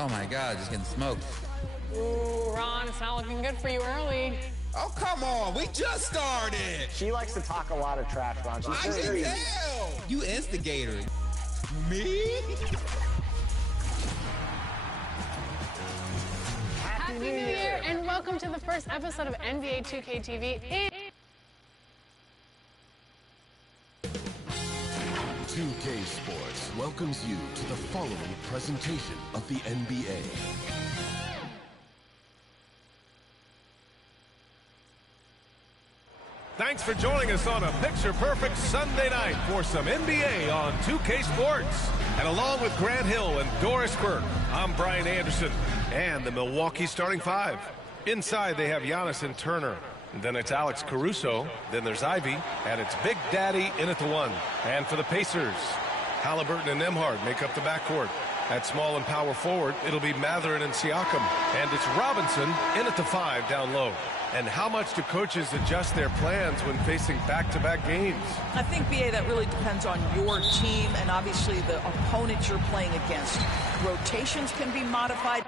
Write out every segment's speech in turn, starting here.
Oh my God, just getting smoked. Ooh, Ron, it's not looking good for you early. Oh, come on, we just started. She likes to talk a lot of trash, Ron. I can tell. You instigator. Me? Happy New Year, and welcome to the first episode of NBA 2K TV. 2K Sports welcomes you to the following presentation of the NBA. Thanks for joining us on a picture-perfect Sunday night for some NBA on 2K Sports. And along with Grant Hill and Doris Burke, I'm Brian Anderson and the Milwaukee starting five. Inside, they have Giannis and Turner. And then it's Alex Caruso. Then there's Ivy. And it's Big Daddy in at the one. And for the Pacers, Halliburton and Nembhard make up the backcourt. At small and power forward, it'll be Mathurin and Siakam. And it's Robinson in at the five down low. And how much do coaches adjust their plans when facing back-to-back games? I think, B.A., that really depends on your team and obviously the opponent you're playing against. Rotations can be modified.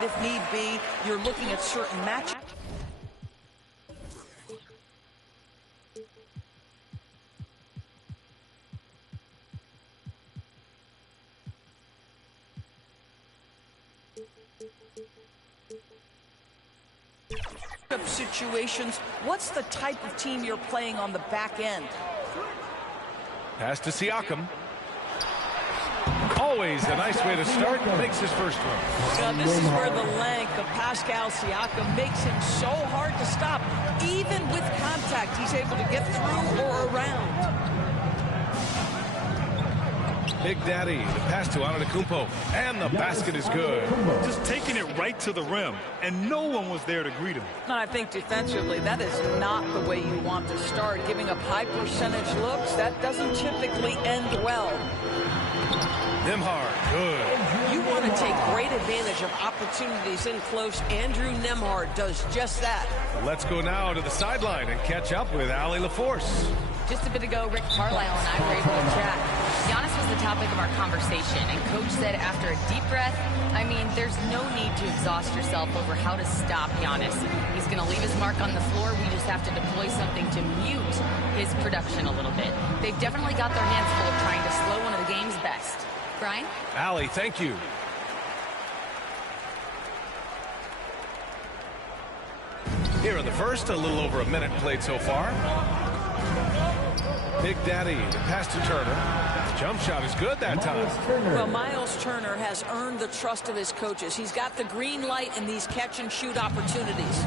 If need be, you're looking at certain matches. Situations, what's the type of team you're playing on the back end? Pass to Siakam. Always a nice way to start. Makes his first one. This is where the length of Pascal Siakam makes him so hard to stop. Even with contact, he's able to get through or around. Big Daddy, the pass to Antetokounmpo, and the basket is good. Just taking it right to the rim, and no one was there to greet him. And I think defensively, that is not the way you want to start. Giving up high percentage looks, that doesn't typically end well. Nembhard, good. You want to take great advantage of opportunities in close. Andrew Nembhard does just that. Let's go now to the sideline and catch up with Allie LaForce. Just a bit ago, Rick Carlisle and I were able to chat. Giannis was the topic of our conversation, and Coach said after a deep breath, I mean, there's no need to exhaust yourself over how to stop Giannis. He's going to leave his mark on the floor. We just have to deploy something to mute his production a little bit. They've definitely got their hands full of trying to slow one of the game's best. Brian? Allie, thank you. Here in the first, a little over a minute played so far. Big Daddy, the pass to Turner. Jump shot is good that time. Well, Miles Turner has earned the trust of his coaches. He's got the green light in these catch-and-shoot opportunities.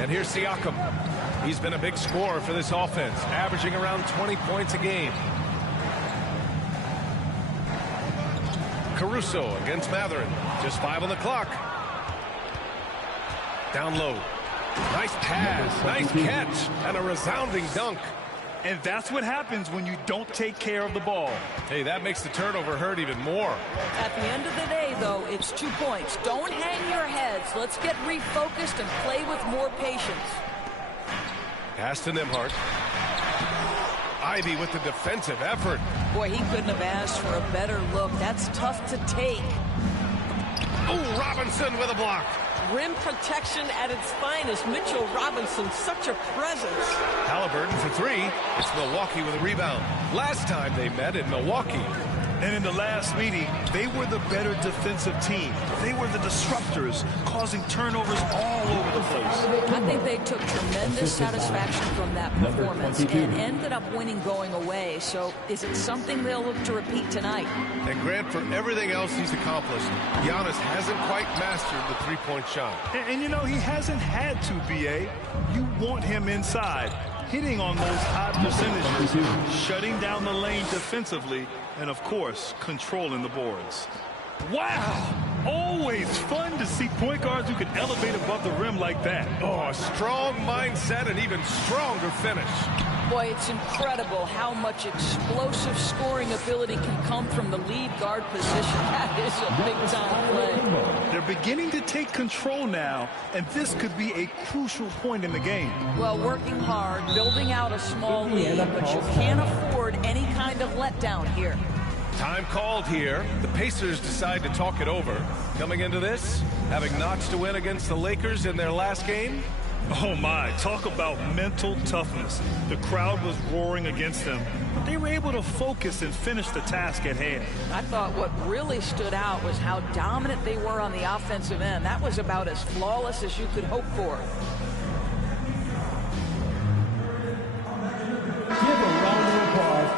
And here's Siakam. He's been a big scorer for this offense, averaging around 20 points a game. Caruso against Mathurin. Just 5 on the clock. Down low. Nice pass, nice catch, and a resounding dunk. And that's what happens when you don't take care of the ball. Hey, that makes the turnover hurt even more. At the end of the day, though, it's 2 points. Don't hang your heads. Let's get refocused and play with more patience. Pass to Nembhard. Ivy with the defensive effort. Boy, he couldn't have asked for a better look. That's tough to take. Oh, Robinson with a block. Rim protection at its finest. Mitchell Robinson, such a presence. Halliburton for 3. It's Milwaukee with a rebound. Last time they met in Milwaukee. And in the last meeting, they were the better defensive team. They were the disruptors, causing turnovers all over the place. I think they took tremendous satisfaction from that performance and ended up winning going away. So is it something they'll look to repeat tonight? And Grant, for everything else he's accomplished, Giannis hasn't quite mastered the three-point shot. And you know, he hasn't had to, B.A. You want him inside. hitting on those high percentages, shutting down the lane defensively, and, of course, controlling the boards. Wow! Always fun to see point guards who can elevate above the rim like that. Oh, a strong mindset and even stronger finish. Boy, it's incredible how much explosive scoring ability can come from the lead guard position. That is a big-time play. They're beginning to take control now, and this could be a crucial point in the game. Well, working hard, building out a small lead, but you can't afford any kind of letdown here. Time called here. The Pacers decide to talk it over. Coming into this, having notched a win against the Lakers in their last game. Oh my, talk about mental toughness. The crowd was roaring against them, but they were able to focus and finish the task at hand. I thought what really stood out was how dominant they were on the offensive end. That was about as flawless as you could hope for.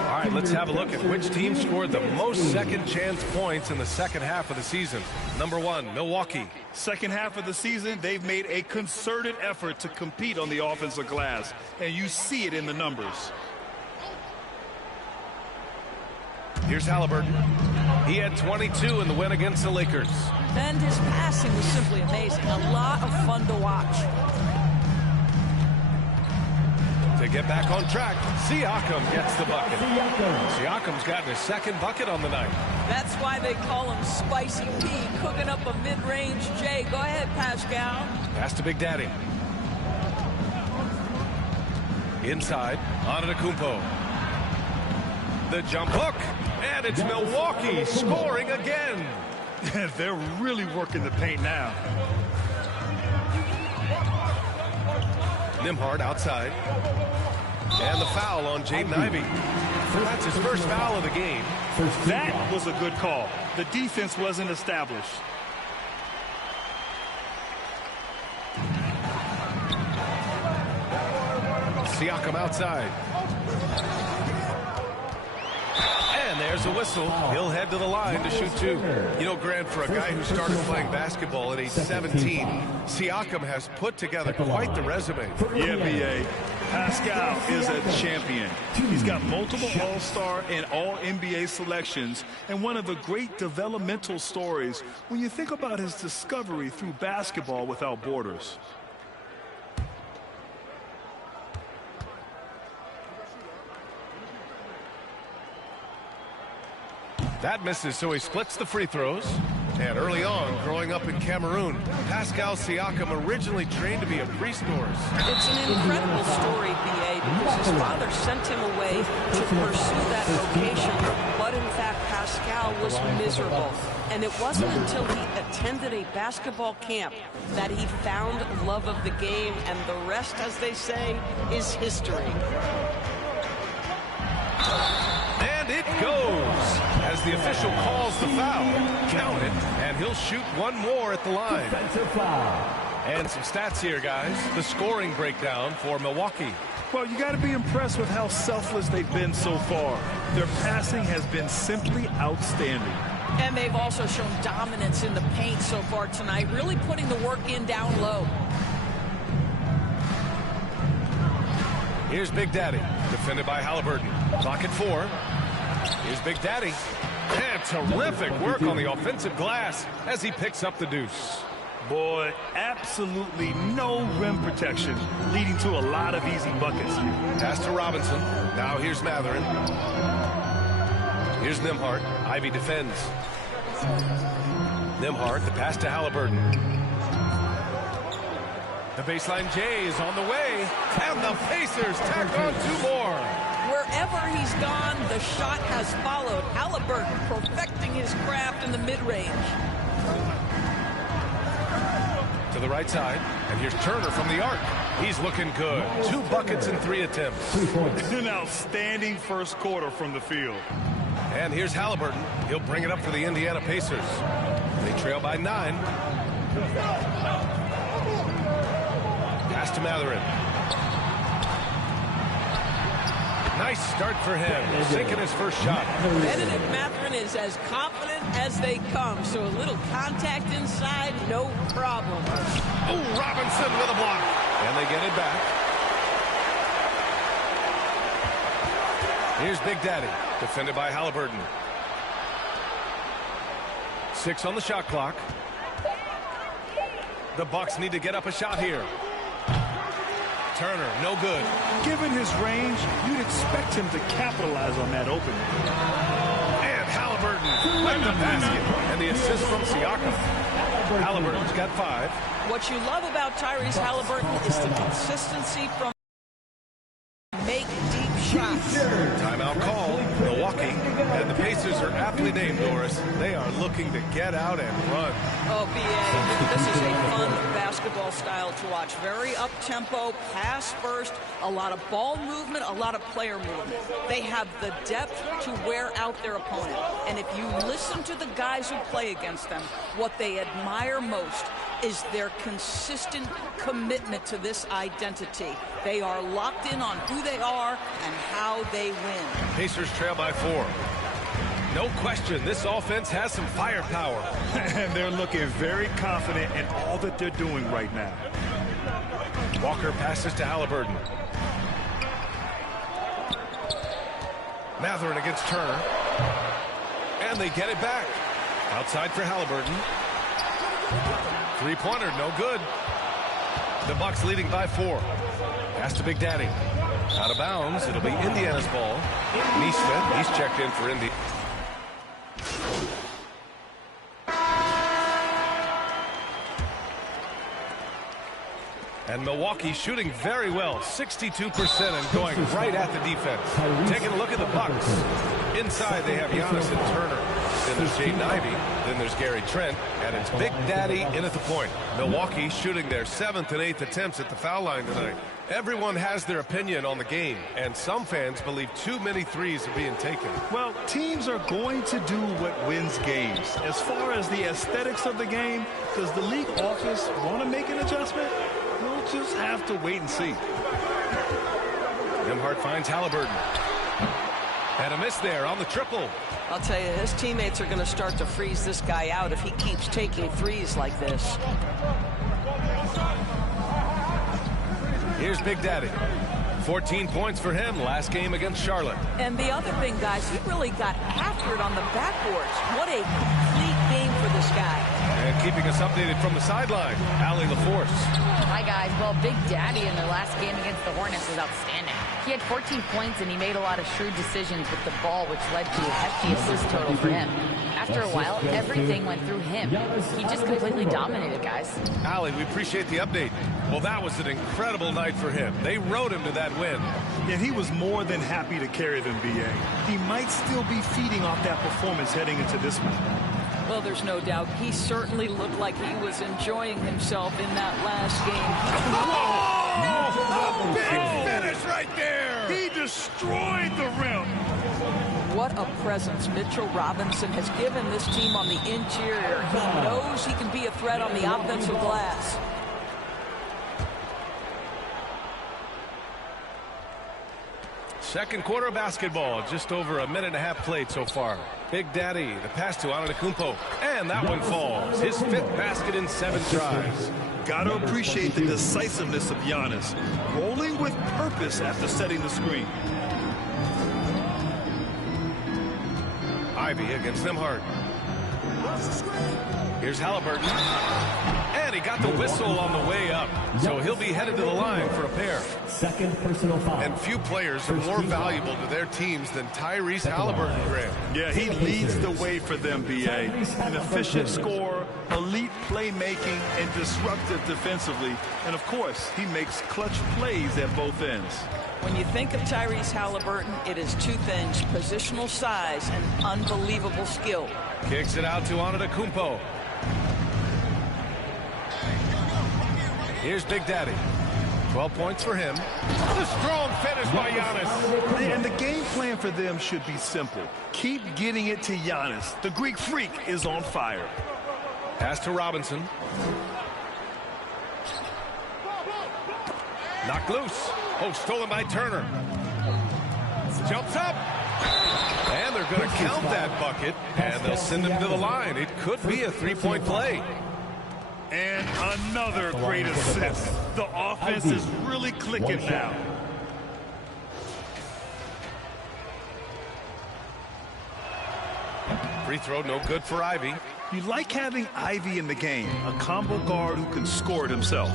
All right, let's have a look at which team scored the most second chance points in the second half of the season. Number 1, Milwaukee. Second half of the season, they've made a concerted effort to compete on the offensive glass, and you see it in the numbers. Here's Halliburton. He had 22 in the win against the Lakers. And his passing was simply amazing. A lot of fun to watch. To get back on track, Siakam gets the bucket. Siakam's gotten his second bucket on the night. That's why they call him Spicy P, cooking up a mid-range J. Go ahead, Pascal. Pass to Big Daddy. Inside, Antetokounmpo. The jump hook, and it's Milwaukee scoring again. They're really working the paint now. Nembhard outside. And the foul on Jaden Ivey. That's his first foul of the game. That was a good call. The defense wasn't established. Siakam outside. And there's a whistle. He'll head to the line to shoot 2. You know, Grant, for a guy who started playing basketball at age 17, Siakam has put together quite the resume. Yeah, B.A. Pascal is a champion. He's got multiple All-Star and All-NBA selections, and one of the great developmental stories when you think about his discovery through basketball without borders. That misses, so he splits the free throws. And early on, growing up in Cameroon, Pascal Siakam originally trained to be a priest nurse. It's an incredible story, B.A., because his father sent him away to pursue that vocation, but in fact, Pascal was miserable. And it wasn't until he attended a basketball camp that he found love of the game, and the rest, as they say, is history. And it goes as the official calls the foul. Count it, and he'll shoot one more at the line. And some stats here, guys. The scoring breakdown for Milwaukee. Well, you got to be impressed with how selfless they've been so far. Their passing has been simply outstanding. And they've also shown dominance in the paint so far tonight, really putting the work in down low. Here's Big Daddy, defended by Halliburton. Clock at 4. Here's Big Daddy. And terrific work on the offensive glass as he picks up the deuce. Boy, absolutely no rim protection, leading to a lot of easy buckets. Pass to Robinson. Now here's Matherin. Here's Nembhard. Ivey defends. Nembhard, the pass to Halliburton. The baseline J is on the way, and the Pacers tack on 2 more. Wherever he's gone, the shot has followed. Halliburton perfecting his craft in the mid-range. To the right side, and here's Turner from the arc. He's looking good. 2 buckets in 3 attempts. An outstanding first quarter from the field. And here's Halliburton. He'll bring it up for the Indiana Pacers. They trail by 9. Pass to Matherin. Nice start for him, sinking his first shot. Benedict Matherin is as confident as they come, so a little contact inside, no problem. Oh, Robinson with a block. And they get it back. Here's Big Daddy, defended by Halliburton. 6 on the shot clock. The Bucks need to get up a shot here. Turner, no good. Given his range, you'd expect him to capitalize on that opening. And Halliburton with the basket. And the assist from Siakam. Halliburton's got 5. What you love about Tyrese Halliburton is the consistency from make deep shots. Timeout call, Milwaukee. And the Pacers are aptly named, Doris. They are looking to get out and run. Oh, B.A., this is a fun basketball style to watch. Very up-tempo, pass first, a lot of ball movement, a lot of player movement. They have the depth to wear out their opponent. And if you listen to the guys who play against them, what they admire most is their consistent commitment to this identity. They are locked in on who they are and how they win. Pacers trail by 4. No question, this offense has some firepower. And they're looking very confident in all that they're doing right now. Walker passes to Halliburton. Matherin against Turner. And they get it back. Outside for Halliburton. Three-pointer, no good. The Bucks leading by 4. Pass to Big Daddy. Out of bounds. It'll be Indiana's ball. Neesmith, he's checked in for Indy. And Milwaukee shooting very well, 62% and going right at the defense. Taking a look at the Bucks. Inside they have Giannis and Turner. Then there's Jaden Ivey. Then there's Gary Trent. And it's Big Daddy in at the point. Milwaukee shooting their 7th and 8th attempts at the foul line tonight. Everyone has their opinion on the game, and some fans believe too many threes are being taken. Well, teams are going to do what wins games. As far as the aesthetics of the game, does the league office want to make an adjustment? We'll just have to wait and see. Nembhard finds Halliburton. And a miss there on the triple. I'll tell you, his teammates are going to start to freeze this guy out if he keeps taking threes like this. Here's Big Daddy. 14 points for him last game against Charlotte. And the other thing, guys, he really got after it on the backboards. What a complete game for this guy. And keeping us updated from the sideline, Allie LaForce. Hi, guys. Well, Big Daddy in their last game against the Hornets was outstanding. He had 14 points, and he made a lot of shrewd decisions with the ball, which led to a hefty assist total for him. After a while, everything went through him. He just completely dominated, guys. Allie, we appreciate the update. Well, that was an incredible night for him. They rode him to that win. And he was more than happy to carry them, B.A. He might still be feeding off that performance heading into this one. Well, there's no doubt. He certainly looked like he was enjoying himself in that last game. Oh, a big finish right there. He destroyed the rim. What a presence Mitchell Robinson has given this team on the interior. He knows he can be a threat on the offensive glass. Second quarter basketball, just over a minute and a half played so far. Big Daddy, the pass to Antetokounmpo, and that one falls. His 5th basket in 7 tries. Got to appreciate the decisiveness of Giannis, rolling with purpose after setting the screen. Ivey against Nembhard. Here's Halliburton. And he got the whistle on the way up. So he'll be headed to the line for a pair. Second personal foul. And few players are more valuable to their teams than Tyrese Halliburton, Graham. Yeah, he leads the way for them, B.A. An efficient scorer, elite playmaking, and disruptive defensively. And, of course, he makes clutch plays at both ends. When you think of Tyrese Halliburton, it is 2 things: positional size and unbelievable skill. Kicks it out to Antetokounmpo. Here's Big Daddy. 12 points for him. The strong finish by Giannis. And the game plan for them should be simple. Keep getting it to Giannis. The Greek freak is on fire. Pass to Robinson. Knocked loose. Oh, stolen by Turner. Jumps up. And they're going to count that bucket. And they'll send him to the line. It could be a 3-point play. And another great assist. The offense is really clicking now. Free throw no good for Ivy. You like having Ivy in the game, a combo guard who can score it himself.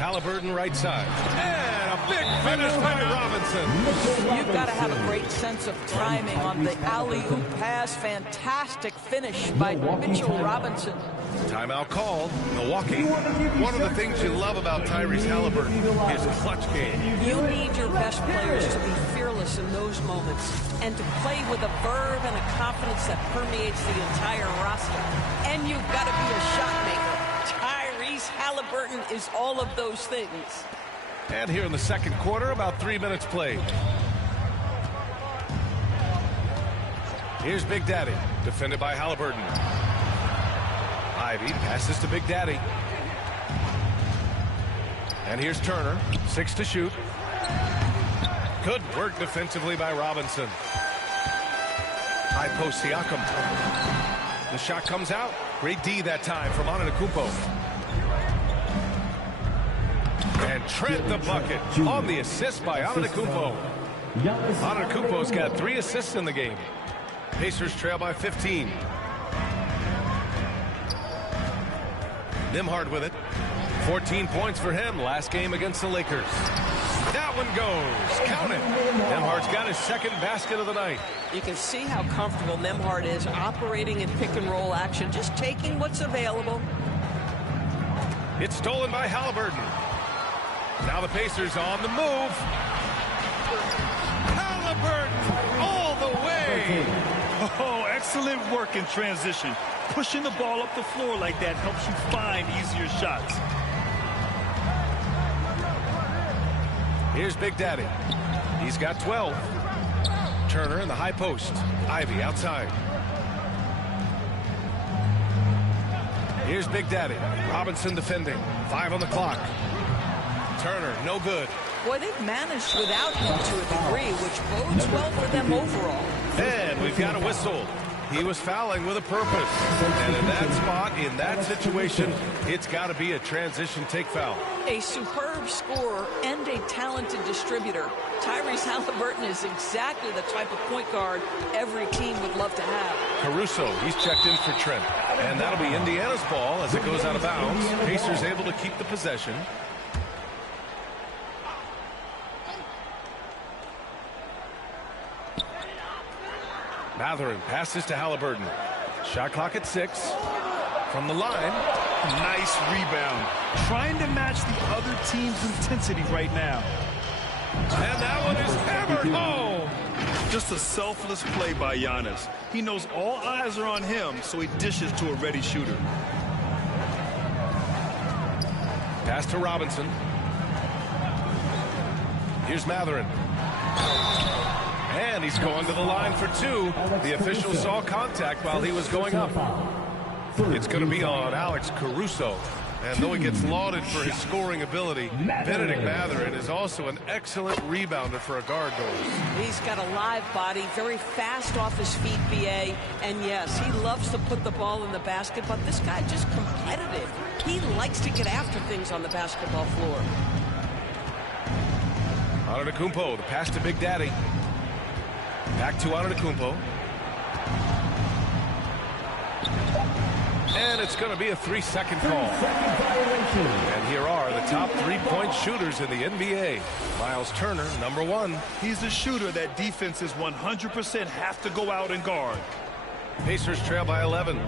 Halliburton right side. And a big finish by Robinson. You've got to have a great sense of timing on the alley-oop pass. Fantastic finish by Mitchell Robinson. Timeout called. Milwaukee. One of the things you love about Tyrese Halliburton is clutch game. You need your best players to be fearless in those moments and to play with a verve and a confidence that permeates the entire roster. And you've got to be a shot maker. Tyrese Halliburton is all of those things. And here in the second quarter, about 3 minutes played. Here's Big Daddy, defended by Halliburton. Ivy passes to Big Daddy. And here's Turner, 6 to shoot. Good work defensively by Robinson. High post Siakam. The shot comes out. Great D that time from Antetokounmpo. And Trent the bucket on the assist by Antetokounmpo. Antetokounmpo's got 3 assists in the game. Pacers trail by 15. Nembhard with it. 14 points for him last game against the Lakers. That one goes. Count it. Nembhard's got his second basket of the night. You can see how comfortable Nembhard is operating in pick-and-roll action, just taking what's available. It's stolen by Halliburton. Now the Pacers on the move. Halliburton all the way. Oh, excellent work in transition. Pushing the ball up the floor like that helps you find easier shots. Here's Big Daddy. He's got 12. Turner in the high post. Ivy outside. Here's Big Daddy. Robinson defending. 5 on the clock. Turner, no good. Boy, they've managed without him to a degree, which bodes well for them overall. And we've got a whistle. He was fouling with a purpose. And in that spot, in that situation, it's got to be a transition take foul. A superb scorer and a talented distributor. Tyrese Halliburton is exactly the type of point guard every team would love to have. Caruso, he's checked in for Trent. And that'll be Indiana's ball as it goes out of bounds. Pacers able to keep the possession. Mathurin passes to Halliburton. Shot clock at 6. From the line. Nice rebound. Trying to match the other team's intensity right now. And that one is hammered home. Just a selfless play by Giannis. He knows all eyes are on him, so he dishes to a ready shooter. Pass to Robinson. Here's Mathurin. And he's going to the line for 2. The official saw contact while he was going up. It's going to be on Alex Caruso. And though he gets lauded for his scoring ability, Benedict Mathurin is also an excellent rebounder for a guard goalie. He's got a live body, very fast off his feet, BA. And yes, he loves to put the ball in the basket, but this guy just competitive. He likes to get after things on the basketball floor. Antetokounmpo, the pass to Big Daddy. Back to Antetokounmpo. And it's going to be a 3-second call. And here are the top 3-point shooters in the NBA. Miles Turner, number 1. He's a shooter that defenses 100% have to go out and guard. Pacers trail by 11.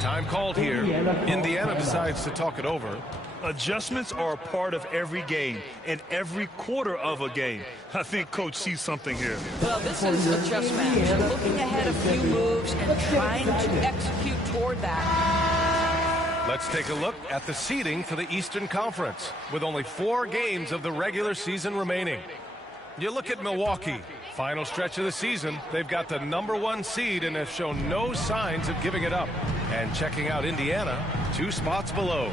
Time called here. Indiana decides to talk it over. Adjustments are a part of every game and every quarter of a game. I think Coach sees something here. Well, this is adjustment. And looking ahead a few moves and trying to execute toward that. Let's take a look at the seeding for the Eastern Conference with only 4 games of the regular season remaining. You look at Milwaukee. Final stretch of the season, they've got the number 1 seed and have shown no signs of giving it up. And checking out Indiana, 2 spots below.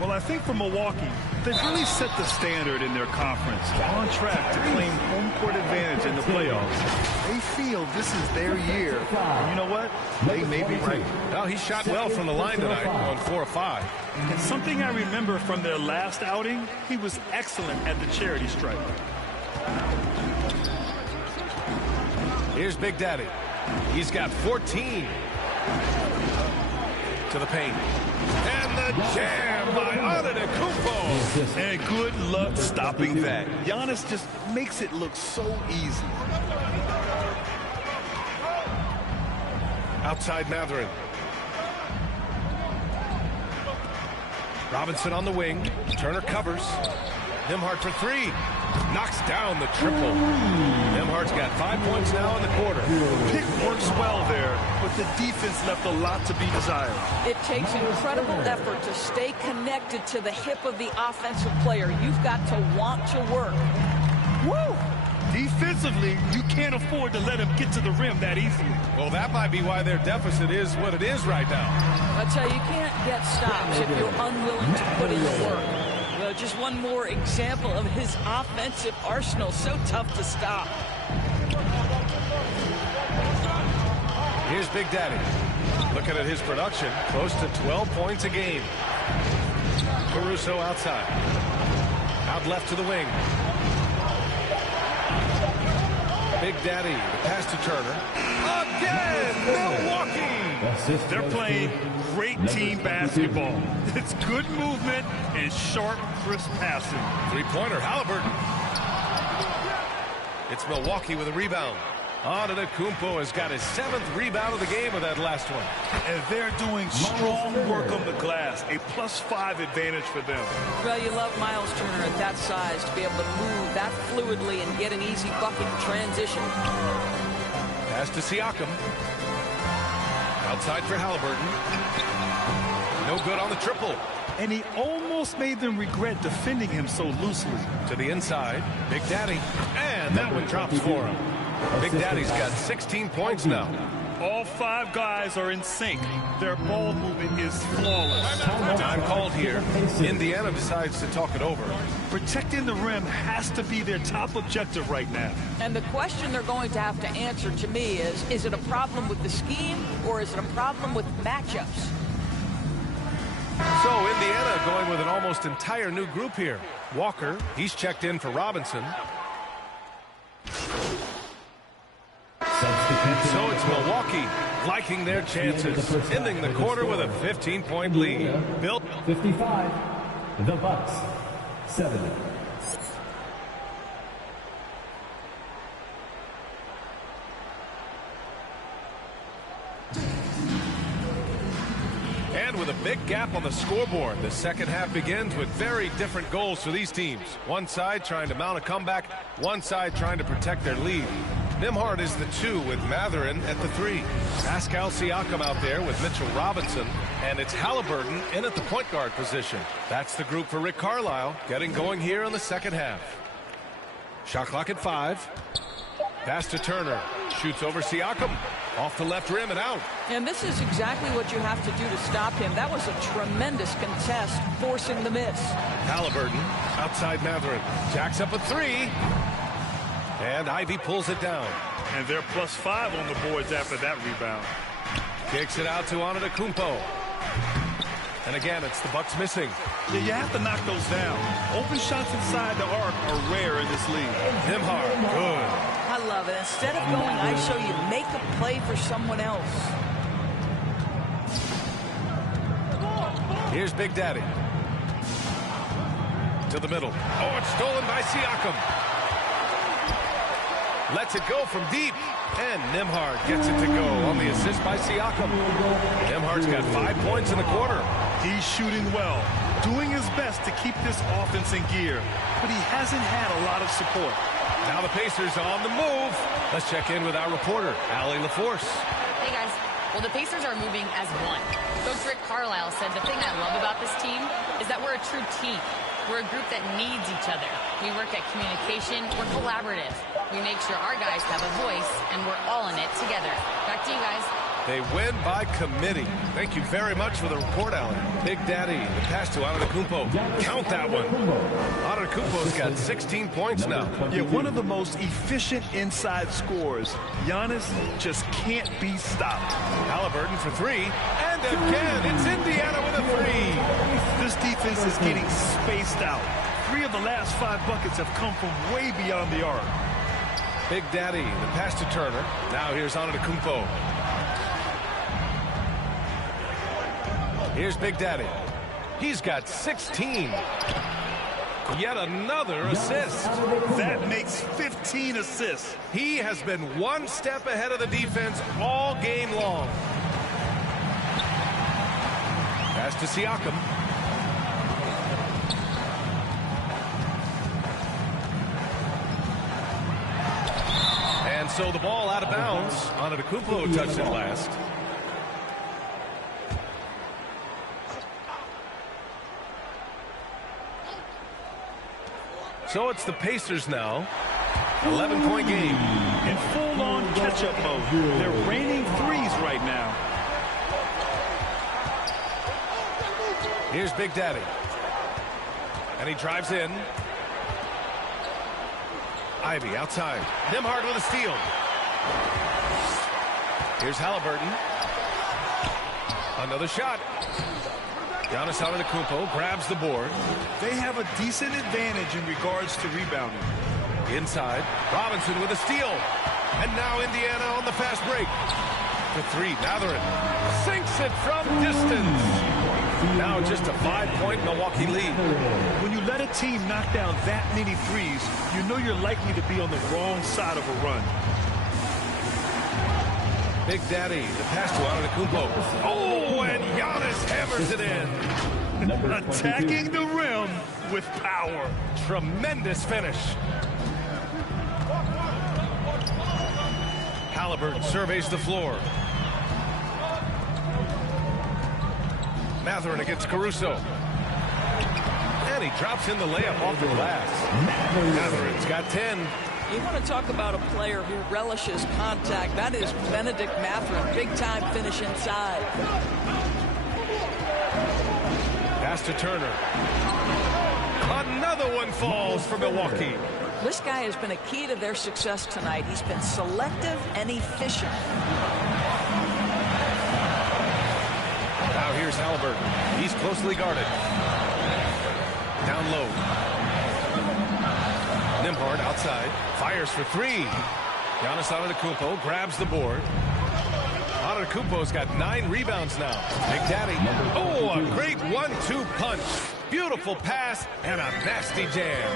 Well, I think for Milwaukee, They've really set the standard in their conference, on track to claim home court advantage in the playoffs. They feel this is their year. And you know what? They may be right. Well, he shot well from the line tonight on 4 of 5. And something I remember from their last outing, he was excellent at the charity stripe. Here's Big Daddy. He's got 14. To the paint. And the jam by Antetokounmpo. And good luck stopping that. Giannis just makes it look so easy. Outside Mathurin. Robinson on the wing. Turner covers. Nembhard for 3. Knocks down the triple. Nembhard's got 5 points now in the quarter. Pick works well there, but the defense left a lot to be desired. It takes incredible effort to stay connected to the hip of the offensive player. You've got to want to work. Woo! Defensively, you can't afford to let him get to the rim that easily. Well, that might be why their deficit is what it is right now. I tell you, you can't get stops if you're unwilling to put in the work. Well, just one more example of his offensive arsenal. So tough to stop. Here's Big Daddy. Looking at his production, close to 12 points a game. Caruso outside. Out left to the wing. Big Daddy, the pass to Turner. Again, Milwaukee! They're playing great team basketball. It's good movement and sharp, crisp passing. Three-pointer, Halliburton. It's Milwaukee with a rebound. Antetokounmpo has got his 7th rebound of the game with that last one. And they're doing strong work on the glass. A +5 advantage for them. Well, you love Miles Turner at that size to be able to move that fluidly and get an easy bucket in transition. Pass to Siakam. Outside for Halliburton. No good on the triple. And he almost made them regret defending him so loosely. To the inside, Big Daddy. And that one drops for him. Big Daddy's got 16 points now. All 5 guys are in sync. Their ball movement is flawless. Time called here. Indiana decides to talk it over. Protecting the rim has to be their top objective right now. And the question they're going to have to answer to me is it a problem with the scheme or is it a problem with matchups? So Indiana going with an almost entire new group here. Walker, he's checked in for Robinson. So it's Milwaukee liking their chances, ending the quarter with a 15-point lead. Bill. 55, the Bucks, 7. And with a big gap on the scoreboard, the second half begins with very different goals for these teams. One side trying to mount a comeback, one side trying to protect their lead. Nembhard is the 2 with Mathurin at the 3. Pascal Siakam out there with Mitchell Robinson, and it's Halliburton in at the point guard position. That's the group for Rick Carlisle getting going here in the second half. Shot clock at 5. Pass to Turner. Shoots over Siakam. Off the left rim and out. And this is exactly what you have to do to stop him. That was a tremendous contest, forcing the miss. Halliburton outside Mathurin. Jacks up a 3. And Ivy pulls it down. And they're +5 on the boards after that rebound. Kicks it out to Antetokounmpo. And again, it's the Bucks missing. Yeah, you have to knock those down. Open shots inside the arc are rare in this league. Nembhard, good. I love it. Instead of going ISO, you make a play for someone else. Here's Big Daddy. To the middle. Oh, it's stolen by Siakam. Lets it go from deep. And Nembhard gets it to go on the assist by Siakam. Nembhard's got 5 points in the quarter. He's shooting well, doing his best to keep this offense in gear, but he hasn't had a lot of support. Now the Pacers on the move. Let's check in with our reporter, Allie LaForce. Hey, guys. Well, the Pacers are moving as one. Coach Rick Carlisle said the thing I love about this team is that we're a true team. We're a group that needs each other. We work at communication. We're collaborative. We make sure our guys have a voice, and we're all in it together. Back to you guys. They win by committee. Thank you very much for the report, Alan. Big Daddy, the pass to Antetokounmpo. Count that one. Antetokounmpo's got 16 points now. Yeah, one of the most efficient inside scorers. Giannis just can't be stopped. Halliburton for three. And again, it's Indiana with a three. This defense is getting spaced out. 3 of the last 5 buckets have come from way beyond the arc. Big Daddy, the pass to Turner. Now here's Antetokounmpo. Here's Big Daddy. He's got 16. Yet another assist. That makes 15 assists. He has been one step ahead of the defense all game long. Pass to Siakam. And so the ball out of bounds. Antetokounmpo touched it last. So it's the Pacers now. 11-point game. In full-on catch-up mode. They're raining threes right now. Here's Big Daddy. And he drives in. Ivy outside. Nembhard with a steal. Here's Halliburton. Another shot. Giannis Antetokounmpo grabs the board. They have a decent advantage in regards to rebounding. Inside, Robinson with a steal. And now Indiana on the fast break. For three, Mathurin sinks it from distance. Now just a 5-point Milwaukee lead. When you let a team knock down that many threes, you know you're likely to be on the wrong side of a run. Big Daddy, the pass to Antetokounmpo. Oh, and Giannis hammers it in. Attacking the rim with power. Tremendous finish. Halliburton surveys the floor. Mathurin against Caruso. And he drops in the layup off the glass. Mathurin's got 10. You want to talk about a player who relishes contact. That is Benedict Mathurin. Big-time finish inside. Pass to Turner. Another one falls for Milwaukee. This guy has been a key to their success tonight. He's been selective and efficient. Now here's Halliburton. He's closely guarded. Down low. Nembhard outside. Fires for three. Giannis Antetokounmpo grabs the board. Antetokounmpo's got 9 rebounds now. Big Daddy. Oh, a great 1-2 punch. Beautiful pass and a nasty jam.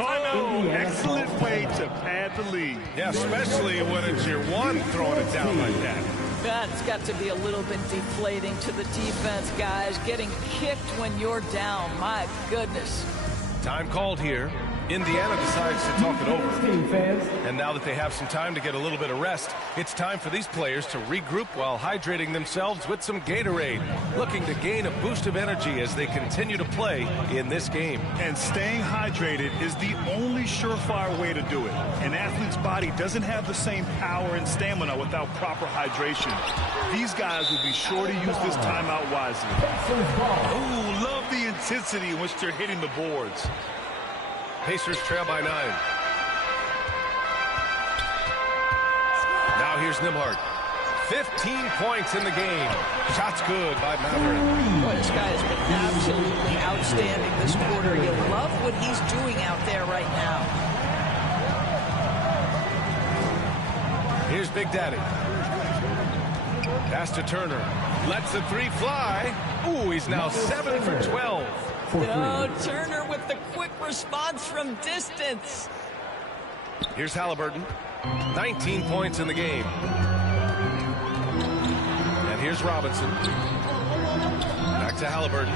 Oh, excellent way to pad the lead. Yeah, especially when it's your one throwing it down like that. That's got to be a little bit deflating to the defense, guys. Getting kicked when you're down. My goodness. Time called here. Indiana decides to talk it over. And now that they have some time to get a little bit of rest, it's time for these players to regroup while hydrating themselves with some Gatorade, looking to gain a boost of energy as they continue to play in this game. And staying hydrated is the only surefire way to do it. An athlete's body doesn't have the same power and stamina without proper hydration. These guys will be sure to use this timeout wisely. Oh, love the intensity in which they're hitting the boards. Pacers trail by 9. Now here's Nembhard. 15 points in the game. Shots good by Mathurin. Boy, this guy has been absolutely outstanding this quarter. You love what he's doing out there right now. Here's Big Daddy. Pass to Turner. Lets the three fly. Ooh, he's now 7 for 12. Oh, Turner with the quick response from distance. Here's Halliburton. 19 points in the game. And here's Robinson. Back to Halliburton.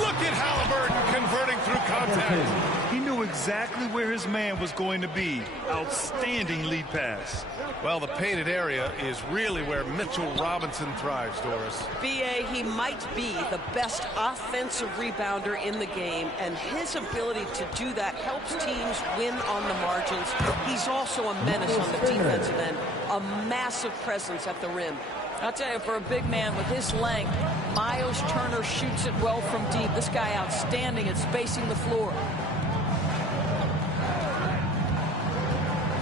Look at Halliburton converting through contact. He knew exactly where his man was going to be. Outstanding lead pass. Well, the painted area is really where Mitchell Robinson thrives, Doris. BA, he might be the best offensive rebounder in the game, and his ability to do that helps teams win on the margins. He's also a menace on the defensive end, a massive presence at the rim. I'll tell you, for a big man with his length, Miles Turner shoots it well from deep. This guy outstanding at spacing the floor.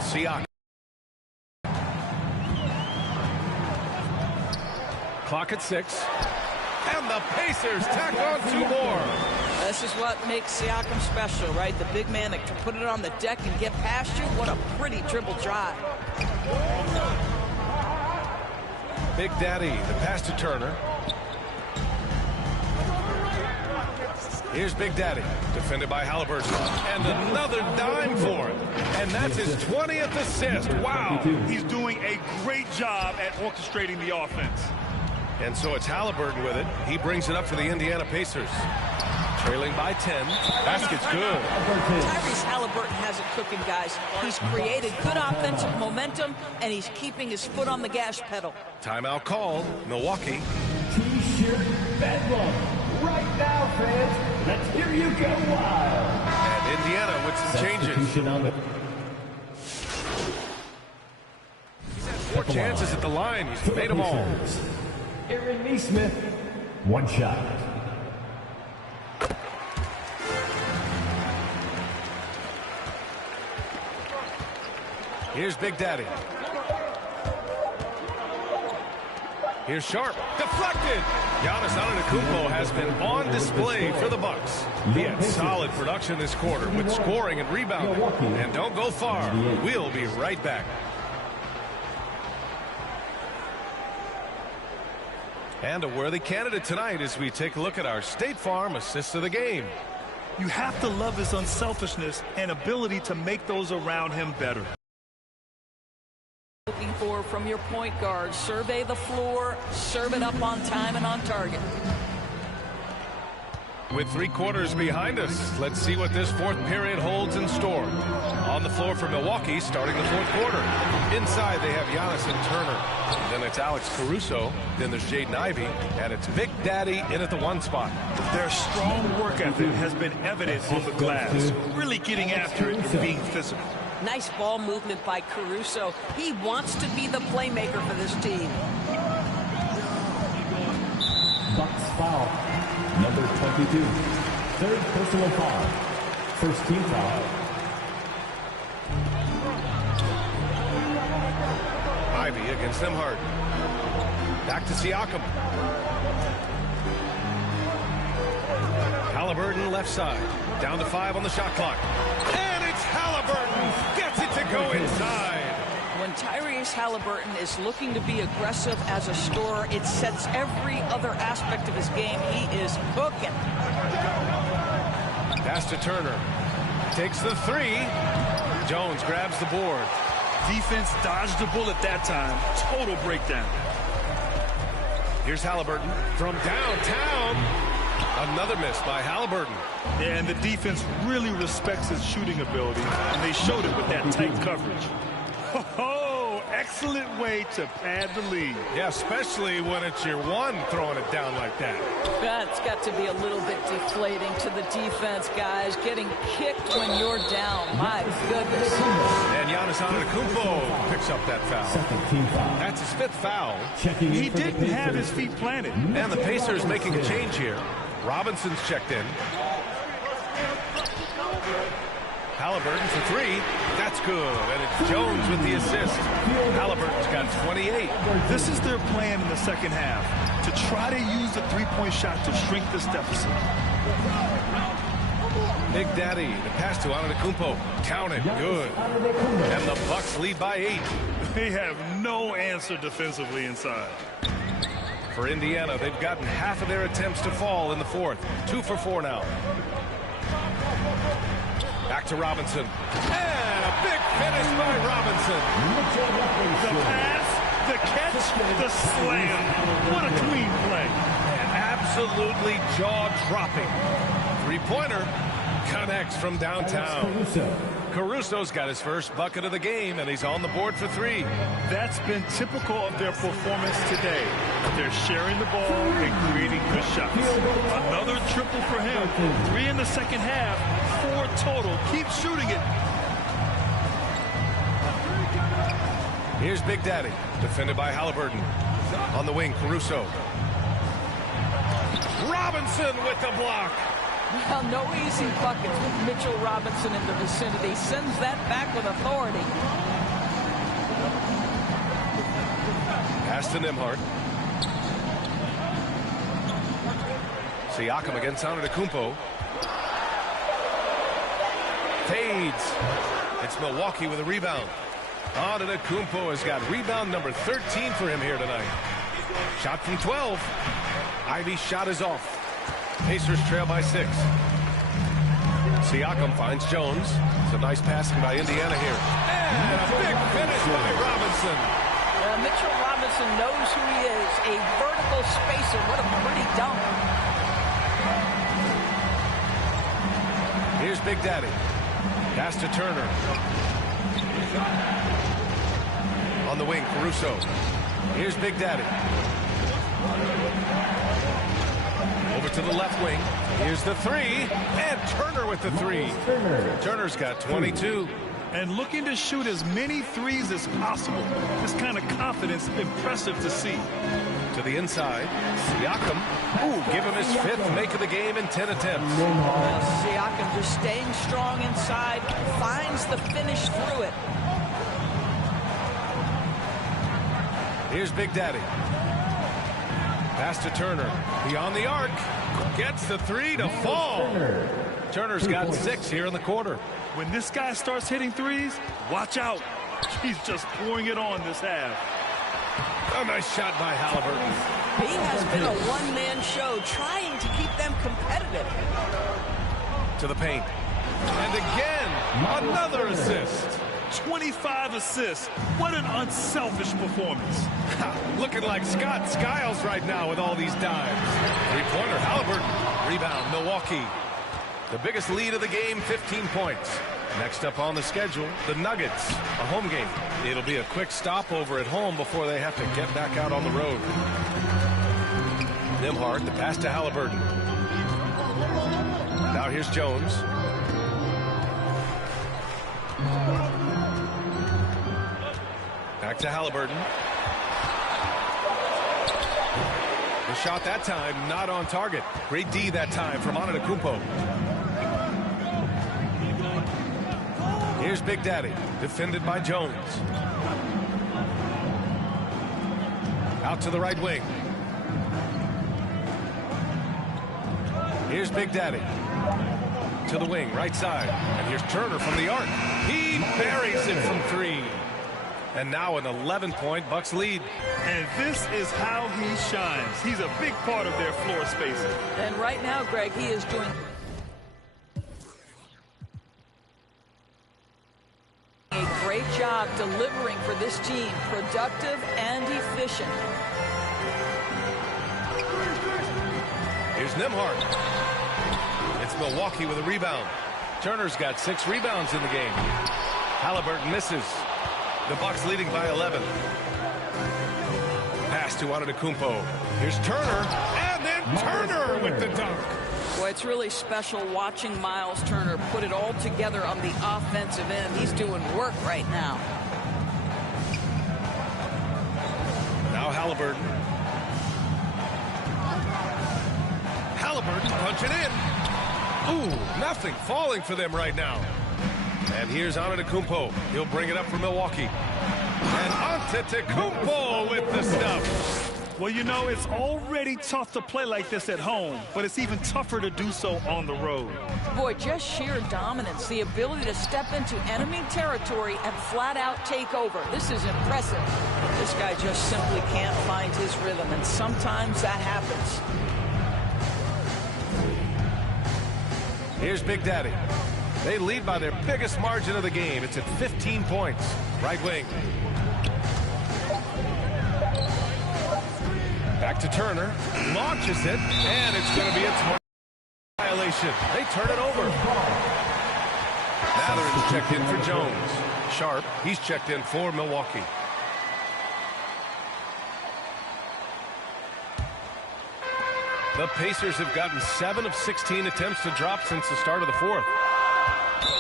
Siakam. Clock at 6. And the Pacers tack on 2 more. This is what makes Siakam special, right? The big man that can put it on the deck and get past you. What a pretty dribble drive. Big Daddy, the pass to Turner. Here's Big Daddy, defended by Halliburton. And another dime for him. And that's his 20th assist. Wow. He's doing a great job at orchestrating the offense. And so it's Halliburton with it. He brings it up for the Indiana Pacers. Trailing by 10. Basket's good. Tyrese Halliburton has it cooking, guys. He's created good offensive momentum, and he's keeping his foot on the gas pedal. Timeout called. Milwaukee. T-shirt bedlam. Right now, fans. Let's hear you go wild. And Indiana with some changes. He's had 4 chances at the line. He's made them all. Aaron Neesmith, 1 shot. Here's Big Daddy. Here's Sharp. Deflected. Giannis Antetokounmpo has been on display for the Bucks. He had solid production this quarter with scoring and rebounding. And don't go far. We'll be right back. And a worthy candidate tonight as we take a look at our State Farm assist of the game. You have to love his unselfishness and ability to make those around him better. Looking for from your point guard. Survey the floor, serve it up on time and on target. With 3 quarters behind us, let's see what this 4th period holds in store. On the floor for Milwaukee, starting the 4th quarter. Inside, they have Giannis and Turner. Then it's Alex Caruso. Then there's Jaden Ivey. And it's Big Daddy in at the 1 spot. Their strong work ethic has been evident on the glass. Really getting after it and being physical. Nice ball movement by Caruso. He wants to be the playmaker for this team. Bucks foul. Number 22. 3rd personal foul. 1st team foul. Ivey against them hard. Back to Siakam. Halliburton left side. Down to 5 on the shot clock. And it's Halliburton. Gets it to go inside. When Tyrese Halliburton is looking to be aggressive as a scorer, it sets every other aspect of his game. He is cooking. Pass to Turner. Takes the 3. Jones grabs the board. Defense dodged the bullet that time. Total breakdown. Here's Halliburton from downtown. Another miss by Halliburton. Yeah, and the defense really respects his shooting ability, and they showed it with that tight coverage. Oh, excellent way to pad the lead. Yeah, especially when it's your 1 throwing it down like that. That's got to be a little bit deflating to the defense, guys. Getting kicked when you're down. My goodness. And Giannis Antetokounmpo picks up that foul. 2nd team foul. That's his 5th foul. He didn't have his feet planted. And the Pacers making a change here. Robinson's checked in. Halliburton for 3. That's good. And it's Jones with the assist. Halliburton's got 28. This is their plan in the 2nd half, to try to use the 3-point shot to shrink this deficit. Big Daddy, the pass to Antetokounmpo. Count it. Good. And the Bucks lead by 8. They have no answer defensively inside. For Indiana, they've gotten half of their attempts to fall in the 4th. 2 for 4 now. Back to Robinson. And a big finish by Robinson. The pass, the catch, the slam. What a clean play. And absolutely jaw-dropping. 3-pointer. Connects from downtown. Caruso's got his first bucket of the game, and he's on the board for 3. That's been typical of their performance today. They're sharing the ball and creating good shots. Another triple for him. 3 in the second half, 4 total. Keep shooting it. Here's Big Daddy, defended by Halliburton. On the wing, Caruso. Robinson with the block. Well, no easy buckets with Mitchell Robinson in the vicinity. Sends that back with authority. Pass to Nembhard. Siakam against Antetokounmpo. Fades. It's Milwaukee with a rebound. Antetokounmpo has got rebound number 13 for him here tonight. Shot from 12. Ivy's shot is off. Pacers trail by 6. Siakam finds Jones. It's a nice passing by Indiana here. And a big finish by Robinson. Mitchell Robinson knows who he is. A vertical spacer. What a pretty dunk. Here's Big Daddy. Pass to Turner. On the wing, Caruso. Here's Big Daddy. Over to the left wing. Here's the 3. And Turner with the 3. Turner's got 22. And looking to shoot as many threes as possible. This kind of confidence, impressive to see. To the inside. Siakam. Ooh, give him his 5th make of the game in 10 attempts. Siakam just staying strong inside. Finds the finish through it. Here's Big Daddy. Pass to Turner. Beyond the arc. Gets the 3 to fall. Turner's got 6 here in the quarter. When this guy starts hitting threes, watch out. He's just pouring it on this half. A nice shot by Halliburton. He has been a one-man show trying to keep them competitive. To the paint. And again, another assist. 25 assists. What an unselfish performance. Looking like Scott Skiles right now with all these dimes. 3-pointer, Halliburton. Rebound, Milwaukee. The biggest lead of the game, 15 points. Next up on the schedule, the Nuggets, a home game. It'll be a quick stopover at home before they have to get back out on the road. Nembhard, the pass to Halliburton. Now here's Jones. Back to Halliburton. The shot that time not on target. Great D that time from Antetokounmpo. Here's Big Daddy, defended by Jones. Out to the right wing. Here's Big Daddy. To the wing, right side. And here's Turner from the arc. He buries it from 3. And now an 11-point Bucks lead. And this is how he shines. He's a big part of their floor spacing. And right now, Greg, he is doing a great job delivering for this team. Productive and efficient. Here's Nembhard. It's Milwaukee with a rebound. Turner's got 6 rebounds in the game. Halliburton misses. The Bucks leading by 11. Pass to Antetokounmpo. Here's Turner, and then Turner with the dunk. Boy, it's really special watching Miles Turner put it all together on the offensive end. He's doing work right now. Now Halliburton. Halliburton punching in. Ooh, nothing falling for them right now. And here's Antetokounmpo. He'll bring it up for Milwaukee. And Antetokounmpo with the stuff. Well, you know, it's already tough to play like this at home, but it's even tougher to do so on the road. Boy, just sheer dominance, the ability to step into enemy territory and flat out take over. This is impressive. This guy just simply can't find his rhythm, and sometimes that happens. Here's Big Daddy. They lead by their biggest margin of the game. It's at 15 points. Right wing. Back to Turner. Launches it, and it's going to be a violation. They turn it over. Mathurin's checked in for Jones. Sharp, he's checked in for Milwaukee. The Pacers have gotten 7 of 16 attempts to drop since the start of the fourth.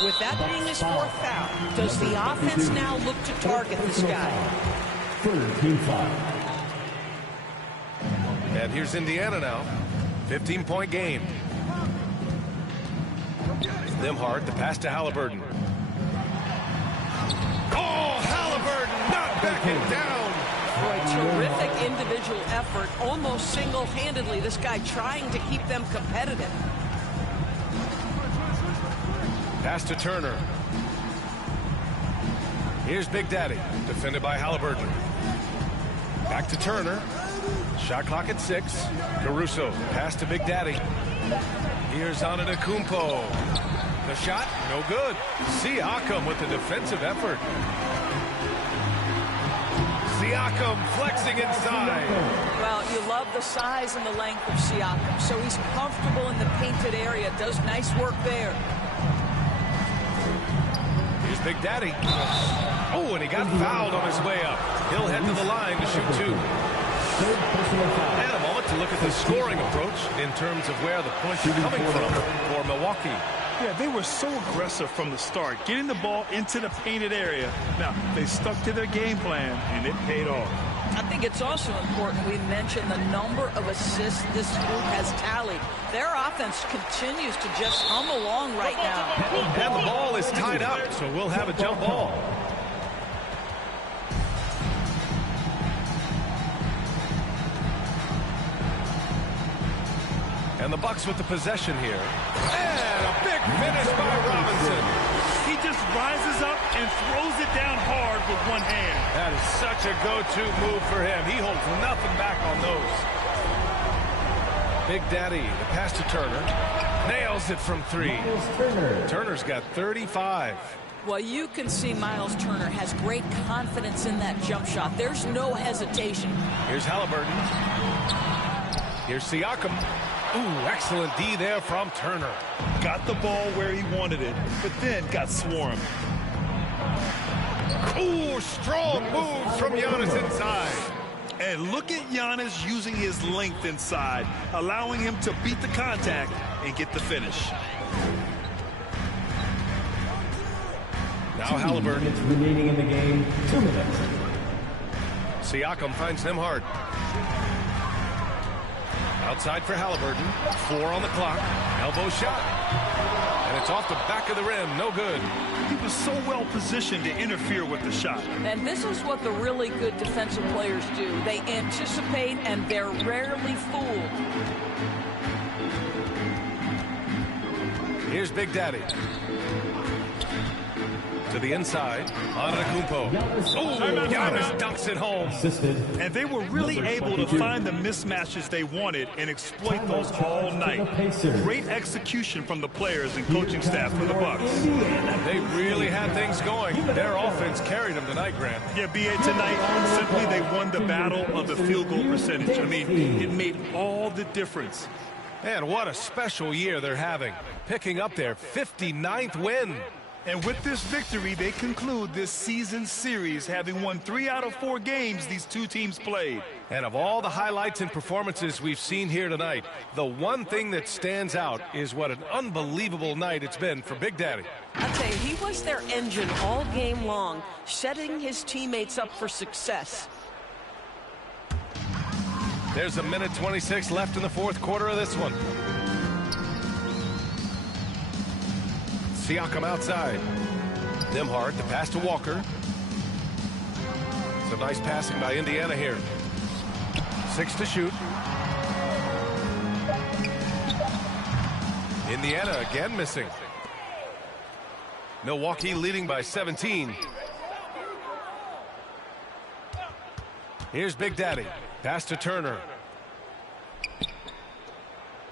With that being his fourth foul, does the offense now look to target this guy? Team foul. And here's Indiana now. 15-point game. Nembhard, the pass to Halliburton. Oh, Halliburton not backing down. For a terrific individual effort, almost single-handedly, this guy trying to keep them competitive. Pass to Turner. Here's Big Daddy, defended by Halliburton. Back to Turner. Shot clock at 6. Caruso, pass to Big Daddy. Here's Antetokounmpo. The shot, no good. Siakam with the defensive effort. Siakam flexing inside. Well, you love the size and the length of Siakam, so he's comfortable in the painted area. Does nice work there. Here's Big Daddy. Oh, and he got fouled on his way up. He'll head to the line to shoot 2. And a moment to look at the scoring approach in terms of where the points are coming from for Milwaukee. Yeah, they were so aggressive from the start, getting the ball into the painted area. Now, they stuck to their game plan, and it paid off. I think it's also important we mention the number of assists this group has tallied. Their offense continues to just hum along right now. And the ball is tied up, so we'll have a jump ball. And the Bucks with the possession here. And a big finish by Robinson. He just rises up and throws it down hard with one hand. That is such a go-to move for him. He holds nothing back on those. Big Daddy, the pass to Turner. Nails it from 3. Turner's got 35. Well, you can see Miles Turner has great confidence in that jump shot. There's no hesitation. Here's Halliburton. Here's Siakam. Ooh, excellent D there from Turner. Got the ball where he wanted it, but then got swarmed. Ooh, strong moves from Giannis inside. And look at Giannis using his length inside, allowing him to beat the contact and get the finish. Now Halliburton. Remaining in the game, 2 minutes. Siakam finds Nembhard. Outside for Halliburton. 4 on the clock. Elbow shot. And it's off the back of the rim. No good. He was so well positioned to interfere with the shot. And this is what the really good defensive players do. They anticipate and they're rarely fooled. Here's Big Daddy. To the inside. Antetokounmpo. Oh, Giannis dunks it home. And they were really able to find the mismatches they wanted and exploit those all night. Great execution from the players and coaching staff for the Bucks. They really had things going. Their offense carried them tonight, Grant. Yeah, B.A., tonight, simply they won the battle of the field goal percentage. I mean, it made all the difference. And what a special year they're having. Picking up their 59th win. And with this victory, they conclude this season series, having won 3 out of 4 games these two teams played. And of all the highlights and performances we've seen here tonight, the one thing that stands out is what an unbelievable night it's been for Big Daddy. I'll tell you, he was their engine all game long, setting his teammates up for success. There's 1:26 left in the fourth quarter of this one. Siakam outside. Nembhard, the pass to Walker. Some nice passing by Indiana here. 6 to shoot. Indiana again missing. Milwaukee leading by 17. Here's Big Daddy. Pass to Turner.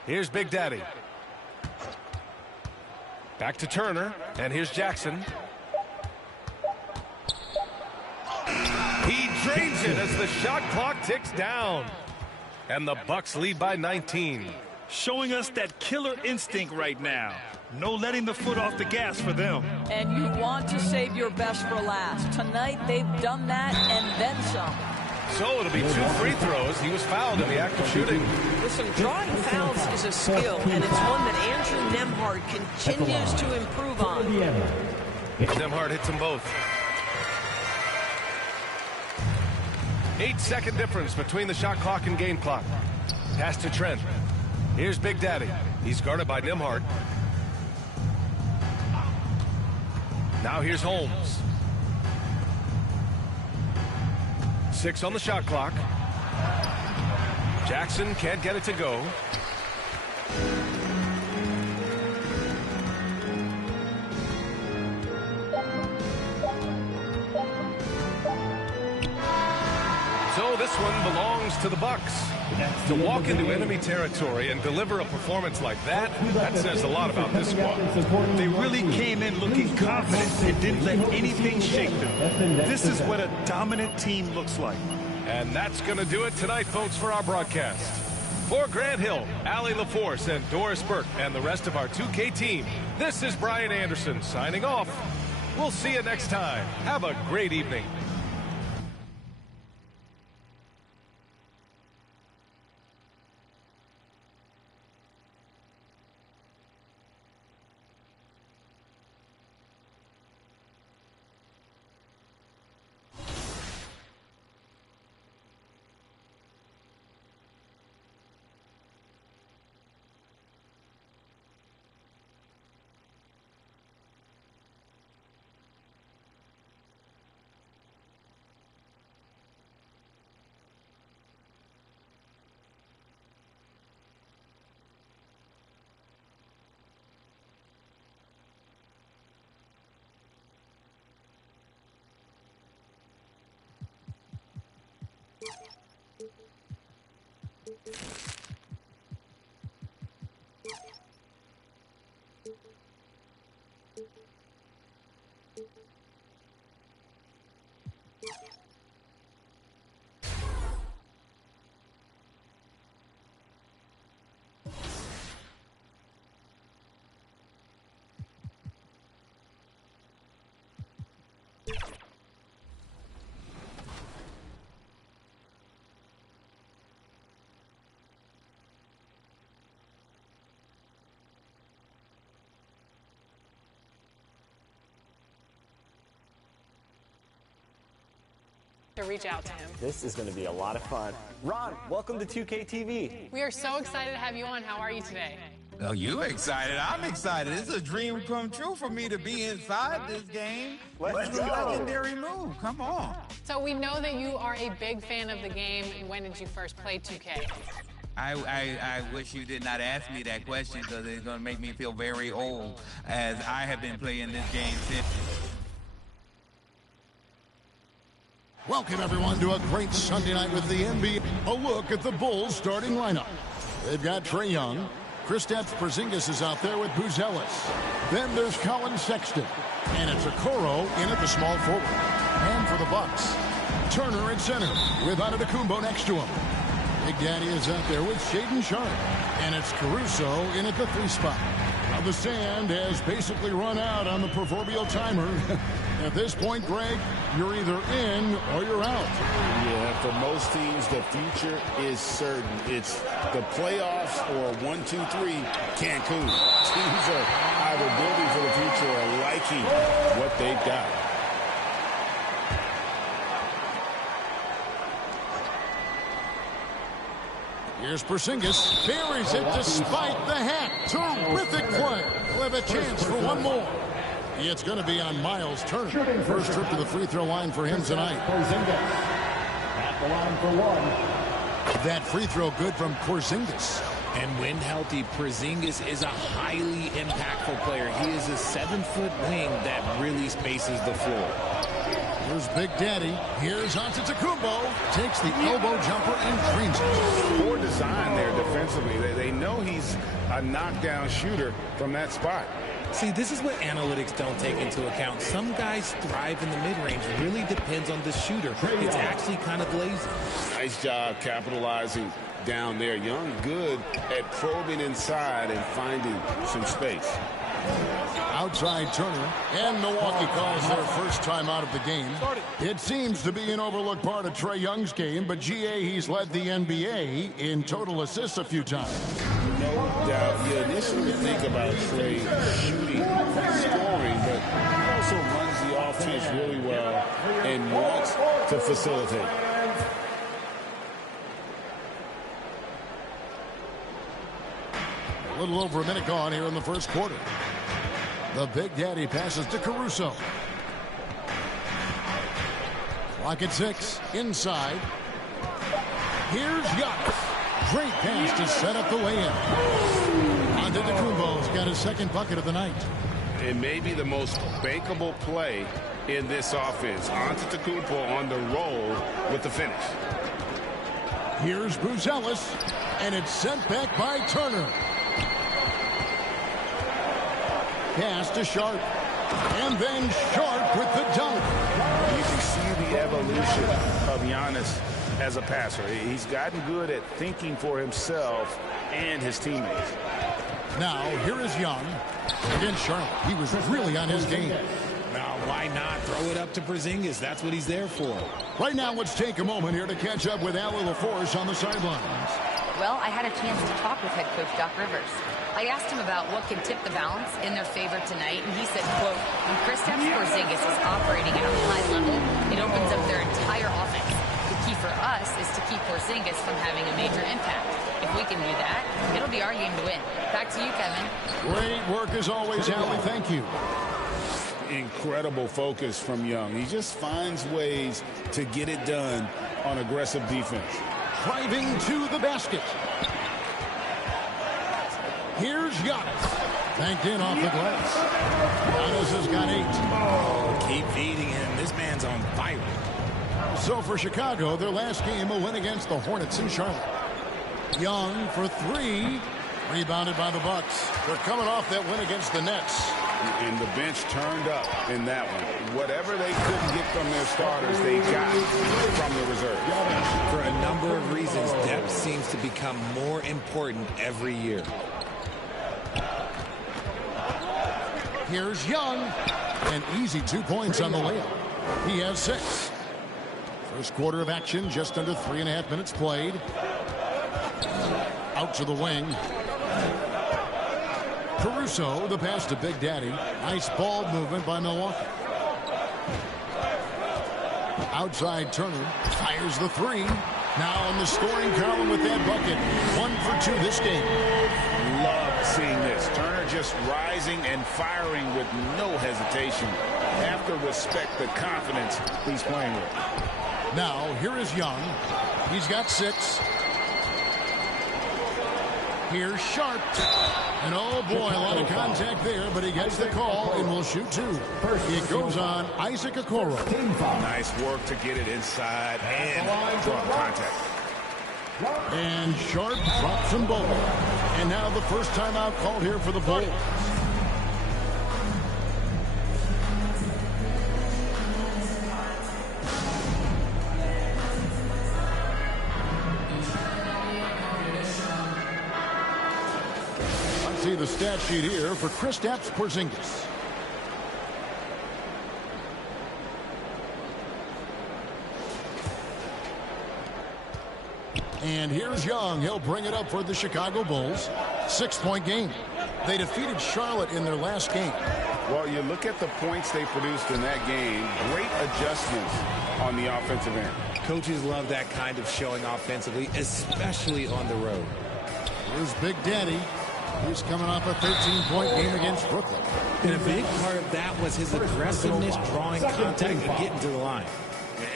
Here's Big Daddy. Back to Turner, and here's Jackson. He drains it as the shot clock ticks down. And the Bucks lead by 19. Showing us that killer instinct right now. No letting the foot off the gas for them. And you want to save your best for last. Tonight, they've done that and then some. So it'll be 2 free throws. He was fouled in the act of shooting. Listen, drawing fouls is a skill, and it's one that Andrew Nembhard continues to improve on. Nembhard hits them both. 8-second difference between the shot clock and game clock. Pass to Trent. Here's Big Daddy. He's guarded by Nembhard. Now here's Holmes. 6 on the shot clock. Jackson can't get it to go. So this one belongs to the Bucks. To walk into enemy territory and deliver a performance like that, that says a lot about this squad. They really came in looking confident and didn't let anything shake them. This is what a dominant team looks like. And that's going to do it tonight, folks, for our broadcast. For Grant Hill, Allie LaForce, and Doris Burke, and the rest of our 2K team, this is Brian Anderson signing off. We'll see you next time. Have a great evening. To reach out to him. This is going to be a lot of fun. Ron, welcome to 2K TV. We are so excited to have you on. How are you today? Well, you excited. I'm excited. It's a dream come true for me to be inside this game. Let's It's go. a legendary move. Come on. So we know that you are a big fan of the game. When did you first play 2K? I wish you did not ask me that question because it's going to make me feel very old as I have been playing this game since. Welcome, everyone, to a great Sunday night with the NBA. A look at the Bulls starting lineup. They've got Trae Young. Kristaps Porzingis is out there with Buzelis. Then there's Colin Sexton. And it's Okoro in at the small forward. And for the Bucks, Turner at center with Antetokounmpo next to him. Big Daddy is out there with Shaedon Sharpe. And it's Caruso in at the 3 spot. Now the sand has basically run out on the proverbial timer. At this point, Greg, you're either in or you're out. Yeah, for most teams, the future is certain. It's the playoffs or 1, 2, 3, Cancun. Teams are either building for the future or liking what they've got. Here's Porzingis. Buries it despite the hat. Terrific play. We'll have a chance for one more. It's going to be on Miles Turner. First trip to the free throw line for him tonight. At the line for one. That free throw good from Porzingis. And when healthy, Porzingis is a highly impactful player. He is a 7-foot wing that really spaces the floor. Here's Big Daddy. Here's Antetokounmpo. Takes the elbow jumper and drains it. Poor design there defensively. They know he's a knockdown shooter from that spot. See, this is what analytics don't take into account. Some guys thrive in the mid-range. It really depends on the shooter. It's actually kind of lazy. Nice job capitalizing down there. Young good at probing inside and finding some space. Outside Turner, and Milwaukee calls their first time out of the game. It seems to be an overlooked part of Trae Young's game, but GA, he's led the NBA in total assists a few times. No doubt. You initially think about Trae shooting, scoring, but he also runs the offense really well and wants to facilitate. A little over a minute gone here in the first quarter. The Big Daddy passes to Caruso. Clock at 6. Inside. Here's Giannis. Great pass to set up the way-in. Antetokounmpo's got his second bucket of the night. It may be the most bankable play in this offense. Antetokounmpo on the roll with the finish. Here's Buzelis, and it's sent back by Turner. Pass to Sharp, and then Sharp with the dunk. You can see the evolution of Giannis as a passer. He's gotten good at thinking for himself and his teammates. Now, here is Young against Charlotte. He was really on his game. Now, why not throw it up to Porzingis? That's what he's there for. Right now, let's take a moment here to catch up with Allie LaForce on the sidelines. Well, I had a chance to talk with head coach Doc Rivers. I asked him about what can tip the balance in their favor tonight, and he said, quote, when Kristaps Porzingis is operating at a high level, it opens up their entire offense. The key for us is to keep Porzingis from having a major impact. If we can do that, it'll be our game to win. Back to you, Kevin. Great work as always, Allie. Thank you. Incredible focus from Young. He just finds ways to get it done on aggressive defense. Driving to the basket. Here's Giannis. Banked in off the glass. Giannis has got 8. Oh, keep feeding him. This man's on fire. So for Chicago, their last game, a win against the Hornets in Charlotte. Young for 3. Rebounded by the Bucks. They're coming off that win against the Nets. And the bench turned up in that one. Whatever they couldn't get from their starters, they got from the reserves. For a number of reasons, depth seems to become more important every year. Here's Young. An easy 2 points on the layup. He has 6. First quarter of action, just under 3.5 minutes played. Out to the wing. Caruso, the pass to Big Daddy. Nice ball movement by Milwaukee. Outside Turner. Fires the 3. Now in the scoring column with that bucket. 1 for 2 this game. Love seeing this. Turner just rising and firing with no hesitation. Have to respect the confidence he's playing with. Now, here is Young. He's got 6. Here's Sharp. And oh boy, a lot of contact there, but he gets the call and will shoot 2. It goes on Isaac Okoro. Nice work to get it inside and draw contact. And Sharp drops them both. And now the first timeout called here for the Bulls. Let's see the stat sheet here for Kristaps Porzingis. And here's Young. He'll bring it up for the Chicago Bulls. 6-point game. They defeated Charlotte in their last game. Well, you look at the points they produced in that game. Great adjustments on the offensive end. Coaches love that kind of showing offensively, especially on the road. Here's Big Daddy. He's coming off a 13-point game against Brooklyn. And a big part of that was his aggressiveness, drawing contact, and getting to the line.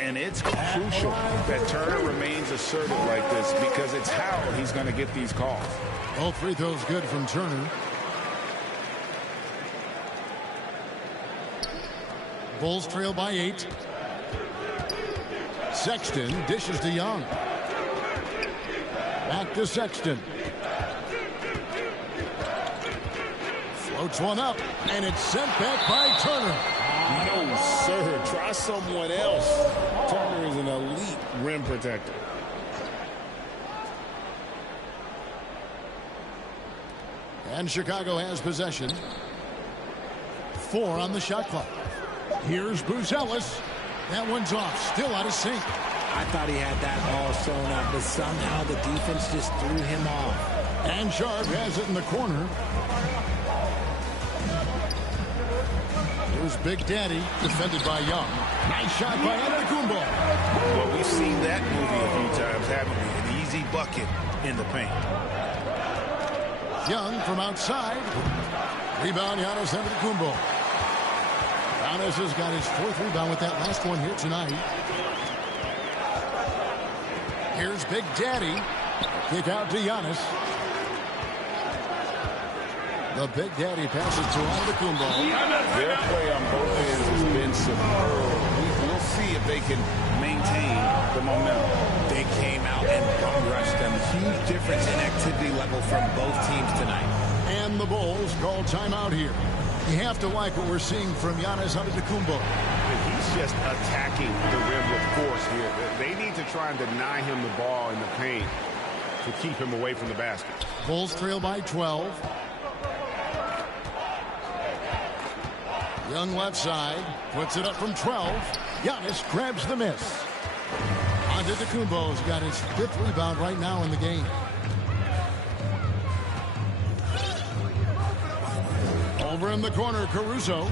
And it's crucial that Turner remains assertive like this because it's how he's going to get these calls. All free throws good from Turner. Bulls trail by 8. Sexton dishes to Young. Back to Sexton. Floats one up, and it's sent back by Turner. No, sir. Try someone else. Turner is an elite rim protector. And Chicago has possession. 4 on the shot clock. Here's Buzelis. That one's off. Still out of sync. I thought he had that all sewn up, but somehow the defense just threw him off. And Sharp has it in the corner. Here's Big Daddy, defended by Young. Nice shot by Antetokounmpo. Well, we've seen that movie a few times, haven't we? An easy bucket in the paint. Young from outside. Rebound, Giannis Antetokounmpo. Giannis has got his 4th rebound with that last one here tonight. Here's Big Daddy. Kick out to Giannis. The Big Daddy passes to Antetokounmpo. Their play on both ends has been superb. We'll see if they can maintain the momentum. They came out and bum rushed them. Huge difference in activity level from both teams tonight. And the Bulls call timeout here. You have to like what we're seeing from Giannis Antetokounmpo. He's just attacking the rim with force here. They need to try and deny him the ball in the paint to keep him away from the basket. Bulls trail by 12. Young left side. Puts it up from 12. Giannis grabs the miss. Antetokounmpo's got his 5th rebound right now in the game. Over in the corner, Caruso.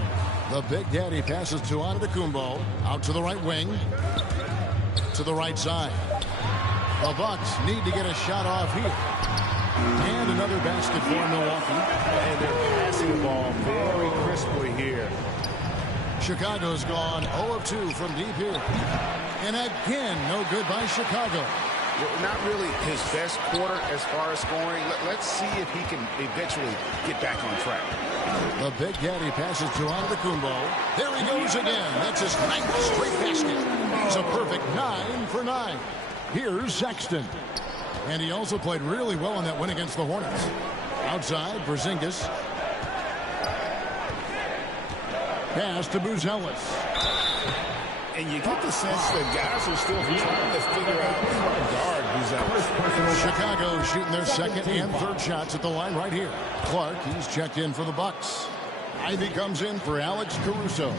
The Big Daddy passes to Antetokounmpo. Out to the right wing. To the right side. The Bucks need to get a shot off here. And another basket for Milwaukee. And they're passing the ball very crisply here. Chicago's gone 0 of 2 from deep here. And again, no good by Chicago. Not really his best quarter as far as scoring. Let's see if he can eventually get back on track. The Big Daddy passes to Antetokounmpo. There he goes again. That's his 9th straight basket. He's a perfect 9 for 9. Here's Sexton. And he also played really well in that win against the Hornets. Outside, Porzingis. Pass to Buzelis. And you get the sense that guys are still trying to figure out how to guard Buzelis. Chicago shooting their 2nd and 3rd shots at the line right here. Clark, he's checked in for the Bucks. Ivy comes in for Alex Caruso.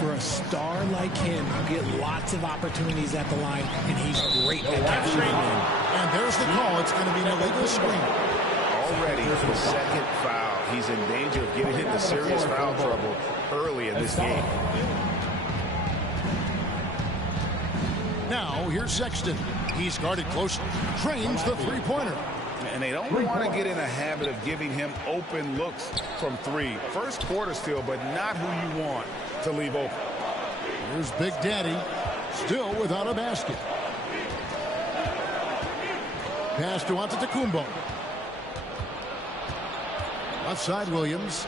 For a star like him, you get lots of opportunities at the line, and he's great at capturing them. And there's the call. It's going to be an illegal screen. Already the 2nd foul. He's in danger of getting into serious foul trouble early in this game. Now, here's Sexton. He's guarded closely. Trains the three-pointer. And they don't want to get in a habit of giving him open looks from 3. First quarter still, but not who you want to leave open. Here's Big Daddy, still without a basket. Pass to Antetokounmpo. Left side, Williams.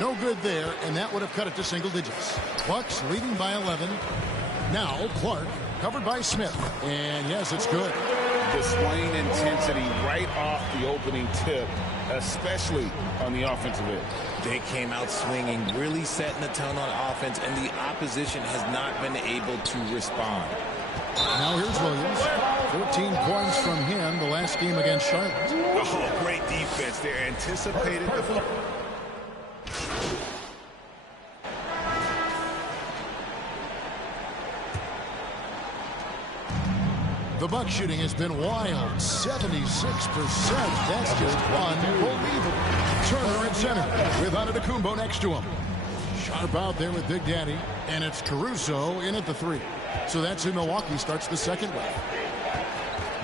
No good there, and that would have cut it to single digits. Bucks leading by 11. Now Clark, covered by Smith. And yes, it's good. Displaying intensity right off the opening tip, especially on the offensive end. They came out swinging, really setting the tone on offense, and the opposition has not been able to respond. Now here's Williams. 14 points from him the last game against Charlotte. Oh, great defense there. Anticipated the... The Bucks shooting has been wild. 76%. That's just unbelievable. Turner at center with Antetokounmpo next to him. Sharp out there with Big Daddy. And it's Caruso in at the 3. So that's who Milwaukee starts the second with.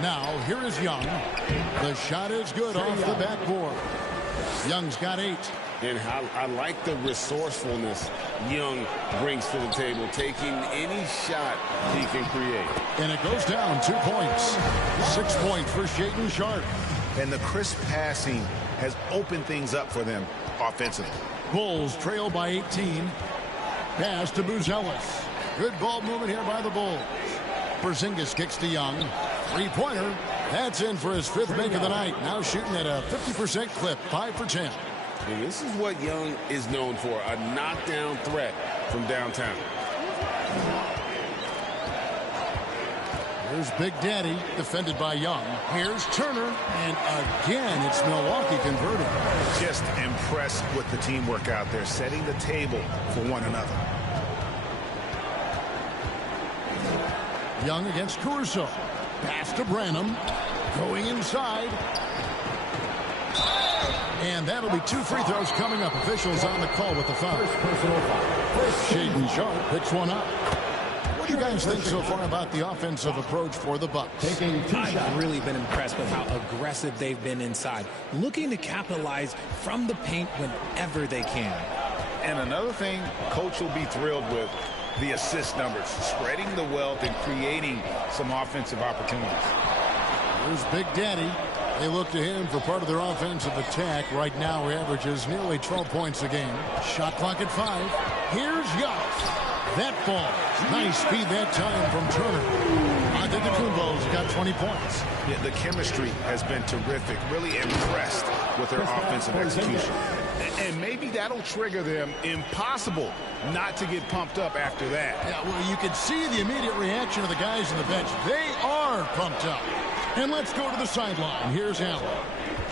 Now, here is Young. The shot is good off the backboard. Young's got 8. And I like the resourcefulness Young brings to the table, taking any shot he can create. And it goes down 2 points. 6 points for Shaedon Sharp. And the crisp passing has opened things up for them offensively. Bulls trail by 18. Pass to Buzelis. Good ball movement here by the Bulls. Porzingis kicks to Young. Three-pointer. That's in for his 5th make of the night. Now shooting at a 50% clip. 5 for 10. And this is what Young is known for, a knockdown threat from downtown. Here's Big Daddy, defended by Young. Here's Turner, and again, it's Milwaukee converting. Just impressed with the teamwork out there, setting the table for one another. Young against Caruso. Pass to Branham. Going inside. And that'll be 2 free throws coming up. Officials on the call with the foul. Shaedon Sharpe picks one up. What do you guys think so far about the offensive approach for the Bucks? I've really been impressed with how aggressive they've been inside, looking to capitalize from the paint whenever they can. And another thing Coach will be thrilled with, the assist numbers, spreading the wealth and creating some offensive opportunities. Here's Big Daddy. They look to him for part of their offensive attack. Right now, he averages nearly 12 points a game. Shot clock at 5. Here's Giannis. That ball. Nice speed that time from Turner. Antetokounmpo's got 20 points. Yeah, the chemistry has been terrific. Really impressed with their offensive execution. And maybe that'll trigger them. Impossible not to get pumped up after that. Yeah, well, you can see the immediate reaction of the guys on the bench. They are pumped up. And let's go to the sideline. Here's Allen.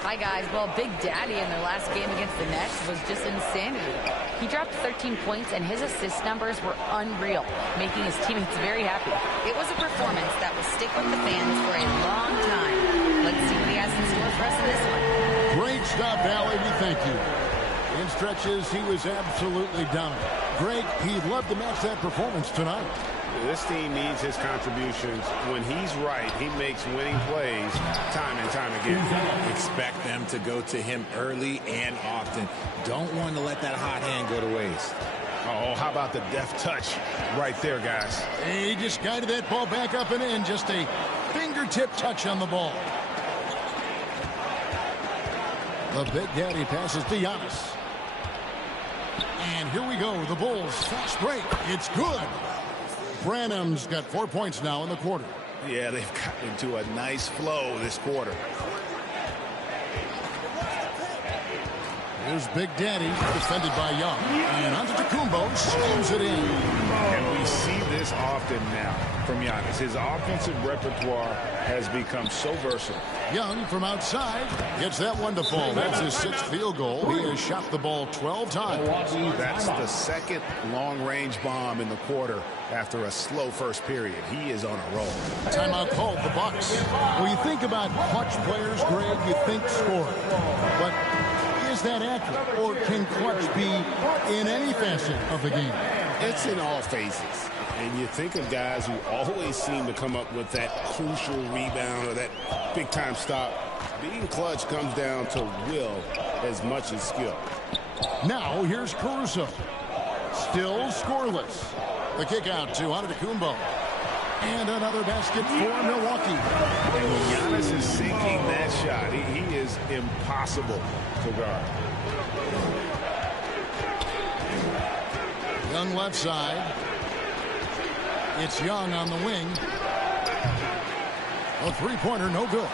Hi, guys. Well, Big Daddy in their last game against the Nets was just insanity. He dropped 13 points, and his assist numbers were unreal, making his teammates very happy. It was a performance that will stick with the fans for a long time. Let's see what he has in store for us in this one. Great stop, Allie. We thank you. In stretches, he was absolutely dominant. Greg, he'd love to match that performance tonight. This team needs his contributions. When he's right, he makes winning plays time and time again. Expect them to go to him early and often. Don't want to let that hot hand go to waste. Oh, how about the deft touch right there, guys? He just guided that ball back up and in. Just a fingertip touch on the ball. The Big Daddy passes to Giannis. And here we go. The Bulls fast break. It's good. Branham's got 4 points now in the quarter. Yeah, they've gotten into a nice flow this quarter. Here's Big Daddy, defended by Young. And Antetokounmpo slams it in. And we see this often now from Giannis. His offensive repertoire has become so versatile. Young from outside gets that one to fall. That's his 6th field goal. He has shot the ball 12 times. That's the 2nd long-range bomb in the quarter after a slow first period. He is on a roll. Timeout called, the Bucks. When you think about clutch players, Greg, you think score. But is that accurate? Or can clutch be in any facet of the game? It's in all phases. And you think of guys who always seem to come up with that crucial rebound or that big-time stop. Being clutch comes down to will as much as skill. Now here's Caruso. Still scoreless. The kick out to Antetokounmpo. And another basket for Milwaukee. And when Giannis is sinking that shot, he is impossible to guard. Young left side. It's Young on the wing. A three-pointer, no good.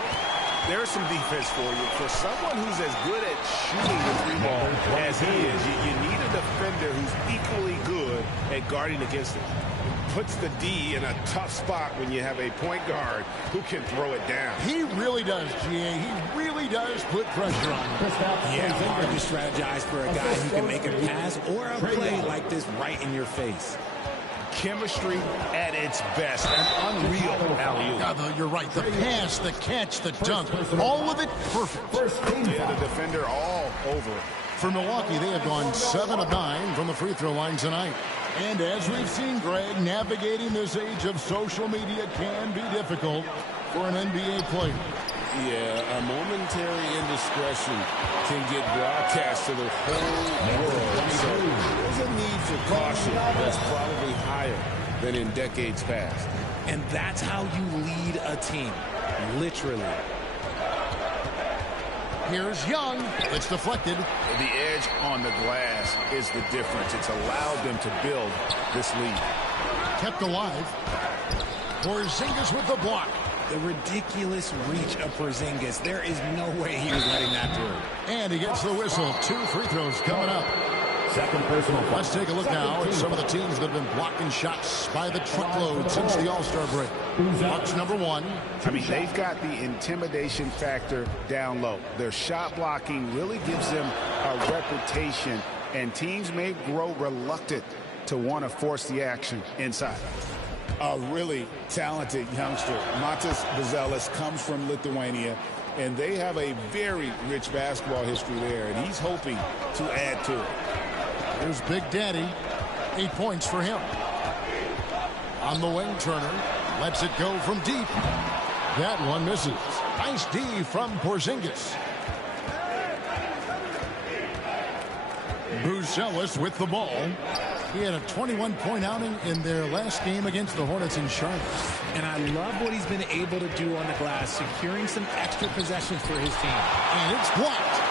There's some defense for you. For someone who's as good at shooting the three ball as he is, you need a defender who's equally good at guarding against it. Puts the D in a tough spot when you have a point guard who can throw it down. He really does, GA. He really does put pressure on him. Yeah, hard to strategize for a guy who can make a pass or a play like this right in your face. Chemistry at its best. An unreal alley-oop. Yeah, you're right. The pass, the catch, the dunk, all of it perfect. Yeah, the defender all over it. For Milwaukee, they have gone 7 of 9 from the free throw line tonight. And as we've seen, Greg, navigating this age of social media can be difficult for an NBA player. Yeah, a momentary indiscretion can get broadcast to the whole world. So there's a need for caution that's probably higher than in decades past. And that's how you lead a team, literally. Here's Young. It's deflected. The edge on the glass is the difference. It's allowed them to build this lead. Kept alive. Porzingis with the block. The ridiculous reach of Porzingis. There is no way he was letting that through. And he gets the whistle. 2 free throws coming up. Second personal foul. Let's take a look now at some of the teams that have been blocking shots by the truckload since the All-Star break. Bucks #1. I mean, they've got the intimidation factor down low. Their shot blocking really gives them a reputation, and teams may grow reluctant to want to force the action inside. A really talented youngster. Mantas Buzelis comes from Lithuania, and they have a very rich basketball history there, and he's hoping to add to it. Here's Big Daddy. 8 points for him. On the wing, Turner lets it go from deep. That one misses. Nice D from Porzingis. Buzelis with the ball. He had a 21-point outing in their last game against the Hornets in Charlotte. And I love what he's been able to do on the glass, securing some extra possessions for his team. And it's blocked.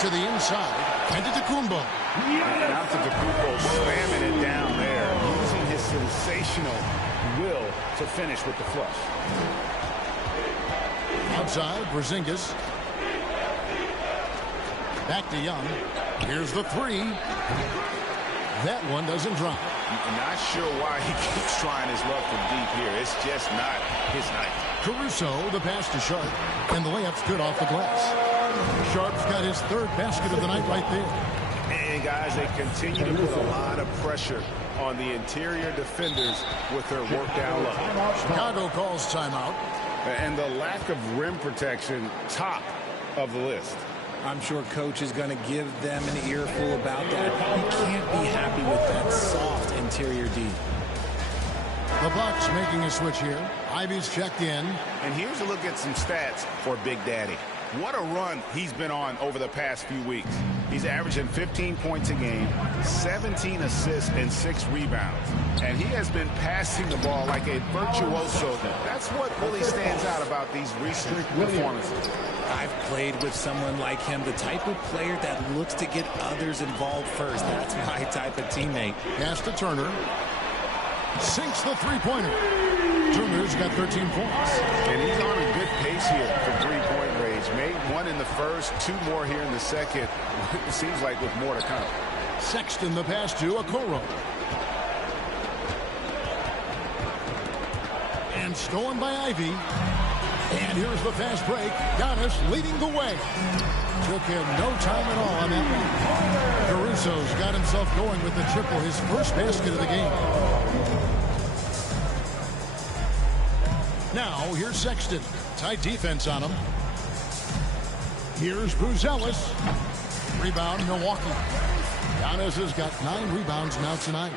To the inside. Antetokounmpo. And Antetokounmpo slamming it down there, using his sensational will to finish with the flush. Outside, Porzingis. Back to Young. Here's the three. That one doesn't drop. I'm not sure why he keeps trying his luck from deep here. It's just not his night. Caruso, the pass to Sharp, and the layup's good off the glass. Sharp's got his third basket of the night right there. And guys, they continue to put a lot of pressure on the interior defenders with their work down low. Chicago calls timeout. And the lack of rim protection, top of the list. I'm sure coach is going to give them an earful about that. You can't be happy with that soft interior D. The Bucks making a switch here. Ivy's checked in. And here's a look at some stats for Big Daddy. What a run he's been on over the past few weeks. He's averaging 15 points a game, 17 assists, and 6 rebounds. And he has been passing the ball like a virtuoso. That's what really stands out about these recent performances. I've played with someone like him, the type of player that looks to get others involved first. That's my type of teammate. Pass to Turner. Sinks the three-pointer. Turner's got 13 points. And he's on a good pace here for three-point range. Made one in the first, 2 more here in the second. It seems like with more to come. Sexton the pass to Okoro. And stolen by Ivy. And here's the fast break. Giannis leading the way. Took him no time at all on that one. Caruso's got himself going with the triple, his first basket of the game. Now, here's Sexton. Tight defense on him. Here's Buzelis. Rebound, Milwaukee. Giannis has got 9 rebounds now tonight.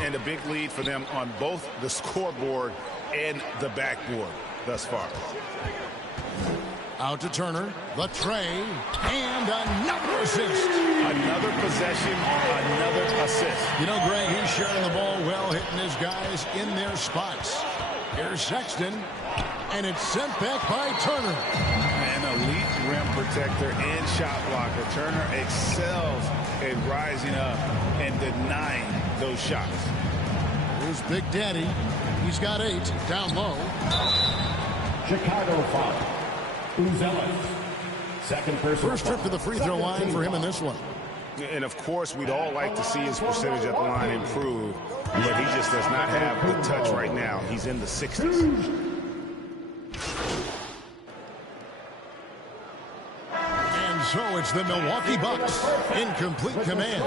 And a big lead for them on both the scoreboard and the backboard thus far. Out to Turner, the tray, and another assist. Another possession, another assist. You know, Greg, he's sharing the ball well, hitting his guys in their spots. Here's Sexton, and it's sent back by Turner. An elite rim protector and shot blocker. Turner excels in rising up and denying those shots. Here's Big Daddy. He's got 8 down low. Chicago foul. Buzelis. Second personal First trip to the free throw line for him in this one. And of course, we'd all like to see his percentage at the line improve, but he just does not have the touch right now. He's in the 60s. And so it's the Milwaukee Bucks in complete command.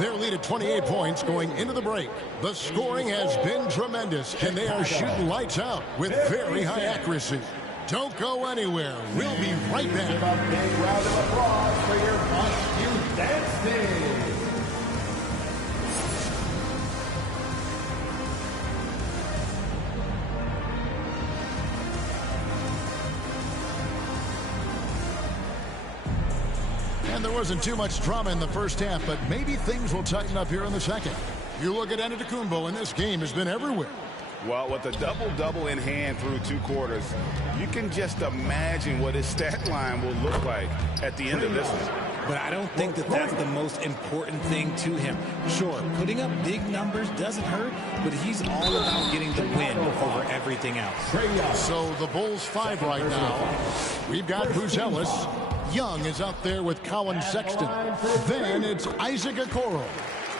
Their lead at 28 points going into the break. The scoring has been tremendous, and they are shooting lights out with very high accuracy. Don't go anywhere. We'll be right back. Give a big round of applause for your Bucks Youth Dance Team. And there wasn't too much drama in the first half, but maybe things will tighten up here in the second. You look at Antetokounmpo, and this game has been everywhere. Well, with a double-double in hand through 2 quarters, you can just imagine what his stat line will look like at the end of this one. But I don't think that that's the most important thing to him. Sure, putting up big numbers doesn't hurt, but he's all about getting the win over everything else. So the Bulls 5 right now. We've got Buzelis. Young is out there with Colin Sexton. Then it's Isaac Okoro.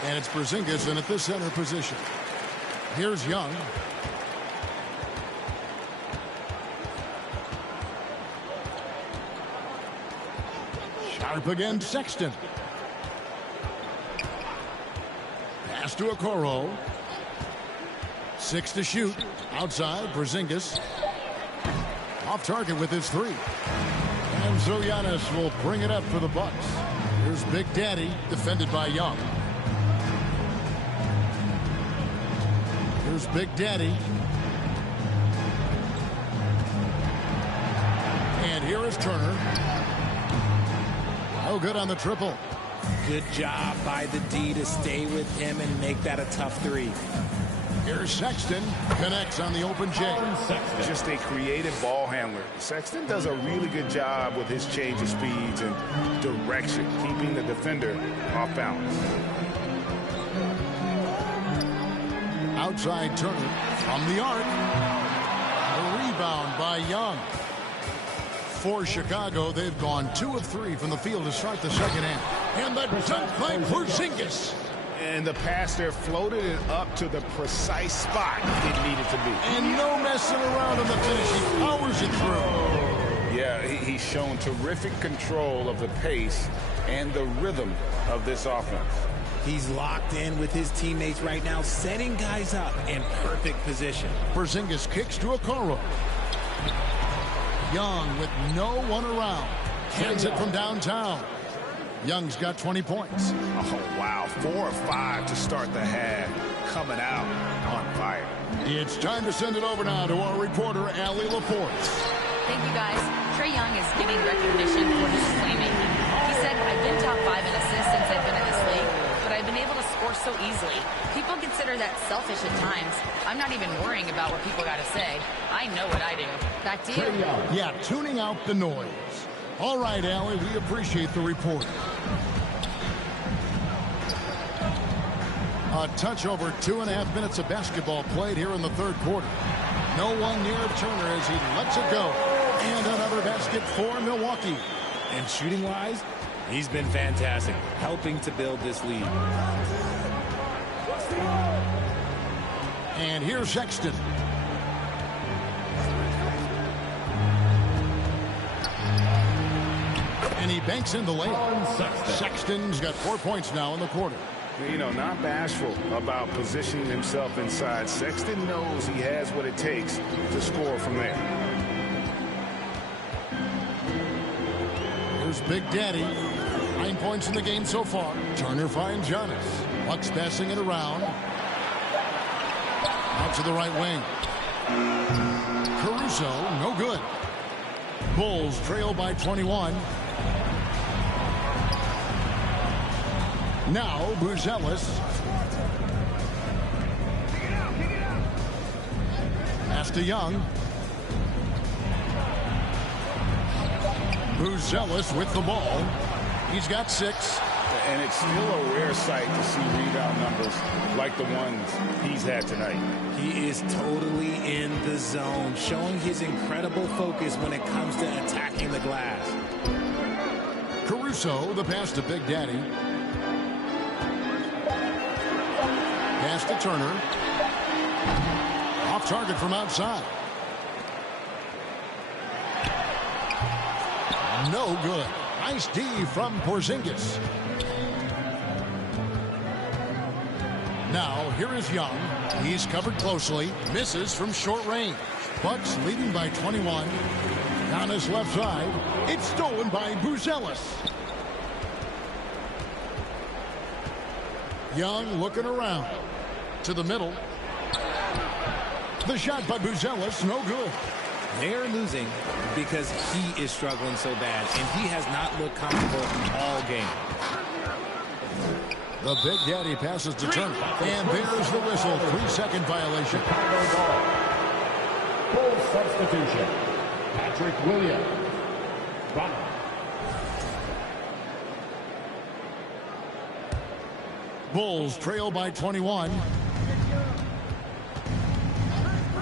And it's Porzingis in at the center position. Here's Young. Sharp again, Sexton. Pass to Okoro. 6 to shoot. Outside, Porzingis. Off target with his 3. And so Giannis will bring it up for the Bucks. Here's Big Daddy, defended by Young. Here's Big Daddy. And here is Turner. Oh, good on the triple. Good job by the D to stay with him and make that a tough 3. Here's Sexton. Connects on the open J. Just a creative ball handler. Sexton does a really good job with his change of speeds and direction, keeping the defender off balance. Outside Turner from the arc. A rebound by Young. For Chicago, they've gone 2 of 3 from the field to start the second half. And the dunk by Porzingis. And the pass there floated it up to the precise spot it needed to be. And no messing around on the finish. He powers it through. Yeah, he's shown terrific control of the pace and the rhythm of this offense. He's locked in with his teammates right now, setting guys up in perfect position. Porzingis kicks to Okoro. Young with no one around. Hands it from downtown. Young's got 20 points. Oh, wow. 4 or 5 to start the half. Coming out on fire. It's time to send it over now to our reporter, Allie LaForce. Thank you, guys. Trae Young is getting recognition for his playmaking. He said, I've been top 5 in assists since I've been in this league, but I've been able to score so easily. People consider that selfish at times. I'm not even worrying about what people got to say. I know what I do. Back to you. Yeah, tuning out the noise. All right, Allie, we appreciate the report. A touch over 2.5 minutes of basketball played here in the third quarter. No one near Turner as he lets it go. And another basket for Milwaukee. And shooting-wise, he's been fantastic, helping to build this lead. And here's Sexton. And he banks in the layup. Sexton's got 4 points now in the quarter. You know, not bashful about positioning himself inside. Sexton knows he has what it takes to score from there. Here's Big Daddy. 9 points in the game so far. Turner finds Giannis. Bucks passing it around. Out to the right wing. Caruso, no good. Bulls trail by 21. Now Buzelis. Pass to Young. Buzelis with the ball. He's got 6. And it's still a rare sight to see rebound numbers like the ones he's had tonight. He is totally in the zone, showing his incredible focus when it comes to attacking the glass. Caruso, the pass to Big Daddy. Pass to Turner. Off target from outside. No good. Nice D from Porzingis. Now, here is Young. He's covered closely. Misses from short range. Bucks leading by 21. Giannis left side. It's stolen by Buzelis. Young looking around. To the middle. The shot by Buzelis, no good. They're losing because he is struggling so bad, and he has not looked comfortable all game. The Big Daddy passes to Turner. And there's the whistle. 3-second violation. Full substitution. Patrick Williams. Bulls trail by 21.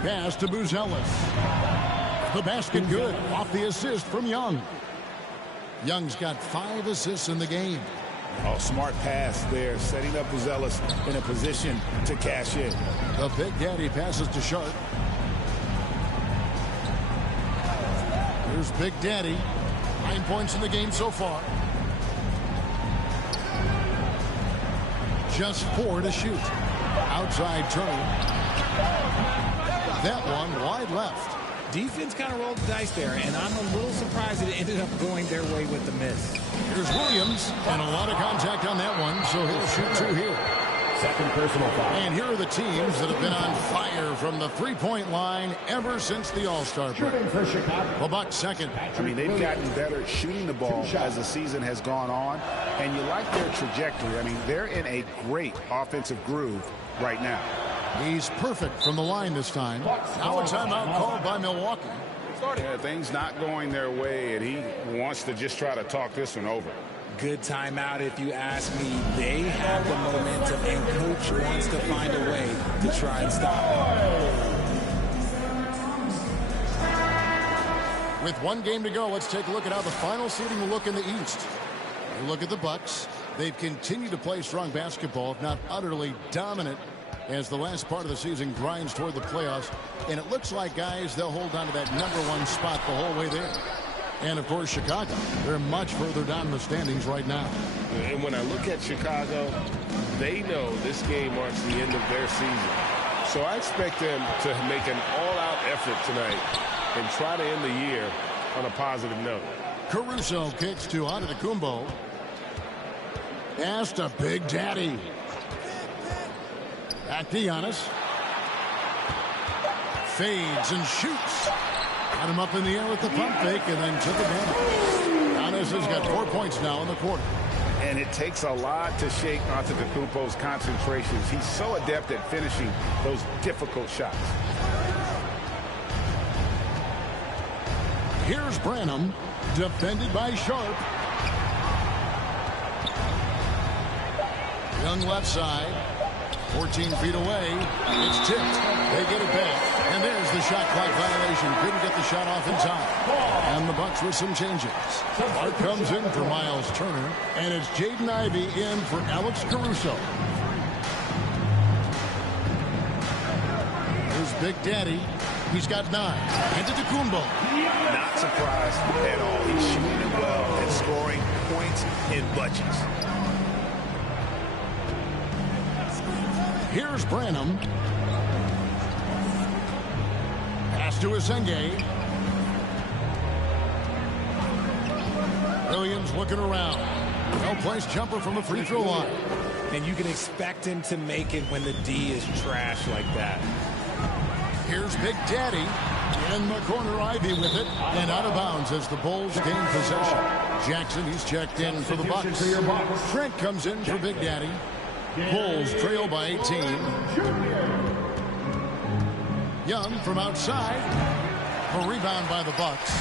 Pass to Buzelis. The basket good. Off the assist from Young. Young's got 5 assists in the game. Oh, smart pass there, setting up Buzelis in a position to cash in. The Big Daddy passes to Sharp. Here's Big Daddy. 9 points in the game so far. Just 4 to shoot. Outside Turner. That one wide left. Defense kind of rolled the dice there, and I'm a little surprised it ended up going their way with the miss. Here's Williams, and a lot of contact on that one, so he'll shoot 2 here. Second personal foul. And here are the teams that have been on fire from the three-point line ever since the All-Star break. The Bucks second. I mean, they've gotten better at shooting the ball as the season has gone on, and you like their trajectory. I mean, they're in a great offensive groove right now. He's perfect from the line this time. Now a timeout called by Milwaukee. Yeah, things not going their way, and he wants to just try to talk this one over. Good timeout, if you ask me. They have the momentum, and coach wants to find a way to try and stop it. With 1 game to go, let's take a look at how the final seeding will look in the East. You look at the Bucks. They've continued to play strong basketball, if not utterly dominant, as the last part of the season grinds toward the playoffs. And it looks like, guys, they'll hold on to that #1 spot the whole way there. And, of course, Chicago. They're much further down in the standings right now. And when I look at Chicago, they know this game marks the end of their season. So I expect them to make an all-out effort tonight and try to end the year on a positive note. Caruso kicks to Antetokounmpo. Pass to Big Daddy. Back to Giannis. Fades and shoots. Got him up in the air with the pump fake and then took advantage. Giannis has got 4 points now in the quarter. And it takes a lot to shake Antetokounmpo's concentrations. He's so adept at finishing those difficult shots. Here's Branham, defended by Sharp. Young left side. 14 feet away. It's tipped. They get it back. And there's the shot clock violation. Couldn't get the shot off in time. And the Bucks with some changes. Clark comes in for Miles Turner. And it's Jaden Ivey in for Alex Caruso. Here's Big Daddy. He's got 9. Antetokounmpo. Not surprised at all. He's shooting it well and scoring points in bunches. Here's Branham. Pass to Asenge. Williams looking around. Well-placed jumper from the free throw line. And you can expect him to make it when the D is trash like that. Here's Big Daddy. In the corner, Ivy with it. And out of bounds as the Bulls gain possession. Jackson, he's checked in for the Bucks. Trent comes in for Big Daddy. Bulls trail by 18. Young from outside. A rebound by the Bucks.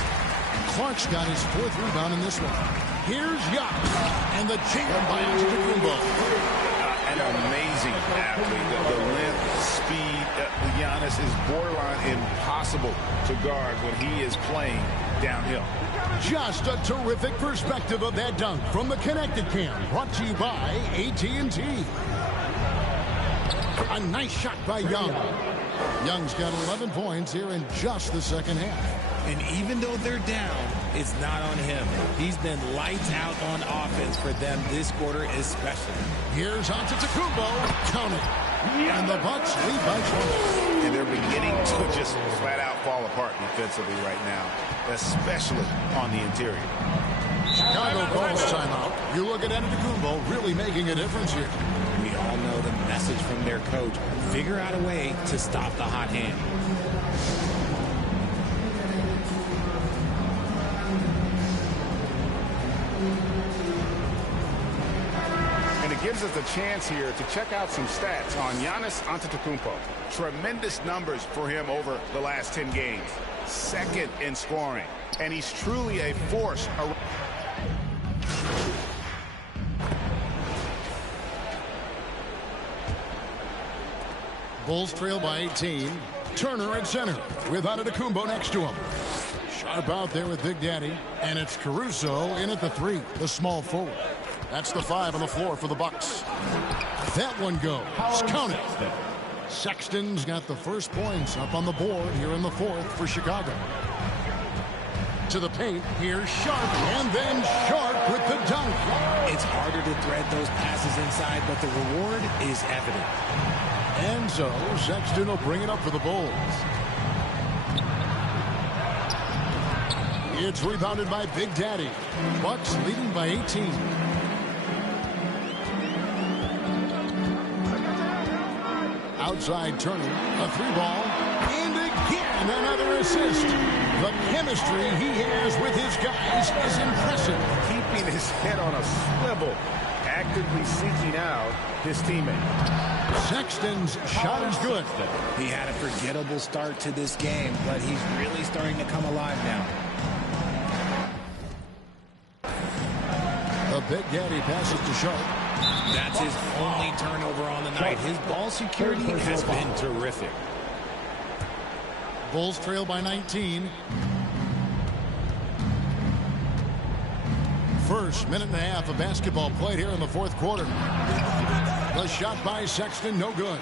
Clark's got his 4th rebound in this one. Here's Young. And the jam by Antetokounmpo. An amazing athlete. The length, speed. Giannis is borderline impossible to guard when he is playing downhill. Just a terrific perspective of that dunk from the Connected Cam, brought to you by AT&T. A nice shot by Young. Young's got 11 points here in just the second half. And even though they're down, it's not on him. He's been lights out on offense for them this quarter especially. Here's Antetokounmpo. Count it. And the Bucks lead by 20. And they're beginning to just flat out fall apart defensively right now, especially on the interior. Chicago calls timeout. You look at Antetokounmpo really making a difference here. We all know the message from their coach. Figure out a way to stop the hot hand. Gives us a chance here to check out some stats on Giannis Antetokounmpo. Tremendous numbers for him over the last 10 games. 2nd in scoring. And he's truly a force. Bulls trail by 18. Turner at center with Antetokounmpo next to him. Sharp out there with Big Daddy. And it's Caruso in at the 3, the small forward. That's the 5 on the floor for the Bucks. That one goes. Count it. Sexton's got the first points up on the board here in the 4th for Chicago. To the paint, here's Sharp, and then Sharp with the dunk. It's harder to thread those passes inside, but the reward is evident. And so Sexton will bring it up for the Bulls. It's rebounded by Big Daddy. Bucks leading by 18. Outside Turner, a 3-ball, and again another assist. The chemistry he has with his guys is impressive. Keeping his head on a swivel, actively seeking out his teammate. Sexton's shot is good. He had a forgettable start to this game, but he's really starting to come alive now. The Big Daddy passes to Sharp. That's his only turnover on the night. His ball security has been terrific. Bulls trail by 19. First minute and a half of basketball played here in the 4th quarter. The shot by Sexton, no good.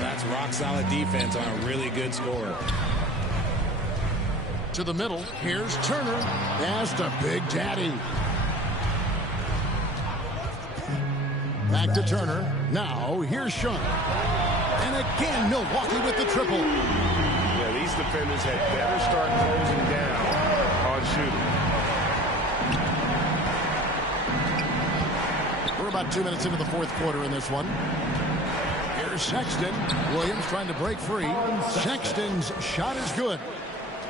That's rock-solid defense on a really good score. To the middle, here's Turner. Pass to Big Daddy. Back to Turner. Now, here's Sharp. And again, Milwaukee with the triple. Yeah, these defenders had better start closing down on shooting. We're about 2 minutes into the 4th quarter in this one. Here's Sexton. Williams trying to break free. Sexton's shot is good.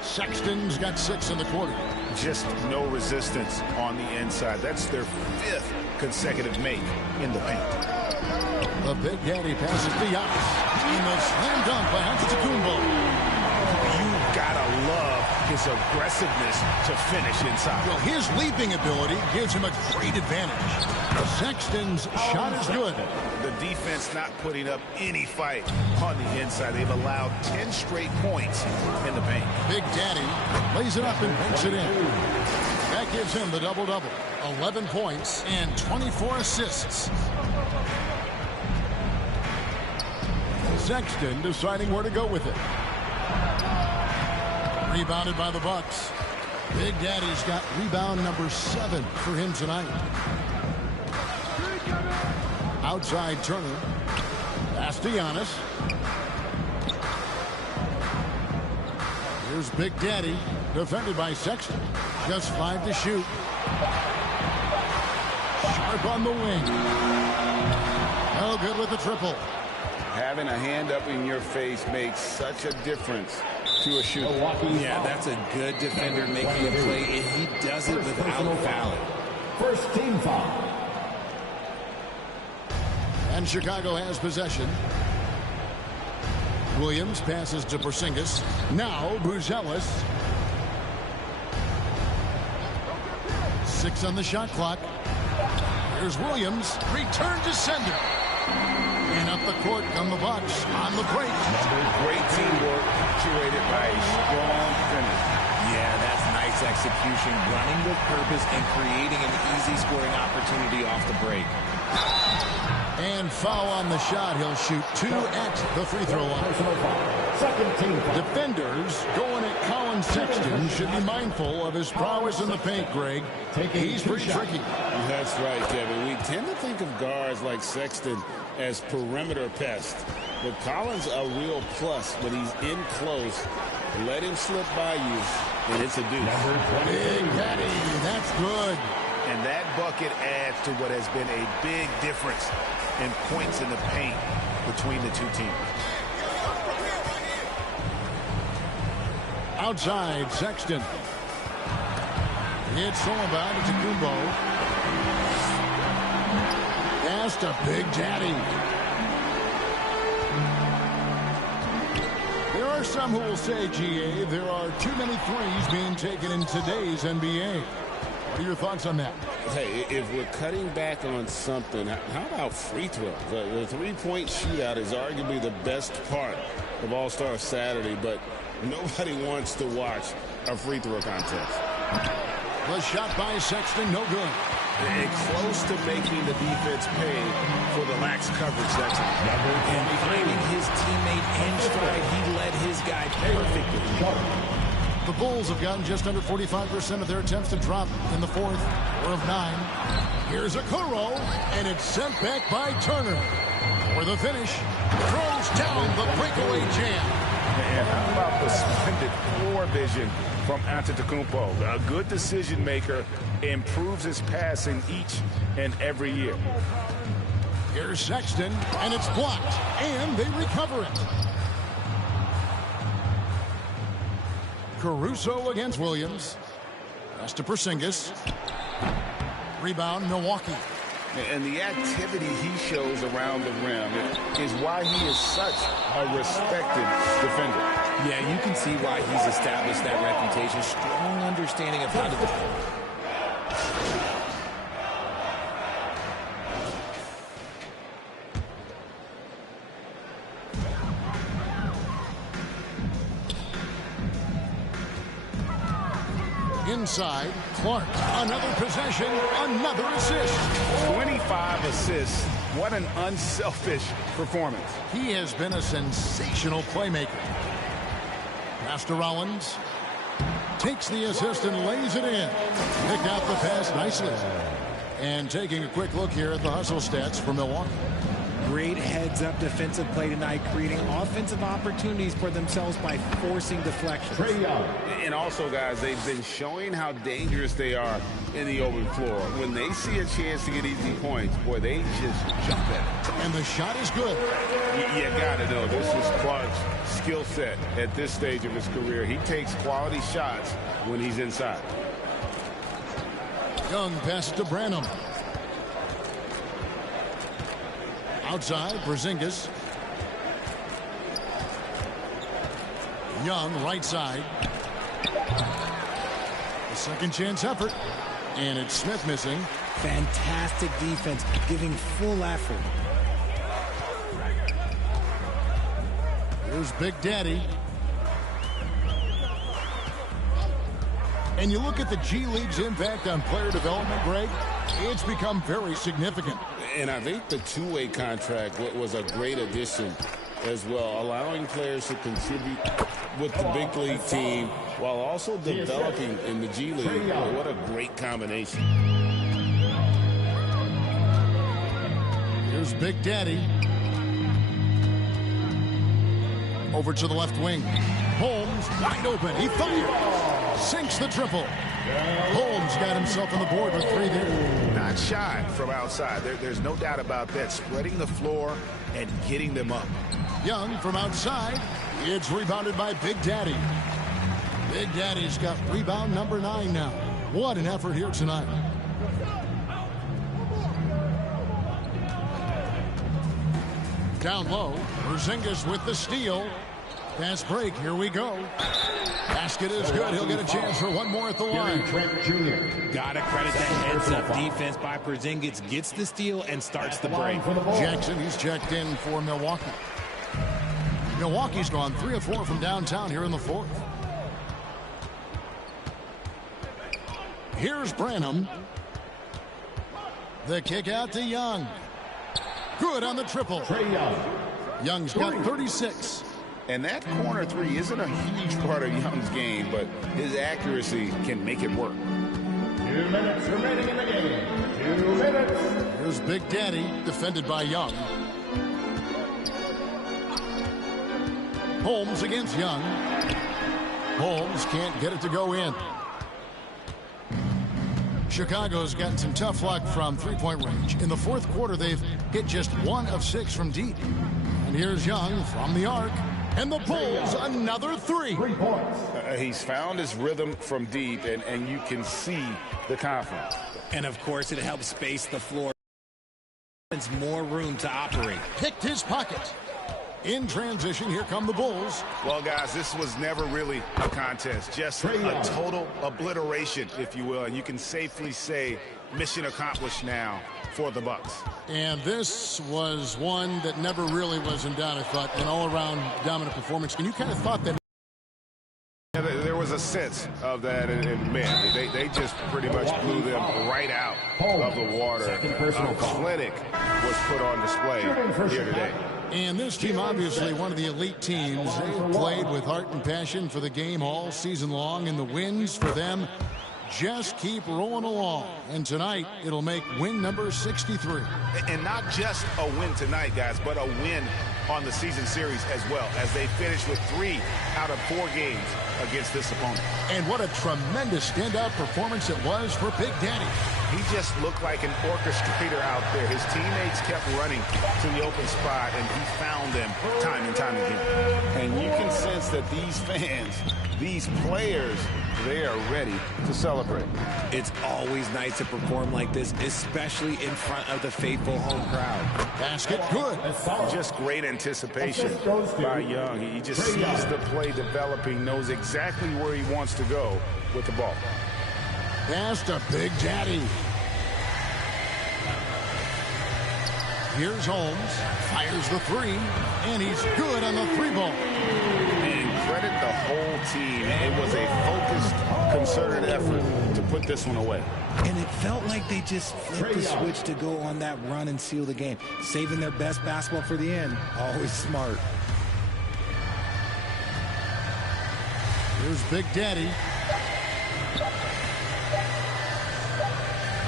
Sexton's got 6 in the quarter. Just no resistance on the inside. That's their 5th consecutive make in the paint. The Big Daddy passes to Giannis. And the slam dunk by Antetokounmpo. You've got to love his aggressiveness to finish inside. Well, his leaping ability gives him a great advantage. Sexton's shot is good. The defense not putting up any fight on the inside. They've allowed 10 straight points in the paint. Big Daddy lays it up and banks it in. That gives him the double-double. 11 points and 24 assists. Sexton deciding where to go with it. Rebounded by the Bucks. Big Daddy's got rebound number 7 for him tonight. Outside Turner. Pass to Giannis. Here's Big Daddy, defended by Sexton. Just 5 to shoot. Sharp on the wing. No good with the triple. Having a hand up in your face makes such a difference to a shooter. Yeah, that's a good defender making a play, and he does it without fouling. First team foul. And Chicago has possession. Williams passes to Porzingis. Now Buzelis. 6 on the shot clock. Here's Williams. Return to sender. And up the court come the Bucks on the break. Great teamwork, curated by a strong finish. Yeah, that's nice execution, running with purpose and creating an easy scoring opportunity off the break. And foul on the shot. He'll shoot 2 at the free throw line. Second team foul. Defenders going at Colin Sexton should be mindful of his prowess in the paint, Greg. He's pretty tricky. That's right, Kevin. We tend to think of guards like Sexton as perimeter pests. But Collins a real plus when he's in close. Let him slip by you, and it's a deuce. Big Daddy, that's good. And that bucket adds to what has been a big difference in points in the paint between the two teams. Outside, Sexton. It's all about Antetokounmpo. Pass to Big Daddy. There are some who will say, GA, there are too many threes being taken in today's NBA. What are your thoughts on that? Hey, if we're cutting back on something, how about free throws? The three-point shootout is arguably the best part of All-Star Saturday, but nobody wants to watch a free throw contest. The shot by Sexton, no good. And close to making the defense pay for the lax coverage that time. And finding his teammate in stride, he led his guy perfectly. The Bulls have gotten just under 45% of their attempts to drop in the fourth. 4 of 9. Here's a Kuro, and it's sent back by Turner. For the finish, throws down the breakaway jam. And how about the splendid floor vision from Antetokounmpo? A good decision maker, improves his passing each and every year. Here's Sexton, and it's blocked, and they recover it. Caruso against Williams. Pass to Porzingis. Rebound, Milwaukee. And the activity he shows around the rim is why he is such a respected defender. Yeah, you can see why he's established that reputation. Strong understanding of how to defend. Inside, Clark, another possession, another assist. 25 assists. What an unselfish performance. He has been a sensational playmaker. Pass to Rollins. Takes the assist and lays it in. Picked out the pass nicely. And taking a quick look here at the hustle stats for Milwaukee. Great heads-up defensive play tonight, creating offensive opportunities for themselves by forcing deflections. And also, guys, they've been showing how dangerous they are in the open floor. When they see a chance to get easy points, boy, they just jump at it. And the shot is good. You got to know, this is Clark's skill set at this stage of his career. He takes quality shots when he's inside. Young pass to Branham. Outside, Porzingis. Young, right side. A second chance effort. And it's Smith missing. Fantastic defense, giving full effort. Here's Big Daddy. And you look at the G League's impact on player development, Greg, it's become very significant. And I think the two-way contract was a great addition as well, allowing players to contribute with the big league team while also developing in the G League. What a great combination. Here's Big Daddy. Over to the left wing. Holmes wide open. He fires. Sinks the triple. Holmes got himself on the board with 3 there. Not shy from outside. There's no doubt about that. Spreading the floor and getting them up. Young from outside. It's rebounded by Big Daddy. Big Daddy's got rebound number 9 now. What an effort here tonight. Down low. Porzingis with the steal. Fast break. Here we go. Basket is good. He'll get a chance for one more at the line. Gotta credit the heads-up defense by Porzingis. Gets the steal and starts the break. Jackson, he's checked in for Milwaukee. Milwaukee's gone 3 of 4 from downtown here in the fourth. Here's Branham. The kick out to Young. Good on the triple. Young's got 36. And that corner 3 isn't a huge part of Young's game, but his accuracy can make it work. 2 minutes remaining in the game. 2 minutes. Here's Big Daddy, defended by Young. Holmes against Young. Holmes can't get it to go in. Chicago's gotten some tough luck from three-point range. In the fourth quarter, they've hit just 1 of 6 from deep. And here's Young from the arc. And the Bulls, another 3. 3 points. He's found his rhythm from deep, and you can see the confidence. And, of course, it helps space the floor. More room to operate. Picked his pocket. In transition, here come the Bulls. Well, guys, this was never really a contest. Just a total obliteration, if you will. And you can safely say mission accomplished now for the Bucks. And this was one that never really was in doubt, I thought. An all-around dominant performance. And you kind of thought that there was a sense of that, and man, they just pretty much blew them right out of the water. A clinic was put on display here today. And this team, obviously one of the elite teams. They've played with heart and passion for the game all season long, and the wins for them just keep rolling along. And tonight, it'll make win number 63. And not just a win tonight, guys, but a win on the season series as well, as they finish with 3 out of 4 games against this opponent. And what a tremendous standout performance it was for Big Daddy. He just looked like an orchestrator out there. His teammates kept running to the open spot, and he found them time and time again. And you can sense that these fans, these players, they are ready to celebrate. It's always nice to perform like this, especially in front of the faithful home crowd. Basket good. Just great anticipation by Young. He just sees the play developing, knows exactly where he wants to go with the ball. Pass to Big Daddy. Here's Holmes. Fires the 3. And he's good on the 3-ball. And credit the whole team. It was a focused, concerted effort to put this one away. And it felt like they just flipped the switch to go on that run and seal the game. Saving their best basketball for the end. Always smart. Here's Big Daddy.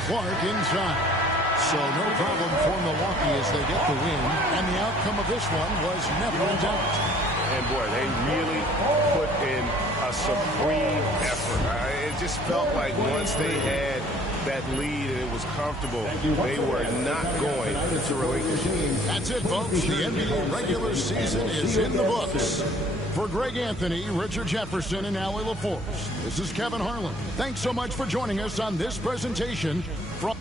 Clark inside. So no problem for Milwaukee as they get the win. And the outcome of this one was never in doubt. And boy, they really put in a supreme effort. It just felt like once they had that lead and it was comfortable, they were not going to relinquish. That's it, folks. The NBA regular season is in the books. For Greg Anthony, Richard Jefferson, and Allie LaForce, this is Kevin Harlan. Thanks so much for joining us on this presentation from...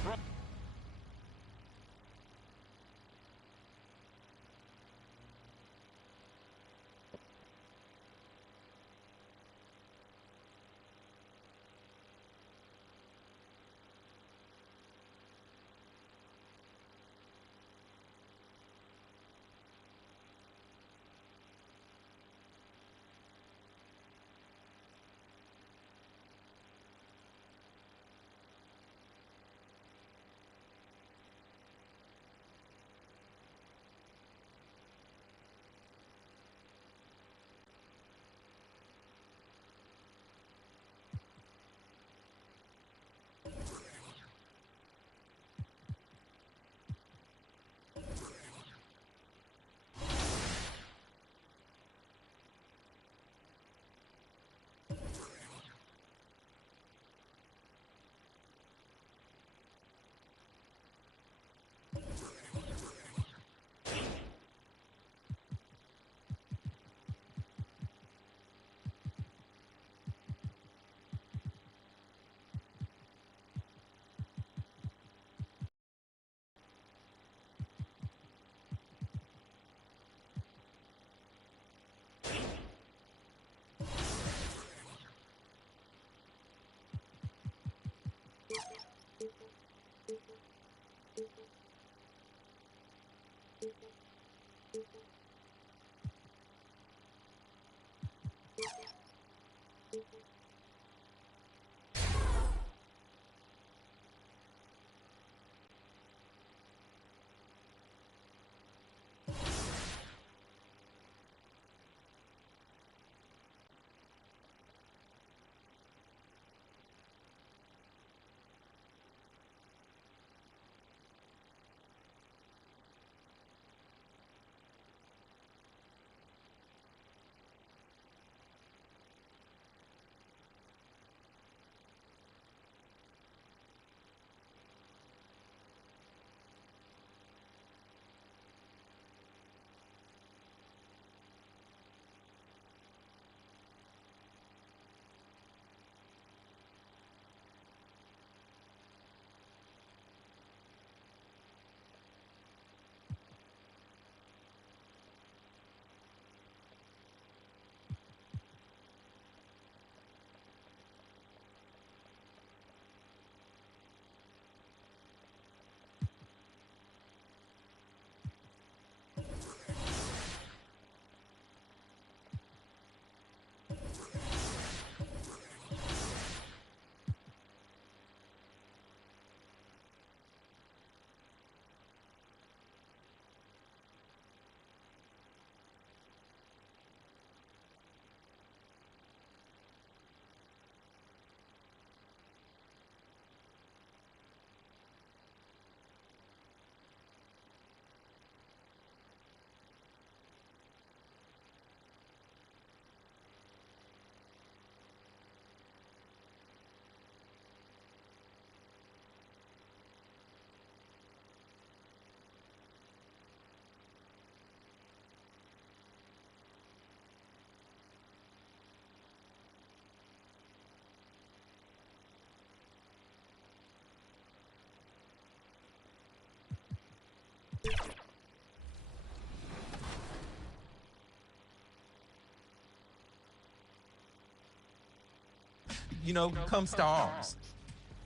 You know, come stars.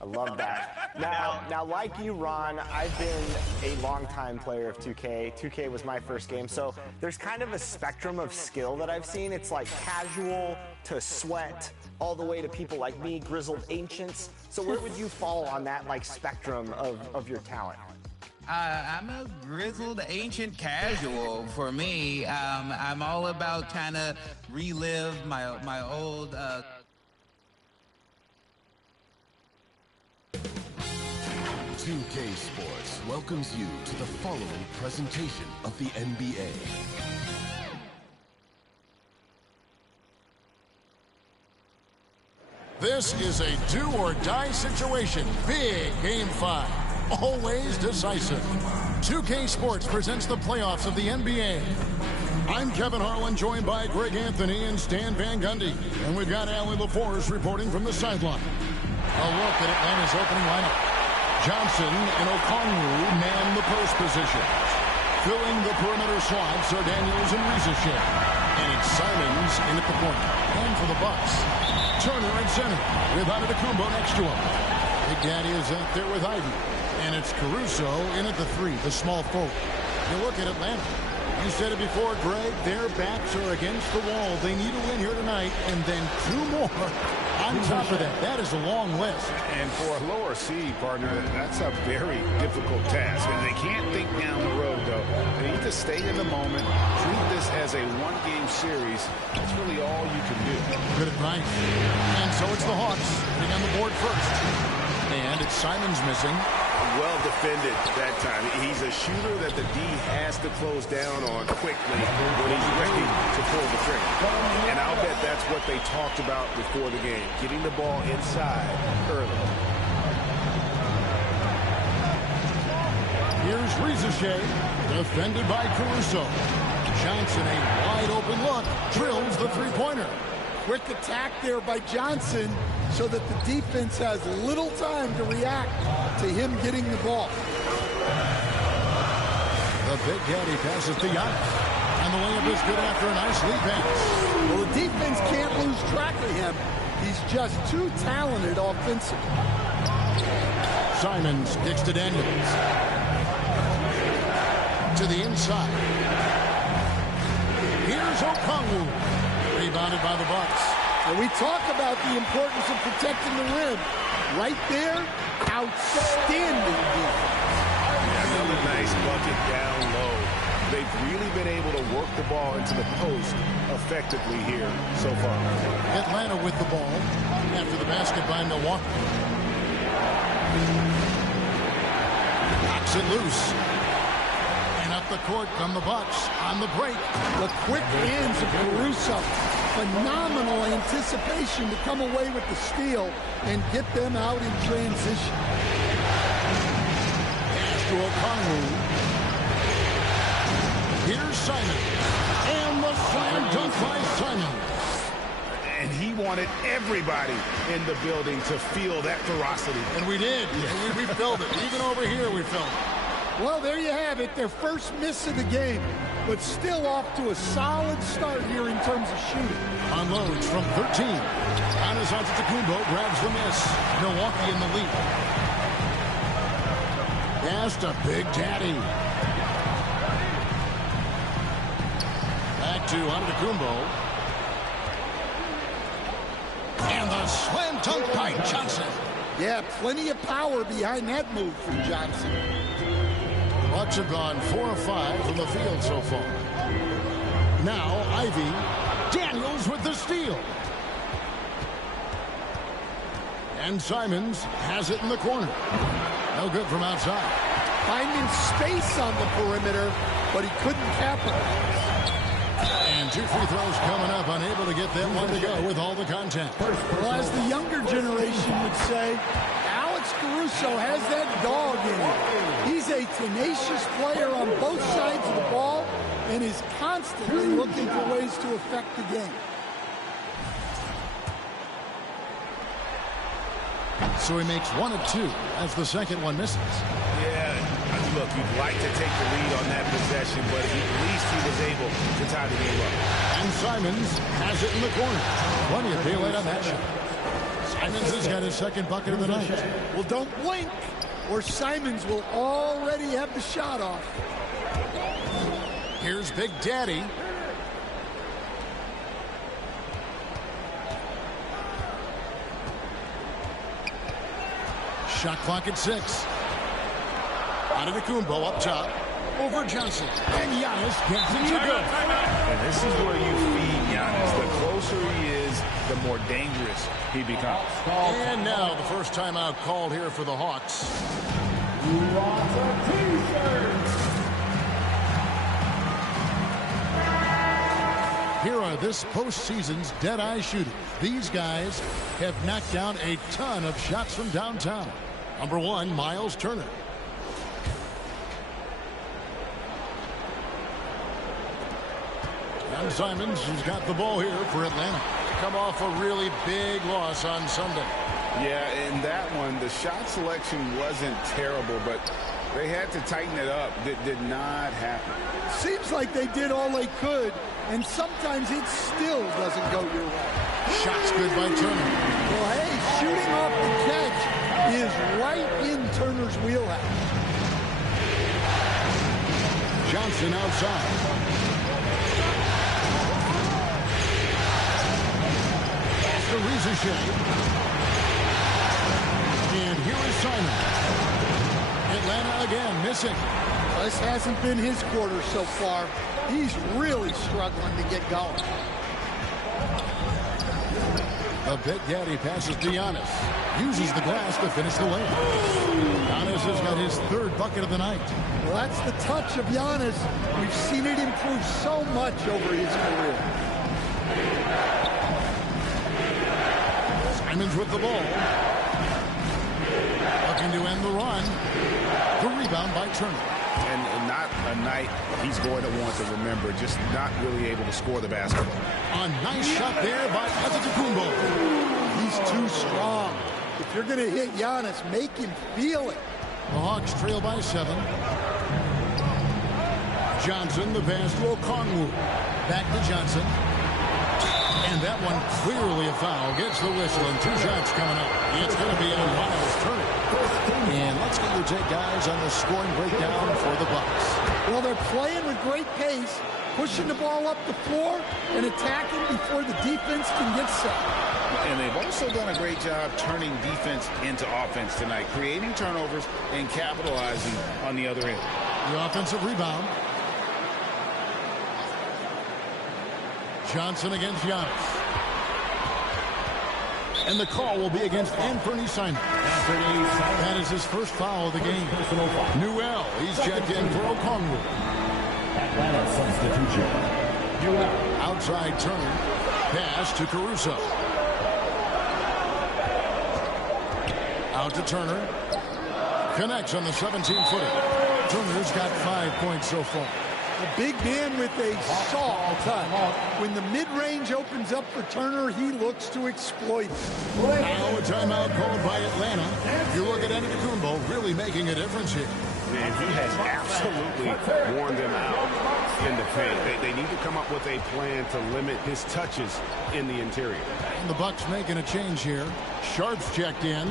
I love that. Now, like you, Ron, I've been a longtime player of 2K. 2K was my first game, so there's kind of a spectrum of skill that I've seen. It's like casual to sweat, all the way to people like me, grizzled ancients. So where would you fall on that like spectrum of your talent? I'm a grizzled ancient casual. For me, I'm all about trying to relive my old. 2K Sports welcomes you to the following presentation of the NBA. This is a do-or-die situation. Big Game 5. Always decisive. 2K Sports presents the playoffs of the NBA. I'm Kevin Harlan, joined by Greg Anthony and Stan Van Gundy. And we've got Allie LaForce reporting from the sideline. A look at Atlanta's opening lineup. Johnson and Okongwu man the post positions. Filling the perimeter slots are Daniels and Rizachet. And it's Simons in at the point. And for the Bucks, Turner at center with Antetokounmpo next to him. Big Daddy is out there with Ivy. And it's Caruso in at the 3, the small forward. You look at Atlanta. You said it before, Greg, their backs are against the wall. They need a win here tonight, and then 2 more on top of that. That is a long list. And for a lower seed, partner, that's a very difficult task. And they can't think down the road, though. They need to stay in the moment, treat this as a one-game series. That's really all you can do. Good advice. And so it's the Hawks getting on the board first. And it's Simons missing. Well defended that time. He's a shooter that the D has to close down on quickly when he's ready to pull the trigger. And I'll bet that's what they talked about before the game, getting the ball inside early. Here's Rizachet, defended by Caruso. Johnson, a wide open look, drills the three-pointer. Quick attack there by Johnson so that the defense has little time to react to him getting the ball. The Big Daddy passes to Giannis. And the layup is good after a nice lead pass. Well, the defense can't lose track of him. He's just too talented offensively. Simons kicks to Daniels. To the inside. Here's Okongwu. Rebounded by the Bucks. And we talk about the importance of protecting the rim. Right there, outstanding defense. Another nice bucket down low. They've really been able to work the ball into the post effectively here so far. Atlanta with the ball after the basket by Milwaukee. Knocks it loose. And up the court come the Bucks on the break. The quick hands of Caruso. Phenomenal anticipation to come away with the steal and get them out in transition. Pass to Okongwu. Here's Simon. And the slam dunk by Simon. And he wanted everybody in the building to feel that ferocity. And we did. Yeah. We felt it. Even over here we felt it. Well, there you have it. Their first miss of the game, but still off to a solid start here in terms of shooting. Unloads from 13. Giannis Antetokounmpo grabs the miss. Milwaukee in the lead. Pass to Big Daddy. Back to Antetokounmpo. And the slam dunk by Johnson. Yeah, plenty of power behind that move from Johnson. Bucks have gone 4 of 5 from the field so far. Now, Ivy. Daniels with the steal. And Simons has it in the corner. No good from outside. Finding space on the perimeter, but he couldn't capitalize. And 2 free throws coming up, unable to get them one to go with all the content. Well, as the younger generation would say, Alex Caruso has that dog in him. He's a tenacious player on both sides of the ball and is constantly looking for ways to affect the game. So he makes 1 of 2 as the second one misses. Yeah, look, you'd like to take the lead on that possession, but at least he was able to tie the game up. And Simons has it in the corner. Plenty of daylight on that shot. Simons has got his second bucket of the night. Well, don't blink, or Simons will already have the shot off. Here's Big Daddy. Shot clock at 6. Antetokounmpo up top. Over Johnson. And Giannis gets it good. And this is where you feed Giannis. The closer he is, the more dangerous he becomes. And now the first timeout called here for the Hawks. Lots of t-shirts. Here are this postseason's dead-eye shooters. These guys have knocked down a ton of shots from downtown. Number 1, Miles Turner. And Simons has got the ball here for Atlanta. Come off a really big loss on Sunday. Yeah, in that one, the shot selection wasn't terrible, but they had to tighten it up. That did not happen. Seems like they did all they could, and sometimes it still doesn't go your way. Shots good by Turner. Well, hey, shooting off the catch is right in Turner's wheelhouse. Johnson outside. The Ricochet. And here is Simon. Atlanta again missing. This hasn't been his quarter so far. He's really struggling to get going. The Big Daddy passes to Giannis. Uses the glass to finish the lane. Giannis has got his third bucket of the night. Well, that's the touch of Giannis. We've seen it improve so much over his career. Simons with the ball. Looking to end the run. The rebound by Turner. And not a night he's going to want to remember. Just not really able to score the basketball. A nice shot there by Antetokounmpo. He's too strong. If you're going to hit Giannis, make him feel it. The Hawks trail by 7. Johnson, the pass to Okongwu. Back to Johnson. And that one clearly a foul. Gets the whistle and 2 shots coming up. It's going to be on Miles Turner. And let's get your take, guys, on the scoring breakdown for the Bucks. Well, they're playing with great pace, pushing the ball up the floor and attacking before the defense can get set. And they've also done a great job turning defense into offense tonight, creating turnovers and capitalizing on the other end. The offensive rebound. Johnson against Giannis. And the call will be against Anthony Simons. That is his first foul of the game. Newell, he's checked in for Okongwu. Atlanta substitution. Outside Turner. Pass to Caruso. Out to Turner. Connects on the 17-footer. Turner's got 5 points so far. A big man with a soft touch. When the mid-range opens up for Turner, he looks to exploit it. Now a timeout called by Atlanta. You look at Antetokounmpo really making a difference here. And he has absolutely worn them out in the paint. They need to come up with a plan to limit his touches in the interior. And the Bucks making a change here. Sharp's checked in.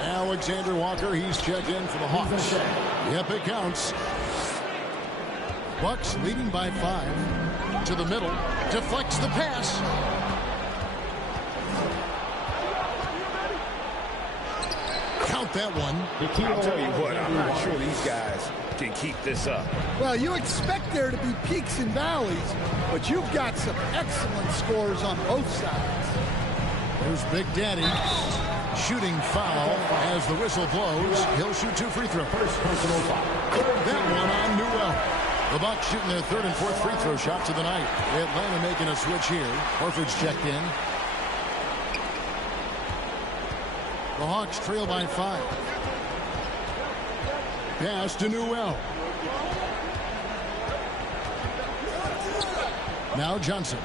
Alexander Walker, he's checked in for the Hawks. Yep, it counts. Bucks leading by 5. To the middle. Deflects the pass. Count that one. I'll tell you what, I'm not sure these guys can keep this up. Well, you expect there to be peaks and valleys, but you've got some excellent scores on both sides. There's Big Daddy. Shooting foul as the whistle blows. He'll shoot 2 free throws. That one on Newell. The Bucks shooting their 3rd and 4th free throw shots of the night. Atlanta making a switch here. Horford's checked in. The Hawks trail by 5. Pass to Newell. Now Johnson.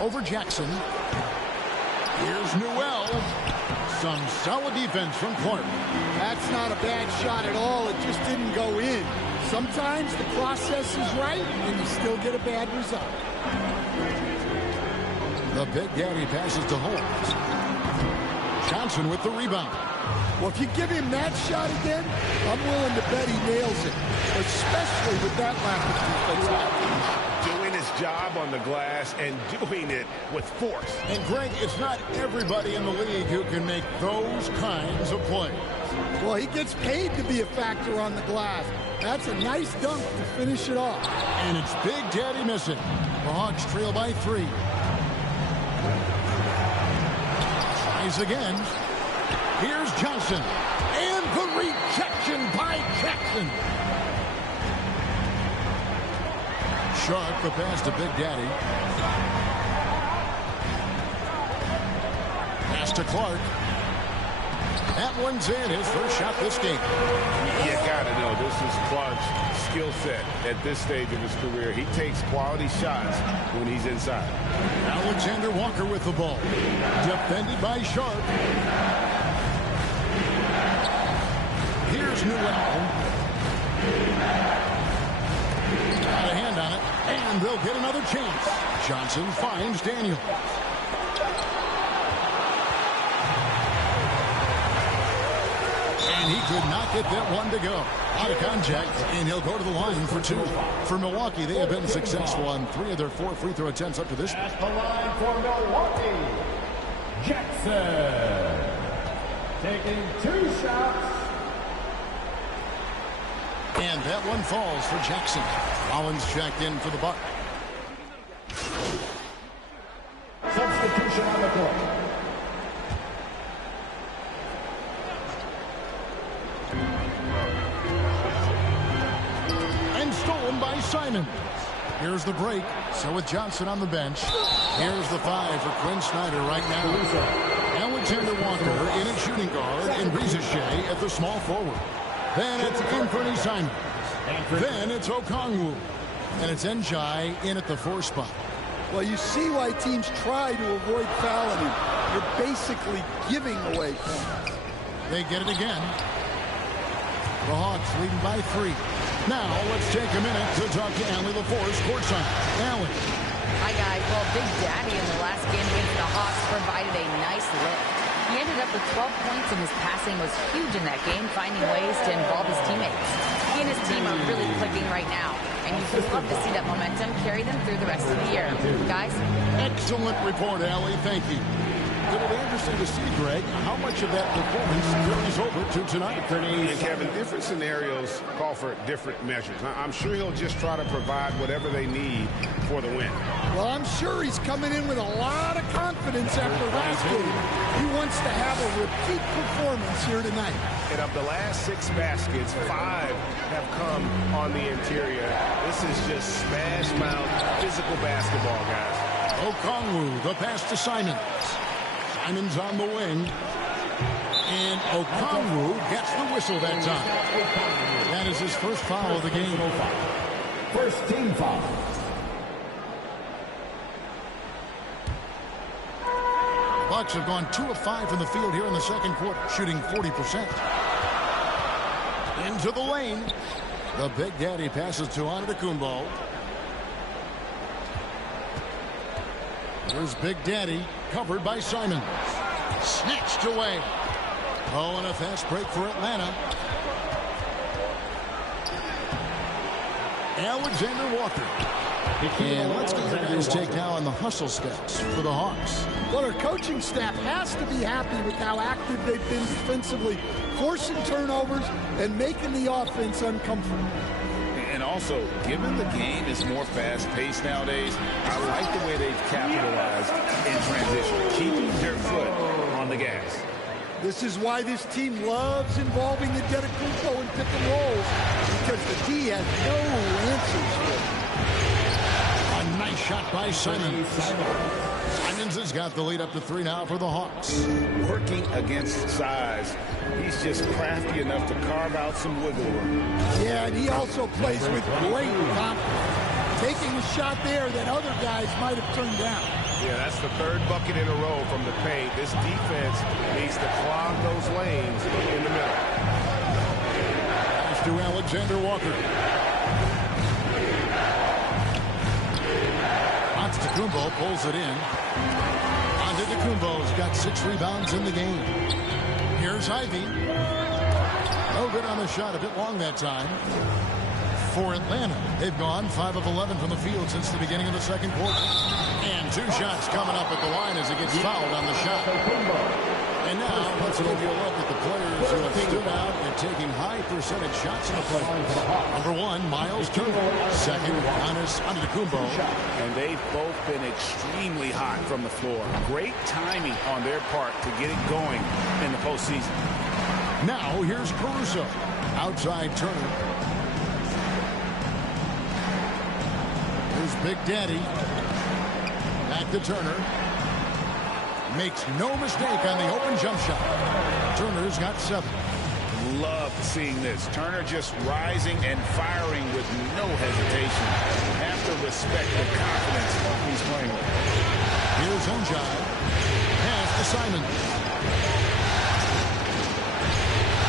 Over Jackson. Here's Newell. Some solid defense from Clark. That's not a bad shot at all. It just didn't go in. Sometimes the process is right, and you still get a bad result. The Big Daddy passes to Holmes. Johnson with the rebound. Well, if you give him that shot again, I'm willing to bet he nails it, especially with that lack of defense. Doing his job on the glass and doing it with force. And, Greg, it's not everybody in the league who can make those kinds of plays. Well, he gets paid to be a factor on the glass. That's a nice dunk to finish it off. And it's Big Daddy missing. The Hawks trail by 3. Tries again. Here's Johnson. And the rejection by Jackson. Sharp the pass to Big Daddy. Pass to Clark. That one's in. His first shot this game. You got to know this is Clark's skill set at this stage of his career. He takes quality shots when he's inside. Alexander Walker with the ball. Defended by Sharp. Here's Newell. Got a hand on it, and they'll get another chance. Johnson finds Daniel. And he could not get that one to go. Out of contact, and he'll go to the line for 2. For Milwaukee, they have been successful on 3 of their 4 free throw attempts up to this point. At the line for Milwaukee, Jackson. Taking 2 shots. And that one falls for Jackson. Collins checked in for the Buck. Substitution on the court. And stolen by Simon. Here's the break. So with Johnson on the bench, here's the 5 for Quinn Snyder right now. Alexander Walker in at shooting guard and Rizichet at the small forward. Then it's Anthony Simon. Then it's Okongwu. And it's Njai in at the 4 spot. Well, you see why teams try to avoid fouling him. You're basically giving away points. They get it again. The Hawks leading by 3. Now let's take a minute to talk to Allie LaForce courtside. Allie. Hi, guys. Well, Big Daddy in the last game against the Hawks provided a nice lift. He ended up with 12 points, and his passing was huge in that game, finding ways to involve his teammates. He and his team are really clicking right now, and you just love to see that momentum carry them through the rest of the year. Guys? Excellent report, Allie. Thank you. It'll be interesting to see, Greg, how much of that performance carries over to tonight. And Kevin, different scenarios call for different measures. I'm sure he'll just try to provide whatever they need for the win. Well, I'm sure he's coming in with a lot of confidence after last game. He wants to have a repeat performance here tonight. And of the last 6 baskets, 5 have come on the interior. This is just smash mouth physical basketball, guys. Okongwu, the pass to Simons. Simons on the wing. And Okongwu gets the whistle that time. That is his first foul of the game. First team foul. Bucks have gone 2 of 5 from the field here in the second quarter, shooting 40%. Into the lane. The Big Daddy passes to Antetokounmpo. Here's Big Daddy, covered by Simons. Snatched away. Oh, and a fast break for Atlanta. Alexander Walker. And let's get the guys take now on the hustle steps for the Hawks. Well, our coaching staff has to be happy with how active they've been defensively, forcing turnovers and making the offense uncomfortable. And also, given the game is more fast-paced nowadays, I like the way they've capitalized in transition, keeping their foot on the gas. This is why this team loves involving the Antetokounmpo in pick and rolls, because the D has no answers for it. A nice shot by Simons. Simons has got the lead up to 3 now for the Hawks. Working against size, he's just crafty enough to carve out some wiggle room. Yeah, and he also plays with great confidence, taking a shot there that other guys might have turned down. Yeah, that's the third bucket in a row from the paint. This defense needs to clog those lanes in the middle. Pass to Alexander Walker. Antetokounmpo pulls it in. Antetokounmpo's got 6 rebounds in the game. Here's Ivy. No good on the shot. A bit long that time. For Atlanta, they've gone 5 of 11 from the field since the beginning of the second quarter. And 2 shots coming up at the line as he gets fouled on the shot. And now let's give you a look at the players who have stood out and taking high percentage shots in the playoffs. Number 1, Miles Turner. Second, Giannis Antetokounmpo. And they've both been extremely hot from the floor. Great timing on their part to get it going in the postseason. Now here's Caruso. Outside Turner. Here's Big Daddy. Back to Turner. Makes no mistake on the open jump shot. Turner's got 7. Love seeing this. Turner just rising and firing with no hesitation. Have to respect the confidence he's playing with. Here's Onjai. Pass to Simon.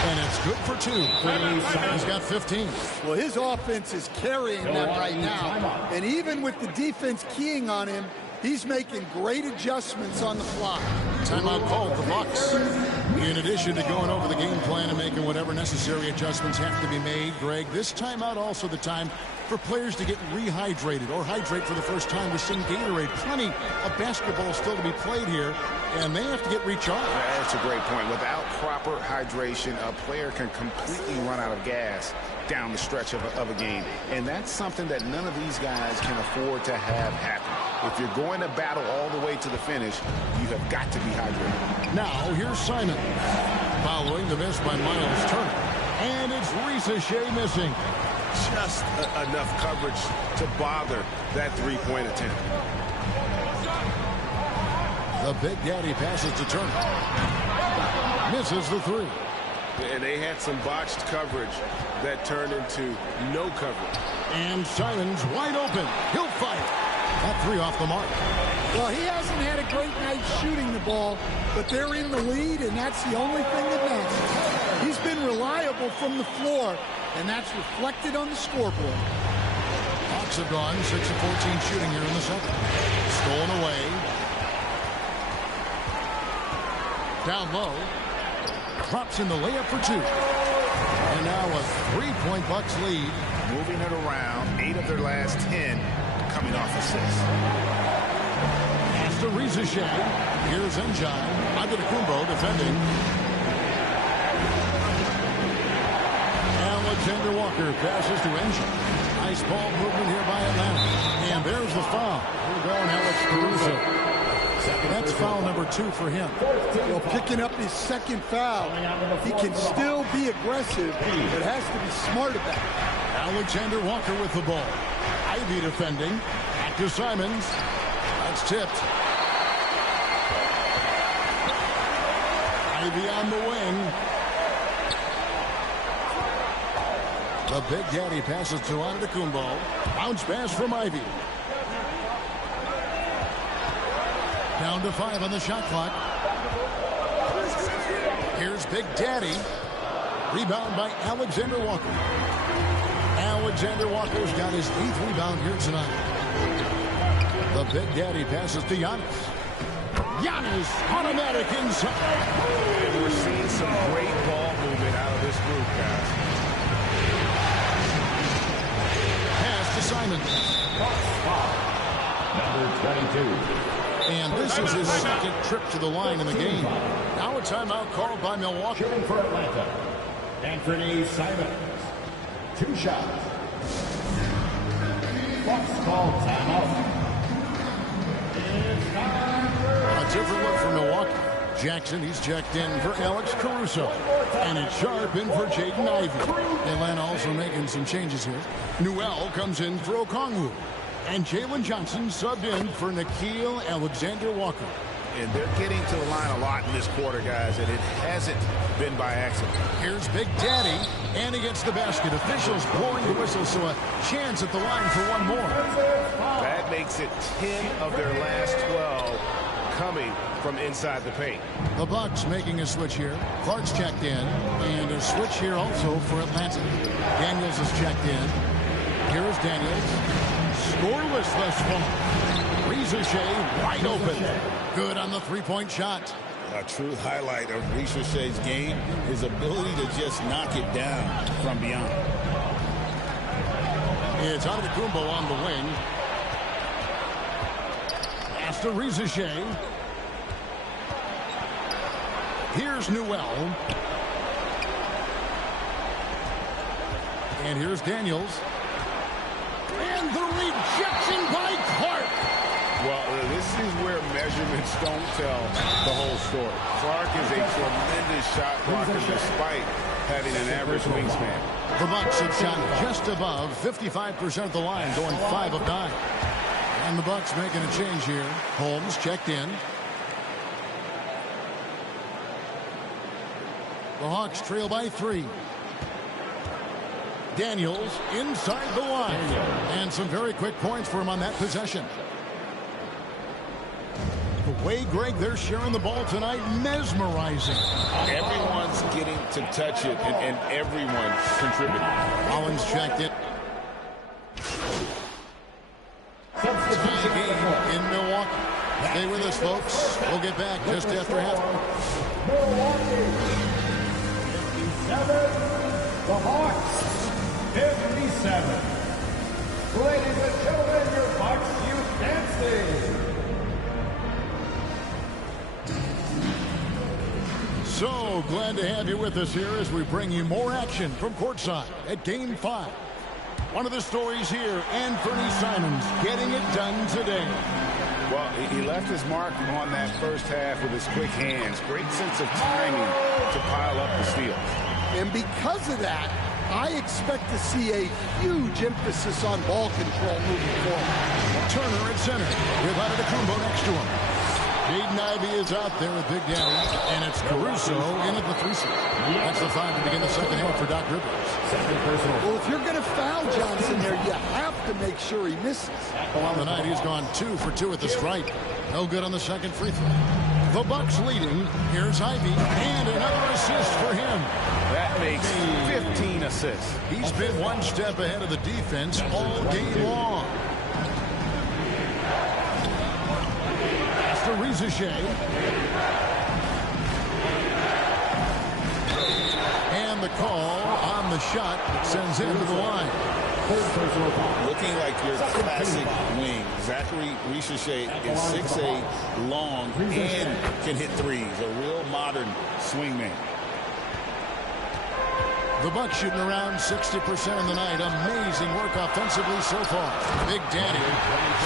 And it's good for 2. He's got 15. Well, his offense is carrying them right now. And even with the defense keying on him, he's making great adjustments on the fly. Timeout called the Bucks. In addition to going over the game plan and making whatever necessary adjustments have to be made, Greg, this timeout also the time for players to get rehydrated or hydrate for the first time with some Gatorade. Plenty of basketball still to be played here, and they have to get recharged. That's a great point. Without proper hydration, a player can completely run out of gas down the stretch of a game. And that's something that none of these guys can afford to have happen. If you're going to battle all the way to the finish, you have got to be hydrated. Now, here's Simon. Following the miss by Miles Turner. And it's Shea missing. Just enough coverage to bother that three-point attempt. The Big Daddy passes to Turner. Misses the 3. And they had some botched coverage that turned into no coverage. And Simon's wide open. He'll fight. That 3 off the mark. Well, he hasn't had a great night shooting the ball, but they're in the lead, and that's the only thing that matters. He's been reliable from the floor, and that's reflected on the scoreboard. Hawks have gone 6 of 14 shooting here in the second. Stolen away. Down low. Drops in the layup for 2. And now a 3-point Bucks lead. Moving it around. 8 of their last 10 coming off assists. Pass to Shea. Here's Njai. Antetokounmpo defending. Alexander Walker passes to Njai. Nice ball movement here by Atlanta. And there's the foul. We're going Alex Caruso. That's foul number 2 for him. Well, picking up his second foul, he can still be aggressive, but has to be smart about it. Alexander Walker with the ball. Ivy defending. Back to Simons. That's tipped. Ivy on the wing. The Big Daddy passes to Antetokounmpo. Bounce pass from Ivy. Down to 5 on the shot clock. Here's Big Daddy. Rebound by Alexander Walker. Alexander Walker's got his 8th rebound here tonight. The Big Daddy passes to Giannis. Giannis automatic inside. And we're seeing some great ball movement out of this group, guys. Pass to Simons. Number 22. And this is his second trip to the line in the game. Now a timeout called by Milwaukee. For Atlanta, Anthony Simons. 2 shots. Bucks call timeout. A different look for Milwaukee. Jackson, he's checked in for Alex Caruso. And it's Sharp in for Jaden Ivey. Atlanta also making some changes here. Newell comes in for Okongwu. And Jalen Johnson subbed in for Nickeil Alexander Walker. And they're getting to the line a lot in this quarter, guys, and it hasn't been by accident. Here's Big Daddy, and he gets the basket. Officials blowing the whistle, so a chance at the line for one more. That makes it 10 of their last 12 coming from inside the paint. The Bucks making a switch here. Clark's checked in, and a switch here also for Atlanta. Daniels is checked in. Here is Daniels. Scoreless thus far. Ricochet wide open. Good on the three-point shot. A true highlight of Ricochet's game, his ability to just knock it down from beyond. It's Antetokounmpo on the wing. Pass to Ricochet. Here's Newell. And here's Daniels. And the rejection by Clark. Well, this is where measurements don't tell the whole story. Clark is a tremendous shot blocker despite having an average wingspan. The Bucks have shot just above 55% of the line, going 5 of 9. And the Bucks making a change here. Holmes checked in. The Hawks trail by 3. Daniels inside the line. And some very quick points for him on that possession. The way, Greg, they're sharing the ball tonight, mesmerizing. Everyone's getting to touch it, and everyone contributing. Collins checked it. Tie game in Milwaukee. Stay with us, folks. We'll get back just after half. Milwaukee, 57. The Hawks, 57. Ladies and gentlemen, your Bucks youth dancing. So glad to have you with us here as we bring you more action from courtside at Game 5. One of the stories here, Anthony Simons getting it done today. Well, he left his mark on that first half with his quick hands. Great sense of timing to pile up the steals. And because of that, I expect to see a huge emphasis on ball control moving forward. Turner at center with Antetokounmpo next to him. Jaden Ivey is out there with Big Daddy, and it's Caruso in at the 3 seat. That's the 5 to begin the second half for Doc Rivers. Well, if you're going to foul Johnson there, you have to make sure he misses. Well, on the night, he's gone 2 for 2 at the stripe. No good on the second free throw. The Bucks leading. Here's Ivey, and another assist for him. That makes 15 assists. He's been one step ahead of the defense all game long. To Ricochet. And the call on the shot that sends him to the line. Looking like your classic wing. Zachary Ricochet is 6'8", long, and can hit threes. A real modern swingman. The Bucks shooting around 60% of the night. Amazing work offensively so far. Big Daddy.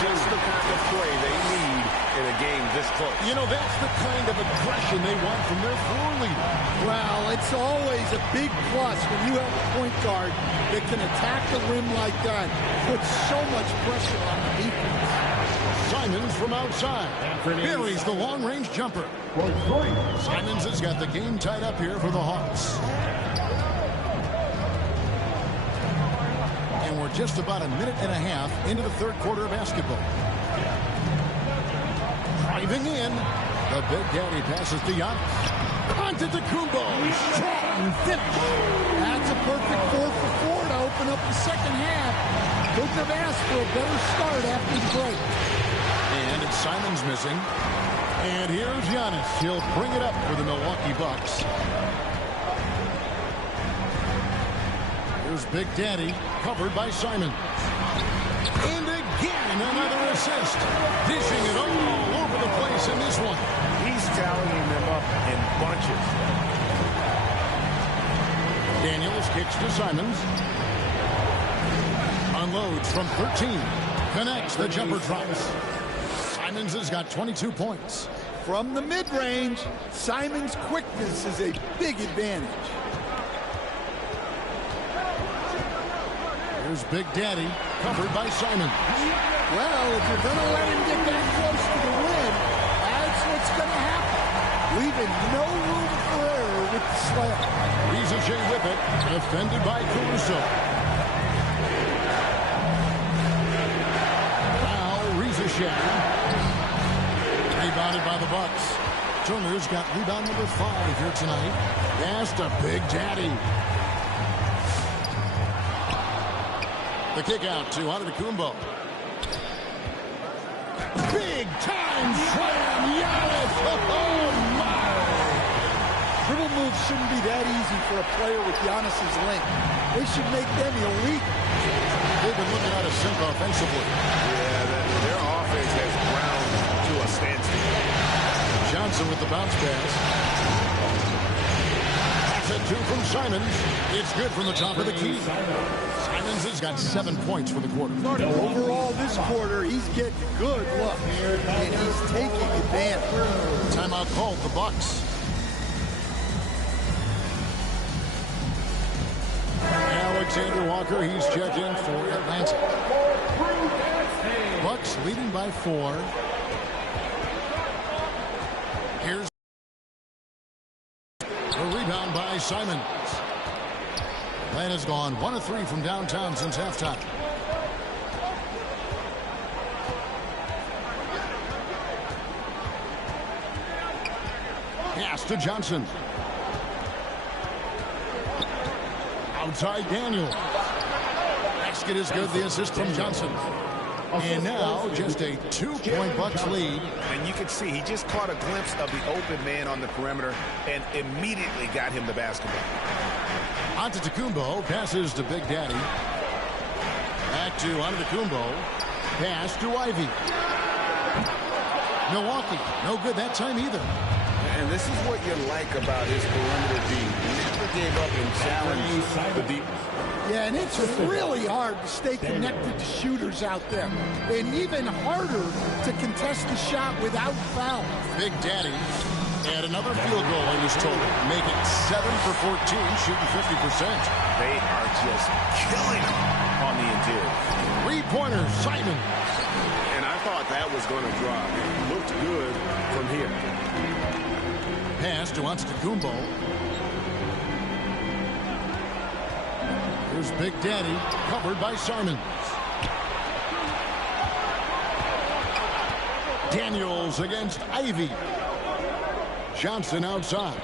Just the kind of play they need in a game this close. You know, that's the kind of aggression they want from their floor leader. Well, it's always a big plus when you have a point guard that can attack the rim like that. Puts so much pressure on the defense. Simons from outside. Buries the long-range jumper. Simons has got the game tied up here for the Hawks. And we're just about a minute and a half into the third quarter of basketball. Driving in. The Big Daddy passes to Giannis. Antetokounmpo. Shot and finish. That's a perfect 4 for 4 to open up the second half. Couldn't have asked for a better start after the break. And it's Simons missing. And here's Giannis. He'll bring it up for the Milwaukee Bucks. Here's Big Daddy, covered by Simons. And again, another assist. Dishing it all over the place in this one. He's tallying them up in bunches. Daniels kicks to Simons. Unloads from 13. Connects, the jumper drops. Simons has got 22 points. From the mid-range, Simons' quickness is a big advantage. Here's Big Daddy, covered by Simons. Well, if you're going to let him get that close to the rim, that's what's going to happen. Leaving no room for error with the slam. Ricochet with it, defended by Caruso. Now Ricochet. Rebounded by the Bucks. Turner's got rebound number 5 here tonight. Pass to Big Daddy. The kick out to Antetokounmpo. Big time slam, Giannis! Oh my! Dribble moves shouldn't be that easy for a player with Giannis's length. They should make them illegal. They've been looking out of sync offensively. Yeah, their offense has ground to a standstill. Johnson with the bounce pass. That's a 2 from Simons. It's good from the top of the key. Simons has got 7 points for the quarter. Overall, this quarter, he's getting good look, and he's taking advantage. Timeout called the Bucks. Alexander Walker, he's checked in for Atlanta. Bucks leading by 4. Here's a rebound by Simons. Atlanta's gone 1 of 3 from downtown since halftime. Pass to Johnson. Outside Daniel. Basket is good. The assist from Johnson. And now just a 2-point Bucks lead. And you can see he just caught a glimpse of the open man on the perimeter and immediately got him the basketball. Antetokounmpo passes to Big Daddy. Back to Antetokounmpo. Pass to Ivy. Milwaukee, no good that time either. And this is what you like about his perimeter D. He never gave up and challenged the deep. Yeah, and it's really hard to stay connected to shooters out there. And even harder to contest the shot without foul. Big Daddy and another field goal in his total. Make it 7 for 14, shooting 50%. They are just killing him on the interior. 3-pointer, Simon. And I thought that was going to drop. Looked good from here. Pass to Antetokounmpo. Here's Big Daddy, covered by Simons. Daniels against Ivy. Johnson outside.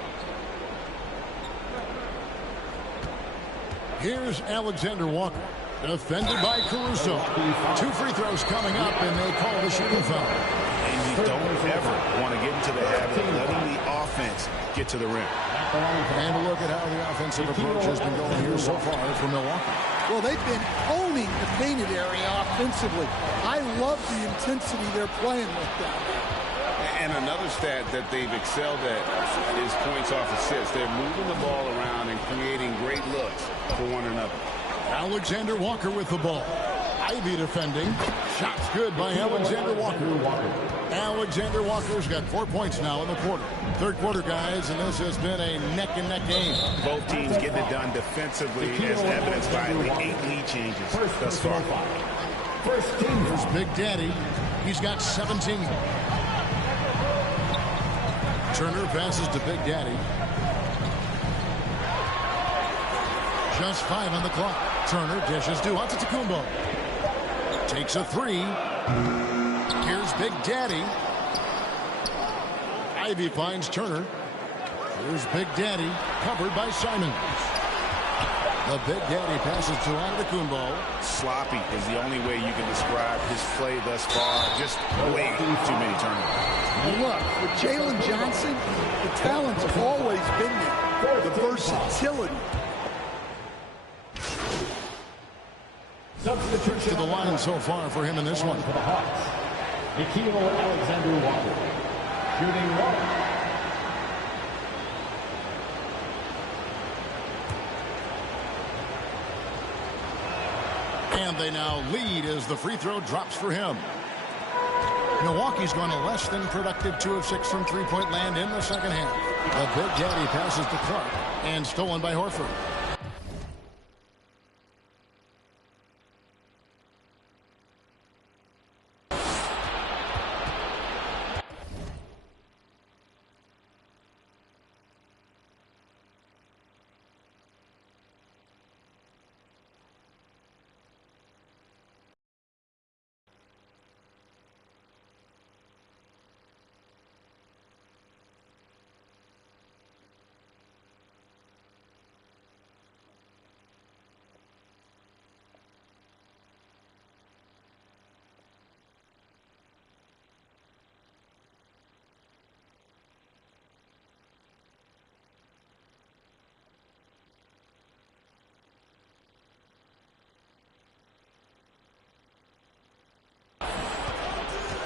Here's Alexander Walker, defended by Caruso. 2 free throws coming up, and they call the shooting foul. And you don't ever want to get into the habit of letting the offense get to the rim. And a look at how the offensive approach has been going here so far for Milwaukee. Well, they've been owning the painted area offensively. I love the intensity they're playing with down there. And another stat that they've excelled at is points off assists. They're moving the ball around and creating great looks for one another. Alexander Walker with the ball. Ivy defending. Shots good by Alexander Walker. Alexander Walker's got 4 points now in the quarter. Third quarter, guys, and this has been a neck-and-neck game. Both teams getting it done defensively, as evidenced by the 8 lead changes thus far. Here's Big Daddy. He's got 17. Turner passes to Big Daddy. Just 5 on the clock. Turner dishes to Antetokounmpo. Takes a 3. Here's Big Daddy. Ivy finds Turner. Here's Big Daddy, covered by Simons. The Big Daddy passes to Antetokounmpo. Sloppy is the only way you can describe his play thus far. Just way too many turnovers. And look, with Jalen Johnson, the talent's always been there. The versatility. To the line so far for him in this one. Nikhil Alexander Walker, shooting 1. And they now lead as the free throw drops for him. Milwaukee's gone a less than productive 2 of 6 from three-point land in the second half. The Big Daddy passes to Clark and stolen by Horford.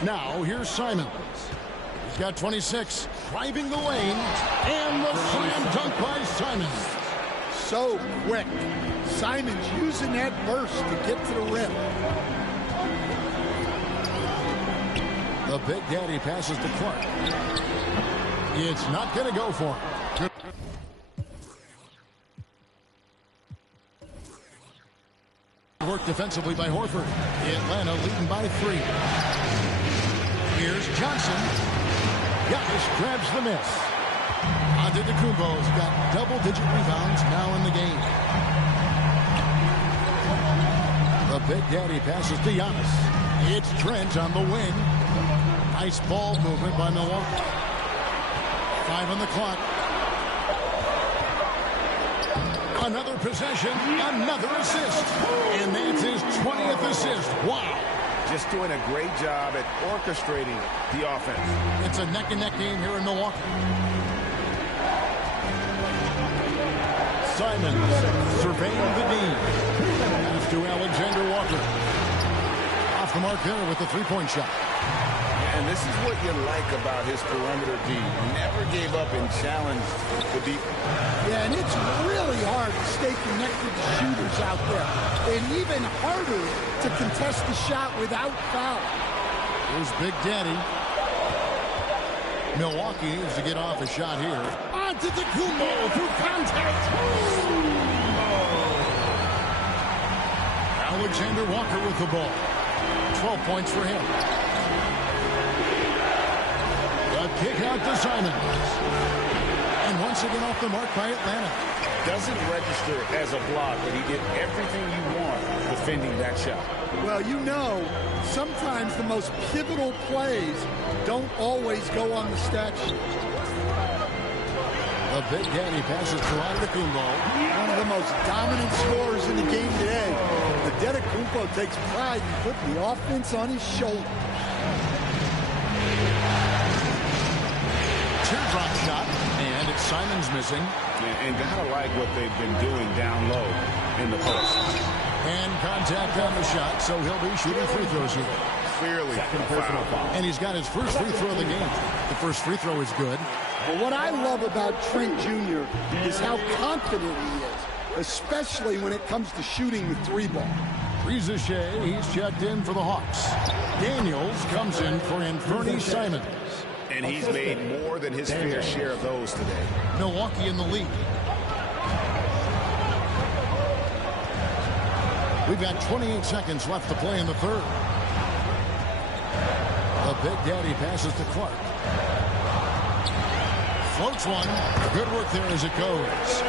Now here's Simons. He's got 26, driving the lane, and the slam dunk by Simons. So quick. Simons using that burst to get to the rim. The Big Daddy passes to Clark. It's not going to go for him. Work defensively by Horford. Atlanta leading by 3. Here's Johnson. Giannis grabs the miss. Antetokounmpo's got double-digit rebounds now in the game. The Big Daddy passes to Giannis. It's Trent on the wing. Nice ball movement by Milwaukee. 5 on the clock. Another possession, another assist. And that's his 20th assist. Wow. Just doing a great job at orchestrating the offense. It's a neck-and-neck game here in Milwaukee. Simons surveying the D. Pass to Alexander Walker. Off the mark there with the three-point shot. And this is what you like about his perimeter D. Never gave up and challenged the deep. Yeah, and it's really hard to stay connected to shooters out there. And even harder to contest the shot without foul. Here's Big Daddy. Milwaukee needs to get off a shot here. Antetokounmpo through contact. Alexander Walker with the ball. 12 points for him. Kick out to Simons. And once again off the mark by Atlanta. Doesn't register as a block, but he did everything you want defending that shot. Well, you know, sometimes the most pivotal plays don't always go on the stat sheet. The Big Daddy passes to Antetokounmpo. One of the most dominant scorers in the game today. Antetokounmpo takes pride in putting the offense on his shoulder. Teardrop shot, and it's Simons missing. And gotta like what they've been doing down low in the post. And contact on the shot, so he'll be shooting free throws here. Clearly personal foul. And he's got his first free throw of the game. The first free throw is good. Well, what I love about Trent Jr. is how confident he is, especially when it comes to shooting the 3-ball. Reza Shea, he's checked in for the Hawks. Daniels comes in for Anthony Simons. And he's made more than his fair share of those today. Milwaukee in the lead. We've got 28 seconds left to play in the third. The Big Daddy passes to Clark. Floats one. Good work there as it goes.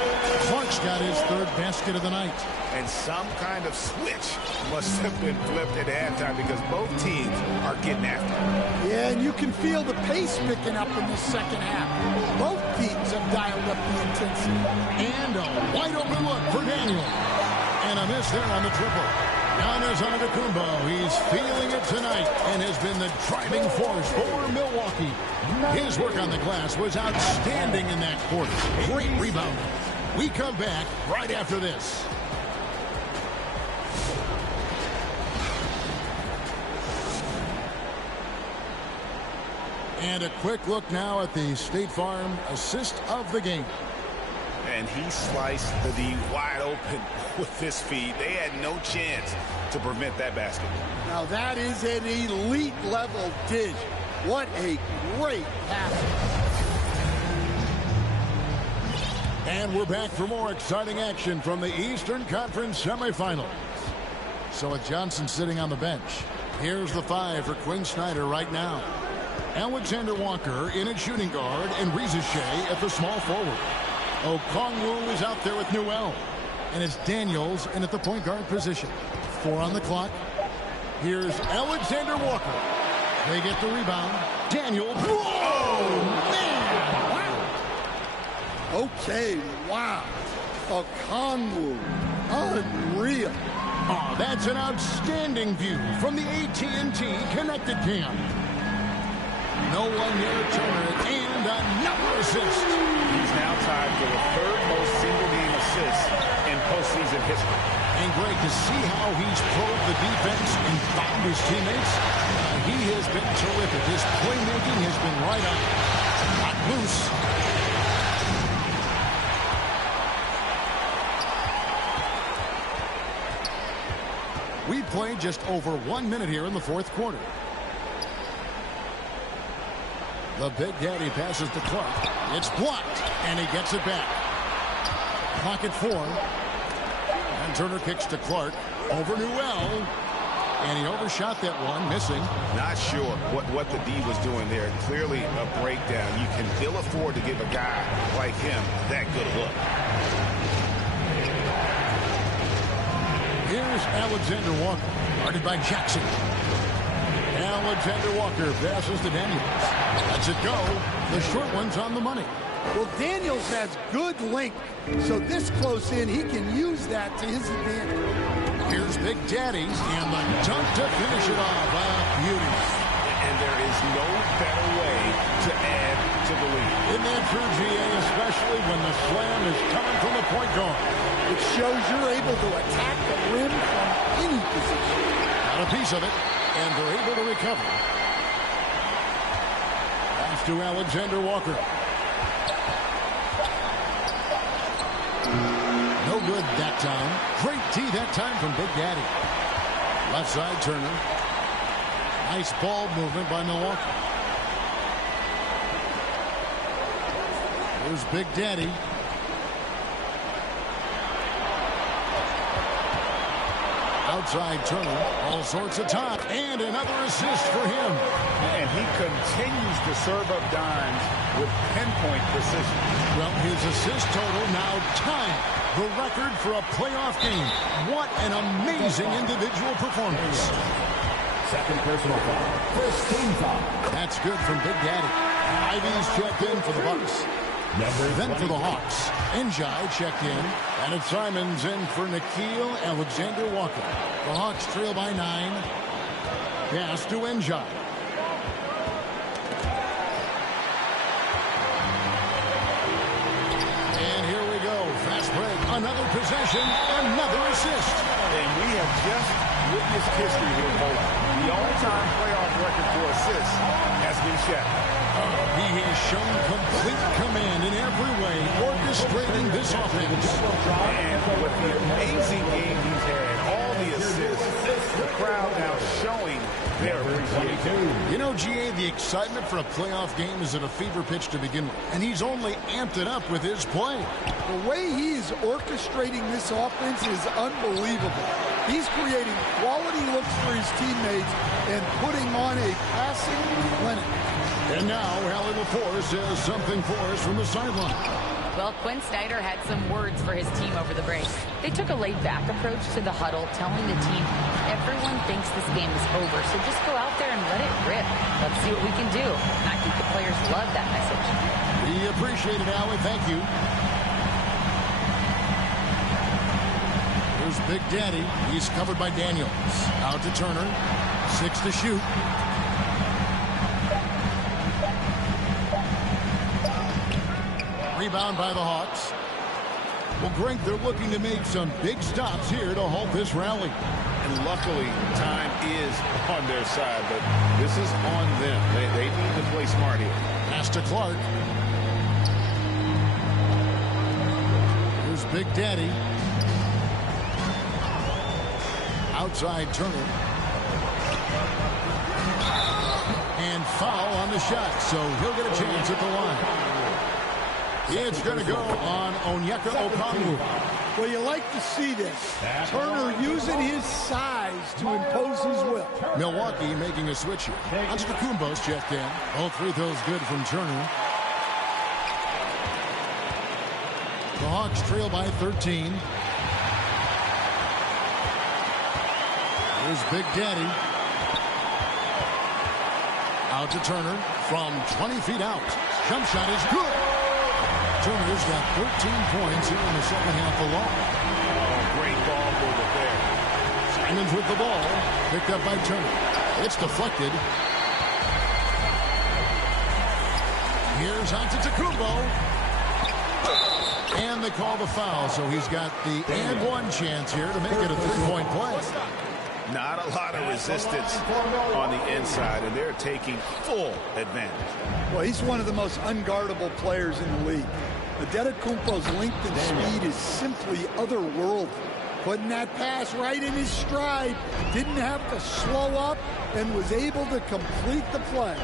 Clark's got his third basket of the night. And some kind of switch must have been flipped at halftime because both teams are getting after it. Yeah, and you can feel the pace picking up in the second half. Both teams have dialed up the intensity. And a wide open look for Daniel. And a miss there on the triple. Giannis Antetokounmpo, he's feeling it tonight and has been the driving force for Milwaukee. His work on the glass was outstanding in that quarter. Great rebound. We come back right after this. And a quick look now at the State Farm assist of the game. And he sliced the D wide open with this feed. They had no chance to prevent that basket. Now that is an elite level dish. What a great pass. And we're back for more exciting action from the Eastern Conference semifinals. So with Johnson sitting on the bench, here's the 5 for Quinn Snyder right now. Alexander Walker in at shooting guard and Reza Shea at the small forward. Okongwu is out there with Newell. And it's Daniels in at the point guard position. 4 on the clock. Here's Alexander Walker. They get the rebound. Daniels. Whoa, man! Wow. Okay, wow. Okongwu. Unreal. Oh, that's an outstanding view from the AT&T Connected Cam. No one near a turner and another assist. He's now tied for the third most single-game assists in postseason history. And great to see how he's probed the defense and found his teammates. He has been terrific. His playmaking has been right on. Not loose. We played just over 1 minute here in the fourth quarter. The Big Daddy passes to Clark. It's blocked, and he gets it back. Clock at 4. And Turner kicks to Clark. Over Newell. And he overshot that one, missing. Not sure what the D was doing there. Clearly a breakdown. You can ill afford to give a guy like him that good a look. Here's Alexander Walker, guarded by Jackson. Alexander Walker passes to Daniels. Lets it go. The short one's on the money. Well, Daniels has good length, so this close in, he can use that to his advantage. Here's Big Daddy, and the dunk to finish it off. Beauty. And there is no better way to add to the lead. Isn't that true, GA, especially when the slam is coming from the point guard? It shows you're able to attack the rim from any position. Got a piece of it, and they're able to recover. Pass to Alexander Walker. No good that time. Great D that time from Big Daddy. Left side Turner. Nice ball movement by Milwaukee. Here's Big Daddy. Outside Turner. All sorts of time. And another assist for him. And he continues to serve up dimes with pinpoint precision. Well, his assist total now tied the record for a playoff game. What an amazing individual performance. Second personal foul. First team foul. That's good from Big Daddy. Ivy's checked in for the Bucks. Then for the Hawks. Njai checked in. And it's Simons in for Nickeil Alexander Walker. The Hawks trail by 9. Pass to Njai. And here we go. Fast break. Another possession. Another assist. And we have just witnessed history here, Cole. The all-time playoff record for assists has been shattered. He has shown complete command in every way, orchestrating this offense. And with the amazing game he's had, all the assists, the crowd now showing their appreciation. You know, GA, the excitement for a playoff game is at a fever pitch to begin with, and he's only amped it up with his play. The way he's orchestrating this offense is unbelievable. He's creating quality looks for his teammates and putting on a passing clinic. And now, Allie LaForce has something for us from the sideline. Well, Quinn Snyder had some words for his team over the break. They took a laid-back approach to the huddle, telling the team, everyone thinks this game is over, so just go out there and let it rip. Let's see what we can do. And I think the players love that message. We appreciate it, Allie. Thank you. Here's Big Daddy. He's covered by Daniels. Out to Turner. 6 to shoot. Rebound by the Hawks. Well, Greg, they're looking to make some big stops here to halt this rally. And luckily, time is on their side, but this is on them. They need to play smart here. Pass to Clark. Here's Big Daddy. Outside Turner. And foul on the shot, so he'll get a chance at the line. It's going to go on Onyeka Okongwu. Well, you like to see this. Turner using his size to impose his will. Milwaukee making a switch here. Antetokounmpo's checked in. All free throws good from Turner. The Hawks trail by 13. Here's Big Daddy. Out to Turner from 20 feet out. Jump shot is good. Turner's got 13 points here in the second half alone. Oh, great ball movement there. Simons with the ball. Picked up by Turner. It's deflected. Here's Antetokounmpo. And they call the foul, so he's got the and one chance here to make it a three-point play. Not a lot of resistance on the inside, and they're taking full advantage. Well, he's one of the most unguardable players in the league. Antetokounmpo's length and speed is simply otherworldly. Putting that pass right in his stride, didn't have to slow up, and was able to complete the play.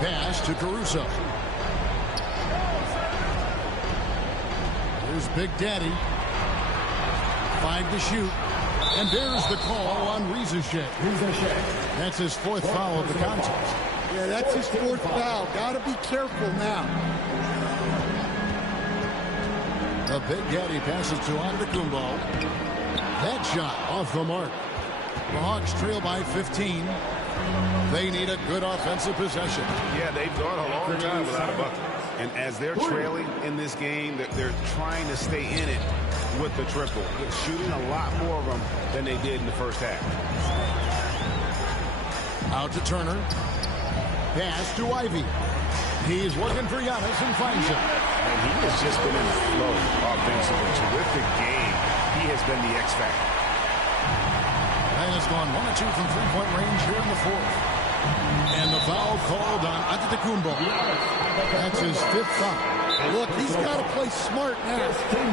Pass to Caruso. Here's Big Daddy. 5 to shoot. And there's the call on Rizashek. That's his 4th foul of the contest. Yeah, that's his 4th foul. Got to be careful now. The Big Daddy passes to Antetokounmpo. That shot off the mark. The Hawks trail by 15. They need a good offensive possession. Yeah, they've gone a long time without a bucket. And as they're trailing in this game, they're trying to stay in it with the triple. They're shooting a lot more of them than they did in the first half. Out to Turner. Pass to Ivy. He's looking for Giannis and finds him. And he has just been in the flow offensively. Terrific game. He has been the X factor. And has gone 1 or 2 from three-point range here in the 4th. And the foul called on Antetokounmpo. That's his 5th foul. Look, he's got to play smart now.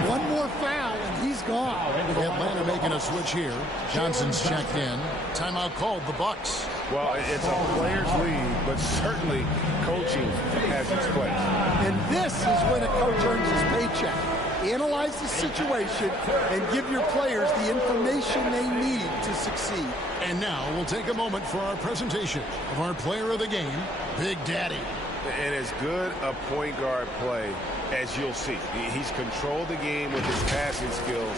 One more foul, and he's gone. Atlanta making a switch here. Johnson's checked in. Timeout called the Bucks. Well, it's a player's league, but certainly coaching has its place. And this is when a coach earns his paycheck. Analyze the situation and give your players the information they need to succeed. And now we'll take a moment for our presentation of our player of the game, Big Daddy. And as good a point guard play as you'll see. He's controlled the game with his passing skills.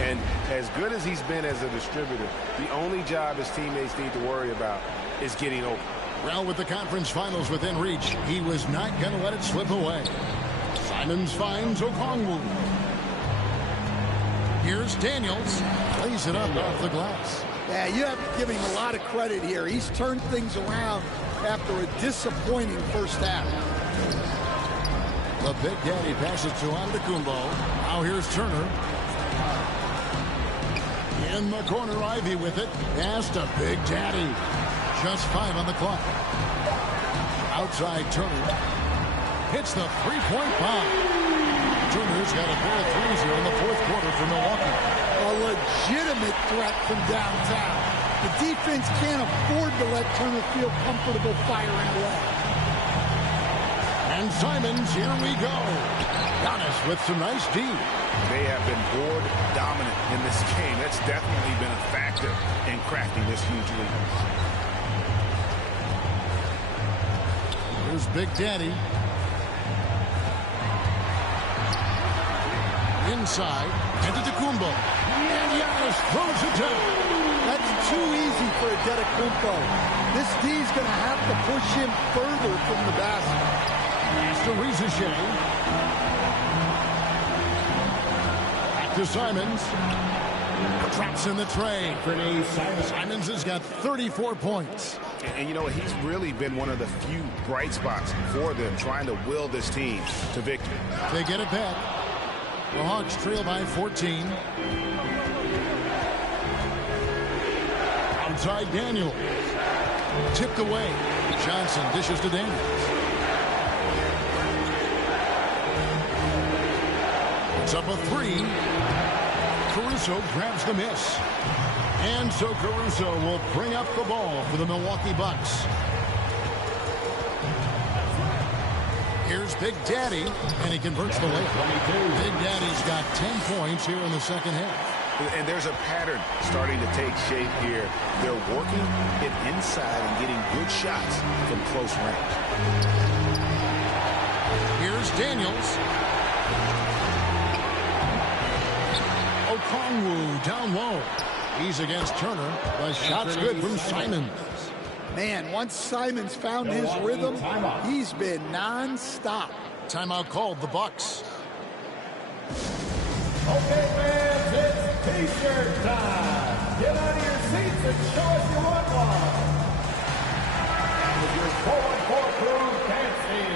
And as good as he's been as a distributor, the only job his teammates need to worry about is getting open. Well, with the conference finals within reach, he was not going to let it slip away. Simons finds Okongwu. Here's Daniels. Lays it up off the glass. Yeah, you have to give him a lot of credit here. He's turned things around after a disappointing first half. The Big Daddy passes to Antetokounmpo. Now here's Turner. In the corner, Ivy with it. Pass to Big Daddy. Just 5 on the clock. Outside Turner. Hits the three-point bomb. Turner's got a pair of threes here in the 4th quarter for Milwaukee. A legitimate threat from downtown. The defense can't afford to let Turner feel comfortable firing away. And Simons, here we go. Giannis with some nice D. They have been board dominant in this game. That's definitely been a factor in crafting this huge lead. Here's Big Daddy. Inside, Antetokounmpo. And Giannis throws it down. That's too easy for Antetokounmpo. This D's going to have to push him further from the basket. Pass to Rizashek. Back to Simons. Traps in the tray. Simons has got 34 points. And you know, he's really been one of the few bright spots for them, trying to will this team to victory. They get it back. The Hawks trail by 14. Outside Daniel. Tipped away. Johnson dishes to Daniels. It's up a 3. Caruso grabs the miss. And so Caruso will bring up the ball for the Milwaukee Bucks. Here's Big Daddy, and he converts the layup. Big Daddy's got 10 points here in the second half. And there's a pattern starting to take shape here. They're working it inside and getting good shots from close range. Here's Daniels. Okongwu down low. He's against Turner. The shot's good from Simons. Man, once Simons found his rhythm, he's been non-stop. Timeout called, the Bucks. Okay, fans, it's T-shirt time. Get out of your seats and show us your one. If your 4-on-4 crew can't see,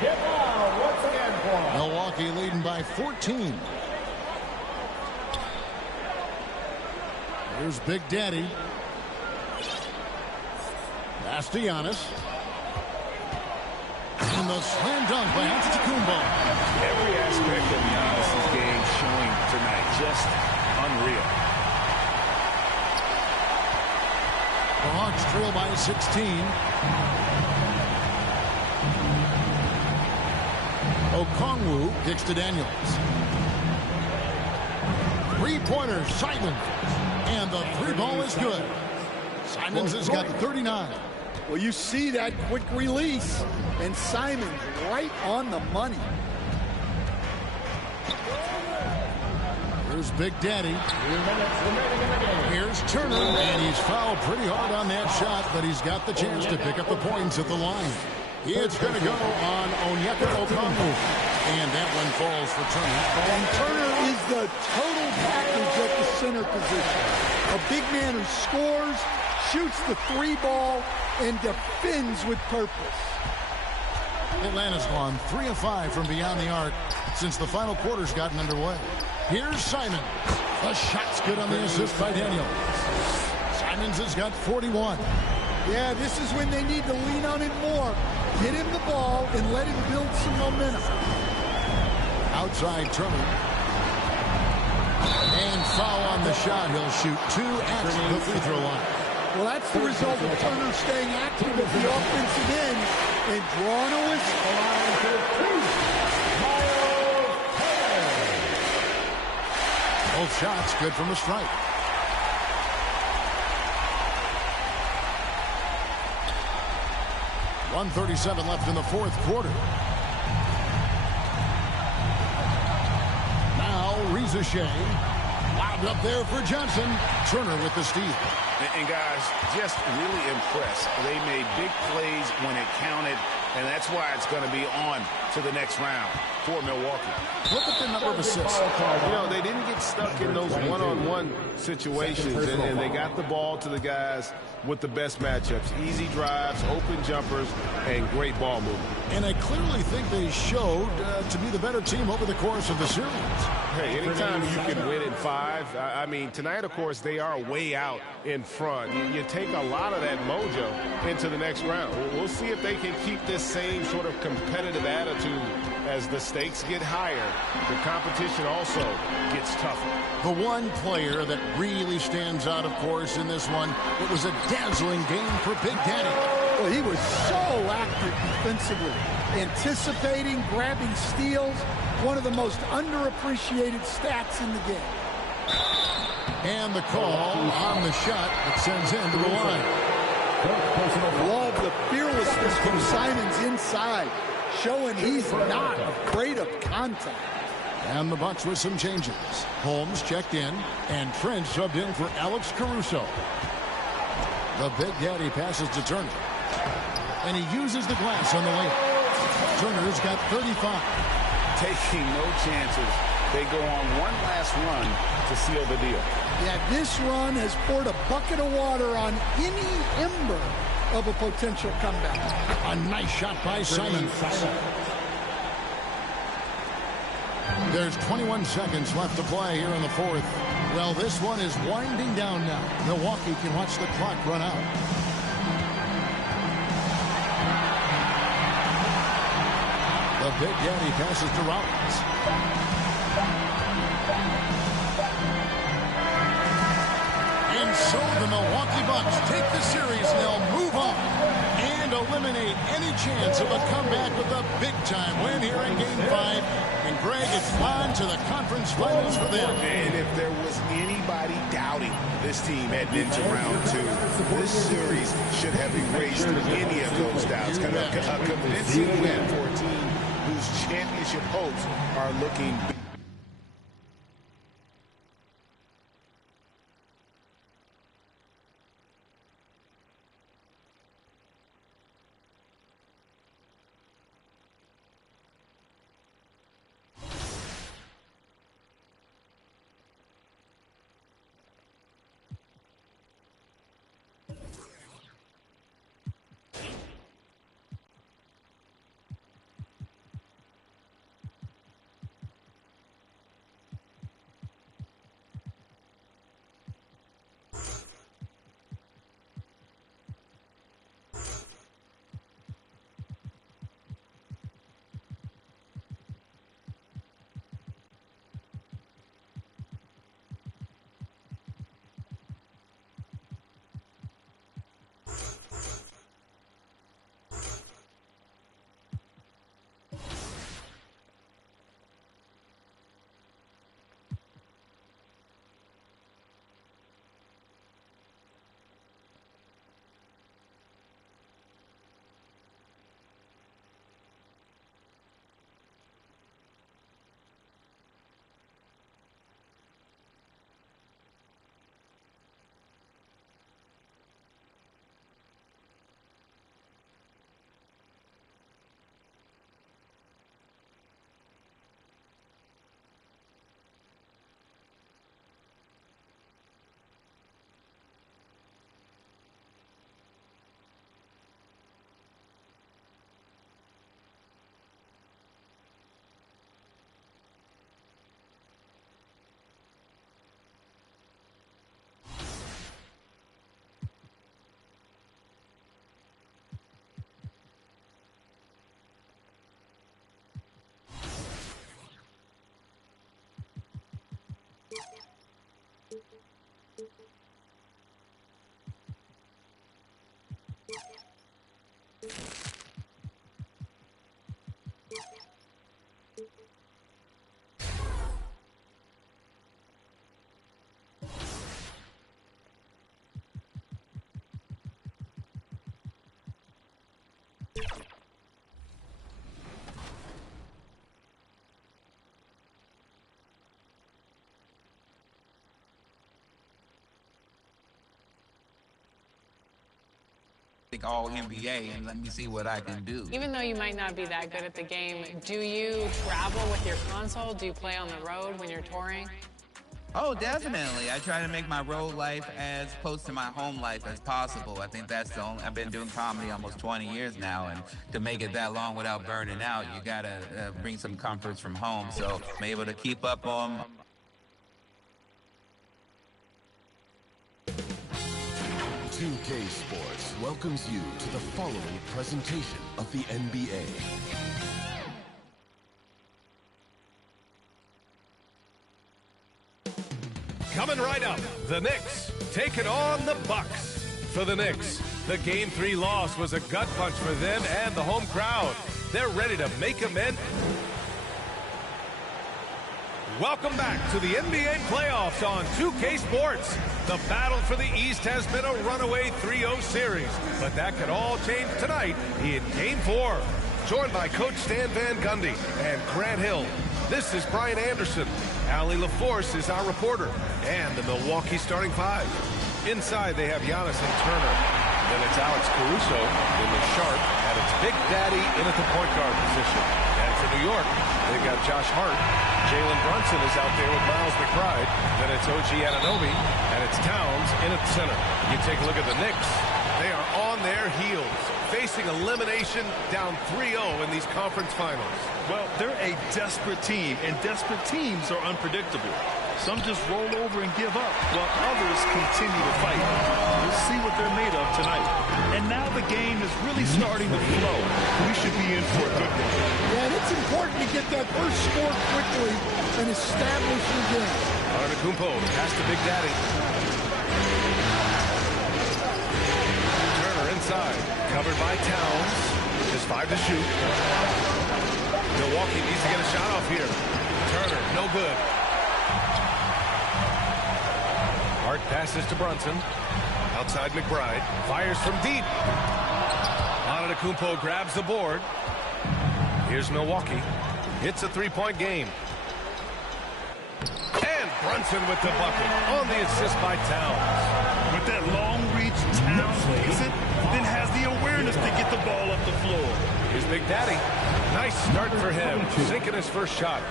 get loud Milwaukee leading by 14. Here's Big Daddy. Pass to Giannis. And the slam dunk by Antetokounmpo. Every aspect of Giannis' game showing tonight. Just unreal. The Hawks trail by 16. Okongwu kicks to Daniels. Three-pointer, Simon. And the three ball is good. Simons has got 39. Well, you see that quick release, and Simon's right on the money. Here's Big Daddy. Here's Turner, and he's fouled pretty hard on that shot, but he's got the chance to pick up the points at the line. It's going to go on Onyeka Okongwu, and that one falls for Turner. And Turner is the total package at the center position. A big man who scores, shoots the three ball, and defends with purpose. Atlanta's gone 3 of 5 from beyond the arc since the final quarter's gotten underway. Here's Simon. The shot's good on the assist by Daniels. Simons has got 41. Yeah, this is when they need to lean on it more. Get him the ball and let him build some momentum. Outside Turner. And foul on the shot. He'll shoot 2 at the free throw line. Well, that's the result of Turner staying active at the offensive end and drawing a whistle. Both shots good from the strike. .137 left in the fourth quarter. Now Rizachet. Lobbed up there for Johnson. Turner with the steal. And guys, just really impressed. They made big plays when it counted, and that's why it's going to be on to the next round for Milwaukee. Look at the number of assists. You know, they didn't get stuck in those one-on-one situations, and they got the ball to the guys with the best matchups. Easy drives, open jumpers, and great ball movement. And I clearly think they showed to be the better team over the course of the series. Hey, anytime you can win in 5, I mean, tonight, of course, they are way out in front. You take a lot of that mojo into the next round. We'll see if they can keep this same sort of competitive attitude as the stakes get higher. The competition also gets tougher. The one player that really stands out, of course, in this one, it was a dazzling game for Big Daddy. Well, he was so active defensively, anticipating, grabbing steals, one of the most underappreciated stats in the game. And the call on the shot that sends him to the line. Love the fearlessness from Simons inside, showing he's not afraid of contact. And the Bucks with some changes. Holmes checked in, and Trent subbed in for Alex Caruso. The Big Daddy passes to Turner. And he uses the glass on the layup. Turner's got 35. Taking no chances. They go on one last run to seal the deal. Yeah, this run has poured a bucket of water on any ember of a potential comeback. A nice shot by Simon. There's 21 seconds left to play here in the fourth. Well, this one is winding down now. Milwaukee can watch the clock run out. The Big Daddy passes to Rollins. And so the Milwaukee Bucks take the series and they'll move on and eliminate any chance of a comeback with a big-time win here in Game 5. And Greg, it's on to the conference finals for them. And if there was anybody doubting this team heading into round 2, this series should have erased any of those doubts. A convincing win for a team whose championship hopes are looking big. all NBA and let me see what I can do. Even though you might not be that good at the game, do you travel with your console? Do you play on the road when you're touring? Oh, definitely. I try to make my road life as close to my home life as possible. I think that's the only, I've been doing comedy almost 20 years now, and to make it that long without burning out, you gotta bring some comforts from home. So I'm able to keep up on 2K Sports welcomes you to the following presentation of the NBA. Coming right up, the Knicks taking on the Bucks. For the Knicks, the Game 3 loss was a gut punch for them and the home crowd. They're ready to make amends. Welcome back to the NBA playoffs on 2K Sports. The battle for the East has been a runaway 3-0 series, but that could all change tonight in Game 4. Joined by Coach Stan Van Gundy and Grant Hill, this is Brian Anderson. Allie LaForce is our reporter, and the Milwaukee starting five. Inside, they have Giannis and Turner. Then it's Alex Caruso in the sharp, and it's Big Daddy in at the point guard position. And for New York, they've got Josh Hart. Jalen Brunson is out there with Miles McBride. Then it's OG Anunoby, and it's Towns in at the center. You take a look at the Knicks. They are on their heels, facing elimination down 3-0 in these conference finals. Well, they're a desperate team, and desperate teams are unpredictable. Some just roll over and give up, while others continue to fight. We'll see what they're made of tonight. And now the game is really starting to flow. We should be in for a good one. Yeah, and it's important to get that first score quickly and establish your game. Antetokounmpo pass to Big Daddy. Turner inside, covered by Towns. Just 5 to shoot. Milwaukee needs to get a shot off here. Turner, no good. Hart passes to Brunson. Outside McBride. Fires from deep. Antetokounmpo grabs the board. Here's Milwaukee. It's a three-point game. And Brunson with the bucket on the assist by Towns. With that long reach, Towns takes it, then has the awareness to get the ball up the floor. Here's Big Daddy. Nice start for him, sinking his first shot.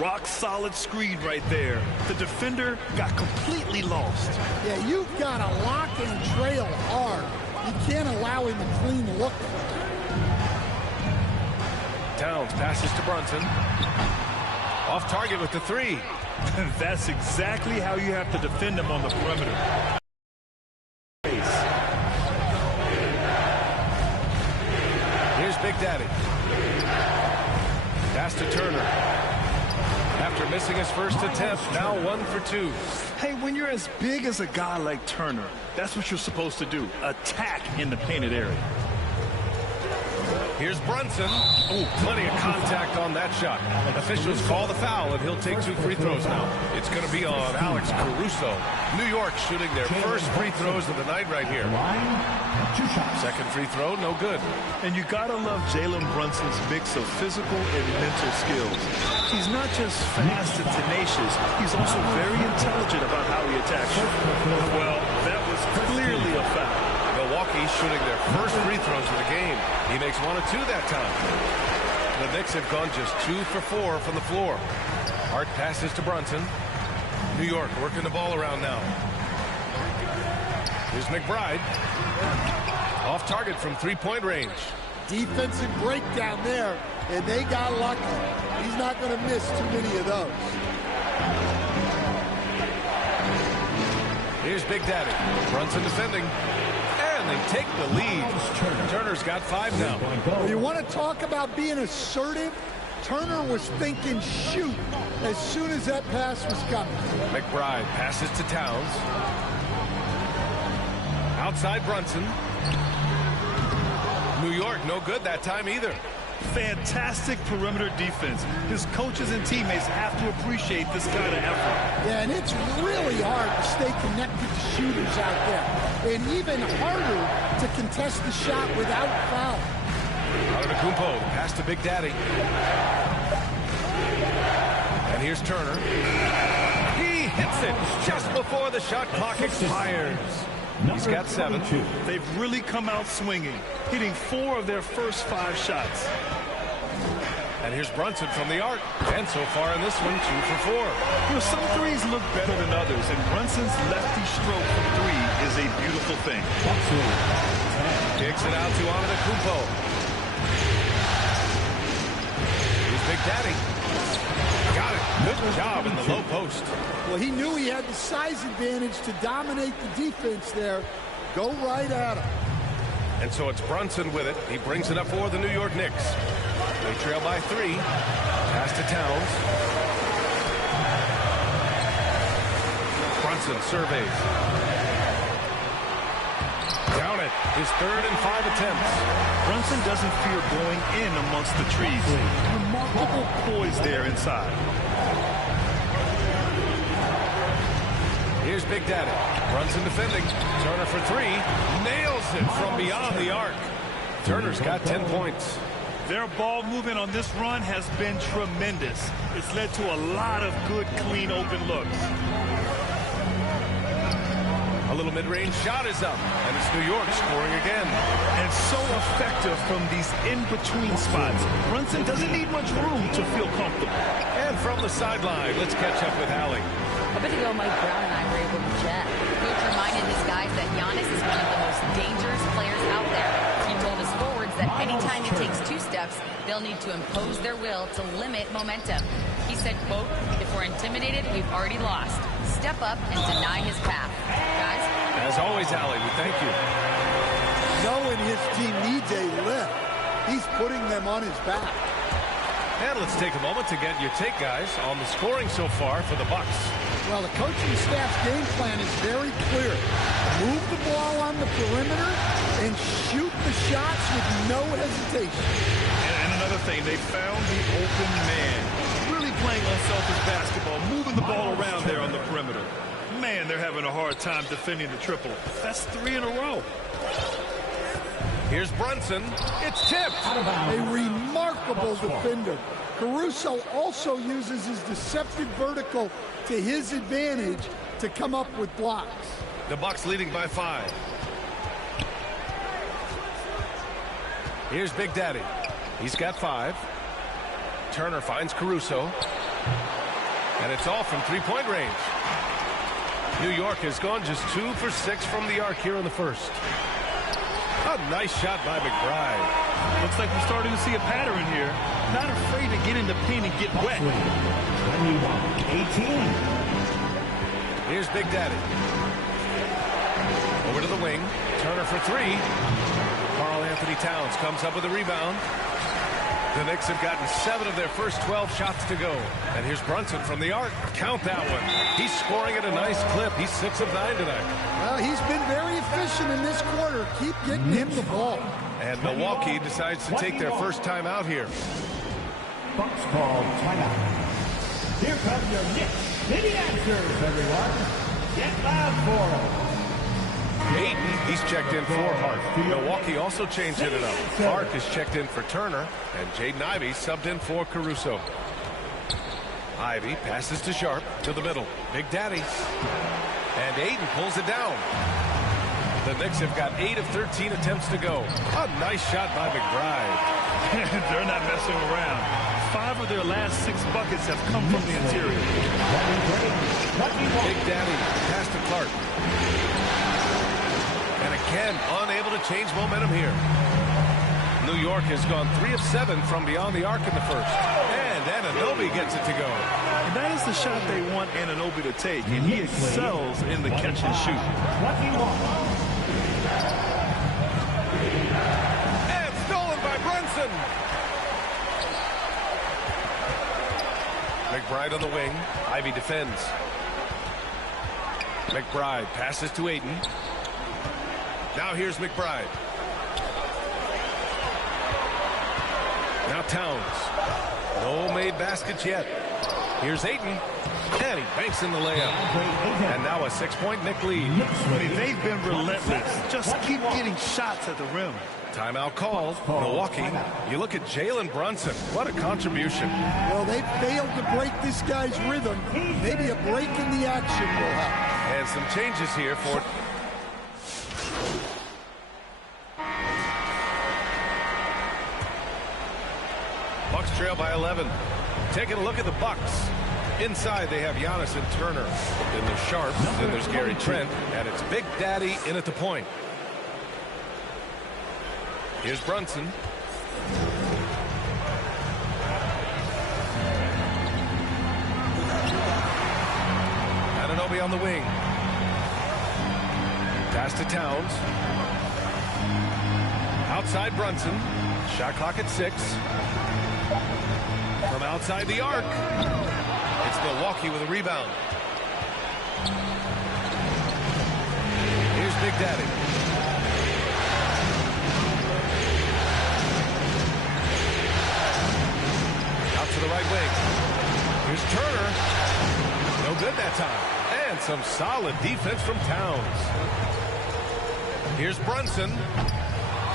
Rock solid screen right there. The defender got completely lost. Yeah, you've got to lock and trail hard. You can't allow him to clean the look. Towns passes to Brunson. Off target with the three. That's exactly how you have to defend him on the perimeter. Here's Big Daddy. Pass to Turner. After missing his first attempt, now 1 for 2. Hey, when you're as big as a guy like Turner, that's what you're supposed to do. Attack in the painted area. Here's Brunson. Oh, plenty of contact on that shot. Officials call the foul, and he'll take 2 free throws now. It's going to be on Alex Caruso. New York shooting their first free throws of the night right here. Second free throw, no good. And you got to love Jalen Brunson's mix of physical and mental skills. He's not just fast and tenacious. He's also very intelligent about how he attacks you. Well, that was clearly a foul. Milwaukee shooting their first free throws of the game. He makes 1 of 2 that time. The Knicks have gone just 2 for 4 from the floor. Hart passes to Brunson. New York working the ball around now. Here's McBride. Off target from 3-point range. Defensive breakdown there, and they got lucky. He's not going to miss too many of those. Here's Big Daddy. Brunson defending. And they take the lead. Turner's got 5 now. Well, you want to talk about being assertive? Turner was thinking shoot as soon as that pass was coming. McBride passes to Towns. Outside Brunson. New York, no good that time either. Fantastic perimeter defense. His coaches and teammates have to appreciate this kind of effort. Yeah, and it's really hard to stay connected to shooters out there. And even harder to contest the shot without foul. Antetokounmpo, pass to Big Daddy. And here's Turner. He hits it just before the shot clock expires. He's got 7. They've really come out swinging, hitting 4 of their first 5 shots. And here's Brunson from the arc. And so far in this one, 2 for 4. You know, some threes look better than others, and Brunson's lefty stroke from 3 is a beautiful thing. Kicks it out to Antetokounmpo. Here's Big Daddy. Got it. Good job in the low post. Well, he knew he had the size advantage to dominate the defense there. Go right at him. And so it's Brunson with it. He brings it up for the New York Knicks. They trail by 3. Pass to Towns. Brunson surveys. Down it. His 3rd and 5 attempts. Brunson doesn't fear going in amongst the trees. Remarkable poise there inside. Here's Big Daddy. Brunson defending. Turner for 3. Nails it from beyond the arc. Turner's got 10 points. Their ball movement on this run has been tremendous. It's led to a lot of good, clean, open looks. A little mid-range shot is up, and it's New York scoring again. And so effective from these in-between spots. Brunson doesn't need much room to feel comfortable. And from the sideline, let's catch up with Allie. A bit ago, Mike Brown and I were able to chat. Coach reminded his guys that Giannis is one of the most dangerous players out there. He told his forwards that anytime he takes 2 steps, they'll need to impose their will to limit momentum. He said, quote, "If we're intimidated, we've already lost. Step up and deny his path." Guys? As always, Allie, we thank you. Knowing his team needs a lift, he's putting them on his back. And let's take a moment to get your take, guys, on the scoring so far for the Bucks. Well, the coaching staff's game plan is very clear. Move the ball on the perimeter and shoot the shots with no hesitation. And another thing, they found the open man. Really playing unselfish basketball, moving the ball around there on the perimeter. Man, they're having a hard time defending the triple. That's 3 in a row. Here's Brunson. It's tipped. A remarkable defender. Caruso also uses his deceptive vertical to his advantage to come up with blocks. The Bucks leading by 5. Here's Big Daddy. He's got 5. Turner finds Caruso. And it's all from 3-point range. New York has gone just 2 for 6 from the arc here in the first. A nice shot by McBride. Looks like we're starting to see a pattern here. Not afraid to get in the paint and get wet. 18. Here's Big Daddy. Over to the wing. Turner for 3. Karl-Anthony Towns comes up with a rebound. The Knicks have gotten 7 of their first 12 shots to go. And here's Brunson from the arc. Count that one. He's scoring at a nice clip. He's 6 of 9 tonight. Well, he's been very efficient in this quarter. Keep getting him the ball. And Milwaukee decides to take their first time out here. Bucks call timeout. Here comes your Knicks City answers, everyone. Get loud for them. Ayton, he's checked in for Hart. Milwaukee also changing it up. Hart is checked in for Turner, and Jaden Ivey subbed in for Caruso. Ivey passes to Sharp to the middle. Big Daddy. And Ayton pulls it down. The Knicks have got 8 of 13 attempts to go. A nice shot by McBride. They're not messing around. 5 of their last 6 buckets have come from the interior. Big Daddy pass to Clark. And again, unable to change momentum here. New York has gone 3 of 7 from beyond the arc in the first. And Anunoby gets it to go. And that is the shot they want Anunoby to take, and he excels in the catch and shoot. And stolen by Brunson. McBride on the wing. Ivey defends. McBride passes to Ayton. Now here's McBride. Now Towns. No made baskets yet. Here's Ayton. And he banks in the layup. And now a 6-point Knick lead. I mean, they've been relentless. Just keep getting shots at the rim. Timeout called. Milwaukee. You look at Jalen Brunson. What a contribution. Well, they failed to break this guy's rhythm. Maybe a break in the action will help. And some changes here for trail by 11. Taking a look at the Bucks. Inside, they have Giannis and Turner. Then there's Sharp. Then there's Gary Trent. And it's Big Daddy in at the point. Here's Brunson. Anunoby on the wing. Pass to Towns. Outside Brunson. Shot clock at 6. From outside the arc. It's Milwaukee with a rebound. Here's Big Daddy. Out to the right wing. Here's Turner. No good that time. And some solid defense from Towns. Here's Brunson.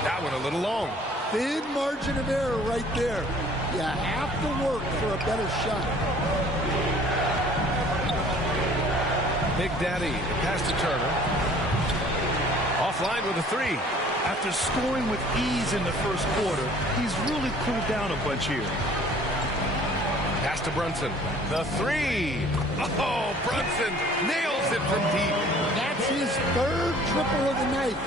That one a little long. Thin margin of error right there. You have to work for a better shot. Big Daddy, pass to Turner. Offline with a 3. After scoring with ease in the first quarter, he's really cooled down a bunch here. Pass to Brunson. The 3. Oh, Brunson nails it from deep. That's his third triple of the night,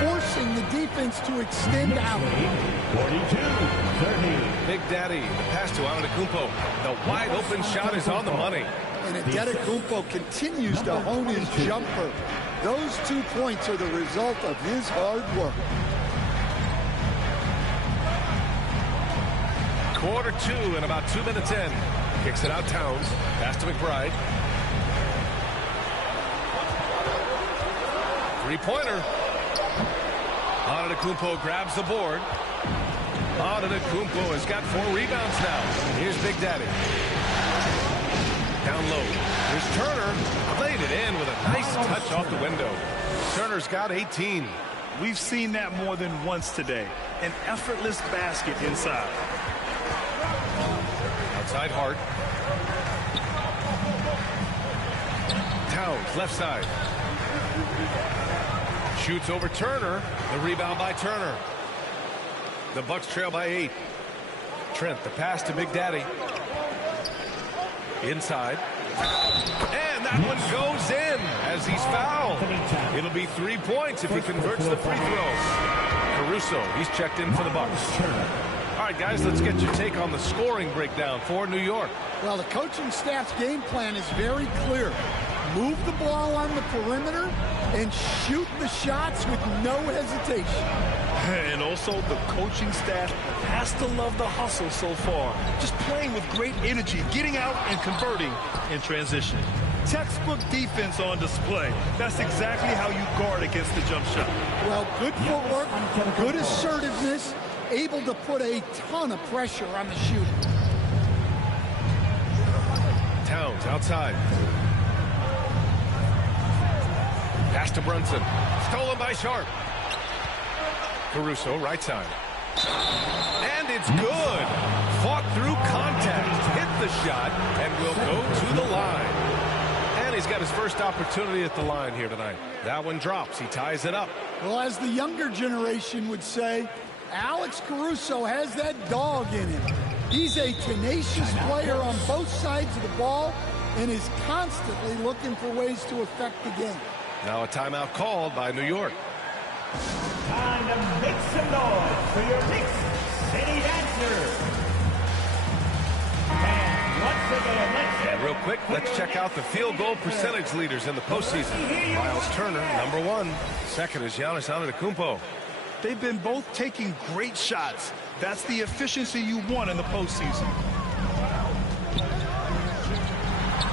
forcing the defense to extend out. 42-30. Big Daddy, the pass to Antetokounmpo. The wide open shot is on the money. And Antetokounmpo continues to hone his jumper. Those 2 points are the result of his hard work. Quarter 2 and about 2 minutes in. Kicks it out Towns. Pass to McBride. 3-pointer. Antetokounmpo grabs the board. Antetokounmpo has got 4 rebounds now. Here's Big Daddy. Down low. Here's Turner. Played it in with a nice touch off the window. Turner's got 18. We've seen that more than once today. An effortless basket inside. Outside Hart. Towns, left side. Shoots over Turner. The rebound by Turner. The Bucks trail by 8. Trent, the pass to Big Daddy. Inside. And that one goes in as he's fouled. It'll be 3 points if he converts the free throw. Caruso, he's checked in for the Bucks. All right, guys, let's get your take on the scoring breakdown for New York. Well, the coaching staff's game plan is very clear. Move the ball on the perimeter and shoot the shots with no hesitation. And also, the coaching staff has to love the hustle so far. Just playing with great energy, getting out and converting in transition. Textbook defense on display. That's exactly how you guard against the jump shot. Well, good footwork, good assertiveness, able to put a ton of pressure on the shooter. Towns outside. Pass to Brunson. Stolen by Sharp. Caruso, right side. And it's good. Fought through contact. Hit the shot and will go to the line. And he's got his first opportunity at the line here tonight. That one drops. He ties it up. Well, as the younger generation would say, Alex Caruso has that dog in him. He's a tenacious player on both sides of the ball and is constantly looking for ways to affect the game. Now a timeout called by New York. Time to make some noise for your Knicks City Dancers. And once again, and real quick, let's check out the field goal percentage leaders in the postseason. Miles Turner, number 1. Second is Giannis Antetokounmpo. They've been both taking great shots. That's the efficiency you want in the postseason.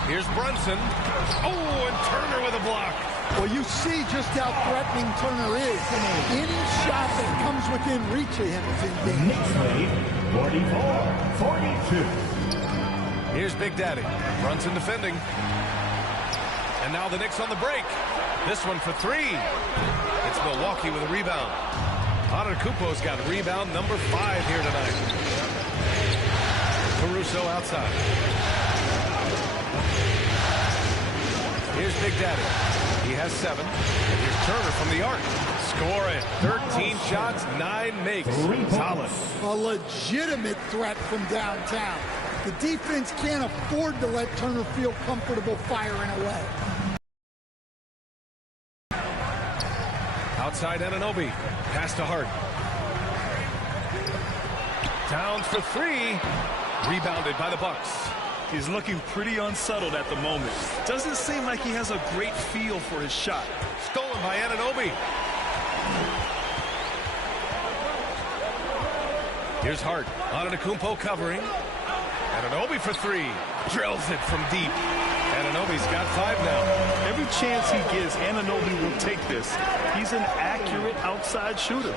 Here's Brunson. Oh, and Turner with a block. Well, you see just how threatening Turner is. Any shot that comes within reach of him is in danger. Knicks lead 44-42. Here's Big Daddy. Brunson defending. And now the Knicks on the break. This one for 3. It's Milwaukee with a rebound. Antetokounmpo's got rebound number 5 here tonight. Caruso outside. Here's Big Daddy. He has 7. And here's Turner from the arc. Score it. 13 shots, 9 makes. Solid. A legitimate threat from downtown. The defense can't afford to let Turner feel comfortable firing away. Outside Anunoby. Pass to Hart. Towns for 3. Rebounded by the Bucks. He's looking pretty unsettled at the moment. Doesn't seem like he has a great feel for his shot. Stolen by Anunoby. Here's Hart. Antetokounmpo covering. Anunoby for 3. Drills it from deep. Anunoby's got 5 now. Every chance he gets, Anunoby will take this. He's an accurate outside shooter.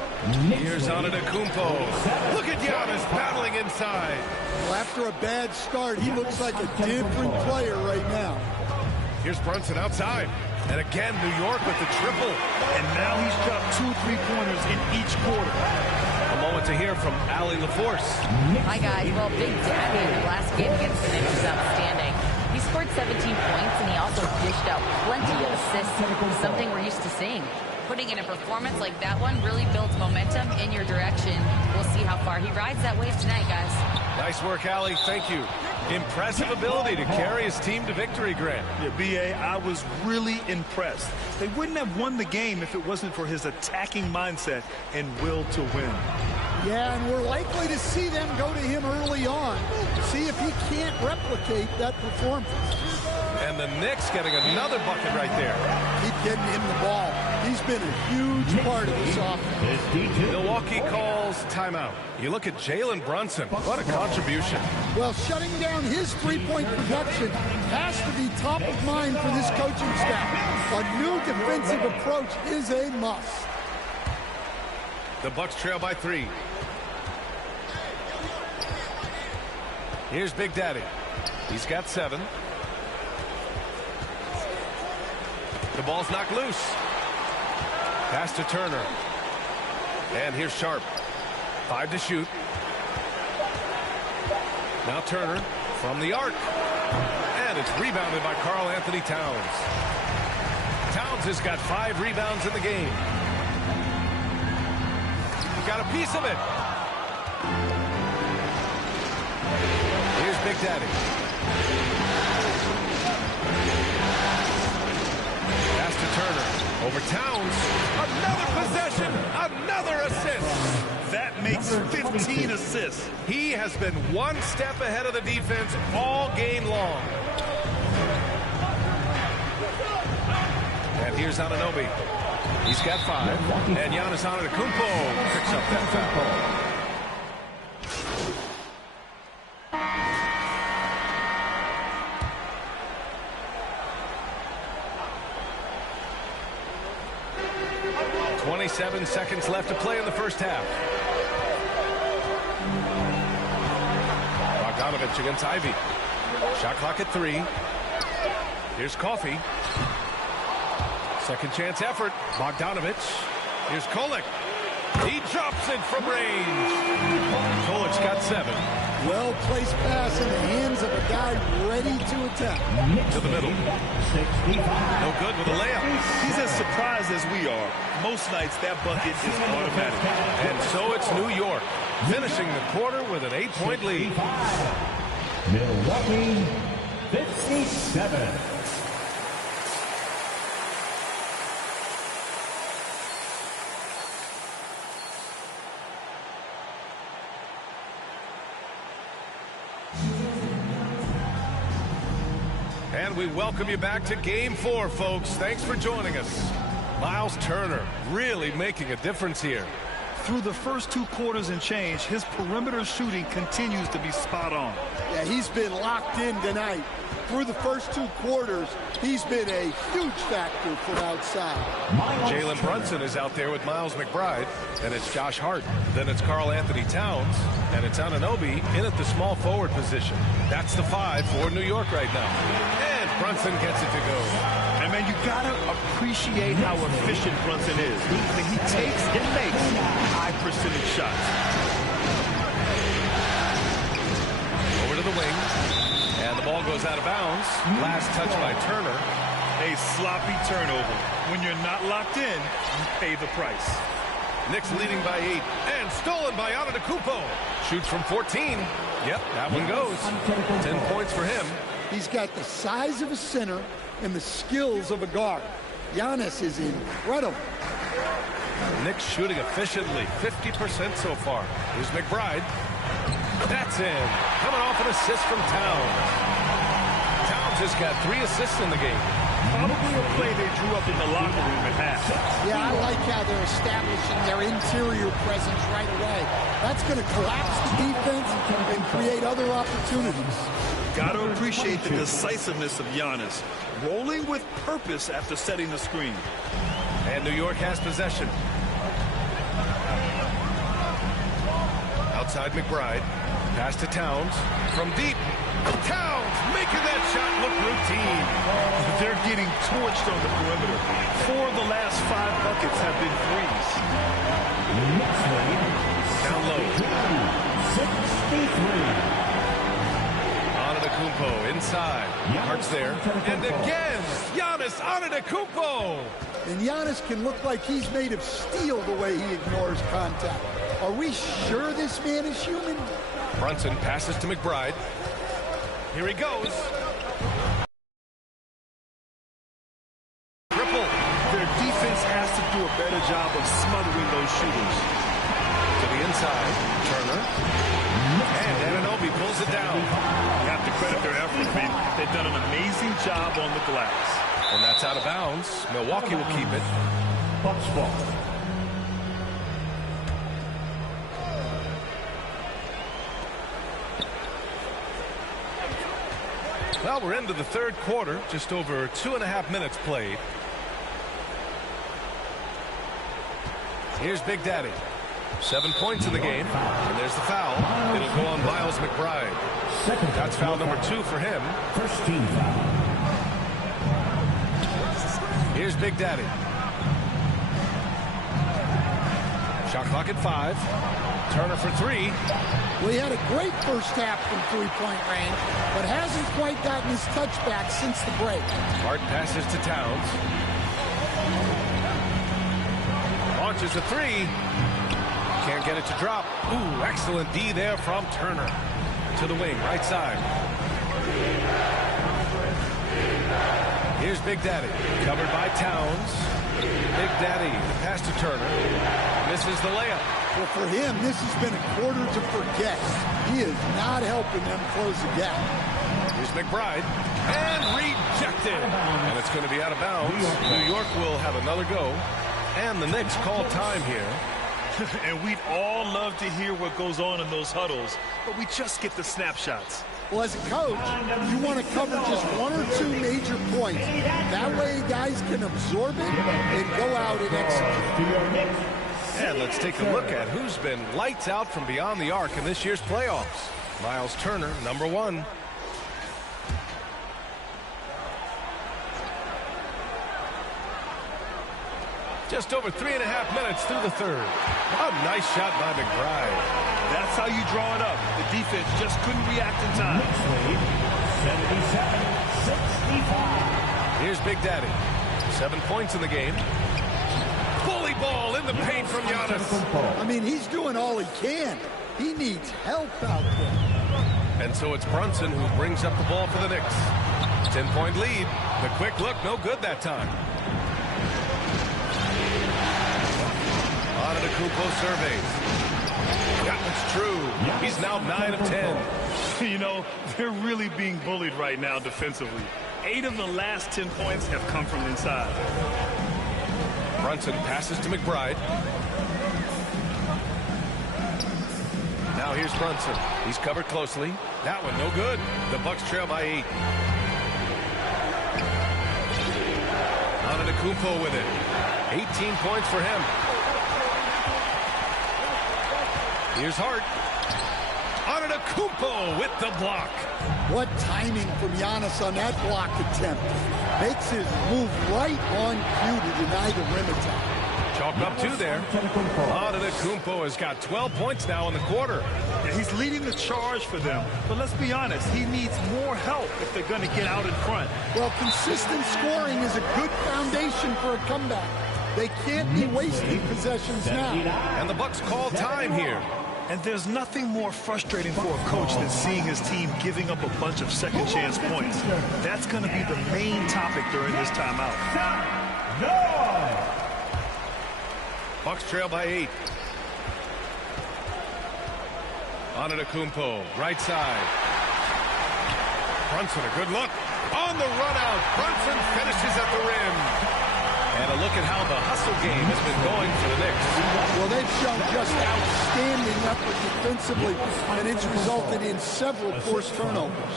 Here's Antetokounmpo. Look at Giannis battling inside. Well, after a bad start, he looks like a different player right now. Here's Brunson outside. And again, New York with the triple. And now he's dropped 2 3-pointers in each quarter. A moment to hear from Allie LaForce. Hi, guys. Well, Big Daddy in the last game against the Knicks was outstanding. He scored 17 points, and he also dished out plenty of assists, something we're used to seeing. Putting in a performance like that one really builds momentum in your direction. We'll see how far he rides that wave tonight, guys. Nice work, Allie. Thank you. Impressive ability to carry his team to victory, Grant. Yeah, B.A., I was really impressed. They wouldn't have won the game if it wasn't for his attacking mindset and will to win. Yeah, and we're likely to see them go to him early on. See if he can't replicate that performance. And the Knicks getting another bucket right there. Keep getting him the ball. He's been a huge part of this offense. Milwaukee calls timeout. You look at Jalen Brunson. What a contribution. Well, shutting down his three-point production has to be top of mind for this coaching staff. A new defensive approach is a must. The Bucks trail by 3. Here's Big Daddy. He's got 7. The ball's knocked loose. Pass to Turner. And here's Sharp. 5 to shoot. Now Turner from the arc. And it's rebounded by Karl Anthony Towns. Towns has got 5 rebounds in the game. Got a piece of it. Here's Big Daddy. Pass to Turner. Over Towns. Another possession. Another assist. That makes 15 assists. He has been one step ahead of the defense all game long. And here's Anunoby. He's got 5. And Giannis Antetokounmpo picks up that foul. .27 seconds left to play in the first half. Bogdanovich against Ivy. Shot clock at 3. Here's Coffey. Second chance effort. Bogdanovich. Here's Kolek. He drops it from range. Kolek's got 7. Well-placed pass in the hands of a guy ready to attack. To the middle. No good with a layup. He's as surprised as we are. Most nights that bucket is automatic. And so it's New York, finishing the quarter with an 8-point lead. Milwaukee, 57. And we welcome you back to Game 4, folks. Thanks for joining us. Miles Turner really making a difference here. Through the first 2 quarters and change, his perimeter shooting continues to be spot on. Yeah, he's been locked in tonight. Through the first 2 quarters, he's been a huge factor from outside. Jalen Brunson is out there with Miles McBride. Then it's Josh Hart. Then it's Karl Anthony Towns. And it's Anunoby in at the small forward position. That's the 5 for New York right now. And Brunson gets it to go. And man, you gotta appreciate how efficient Brunson is. I mean, he takes and makes high percentage shots. Over to the wing. And the ball goes out of bounds. Last touch by Turner. A sloppy turnover. When you're not locked in, you pay the price. Knicks leading by 8 and stolen by Antetokounmpo. Shoots from 14. Yep, that one goes. 10 points for him. He's got the size of a center and the skills of a guard. Giannis is incredible. Knicks shooting efficiently, 50% so far. Here's McBride. That's in. Coming off an assist from Towns. Towns has got 3 assists in the game. Probably a play they drew up in the locker room at half. Yeah, I like how they're establishing their interior presence right away. That's going to collapse the defense and create other opportunities. Got to appreciate the decisiveness of Giannis, rolling with purpose after setting the screen. And New York has possession. Outside McBride. Pass to Towns. From deep. Towns making that shot look routine. They're getting torched on the perimeter. 4 of the last 5 buckets have been threes. Down low. 63. Antetokounmpo inside. Hart's there. And again, Giannis Antetokounmpo. And Giannis can look like he's made of steel the way he ignores contact. Are we sure this man is human? Brunson passes to McBride. Here he goes. Triple. Their defense has to do a better job of smothering those shooters. To the inside. Turner. And Anunoby pulls it down. You have to credit their effort. They've done an amazing job on the glass. And that's out of bounds. Milwaukee will keep it. Bucks ball. Well, we're into the third quarter. Just over 2.5 minutes played. Here's Big Daddy. 7 points in the game. And there's the foul. It'll go on Miles McBride. That's foul number 2 for him. First team foul. Here's Big Daddy. Shot clock at 5. Turner for 3. Well, he had a great first half from three-point range, but hasn't quite gotten his touchback since the break. Hart passes to Towns. Launches a 3. Can't get it to drop. Ooh, excellent D there from Turner. To the wing, right side. Here's Big Daddy. Covered by Towns. Big Daddy, the pass to Turner. Misses the layup. Well, for him, this has been a quarter to forget. He is not helping them close the gap. Here's McBride. And rejected. And it's going to be out of bounds. New York will have another go. And the Knicks call time here. And we'd all love to hear what goes on in those huddles, but we just get the snapshots. Well, as a coach, you want to cover just 1 or 2 major points. That way guys can absorb it and go out and execute. And let's take a look at who's been lights out from beyond the arc in this year's playoffs. Miles Turner, number 1. Just over 3.5 minutes through the third. A nice shot by McBride. That's how you draw it up. The defense just couldn't react in time. 77-65. Here's Big Daddy. 7 points in the game. Bully ball in the paint from Giannis. I mean, he's doing all he can. He needs help out there. And so it's Brunson who brings up the ball for the Knicks. 10-point lead. The quick look, no good that time. Antetokounmpo surveys. Yeah, it's true. He's now 9 of 10. You know, they're really being bullied right now defensively. 8 of the last 10 points have come from inside. Brunson passes to McBride. Now here's Brunson. He's covered closely. That one no good. The Bucks trail by 8. Antetokounmpo with it. 18 points for him. Here's Hart. Antetokounmpo with the block. What timing from Giannis on that block attempt. Makes his move right on cue to deny the rim attack. Chalk up 2 there. Antetokounmpo has got 12 points now in the quarter. He's leading the charge for them. But let's be honest, he needs more help if they're going to get out in front. Well, consistent scoring is a good foundation for a comeback. They can't be wasting possessions now. And the Bucks call time here. And there's nothing more frustrating for a coach than seeing his team giving up a bunch of second chance points. That's going to be the main topic during this timeout. Bucks trail by 8. Antetokounmpo, right side. Brunson, a good look. On the run out, Brunson finishes at the rim. And a look at how the hustle game has been going for the Knicks. Well, they've shown just outstanding effort defensively, and it's resulted in several forced turnovers.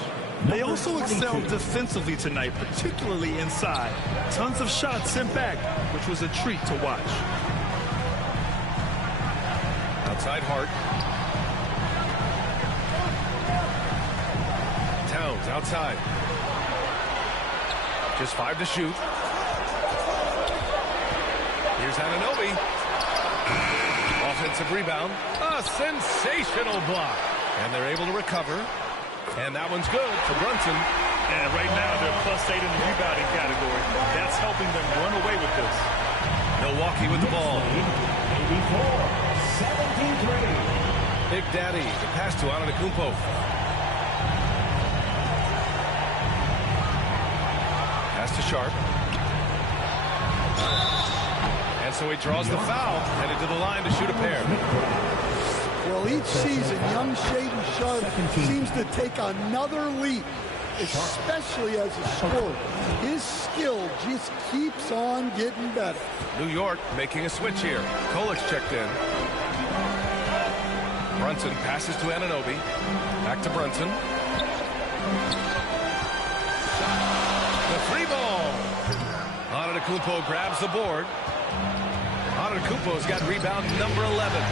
They also excelled defensively tonight, particularly inside. Tons of shots sent back, which was a treat to watch. Outside Hart. Towns outside. Just 5 to shoot. Here's Anunoby. Offensive rebound. A sensational block. And they're able to recover. And that one's good for Brunson. And right now they're +8 in the rebounding category. That's helping them run away with this. Milwaukee with the ball. 84-73. Big Daddy. The pass to Antetokounmpo. Pass to Sharp. And so he draws the foul, headed to the line to shoot a pair. Well, each season, young Shaedon Sharp seems to take another leap, especially as a scorer. His skill just keeps on getting better. New York making a switch here. Kolic's checked in. Brunson passes to Anunoby. Back to Brunson. The free ball. Antetokounmpo grabs the board. Antetokounmpo's got rebound number 11.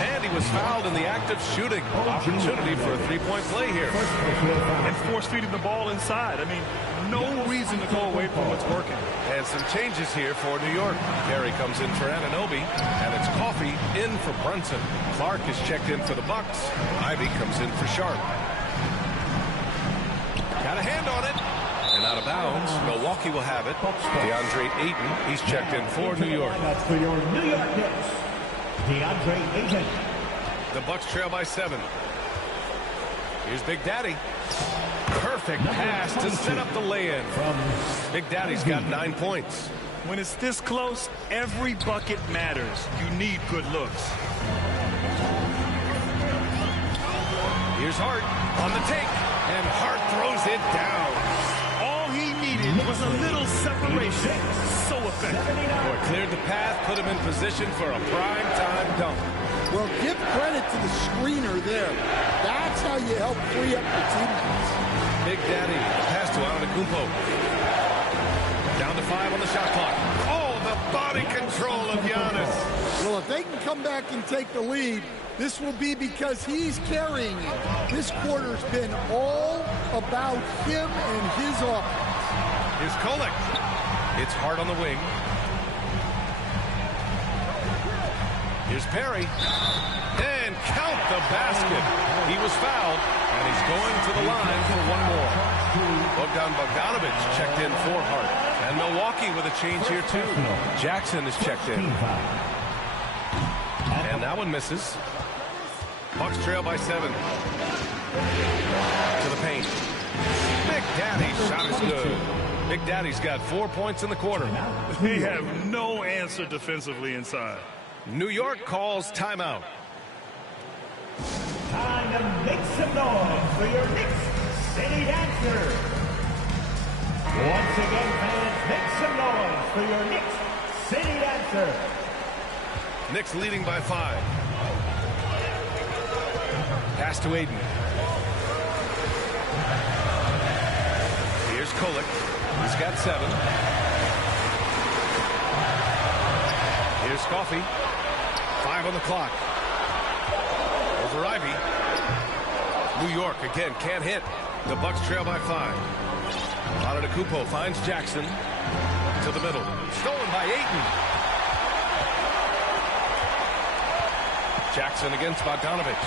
And he was fouled in the act of shooting. Opportunity for a three-point play here. And force-feeding the ball inside. I mean, no reason to go away from what's working. And some changes here for New York. Perry comes in for Anunoby, and it's Coffey in for Brunson. Clark is checked in for the Bucks. Ivy comes in for Sharp. Got a hand on it. And out of bounds. Milwaukee will have it. DeAndre Ayton, he's checked in for New York. That's for your New York Knicks, DeAndre Ayton. The Bucks trail by 7. Here's Big Daddy. Perfect pass to set up the lay-in. Big Daddy's got 9 points. When it's this close, every bucket matters. You need good looks. Here's Hart on the take, and Hart throws it down. All he needed was a little separation. So effective. Boy, cleared the path, put him in position for a prime-time dunk. Well, give credit to the screener there. That's how you help free up the teammates. Big Daddy, pass to Antetokounmpo. Down to 5 on the shot clock. Oh, the body control of Giannis. Well, if they can come back and take the lead, this will be because he's carrying it. This quarter's been all about him and his offense. Here's Kolick. It's Hart on the wing. Here's Perry. And count the basket. He was fouled, and he's going to the line for one more. Bogdan Bogdanovic checked in for Hart. And Milwaukee with a change here, too. Jackson is checked in. And that one misses. Bucks trail by 7. To the paint. Big Daddy's shot is good. Big Daddy's got 4 points in the quarter. They have no answer defensively inside. New York calls timeout. Time to make some noise for your Knicks City Dancers. Once again, fans, make some noise for your Knicks City Dancers. Knicks leading by 5. Pass to Ayton. Here's Kolick. He's got 7. Here's Coffey. 5 on the clock. Over Ivy. New York again can't hit. The Bucks trail by 5. Antetokounmpo finds Jackson. To the middle. Stolen by Ayton. Jackson against Bogdanovich.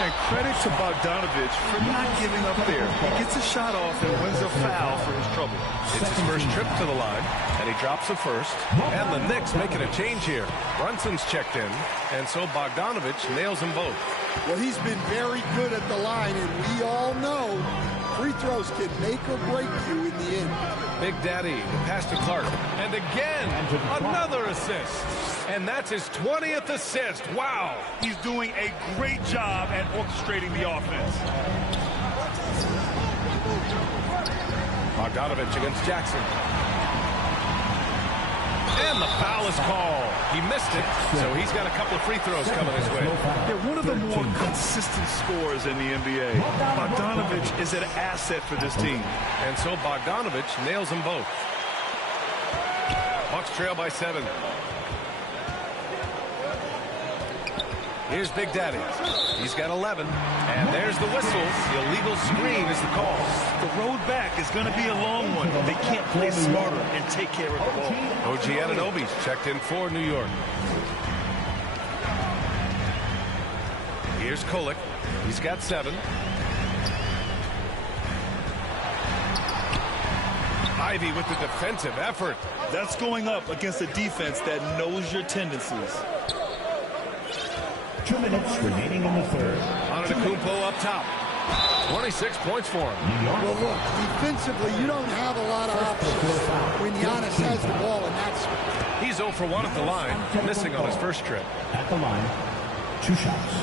And credit to Bogdanovich for not giving up there. He gets a shot off and wins a foul for his trouble. It's his first trip to the line, and he drops the first. And the Knicks making a change here. Brunson's checked in, and so Bogdanovich nails them both. Well, he's been very good at the line, and we all know free throws can make or break you in the end. Big Daddy, the pass to Clark. And again, another assist. And that's his 20th assist. Wow. He's doing a great job at orchestrating the offense. Bogdanovich against Jackson. And the foul is called. He missed it, so he's got a couple of free throws coming his way. They're one of the more consistent scorers in the NBA. Bogdanovich is an asset for this team. And so Bogdanovich nails them both. Bucks trail by 7. Here's Big Daddy. He's got 11. And there's the whistle. The illegal screen is the call. The road back is going to be a long one. They can't play smarter and take care of the ball. OG Anunoby's checked in for New York. Here's Kolek. He's got 7. Ivy with the defensive effort. That's going up against a defense that knows your tendencies. 2 minutes remaining in the third. Antetokounmpo up top. 26 points for him. Well, look, defensively, you don't have a lot of options when Giannis has the ball in that spot. He's 0 for 1 at the line, missing on his first trip. At the line, 2 shots.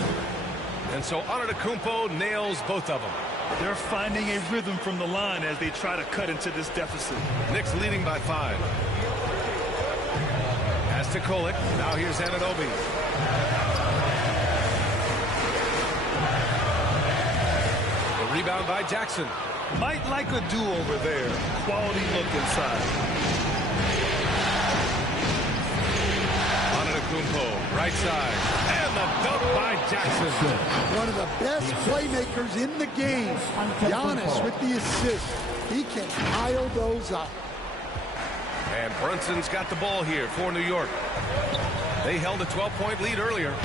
And so Antetokounmpo nails both of them. They're finding a rhythm from the line as they try to cut into this deficit. Knicks leading by 5. Pass to Kolek. Now here's Anunoby. Rebound by Jackson. Might like a do-over there. Quality look inside. Antetokounmpo, right side. And the dunk by Jackson. One of the best playmakers in the game. Giannis with the assist. He can pile those up. And Brunson's got the ball here for New York. They held a 12-point lead earlier.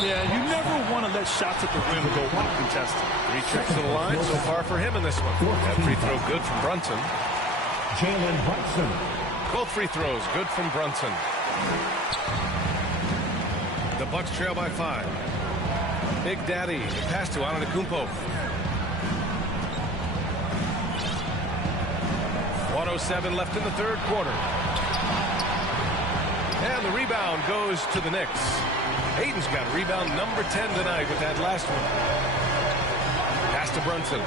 Yeah, you never want to let shots at the rim go uncontested. 3 trips to the line so far for him in this one. That free throw good from Brunson. Jalen Brunson. Both free throws good from Brunson. The Bucks trail by 5. Big Daddy, the pass to Antetokounmpo. 1:07 left in the third quarter. And the rebound goes to the Knicks. Ayton's got rebound number 10 tonight with that last one. Pass to Brunson.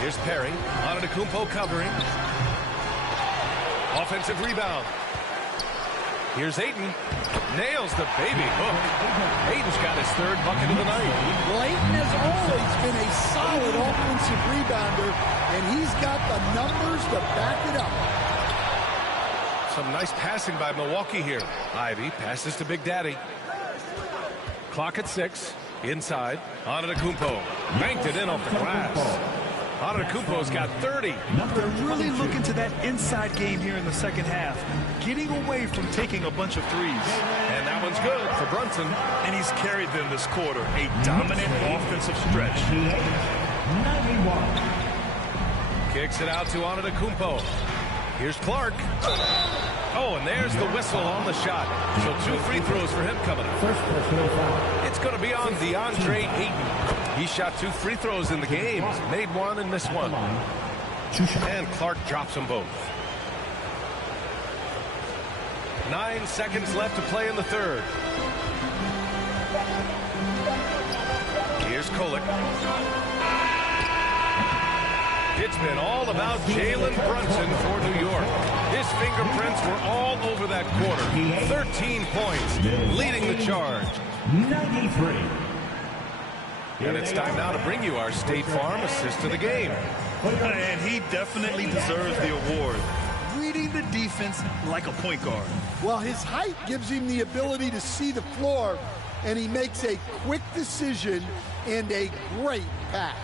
Here's Perry. Antetokounmpo covering. Offensive rebound. Here's Ayton. Nails the baby hook. Ayton's got his 3rd bucket of the night. Ayton has always been a solid offensive rebounder, and he's got the numbers to back it up. Some nice passing by Milwaukee here. Ivy passes to Big Daddy. Clock at 6. Inside. Antetokounmpo. Banked it in off the glass. Antetokounmpo's got 30. They're really looking to that inside game here in the second half. Getting away from taking a bunch of threes. And that one's good for Brunson. And he's carried them this quarter. A dominant offensive stretch. 91. Kicks it out to Antetokounmpo. Here's Clark. Oh, and there's the whistle on the shot. So 2 free throws for him coming up. First personal foul. It's going to be on DeAndre Ayton. He shot 2 free throws in the game. Made 1 and missed 1. And Clark drops them both. 9 seconds left to play in the third. Here's Kolek. It's been all about Jalen Brunson for New York. His fingerprints were all over that quarter. 13 points, leading the charge. 93. And it's time now to bring you our State Farm assist of the game. And he definitely deserves the award. Reading the defense like a point guard. Well, his height gives him the ability to see the floor, and he makes a quick decision and a great pass.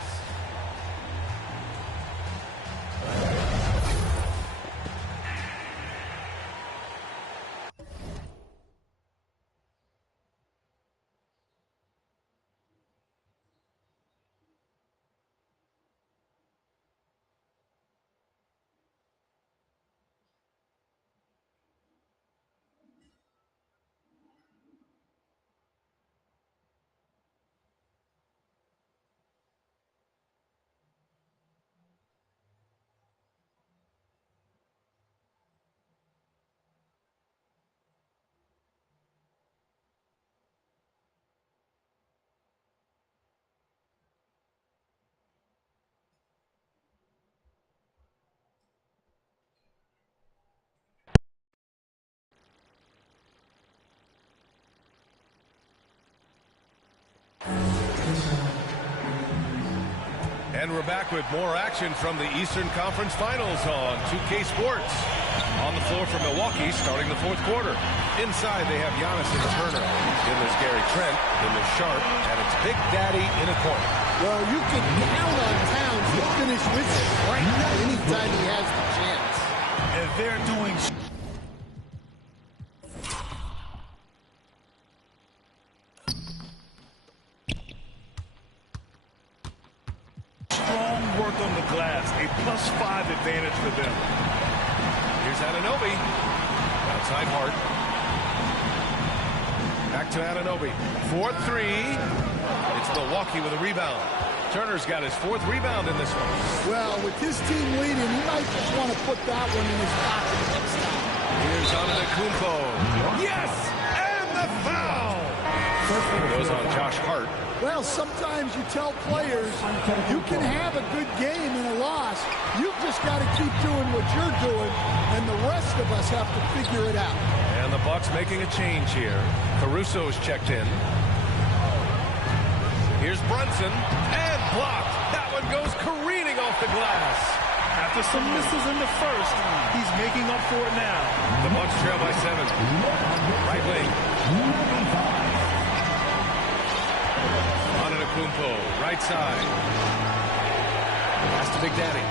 And we're back with more action from the Eastern Conference Finals on 2K Sports. On the floor for Milwaukee, starting the fourth quarter. Inside, they have Giannis and Turner. Then there's Gary Trent. Then there's Sharp. And it's Big Daddy in a corner. Well, you can count on Towns to finish with strength anytime he has the chance. And they're doing... strong work on the glass, a +5 advantage for them. Here's Anunoby. Outside Hart. Back to Anunoby. 4-3. It's Milwaukee with a rebound. Turner's got his 4th rebound in this one. Well, with his team leading, he might just want to put that one in his pocket next time. Here's Antetokounmpo. Yes! And the foul! It goes on Josh Hart. Well, sometimes you tell players you can have a good game and a loss. You've just got to keep doing what you're doing, and the rest of us have to figure it out. And the Bucks making a change here. Caruso is checked in. Here's Brunson, and blocked. That one goes careening off the glass. After some misses in the first, he's making up for it now. The Bucks trail by 7. Right wing. Antetokounmpo, right side. Pass to Big Daddy.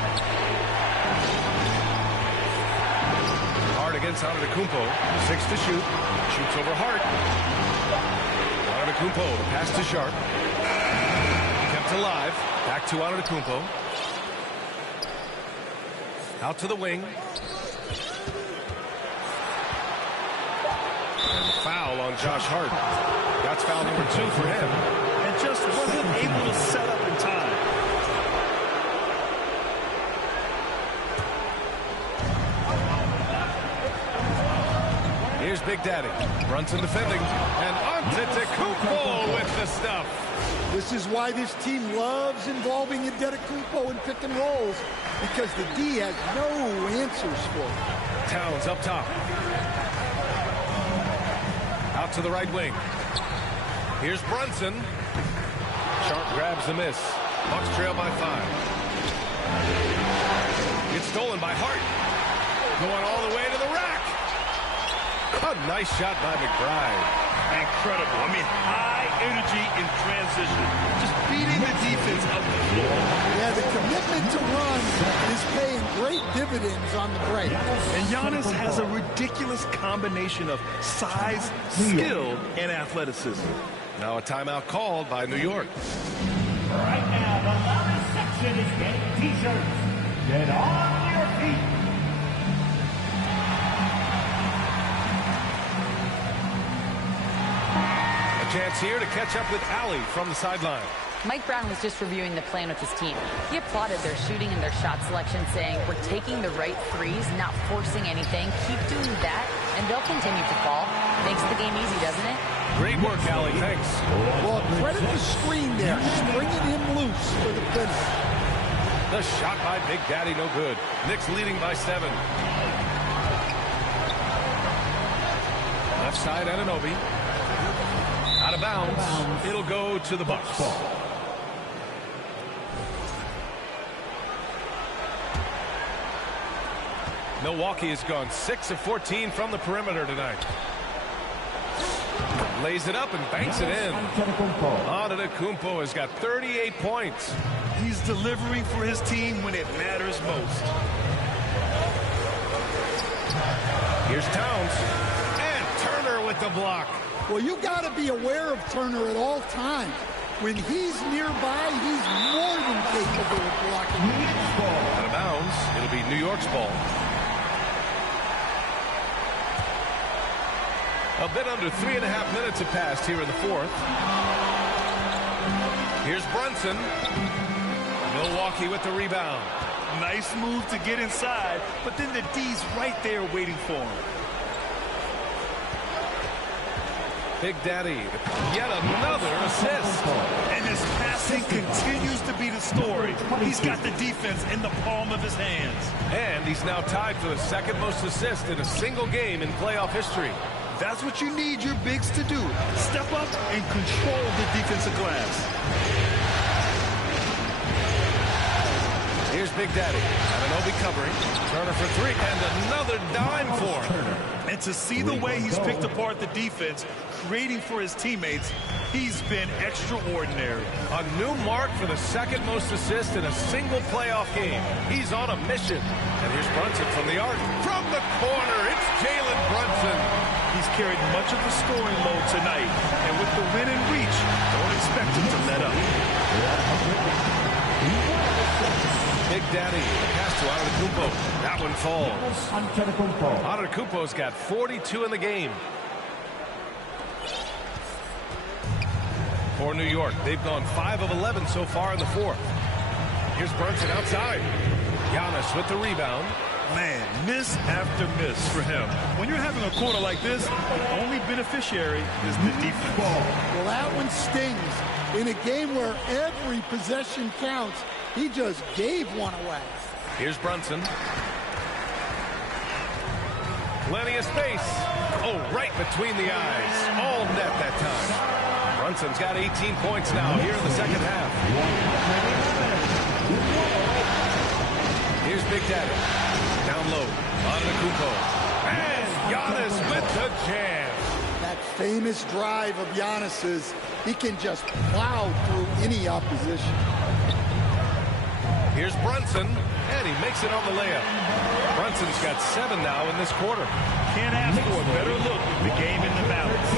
Hart against Antetokounmpo. 6 to shoot. Shoots over Hart. Antetokounmpo, the pass to Sharp. Kept alive. Back to Antetokounmpo. Out to the wing. And foul on Josh Hart. That's foul number 2 for him. And just wasn't able to set up in time. Here's Big Daddy. Brunson defending. And Antetokounmpo with the stuff. This is why this team loves involving Antetokounmpo in pick and rolls, because the D has no answers for it. Towns up top. Out to the right wing. Here's Brunson. Sharp grabs the miss. Bucks trail by 5. It's stolen by Hart. Going all the way to the rack. A nice shot by McBride. Incredible. I mean, high energy in transition. Just beating the defense up the floor. Yeah, the commitment to run is paying great dividends on the break. And Giannis has a ridiculous combination of size, skill, and athleticism. Now a timeout called by New York. Right now, the loudest section is getting T-shirts. Get on your feet. A chance here to catch up with Allie from the sideline. Mike Brown was just reviewing the plan with his team. He applauded their shooting and their shot selection, saying, "We're taking the right threes, not forcing anything. Keep doing that, and they'll continue to fall." Makes the game easy, doesn't it? Great work, Allie. Thanks. Well, credit the screen there. Just bringing him loose for the finish. The shot by Big Daddy, no good. Knicks leading by 7. Left side, Anunoby. Out of bounds. It'll go to the Bucks. Milwaukee has gone 6 of 14 from the perimeter tonight. Lays it up and banks it in. Antetokounmpo has got 38 points. He's delivering for his team when it matters most. Here's Towns. And Turner with the block. Well, you got to be aware of Turner at all times. When he's nearby, he's more than capable of blocking. Out of bounds. It'll be New York's ball. A bit under 3.5 minutes have passed here in the 4th. Here's Brunson. Milwaukee with the rebound. Nice move to get inside, but then the D's right there waiting for him. Big Daddy, yet another assist. And his passing continues to be the story. He's got the defense in the palm of his hands. And he's now tied for the 2nd most assists in a single game in playoff history. That's what you need your bigs to do. Step up and control the defensive glass. Here's Big Daddy. Ananobi covering. Turner for three, and another dime for him. And to see the way he's picked apart the defense, creating for his teammates, he's been extraordinary. A new mark for the second most assists in a single playoff game. He's on a mission. And here's Brunson from the arc. From the corner, it's Jalen Brunson. He's carried much of the scoring load tonight. And with the win and reach, don't expect him to let up. Big Daddy, pass to Antetokounmpo. That one falls. Antetokounmpo's got 42 in the game. For New York, they've gone 5 of 11 so far in the fourth. Here's Brunson outside. Giannis with the rebound. Man, miss after miss for him. When you're having a quarter like this, the only beneficiary is the defense. Well, that one stings. In a game where every possession counts, he just gave one away. Here's Brunson. Plenty of space. Oh, right between the eyes. All net that time. Brunson's got 18 points now here in the second half. Here's Big Daddy. Down low. Antetokounmpo. And Giannis with the jam. That famous drive of Giannis's, he can just plow through any opposition. Here's Brunson, and he makes it on the layup. Brunson's got 7 now in this quarter. Can't ask for a better look with the game in the balance.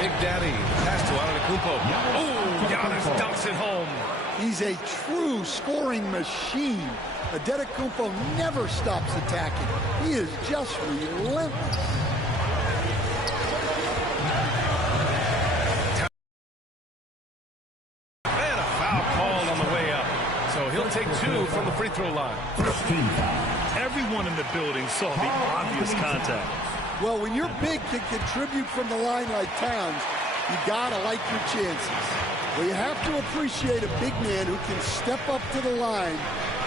Big Daddy, pass to Antetokounmpo. Oh, Giannis dunks it home. He's a true scoring machine. Antetokounmpo never stops attacking. He is just relentless. And a foul called on the way up. So he'll take 2 from the free throw line. Everyone in the building saw the obvious contact. Well, when your big can contribute from the line like Towns, you gotta like your chances. Well, you have to appreciate a big man who can step up to the line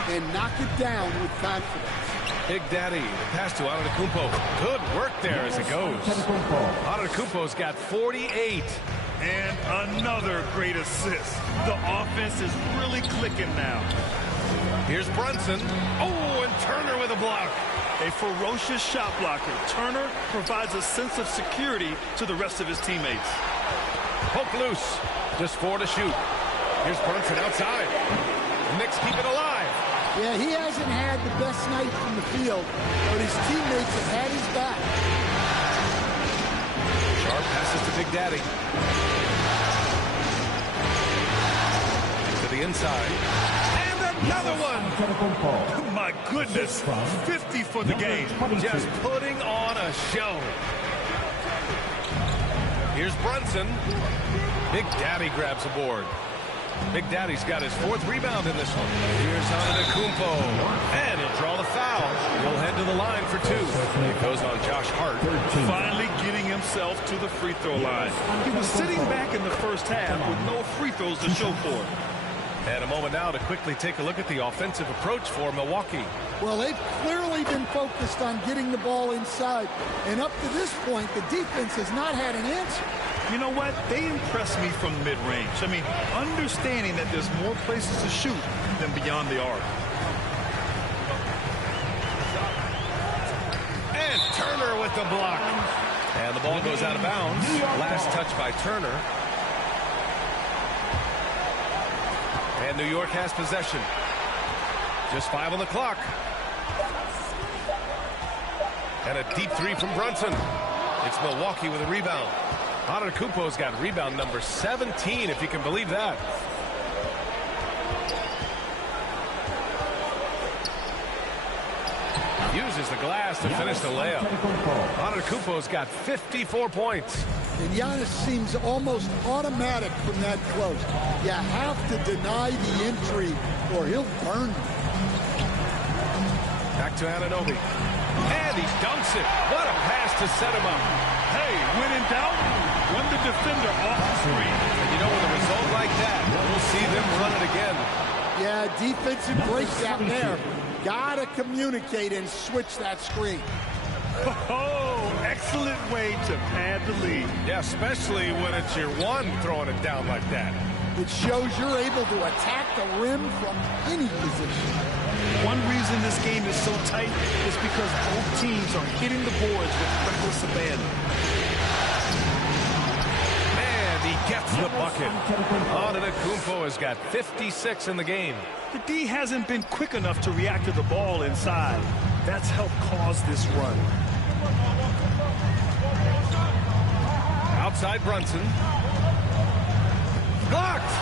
and knock it down with confidence. Big Daddy, the pass to Antetokounmpo. Good work there as it goes. Antetokounmpo's got 48. And another great assist. The offense is really clicking now. Here's Brunson. Oh, and Turner with a block. A ferocious shot blocker. Turner provides a sense of security to the rest of his teammates. Poke loose. Just 4 to shoot. Here's Brunson outside. Knicks keep it alive. Yeah, he hasn't had the best night from the field, but his teammates have had his back. Sharp passes to Big Daddy. To the inside. And another one. My goodness. 50 for the game. Just putting on a show. Here's Brunson. Big Daddy grabs a board. Big Daddy's got his 4th rebound in this one. Here's Antetokounmpo. And he'll draw the foul. He'll head to the line for 2. It goes on Josh Hart. Finally getting himself to the free throw line. He was sitting back in the first half with no free throws to show for it. And a moment now to quickly take a look at the offensive approach for Milwaukee. Well, they've clearly been focused on getting the ball inside. And up to this point, the defense has not had an answer. You know what? They impress me from mid-range. I mean, understanding that there's more places to shoot than beyond the arc. And Turner with the block. And the ball goes out of bounds. Last touch by Turner. And New York has possession. Just 5 on the clock. And a deep 3 from Brunson. It's Milwaukee with a rebound. Antetokounmpo's got rebound number 17, if you can believe that. Uses the glass to finish the layup. Antetokounmpo's got 54 points. And Giannis seems almost automatic from that close. You have to deny the entry or he'll burn you. Back to Anunoby. And he dunks it. What a pass to set him up. Hey, when in doubt, run the defender off the screen. And you know, with a result like that, we'll see them run it again. Yeah, defensive breakdown there. Gotta communicate and switch that screen. Oh, excellent way to pad the lead. Yeah, especially when it's your one throwing it down like that. It shows you're able to attack the rim from any position. One reason this game is so tight is because both teams are hitting the boards with reckless abandon. And he gets the bucket. Antetokounmpo has got 56 in the game. The D hasn't been quick enough to react to the ball inside. That's helped cause this run. Outside Brunson. Blocked!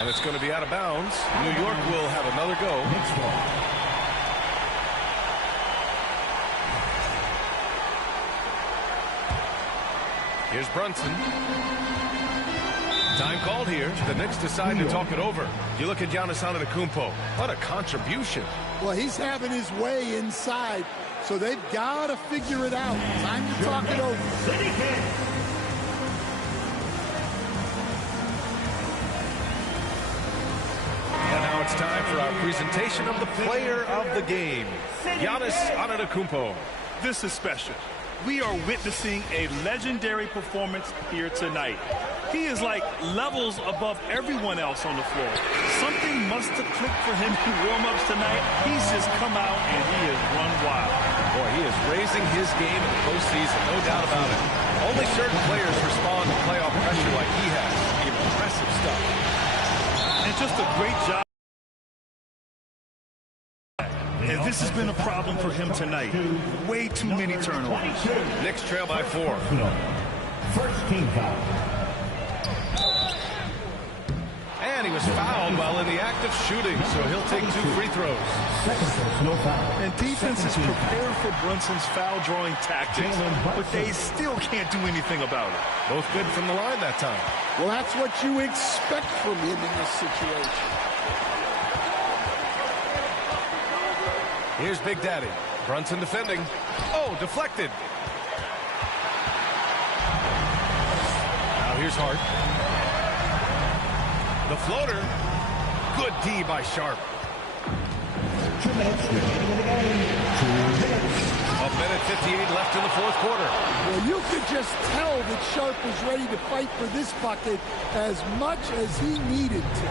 And it's going to be out of bounds. New York will have another go. Here's Brunson. Time called here. The Knicks decide to talk it over. You look at Giannis Antetokounmpo. What a contribution. Well, he's having his way inside, so they've got to figure it out. Time to talk it over. And now it's time for our presentation of the player of the game, Giannis Antetokounmpo. This is special. We are witnessing a legendary performance here tonight. He is like levels above everyone else on the floor. Something must have clicked for him in warm-ups tonight. He's just come out and he has run wild. Boy, he is raising his game in the postseason, no doubt about it. Only certain players respond to playoff pressure like he has. Impressive stuff. And just a great job. And this has been a problem for him tonight. Way too many turnovers. Knicks trail by 4. First team foul. And he was fouled while in the act of shooting, so he'll take 2 free throws. Second personal foul. And defense is prepared for Brunson's foul-drawing tactics, but they still can't do anything about it. Both good from the line that time. Well, that's what you expect from him in this situation. Here's Big Daddy. Brunson defending. Oh, deflected. Now here's Hart. The floater. Good D by Sharp. 2 minutes remaining in the game. 2 minutes. A minute 58 left in the fourth quarter. Well, you could just tell that Sharp was ready to fight for this bucket as much as he needed to.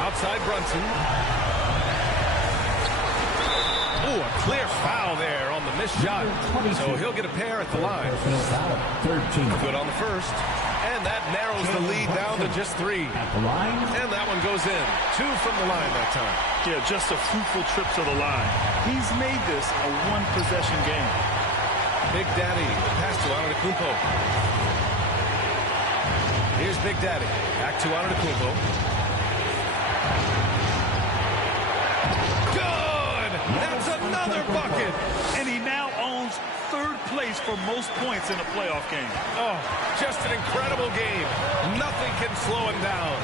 Outside Brunson. Ooh, a clear foul there on the missed shot. So he'll get a pair at the line. Good on the first. And that narrows the lead down to just 3. And that one goes in. 2 from the line that time. Yeah, just a fruitful trip to the line. He's made this a one-possession game. Big Daddy, pass to Antetokounmpo. Here's Big Daddy. Back to Antetokounmpo. That's another bucket. And he now owns 3rd place for most points in a playoff game. Oh, just an incredible game. Nothing can slow him down.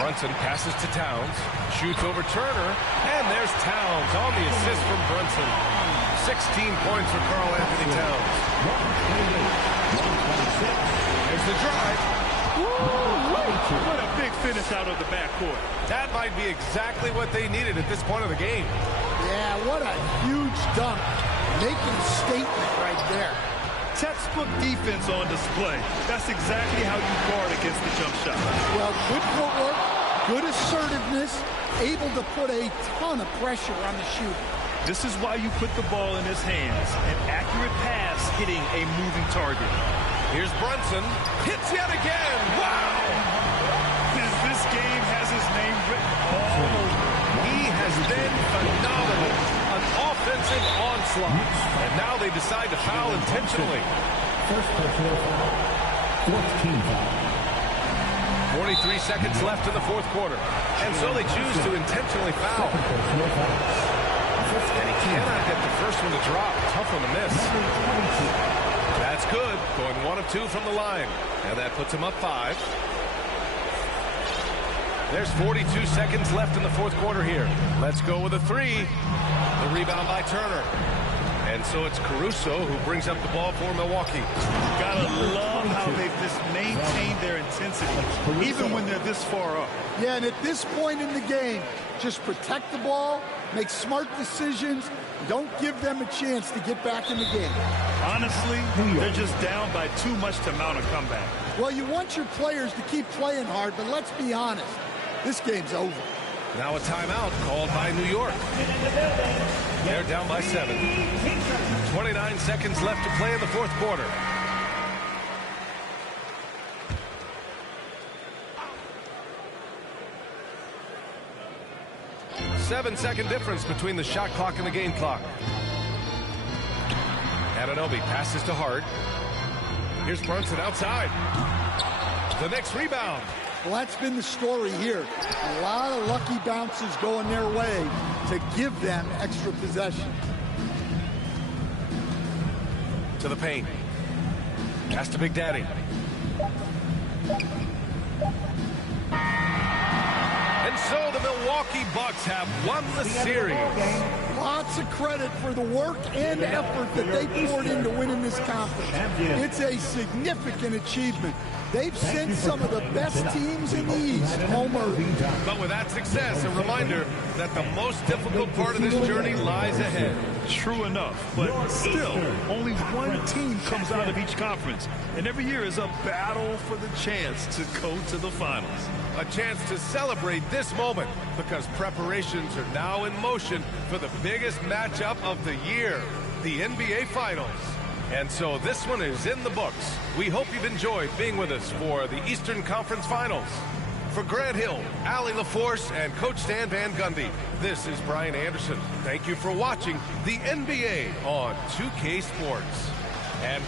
Brunson passes to Towns. Shoots over Turner. And there's Towns on the assist from Brunson. 16 points for Karl Anthony Towns. There's the drive. What a big finish out of the backcourt. That might be exactly what they needed at this point of the game. Yeah, what a huge dunk. Making a statement right there. Textbook defense on display. That's exactly how you guard against the jump shot. Well, good footwork, good assertiveness, able to put a ton of pressure on the shooter. This is why you put the ball in his hands. An accurate pass hitting a moving target. Here's Brunson. Hits yet again. Wow! This game has his name written all over. He has been phenomenal. An offensive onslaught. And now they decide to foul intentionally. First personal foul. 4th team foul. 43 seconds left in the fourth quarter. And so they choose to intentionally foul. And he cannot get the first one to drop. Tough one to miss. That's good. Going 1 of 2 from the line. And that puts him up 5. There's 42 seconds left in the fourth quarter here. Let's go with a 3. The rebound by Turner. And And so it's Caruso who brings up the ball for Milwaukee. Gotta love how they've just maintained their intensity, even when they're this far up. Yeah, and at this point in the game, just protect the ball, make smart decisions, don't give them a chance to get back in the game. Honestly, they're just down by too much to mount a comeback. Well, you want your players to keep playing hard, but let's be honest, this game's over. Now a timeout called by New York. They're down by 7. 29 seconds left to play in the fourth quarter. Seven-second difference between the shot clock and the game clock. Anunoby passes to Hart. Here's Brunson outside. The next rebound. Well, that's been the story here. A lot of lucky bounces going their way to give them extra possession. To the paint. Pass to Big Daddy. And so the Milwaukee Bucks have won the series. Lots of credit for the work and effort that they poured into winning this conference. It's a significant achievement. They've sent some of the best teams in the East home early. But with that success, a reminder that the most difficult part of this journey lies ahead. True enough, but still, only one team comes out of each conference, and every year is a battle for the chance to go to the finals. A chance to celebrate this moment because preparations are now in motion for the biggest matchup of the year, the NBA Finals. And so this one is in the books. We hope you've enjoyed being with us for the Eastern Conference Finals. For Grant Hill, Allie LaForce, and Coach Stan Van Gundy, this is Brian Anderson. Thank you for watching the NBA on 2K Sports. And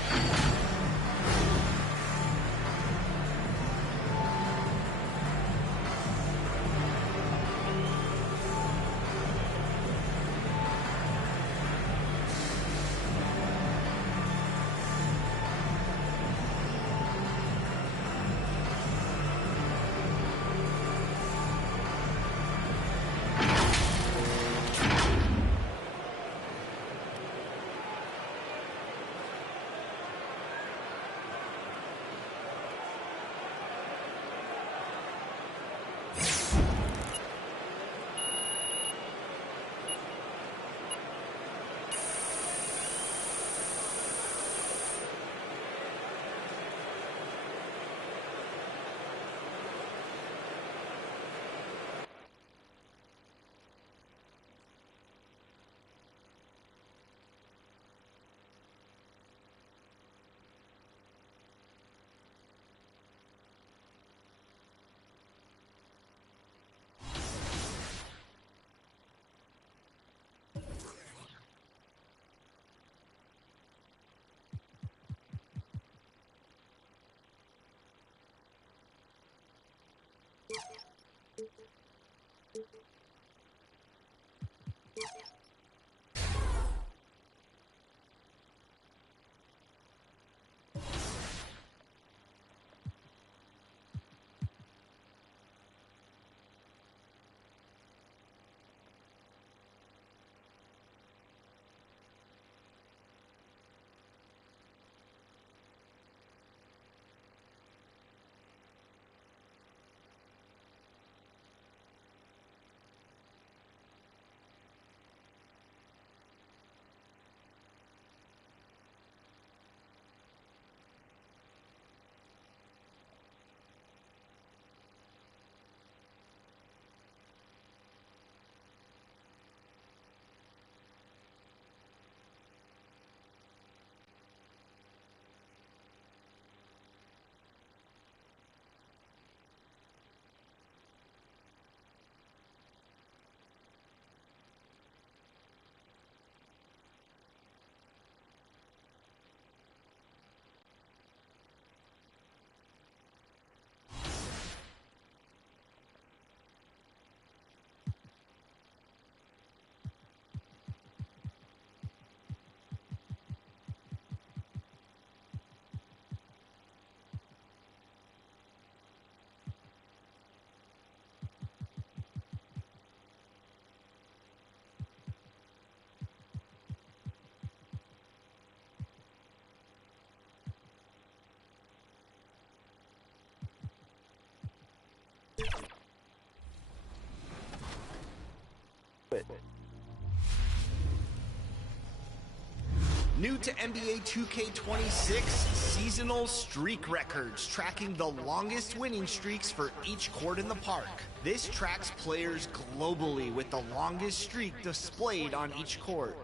New to NBA 2K26, seasonal streak records, tracking the longest winning streaks for each court in the park. This tracks players globally with the longest streak displayed on each court.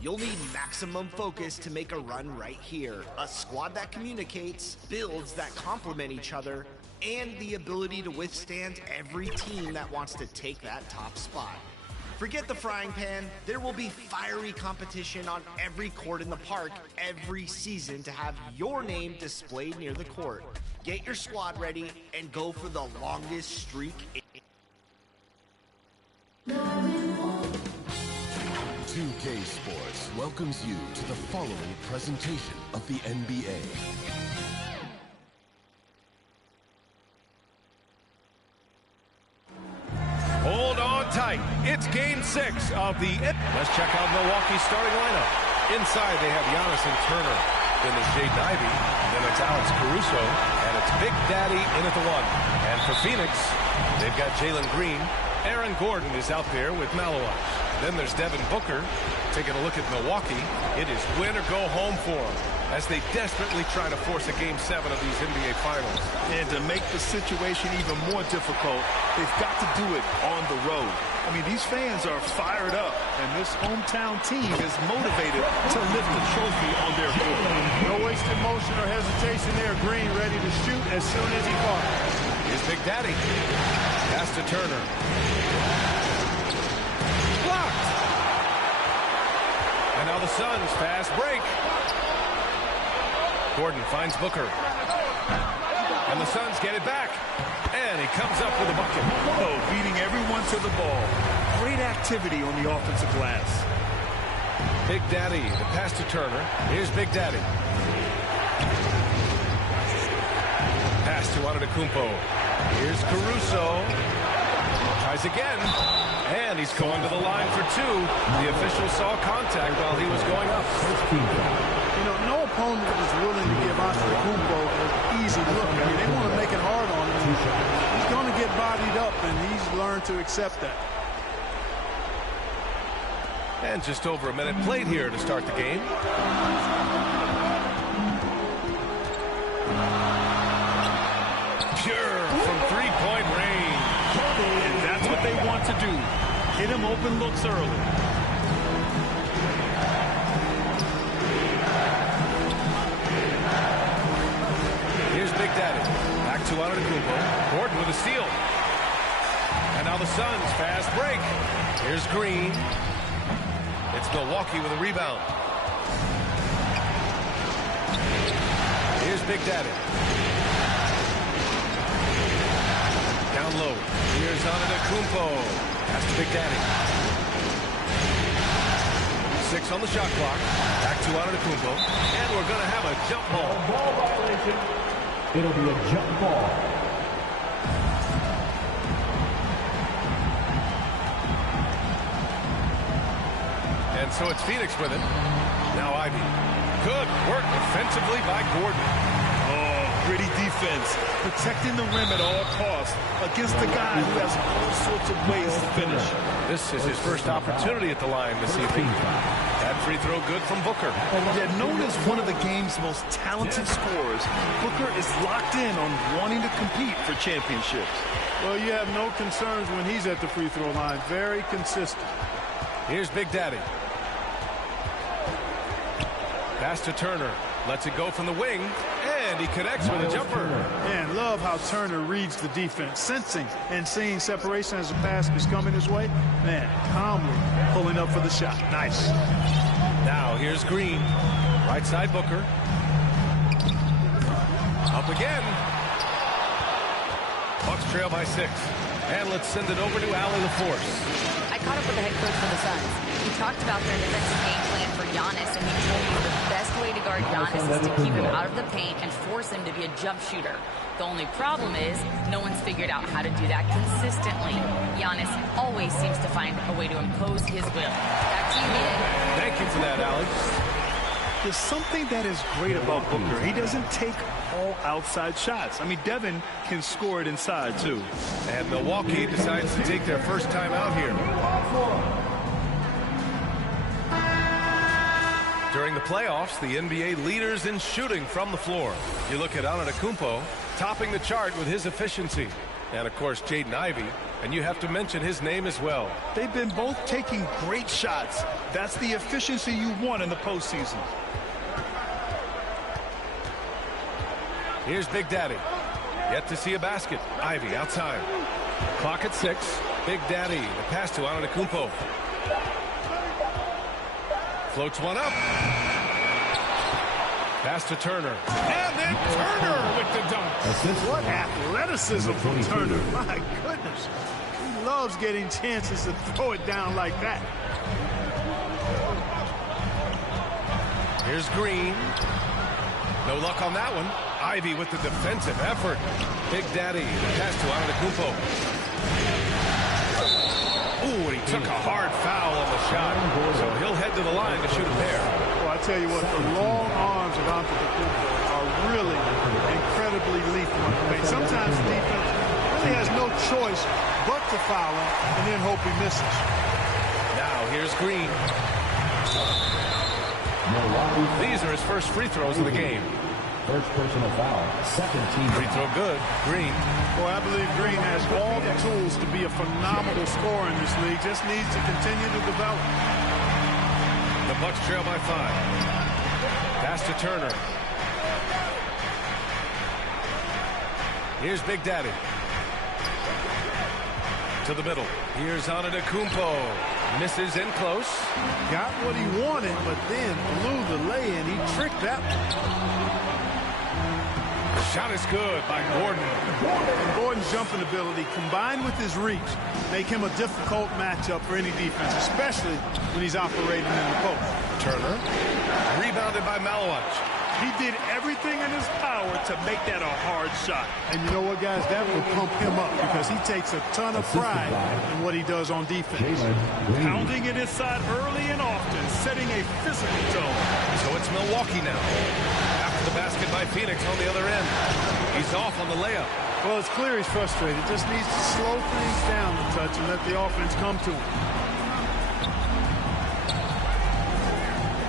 You'll need maximum focus to make a run right here. A squad that communicates, builds that complement each other, and the ability to withstand every team that wants to take that top spot. Forget the frying pan, there will be fiery competition on every court in the park every season to have your name displayed near the court. Get your squad ready and go for the longest streak. 2K Sports welcomes you to the following presentation of the NBA. Hold on tight. It's game 6 of the... Let's check out Milwaukee's starting lineup. Inside, they have Giannis and Turner. Then there's Jaden Ivey. Then it's Alex Caruso. And it's Big Daddy in at the 1. And for Phoenix, they've got Jalen Green. Aaron Gordon is out there with Malawai. Then there's Devin Booker. Taking a look at Milwaukee, it is win or go home for them as they desperately try to force a Game 7 of these NBA Finals. And to make the situation even more difficult, they've got to do it on the road. I mean, these fans are fired up, and this hometown team is motivated to lift the trophy on their court. No wasted motion or hesitation there. Green ready to shoot as soon as he fires. Here's Big Daddy. Pass to Turner. Blocked. And now the Suns fast break. Gordon finds Booker. And the Suns get it back. And he comes up with a bucket. Oh, beating everyone to the ball. Great activity on the offensive glass. Big Daddy, the pass to Turner. Here's Big Daddy. Pass to Antetokounmpo. Here's Caruso. Tries again. And he's going to the line for 2. The official saw contact while he was going up. You know, no opponent is willing to give Antetokounmpo an easy look. I mean, they want to make it hard on him. He's going to get bodied up, and he's learned to accept that. And just over a minute played here to start the game. Pure from three-point range. And that's what they want to do. Hit him open looks early. Here's Big Daddy. Back to Antetokounmpo. Gordon with a steal. And now the Suns fast break. Here's Green. It's Milwaukee with a rebound. Here's Big Daddy. Down low. Here's Antetokounmpo. That's to Big Daddy. 6 on the shot clock. Back to Antetokounmpo. And we're going to have a jump ball. Ball violation. It'll be a jump ball. And so it's Phoenix with it. Now Ivey. Good work defensively by Gordon. Gritty defense, protecting the rim at all costs against a guy who has all sorts of ways to finish. This is his first opportunity at the line this evening. That free throw good from Booker. Yeah, known as one of the game's most talented scorers, Booker is locked in on wanting to compete for championships. Well, you have no concerns when he's at the free throw line. Very consistent. Here's Big Daddy. Pass to Turner. Lets it go from the wing, and he connects with a jumper. Man, love how Turner reads the defense, sensing and seeing separation as the pass is coming his way. Man, calmly pulling up for the shot. Nice. Now here's Green. Right side Booker. Up again. Bucks trail by 6. And let's send it over to Allie LaForce. I caught up with the head coach for the Suns. He talked about their defensive game plan for Giannis, and he told me the best way to guard Giannis is to keep him out of the paint and force him to be a jump shooter. The only problem is no one's figured out how to do that consistently. Giannis always seems to find a way to impose his will. Back to you, Ian. Thank you for that, Alex. There's something that is great about Booker. He doesn't take all outside shots. I mean, Devin can score it inside, too. And Milwaukee decides to take their first time out here. During the playoffs, the NBA leaders in shooting from the floor. You look at Antetokounmpo, topping the chart with his efficiency. And, of course, Jaden Ivey. And you have to mention his name as well. They've been both taking great shots. That's the efficiency you want in the postseason. Here's Big Daddy. Yet to see a basket. Ivey outside. Clock at 6. Big Daddy. The pass to Antetokounmpo. Floats one up. Pass to Turner. And then Turner with the dunk. What athleticism from Turner. My goodness. He loves getting chances to throw it down like that. Here's Green. No luck on that one. Ivey with the defensive effort. Big Daddy. The pass to Antetokounmpo. Ooh, he took a hard foul on the shot. So he'll head to the line to shoot a pair. Well, I tell you what, the long arms of Antetokounmpo are really incredibly lethal. I mean, sometimes the defense really has no choice but to foul him and then hope he misses. Now here's Green. These are his first free throws of the game. First personal foul. Second team. Free throw good. Green. Boy, I believe Green has all the tools to be a phenomenal scorer in this league. Just needs to continue to develop. The Bucks trail by 5. Pass to Turner. Here's Big Daddy. To the middle. Here's Antetokounmpo. Misses in close. Got what he wanted, but then blew the lay-in. He tricked that one. Shot is good by Gordon. And Gordon's jumping ability combined with his reach make him a difficult matchup for any defense, especially when he's operating in the post. Turner. Rebounded by Malowich. He did everything in his power to make that a hard shot. And you know what, guys? That will pump him up because he takes a ton of pride in what he does on defense. Pounding it inside early and often, setting a physical tone. So it's Milwaukee now. After the basket by Phoenix on the other end. He's off on the layup. Well, it's clear he's frustrated. Just needs to slow things down a touch and let the offense come to him.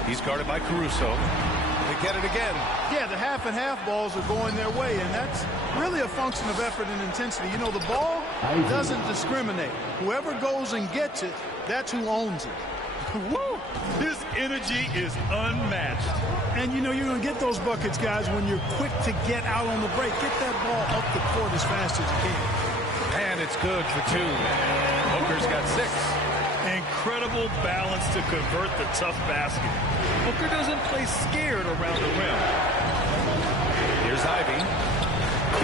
He's guarded by Caruso. They get it again. Yeah, the half-and-half balls are going their way, and that's really a function of effort and intensity. You know, the ball doesn't discriminate. Whoever goes and gets it, that's who owns it. Woo! His energy is unmatched. And, you know, you're going to get those buckets, guys, when you're quick to get out on the break. Get that ball up the court as fast as you can. And it's good for 2. Booker's got 6. Incredible balance to convert the tough basket. Booker doesn't play scared around the rim. Here's Ivey.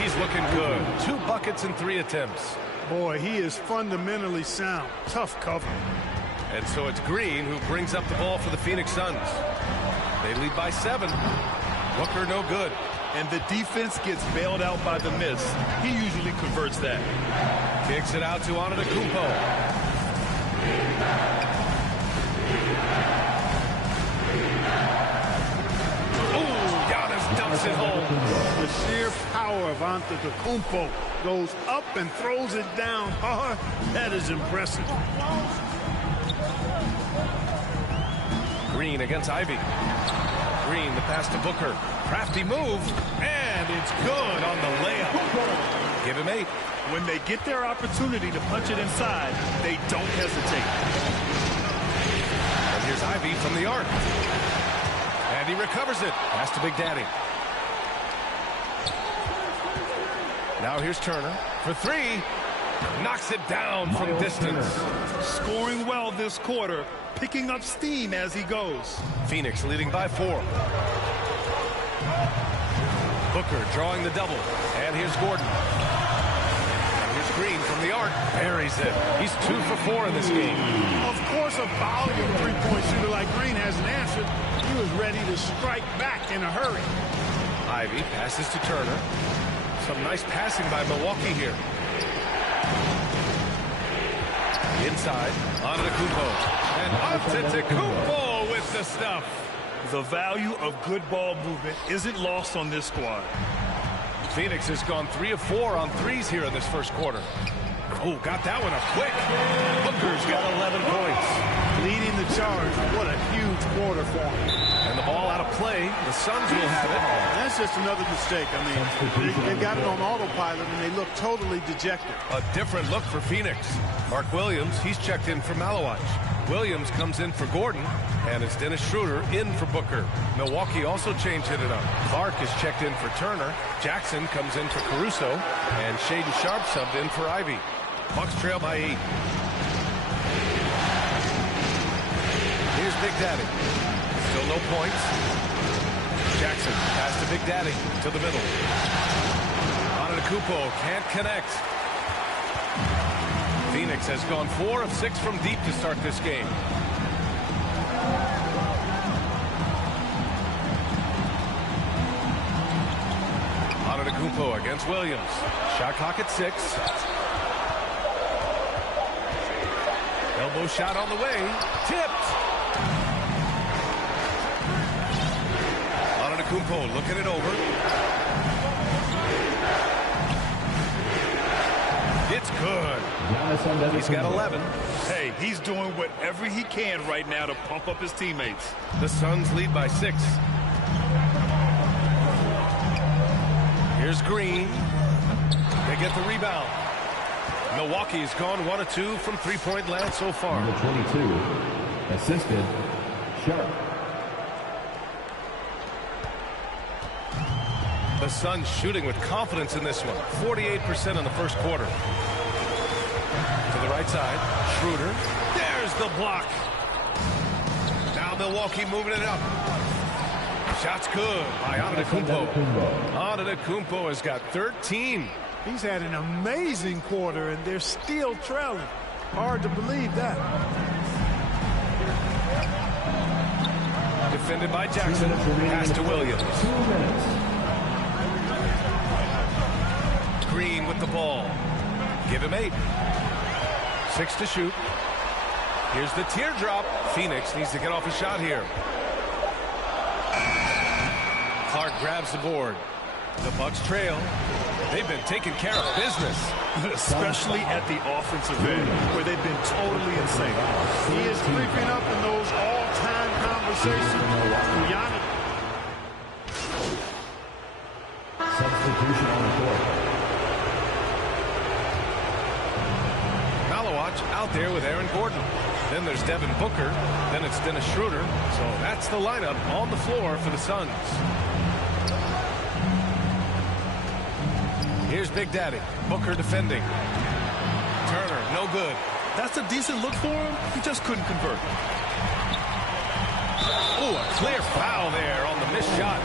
He's looking good. 2 buckets in 3 attempts. Boy, he is fundamentally sound. Tough cover. And so it's Green who brings up the ball for the Phoenix Suns. They lead by 7. Booker no good. And the defense gets bailed out by the miss. He usually converts that. Kicks it out to Antetokounmpo. Dumps it home. The sheer power of Antetokounmpo goes up and throws it down hard. That is impressive. Green against Ivey. Green, the pass to Booker. Crafty move, and it's good on the layup. Give him 8. When they get their opportunity to punch it inside, they don't hesitate. And here's Ivey from the arc. And he recovers it. Pass to Big Daddy. Now here's Turner for 3. Knocks it down from distance. Scoring well this quarter, picking up steam as he goes. Phoenix leading by 4. Booker drawing the double. And here's Gordon. And here's Green from the arc. Buries it. He's 2 for 4 in this game. Of course, a volume three-point shooter like Green hasn't answered. He was ready to strike back in a hurry. Ivey passes to Turner. Some nice passing by Milwaukee here. Inside, Antetokounmpo. And Antetokounmpo with the stuff. The value of good ball movement isn't lost on this squad. Phoenix has gone 3 of 4 on threes here in this first quarter. Oh, got that one up quick. Booker's got 11 points. leading the charge. What a huge quarter for him. And the ball out of play. The Suns will have it. That's just another mistake. I mean, they've got it on autopilot, and they look totally dejected. A different look for Phoenix. Mark Williams, he's checked in for Malowich. Williams comes in for Gordon, and it's Dennis Schroeder in for Booker. Milwaukee also changed it up. Clark is checked in for Turner. Jackson comes in for Caruso, and Shaden Sharp subbed in for Ivy. Bucks trail by 8. Here's Big Daddy. Still no points. Jackson pass to Big Daddy to the middle. Antetokounmpo can't connect. Phoenix has gone 4 of 6 from deep to start this game. Antetokounmpo against Williams. Shot clock at 6. Elbow shot on the way. Tipped. Antetokounmpo looking it over. It's good. He's got 11. Hey, he's doing whatever he can right now to pump up his teammates. The Suns lead by 6. Here's Green. They get the rebound. Milwaukee's gone 1 of 2 from three-point land so far. Number 22, assisted, Sharp. The Suns shooting with confidence in this one. 48% in the first quarter. To the right side, Schroeder. There's the block. Now Milwaukee moving it up. Shot's good by Antetokounmpo. Antetokounmpo has got 13. He's had an amazing quarter, and they're still trailing. Hard to believe that. Defended by Jackson. Pass to Williams. 2 minutes. Green with the ball. Give him 8. 6 to shoot. Here's the teardrop. Phoenix needs to get off a shot here. Clark grabs the board. The Bucks trail. They've been taking care of business. Especially at the offensive end, where they've been totally insane. He is creeping up in those all-time conversations. Giannis. Substitution on the court. Malowich out there with Aaron Gordon. Then there's Devin Booker. Then it's Dennis Schroeder. So that's the lineup on the floor for the Suns. Here's Big Daddy. Booker defending. Turner, no good. That's a decent look for him. He just couldn't convert. Oh, a clear foul there on the missed shot.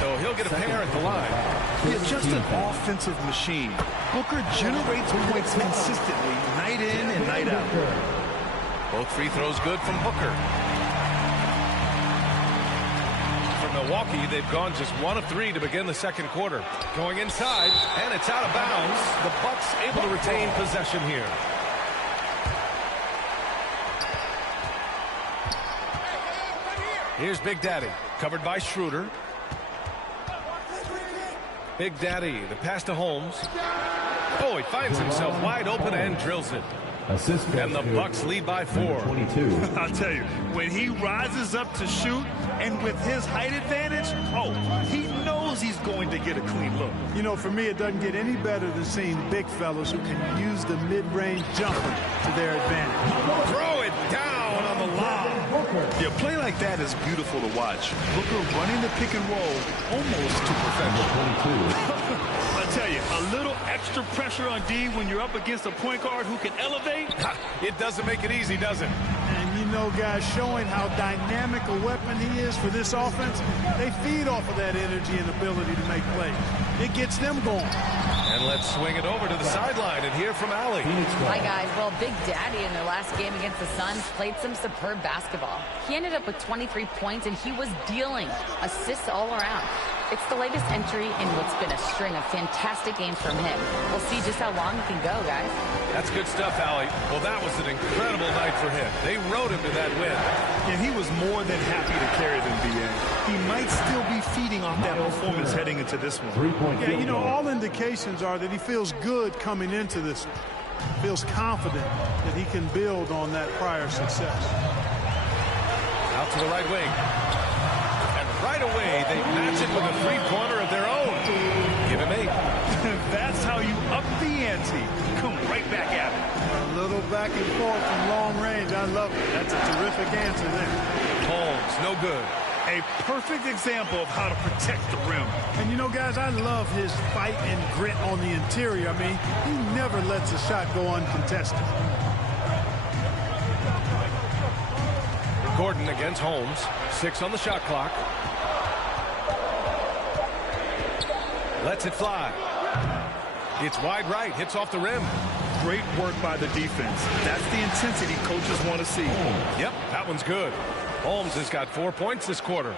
So he'll get a pair at the line. He's just an offensive machine. Booker generates points consistently, night in and night out. Both free throws good from Booker. For Milwaukee, they've gone just 1 of 3 to begin the second quarter. Going inside, and it's out of bounds. The Bucks able to retain possession here. Here's Big Daddy, covered by Schroeder. Big Daddy, the pass to Holmes. Oh, he finds himself wide open and drills it. And the Bucks lead by 4. 22. I'll tell you, when he rises up to shoot, and with his height advantage, oh, he knows he's going to get a clean look. You know, for me, it doesn't get any better than seeing big fellas who can use the mid-range jumper to their advantage. Throw it down on the lob. Yeah, play like that is beautiful to watch. Booker running the pick and roll almost to perfection. I tell you, a little extra pressure on D when you're up against a point guard who can elevate. It doesn't make it easy, does it? And you know, guys, showing how dynamic a weapon he is for this offense, they feed off of that energy and ability to make plays. It gets them going. And let's swing it over to the sideline and hear from Allie. Hi, guys. Well, Big Daddy in their last game against the Suns played some superb basketball. He ended up with 23 points, and he was dealing assists all around. It's the latest entry in what's been a string of fantastic games from him. We'll see just how long he can go, guys. That's good stuff, Allie. Well, that was an incredible night for him. They rode him to that win. And he was more than happy to carry them, BA. He might still be feeding off that performance heading into this one. 3-point Yeah, you know, all indications are that he feels good coming into this one. Feels confident that he can build on that prior success. Out to the right wing. And right away, they match it with a three-pointer of their own. Give him 8. That's how you up the ante. Come right back at it. A little back and forth from long range. I love it. That's a terrific answer there. Holmes, no good. A perfect example of how to protect the rim. And you know, guys, I love his fight and grit on the interior. I mean, he never lets a shot go uncontested. Gordon against Holmes. 6 on the shot clock. Lets it fly. It's wide right. Hits off the rim. Great work by the defense. That's the intensity coaches want to see. Yep, that one's good. Holmes has got 4 points this quarter.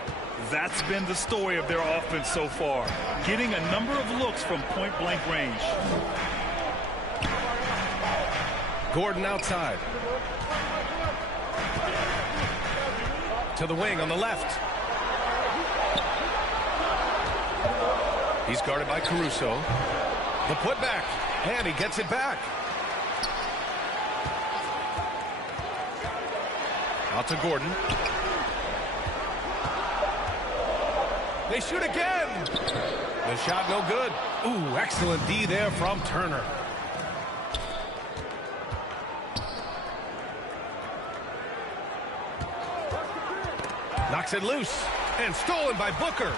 That's been the story of their offense so far. Getting a number of looks from point-blank range. Gordon outside. To the wing on the left. He's guarded by Caruso. The putback. And he gets it back. Out to Gordon. They shoot again. The shot no good. Ooh, excellent D there from Turner. Knocks it loose. And stolen by Booker.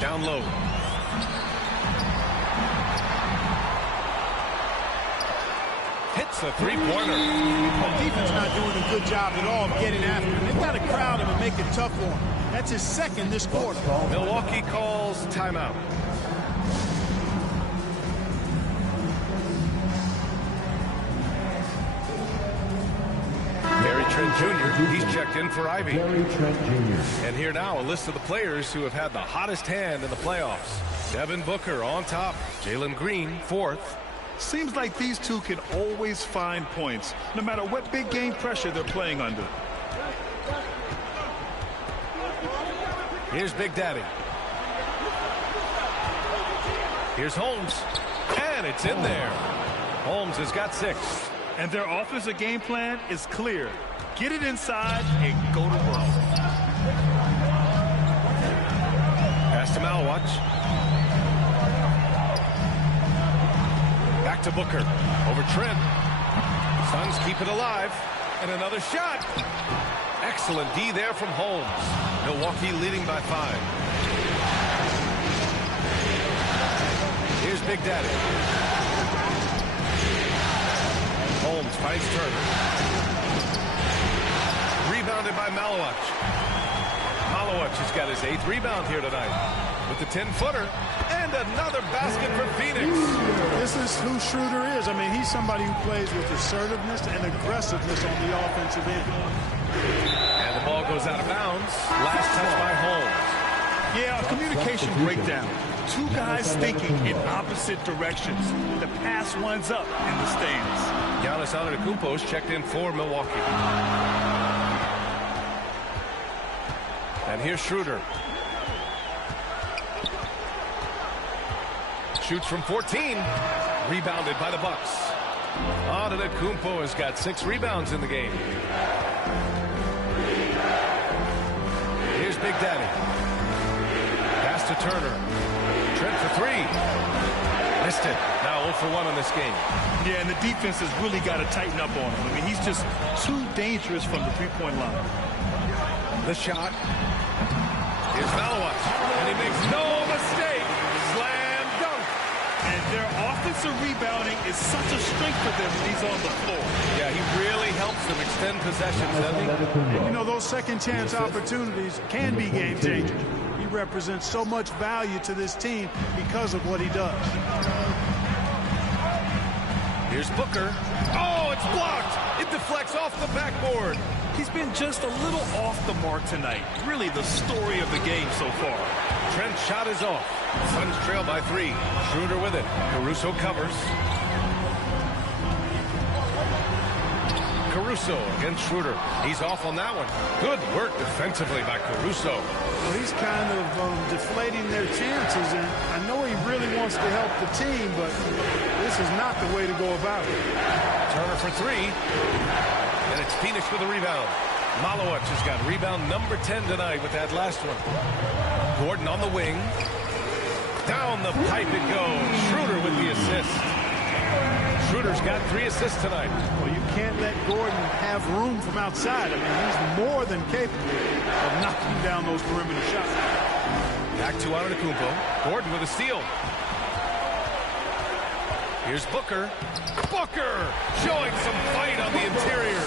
Down low. Hits a three-pointer. The defense not doing a good job at all of getting after him. They've got to crowd him and make it tough for him. That's his second this quarter. Milwaukee calls timeout. Gary Trent Jr., he's checked in for Ivy. Gary Trent Jr. And here now, a list of the players who have had the hottest hand in the playoffs. Devin Booker on top. Jalen Green, 4th. Seems like these two can always find points, no matter what big game pressure they're playing under. Here's Big Daddy. Here's Holmes. And it's in there. Holmes has got 6. And their offensive game plan is clear. Get it inside and go to work. Pass to Malwatch. Back to Booker. Over Trent. Suns keep it alive. And another shot. Excellent D there from Holmes. Milwaukee leading by 5. Here's Big Daddy. Holmes finds Turner. Rebounded by Malawach. Malawach has got his 8th rebound here tonight. With the 10-footer. And another basket for Phoenix. This is who Schroeder is. I mean, he's somebody who plays with assertiveness and aggressiveness on the offensive end. And the ball goes out of bounds. Last touch by Holmes. Yeah, a communication breakdown. 2 guys thinking in opposite directions. The pass winds up in the stands. Giannis Antetokounmpo's checked in for Milwaukee. And here's Schroeder. Shoots from 14. Rebounded by the Bucks. Antetokounmpo has got 6 rebounds in the game. Here's Big Daddy. Pass to Turner. Trent for 3. Missed it. Now 0 for 1 on this game. Yeah, and the defense has really got to tighten up on him. I mean, he's just too dangerous from the three-point line. The shot. Here's Malawach. And he makes no mistake. Slam dunk. And their offensive rebounding is such a strength for them when he's on the floor. Yeah, he really helps them extend possessions, doesn't he? And you know, those second-chance opportunities can be game-changers. He represents so much value to this team because of what he does. Here's Booker. Oh, it's blocked. It deflects off the backboard. He's been just a little off the mark tonight. Really the story of the game so far. Trent's shot is off. Suns trail by 3. Schroeder with it. Caruso covers. Caruso against Schroeder. He's off on that one. Good work defensively by Caruso. Well, he's kind of deflating their chances, and I know he really wants to help the team, but this is not the way to go about it. Turner for three, and it's Phoenix with a rebound. Malowicz has got rebound number 10 tonight with that last one. Gordon on the wing. Down the pipe it goes. Schroeder with the assist. Schroeder's got 3 assists tonight. Well, you can't let Gordon have room from outside. I mean, he's more than capable of knocking down those perimeter shots. Back to Antetokounmpo. Gordon with a steal. Here's Booker. Booker showing some fight on the interior.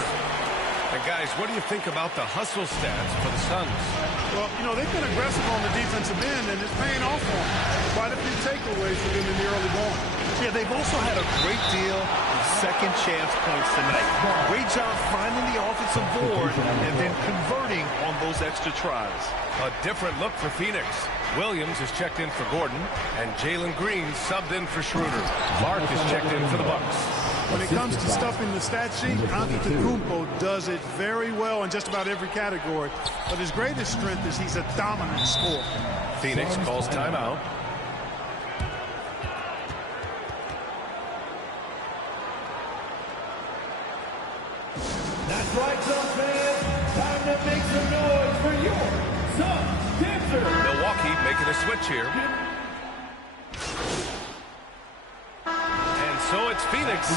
And guys, what do you think about the hustle stats for the Suns? Well, you know, they've been aggressive on the defensive end, and it's paying off for them. Quite a few takeaways for them in the early going. Yeah, they've also had a great deal of second chance points tonight. Great job finding the offensive board and then converting on those extra tries. A different look for Phoenix. Williams is checked in for Gordon, and Jalen Green subbed in for Schroeder. Mark is checked in for the Bucks. When it comes to stuff in the stat sheet, Antetokounmpo does it very well in just about every category. But his greatest strength is he's a dominant scorer. Phoenix calls timeout. That's right, Suns fans. Time to make some noise for your Suns Dancers. Milwaukee making a switch here. So it's Phoenix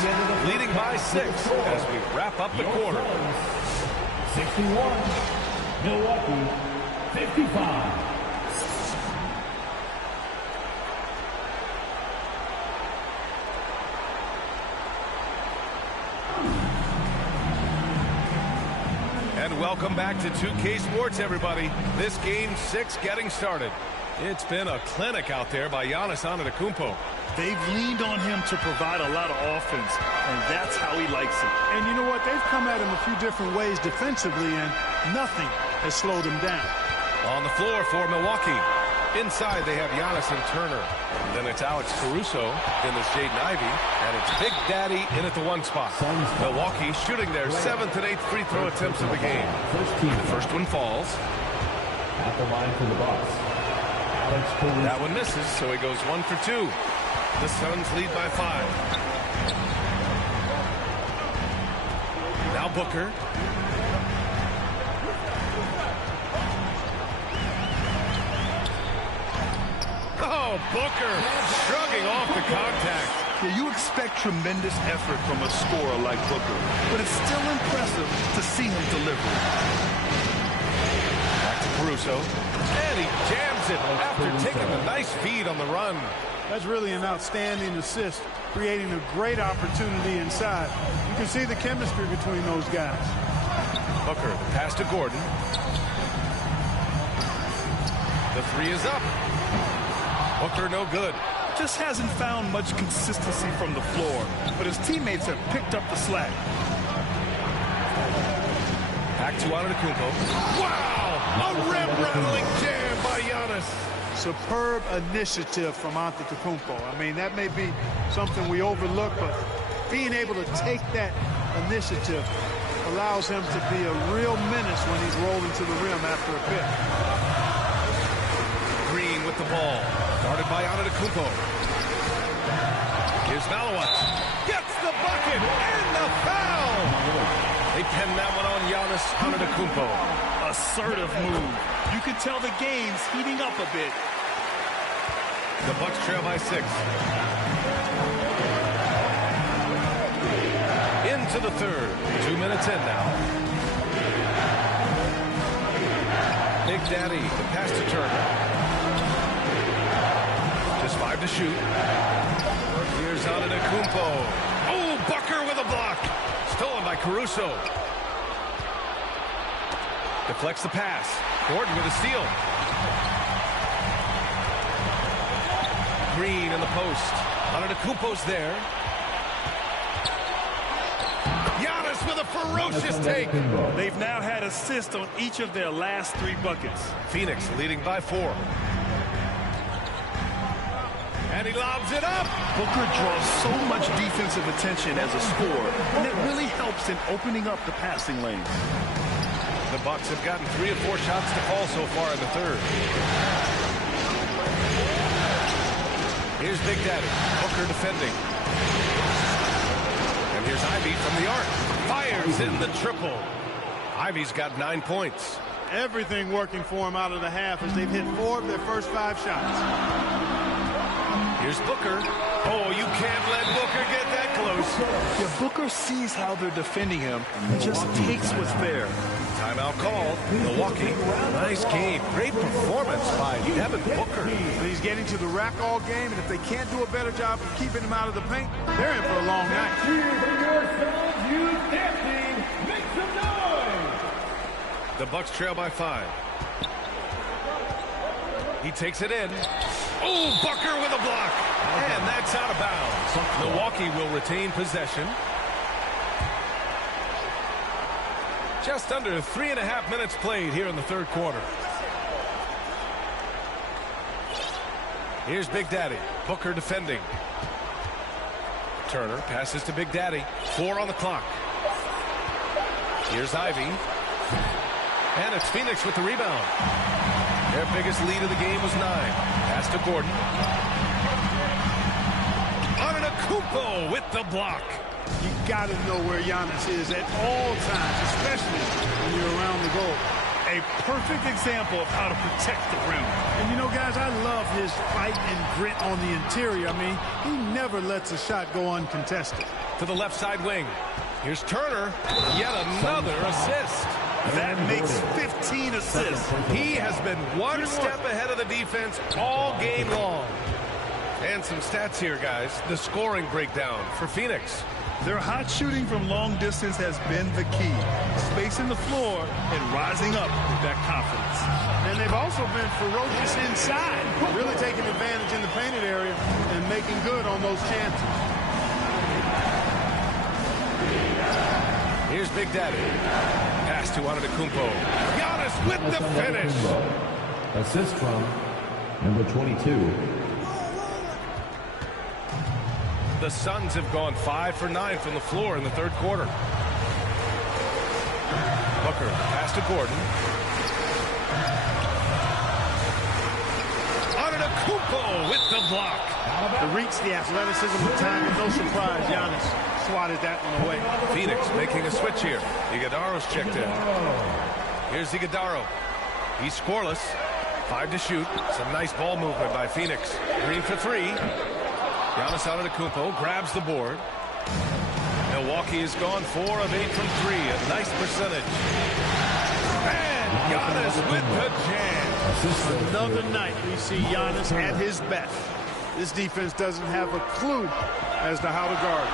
leading by 6 as we wrap up the quarter. 61, Milwaukee, 55. And welcome back to 2K Sports, everybody. This game 6 getting started. It's been a clinic out there by Giannis Antetokounmpo. They've leaned on him to provide a lot of offense, and that's how he likes it. And you know what? They've come at him a few different ways defensively, and nothing has slowed him down. On the floor for Milwaukee. Inside, they have Giannis and Turner. Then it's Alex Caruso. Then it's Jaden Ivey. And it's Big Daddy in at the 1 spot. Milwaukee shooting their 7th and 8th free throw attempts of the game. The first one falls. At the line for the Bucks. That one misses, so he goes 1 for 2. The Suns lead by 5. Now Booker. Oh, Booker shrugging off the contact. Yeah, you expect tremendous effort from a scorer like Booker, but it's still impressive to see him deliver. Back to Caruso. And he jams it after taking a nice feed on the run. That's really an outstanding assist, creating a great opportunity inside. You can see the chemistry between those guys. Booker, the pass to Gordon. The 3 is up. Booker no good. Just hasn't found much consistency from the floor, but his teammates have picked up the slack. Back to Antetokounmpo. Wow! A rim-rattling jam by Giannis. Superb initiative from Antetokounmpo. I mean, that may be something we overlook, but being able to take that initiative allows him to be a real menace when he's rolling to the rim after a pick. Green with the ball. Guarded by Antetokounmpo. Here's Malowicz. Gets the bucket and the foul. They pen that one on Giannis Antetokounmpo. Assertive move. You can tell the game's heating up a bit. The Bucks trail by 6. Into the third. 2 minutes in now. Big Daddy, the pass to Turner. Just 5 to shoot. Here's Antetokounmpo. Oh, Booker with a block. Stolen by Caruso. Deflects the pass. Gordon with a steal. Green in the post. Antetokounmpo's there. Giannis with a ferocious take. They've now had assists on each of their last 3 buckets. Phoenix leading by 4. And he lobs it up. Booker draws so much defensive attention as a scorer, and it really helps in opening up the passing lane. The Bucks have gotten 3 of 4 shots to fall so far in the third. Here's Big Daddy. Booker defending. And here's Ivy from the arc. Fires in the triple. Ivy's got 9 points. Everything working for him out of the half as they've hit 4 of their first 5 shots. Here's Booker. Oh, you can't let Booker get that close. Yeah, Booker sees how they're defending him and just takes what's there. Timeout called. Milwaukee. Nice game. Great performance by Devin Booker. He's getting to the rack all game, and if they can't do a better job of keeping him out of the paint, they're in for a long night. Make some noise! The Bucks trail by 5. He takes it in. Oh, Booker with a block. And that's out of bounds. Milwaukee will retain possession. Just under 3.5 minutes played here in the third quarter. Here's Big Daddy. Booker defending. Turner passes to Big Daddy. 4 on the clock. Here's Ivy. And it's Phoenix with the rebound. Their biggest lead of the game was 9. Pass to Gordon. Antetokounmpo with the block. You got to know where Giannis is at all times, especially when you're around the goal. A perfect example of how to protect the rim. And you know, guys, I love his fight and grit on the interior. I mean, he never lets a shot go uncontested. To the left side wing. Here's Turner. Yet another assist. That makes 15 assists. He has been one step ahead of the defense all game long. And some stats here, guys. The scoring breakdown for Phoenix. Their hot shooting from long distance has been the key. Spacing the floor and rising up with that confidence. And they've also been ferocious inside, really taking advantage in the painted area and making good on those chances. Here's Big Daddy. Pass to Antetokounmpo. Giannis with the finish. Assist from number 22. The Suns have gone 5 for 9 from the floor in the third quarter. Booker, pass to Gordon. Antetokounmpo with the block. The reach, the athleticism, the time, and no surprise, Giannis swatted that one away. Phoenix making a switch here. Iguodaro's checked in. Here's Iguodaro. He's scoreless. 5 to shoot. Some nice ball movement by Phoenix. Green for 3. Giannis Antetokounmpo grabs the board. Milwaukee has gone 4 of 8 from 3. A nice percentage. And Giannis with the jam. Another night we see Giannis at his best. This defense doesn't have a clue as to how to guard.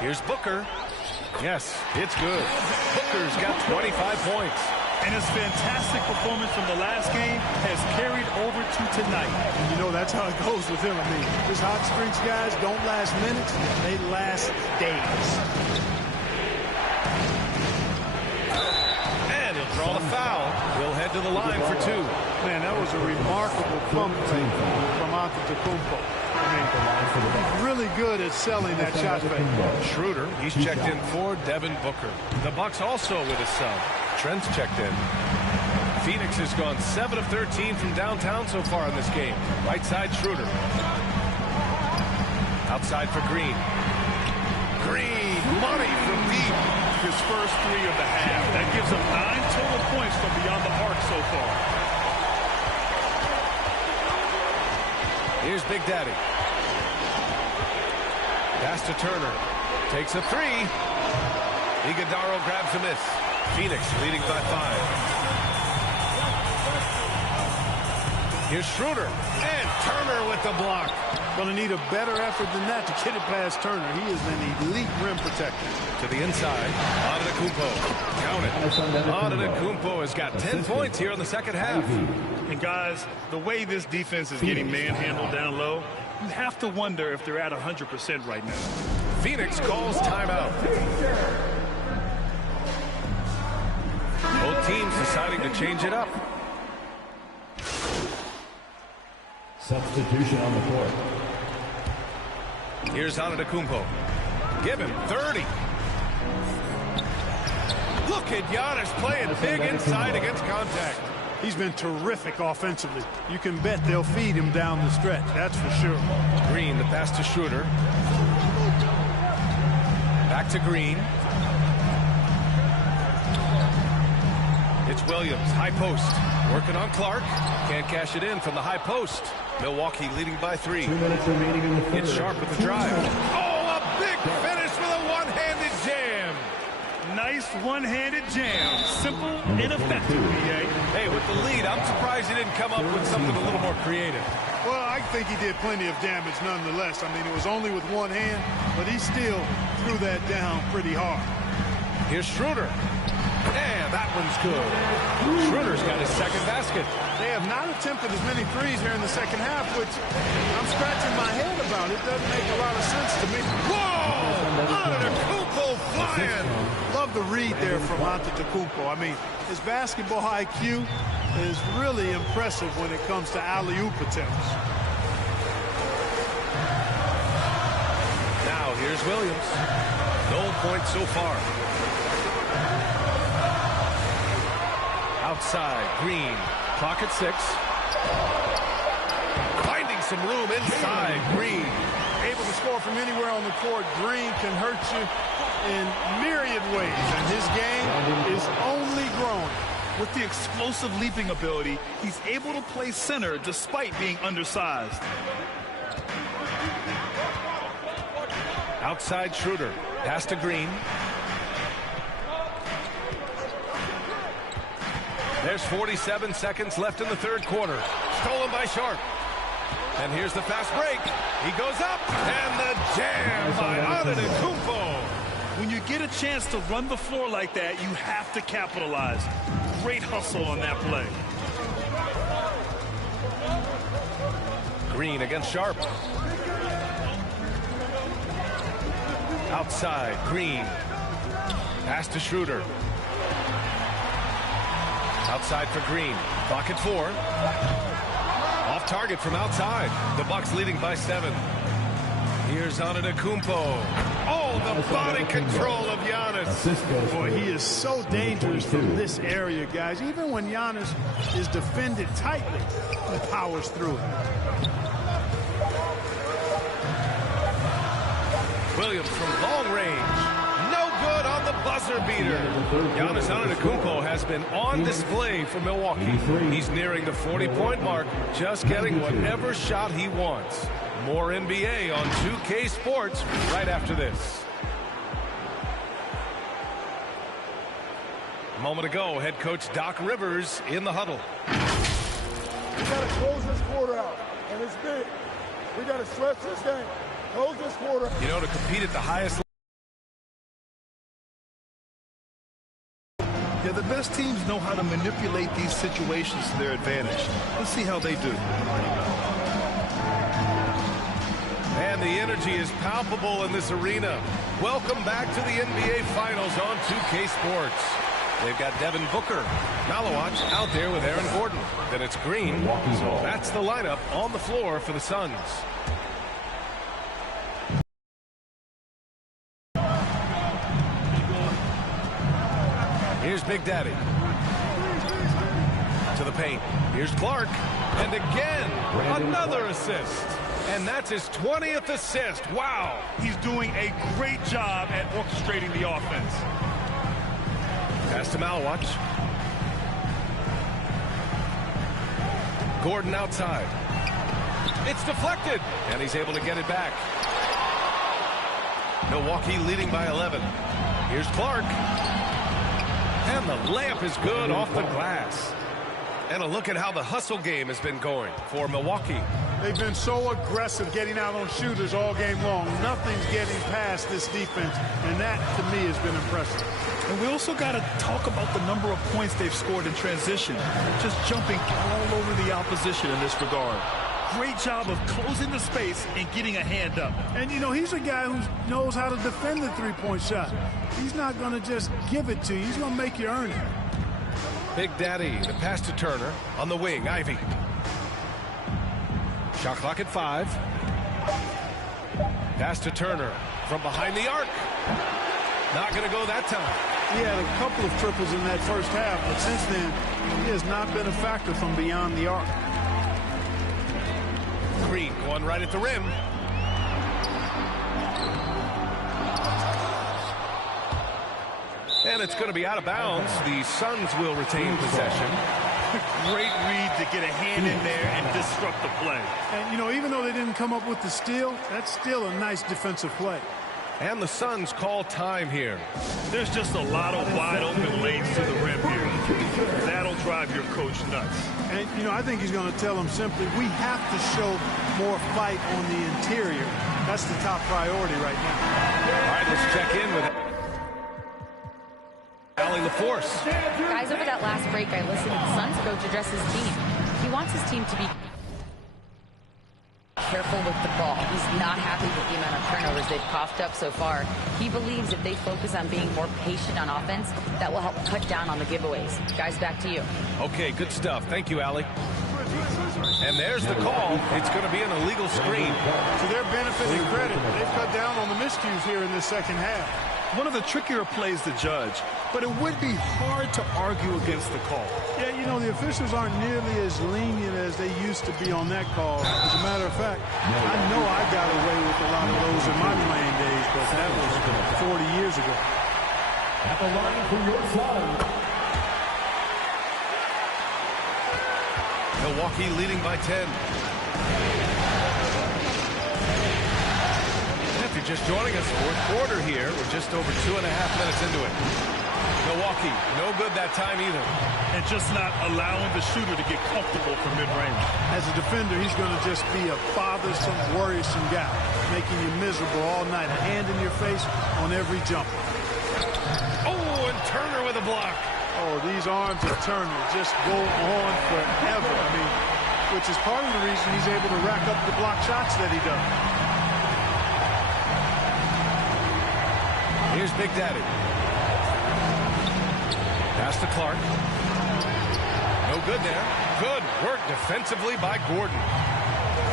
Here's Booker. Yes, it's good. Booker's got 25 points. And his fantastic performance from the last game has carried over to tonight. And you know, that's how it goes with him. I mean, his hot streaks, guys, don't last minutes. They last days. And he'll draw the foul. He'll head to the line for 2. Man, that was a remarkable pump fake from Antetokounmpo. I mean, he's really good at selling that shot fake. Schroeder, he's checked in for Devin Booker. The Bucks also with a sub. Trent's checked in. Phoenix has gone 7 of 13 from downtown so far in this game. Right side, Schroeder. Outside for Green. Green, money from deep. His first 3 of the half. That gives him 9 total points from beyond the arc so far. Here's Big Daddy. Pass to Turner. Takes a 3. Iguodaro grabs a miss. Phoenix leading by 5. Here's Schroeder. And Turner with the block. Going to need a better effort than that to get it past Turner. He is an elite rim protector. To the inside. Antetokounmpo. Count it. Antetokounmpo has got 10 points here in the second half. And guys, the way this defense is getting manhandled down low, you have to wonder if they're at 100% right now. Phoenix calls timeout. Both teams deciding to change it up. Substitution on the court. Here's Antetokounmpo. Give him 30. Look at Giannis playing big inside against contact. He's been terrific offensively. You can bet they'll feed him down the stretch, that's for sure. Green, the pass to Schroeder. Back to Green. It's Williams, high post. Working on Clark. Can't cash it in from the high post. Milwaukee leading by 3. 2 minutes remaining in the third. It's Sharp with the drive. Oh, a big finish with a one-handed jam. Nice one-handed jam. Simple and effective, BA. Hey, with the lead, I'm surprised he didn't come up with something a little more creative. Well, I think he did plenty of damage nonetheless. I mean, it was only with one hand, but he still threw that down pretty hard. Here's Schroeder. And that one's good. Schroeder's got his second basket. They have not attempted as many threes here in the second half, which I'm scratching my head about. It doesn't make a lot of sense to me. Whoa! Antetokounmpo flying! Love the read there from Antetokounmpo. I mean, his basketball IQ is really impressive when it comes to alley-oop attempts. Now here's Williams. No points so far. Outside, Green. Clock at 6. Finding some room inside, Green. Able to score from anywhere on the court. Green can hurt you in myriad ways, and his game is only growing. With the explosive leaping ability, he's able to play center despite being undersized. Outside Schroeder. Pass to Green. There's 47 seconds left in the third quarter. Stolen by Sharp. And here's the fast break. He goes up, and the jam by Antetokounmpo. When you get a chance to run the floor like that, you have to capitalize. Great hustle on that play. Green against Sharp. Outside, Green. Pass to Schroeder. Outside for Green. Clock at 4. Off target from outside. The Bucks leading by 7. Here's Antetokounmpo. Oh, the body control of Giannis. Boy, he is so dangerous from this area, guys. Even when Giannis is defended tightly, he powers through it. Williams from long range. No good on the buzzer beater. Giannis Antetokounmpo has been on display for Milwaukee. He's nearing the 40-point mark, just getting whatever shot he wants. More NBA on 2K Sports right after this. A moment ago, head coach Doc Rivers in the huddle. We got to close this quarter out, and it's big. We got to stretch this game. Close this quarter. You know, to compete at the highest level. Yeah, the best teams know how to manipulate these situations to their advantage. Let's see how they do. And the energy is palpable in this arena. Welcome back to the NBA Finals on 2K Sports. They've got Devin Booker, Malawach out there with Aaron Gordon. Then it's Green. So that's the lineup on the floor for the Suns. Here's Big Daddy. To the paint. Here's Clark. And again, another assist. And that's his 20th assist. Wow. He's doing a great job at orchestrating the offense. Pass to Malawach. Gordon outside. It's deflected. And he's able to get it back. Milwaukee leading by 11. Here's Clark. And the layup is good off the glass. And a look at how the hustle game has been going for Milwaukee. They've been so aggressive getting out on shooters all game long. Nothing's getting past this defense, and that, to me, has been impressive. And we also got to talk about the number of points they've scored in transition. Just jumping all over the opposition in this regard. Great job of closing the space and getting a hand up. And, you know, he's a guy who knows how to defend the three-point shot. He's not going to just give it to you. He's going to make you earn it. Big Daddy, the pass to Turner on the wing. Ivy. Shot clock at 5. Pass to Turner from behind the arc. Not going to go that time. He had a couple of triples in that first half, but since then, he has not been a factor from beyond the arc. Green going right at the rim. And it's going to be out of bounds. The Suns will retain possession. Great read to get a hand in there and disrupt the play. And, you know, even though they didn't come up with the steal, that's still a nice defensive play. And the Suns call time here. There's just a lot of wide open lanes to the rim here. That'll drive your coach nuts. And, you know, I think he's going to tell them simply, we have to show more fight on the interior. That's the top priority right now. All right, let's check in with Allie LaForce. Guys, over that last break, I listened to the Suns coach address his team. He wants his team to be careful with the ball. He's not happy with the amount of turnovers they've coughed up so far. He believes if they focus on being more patient on offense, that will help cut down on the giveaways. Guys, back to you. Okay, good stuff. Thank you, Allie. And there's the call. It's going to be an illegal screen. To their benefit and credit, they've cut down on the miscues here in this second half. One of the trickier plays to judge, but it would be hard to argue against the call. Yeah, you know, the officials aren't nearly as lenient as they used to be on that call. As a matter of fact, I know I got away with a lot of those in my playing days, but that was 40 years ago. At the line for your side. Milwaukee leading by 10. If you're just joining us, fourth quarter here. We're just over 2.5 minutes into it. Milwaukee, no good that time either. And just not allowing the shooter to get comfortable from mid-range. As a defender, he's going to just be a bothersome, worrisome guy, making you miserable all night, a hand in your face on every jump. Oh, and Turner with a block. Oh, these arms of Turner just go on forever. I mean, which is part of the reason he's able to rack up the block shots that he does. Here's Big Daddy. Pass to Clark. No good there. Good work defensively by Gordon.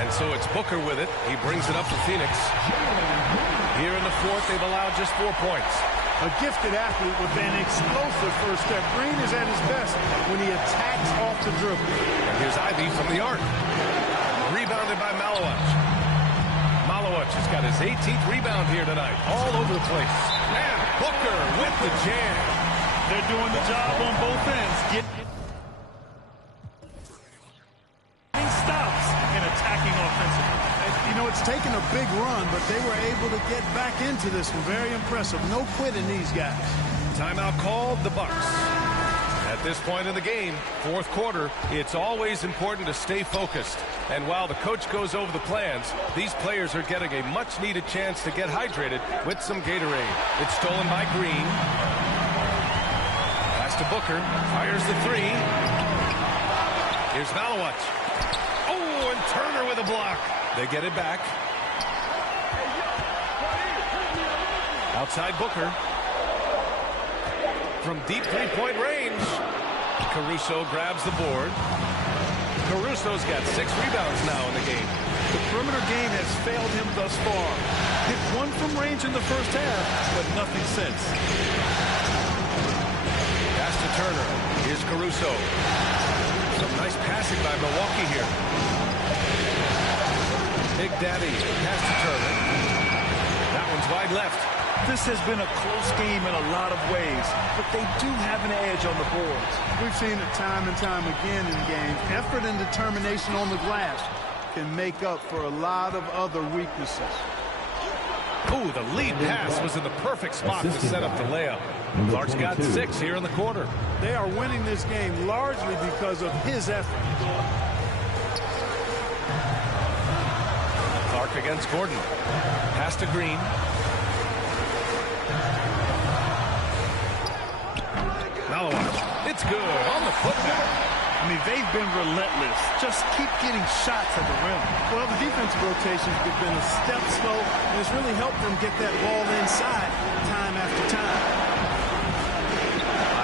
And so it's Booker with it. He brings it up for Phoenix. Here in the fourth, they've allowed just 4 points. A gifted athlete with an explosive first step. Green is at his best when he attacks off the dribble. And here's Ivy from the arc. Rebounded by Malowich. Malowich has got his 18th rebound here tonight. All over the place. And Booker with the jam. They're doing the job on both ends. Getting stops and attacking offensively. You know, it's taken a big run, but they were able to get back into this one. Very impressive. No quitting these guys. Timeout called, the Bucks. At this point in the game, fourth quarter, it's always important to stay focused. And while the coach goes over the plans, these players are getting a much-needed chance to get hydrated with some Gatorade. It's stolen by Green. Pass to Booker. Fires the three. Here's Malowich. Oh, and Turner with a block. They get it back. Outside Booker. From deep three-point range. Caruso grabs the board. Caruso's got 6 rebounds now in the game. The perimeter game has failed him thus far. Hit one from range in the first half, but nothing since. Pass to Turner. Here's Caruso. Some nice passing by Milwaukee here. Big Daddy. Pass to Turner. That one's wide left. This has been a close game in a lot of ways, but they do have an edge on the boards. We've seen it time and time again in games. Effort and determination on the glass can make up for a lot of other weaknesses. Ooh, the lead pass was in the perfect spot to set up the layup. Clark's got 6 here in the quarter. They are winning this game largely because of his effort. Clark against Gordon. Pass to Green. Malowich. It's good on the putback. I mean, they've been relentless. Just keep getting shots at the rim. Well, the defensive rotations have been a step slow, and it's really helped them get that ball inside time after time.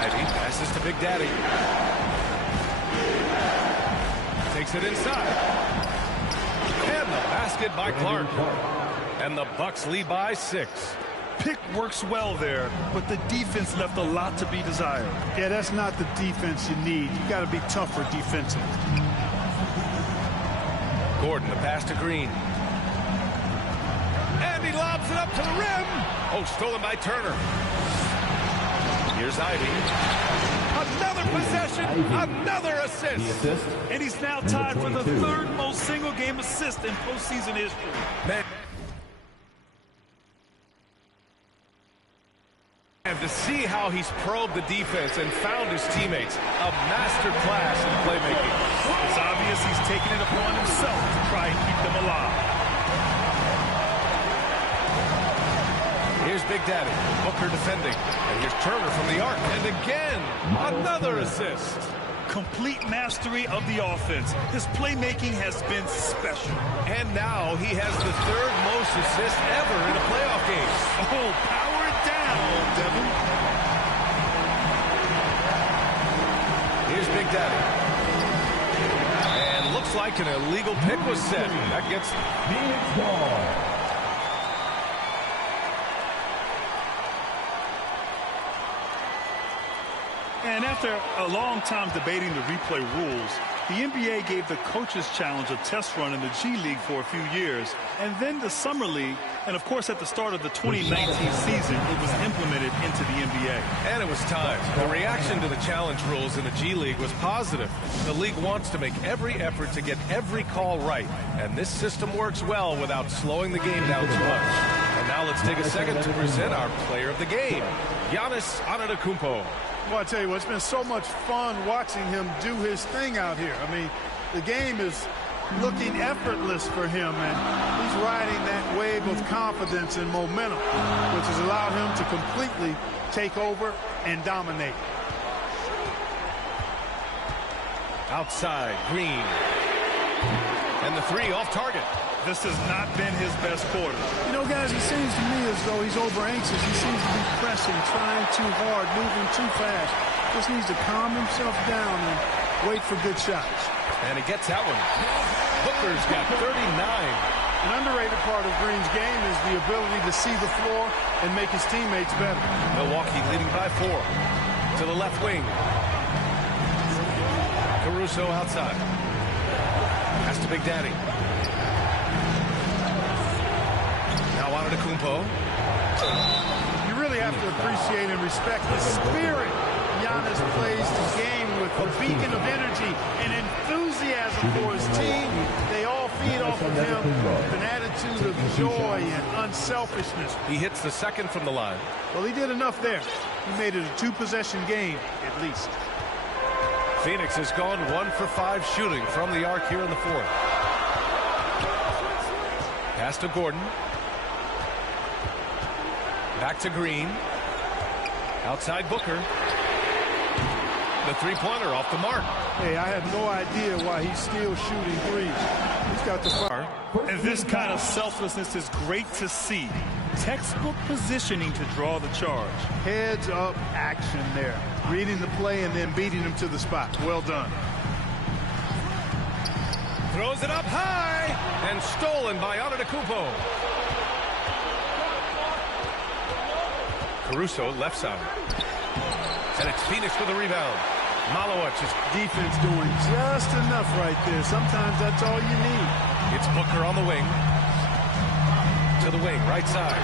Ivy passes to Big Daddy. Takes it inside. basket by Clark. And the Bucks lead by 6. Pick works well there, but the defense left a lot to be desired. Yeah, that's not the defense you need. You got to be tougher defensively. Gordon, the pass to Green. And he lobs it up to the rim. Oh, stolen by Turner. Here's Ivy. Another possession, another assist. And he's now tied for the third most single-game assist in postseason history. Man. And to see how he's probed the defense and found his teammates, a master class in playmaking. It's obvious he's taking it upon himself to try and keep them alive. Here's Big Daddy, Booker defending, and here's Turner from the arc, and again, another assist. Complete mastery of the offense. His playmaking has been special. And now he has the third most assists ever in a playoff game. Oh, power it down, Devin. Here's Big Daddy. And looks like an illegal pick was set. That gets Phoenix ball. And after a long time debating the replay rules, the NBA gave the Coaches Challenge a test run in the G League for a few years, and then the Summer League, and of course at the start of the 2019 season, it was implemented into the NBA. And it was time. The reaction to the challenge rules in the G League was positive. The league wants to make every effort to get every call right, and this system works well without slowing the game down too much. And now let's take a second to present our player of the game, Giannis Antetokounmpo. Well, I tell you what, it's been so much fun watching him do his thing out here. I mean, the game is looking effortless for him, and he's riding that wave of confidence and momentum, which has allowed him to completely take over and dominate. Outside, Green. And the three off target. This has not been his best quarter. You know, guys, it seems to me as though he's over-anxious. He seems to be pressing, trying too hard, moving too fast. Just needs to calm himself down and wait for good shots. And he gets that one. Booker's got 39. An underrated part of Green's game is the ability to see the floor and make his teammates better. Milwaukee leading by 4. To the left wing. Caruso outside. Pass to Big Daddy. Now Antetokounmpo. You really have to appreciate and respect the spirit Giannis plays the game with, a beacon of energy and enthusiasm for his team. They all feed off of him with an attitude of joy and unselfishness. He hits the second from the line. Well, he did enough there. He made it a 2-possession game, at least. Phoenix has gone 1 for 5 shooting from the arc here in the fourth. Pass to Gordon. Back to Green. Outside Booker. The three-pointer off the mark. Hey, I have no idea why he's still shooting threes. He's got the fire. And this kind of selflessness is great to see. Textbook positioning to draw the charge. Heads up action there. Reading the play and then beating him to the spot. Well done. Throws it up high and stolen by Antetokounmpo. Caruso left side. And it's Phoenix with the rebound. Malowich's defense doing just enough right there. Sometimes that's all you need. It's Booker on the wing. To the wing, right side.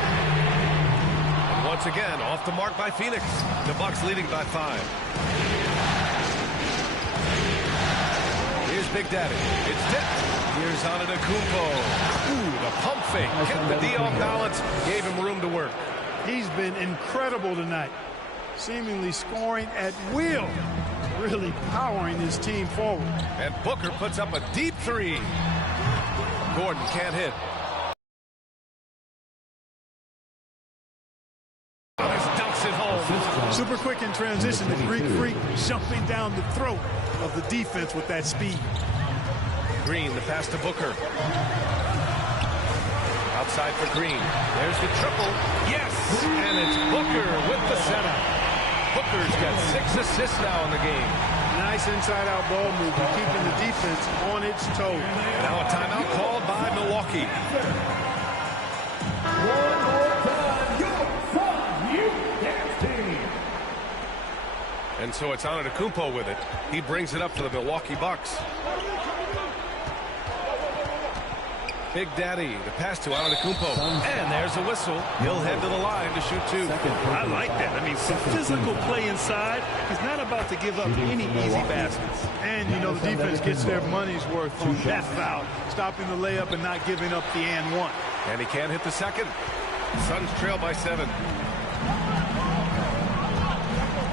And once again, off the mark by Phoenix. The Bucks leading by 5. Here's Big Daddy. It's tipped. Here's Antetokounmpo. Ooh, the pump fake. Kept the D off balance. Gave him room to work. He's been incredible tonight. Seemingly scoring at will. Really powering his team forward. And Booker puts up a deep three. Gordon can't hit. Dunks it home. Super quick in transition. The Greek freak jumping down the throat of the defense with that speed. Green, the pass to Booker. Outside for Green. There's the triple. Yes! And it's Booker with the setup. Booker's got 6 assists now in the game. Nice inside-out ball movement, keeping the defense on its toes. Now a timeout called by Milwaukee. One more time, your son, you dance team. And so it's Antetokounmpo with it. He brings it up for the Milwaukee Bucks. Big Daddy, the pass to Antetokounmpo. And there's a whistle. He'll head to the line to shoot two. I like that. I mean, some physical play inside. He's not about to give up any easy baskets. And, you know, the defense gets their money's worth on that foul, stopping the layup and not giving up the and one. And he can't hit the second. Suns trail by 7.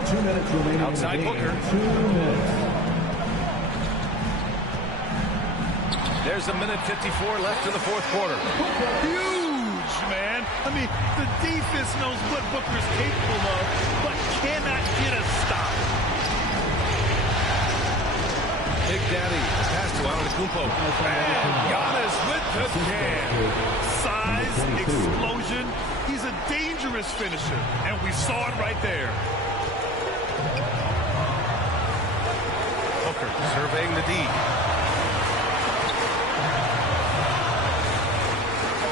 2 minutes remaining. Outside Booker. 2 minutes. There's a minute 54 left in the fourth quarter. Huge, man. I mean, the defense knows what Booker's capable of, but cannot get a stop. Big Daddy, pass to Antetokounmpo. And Giannis with the jam. Size, explosion. He's a dangerous finisher, and we saw it right there. Booker surveying the D.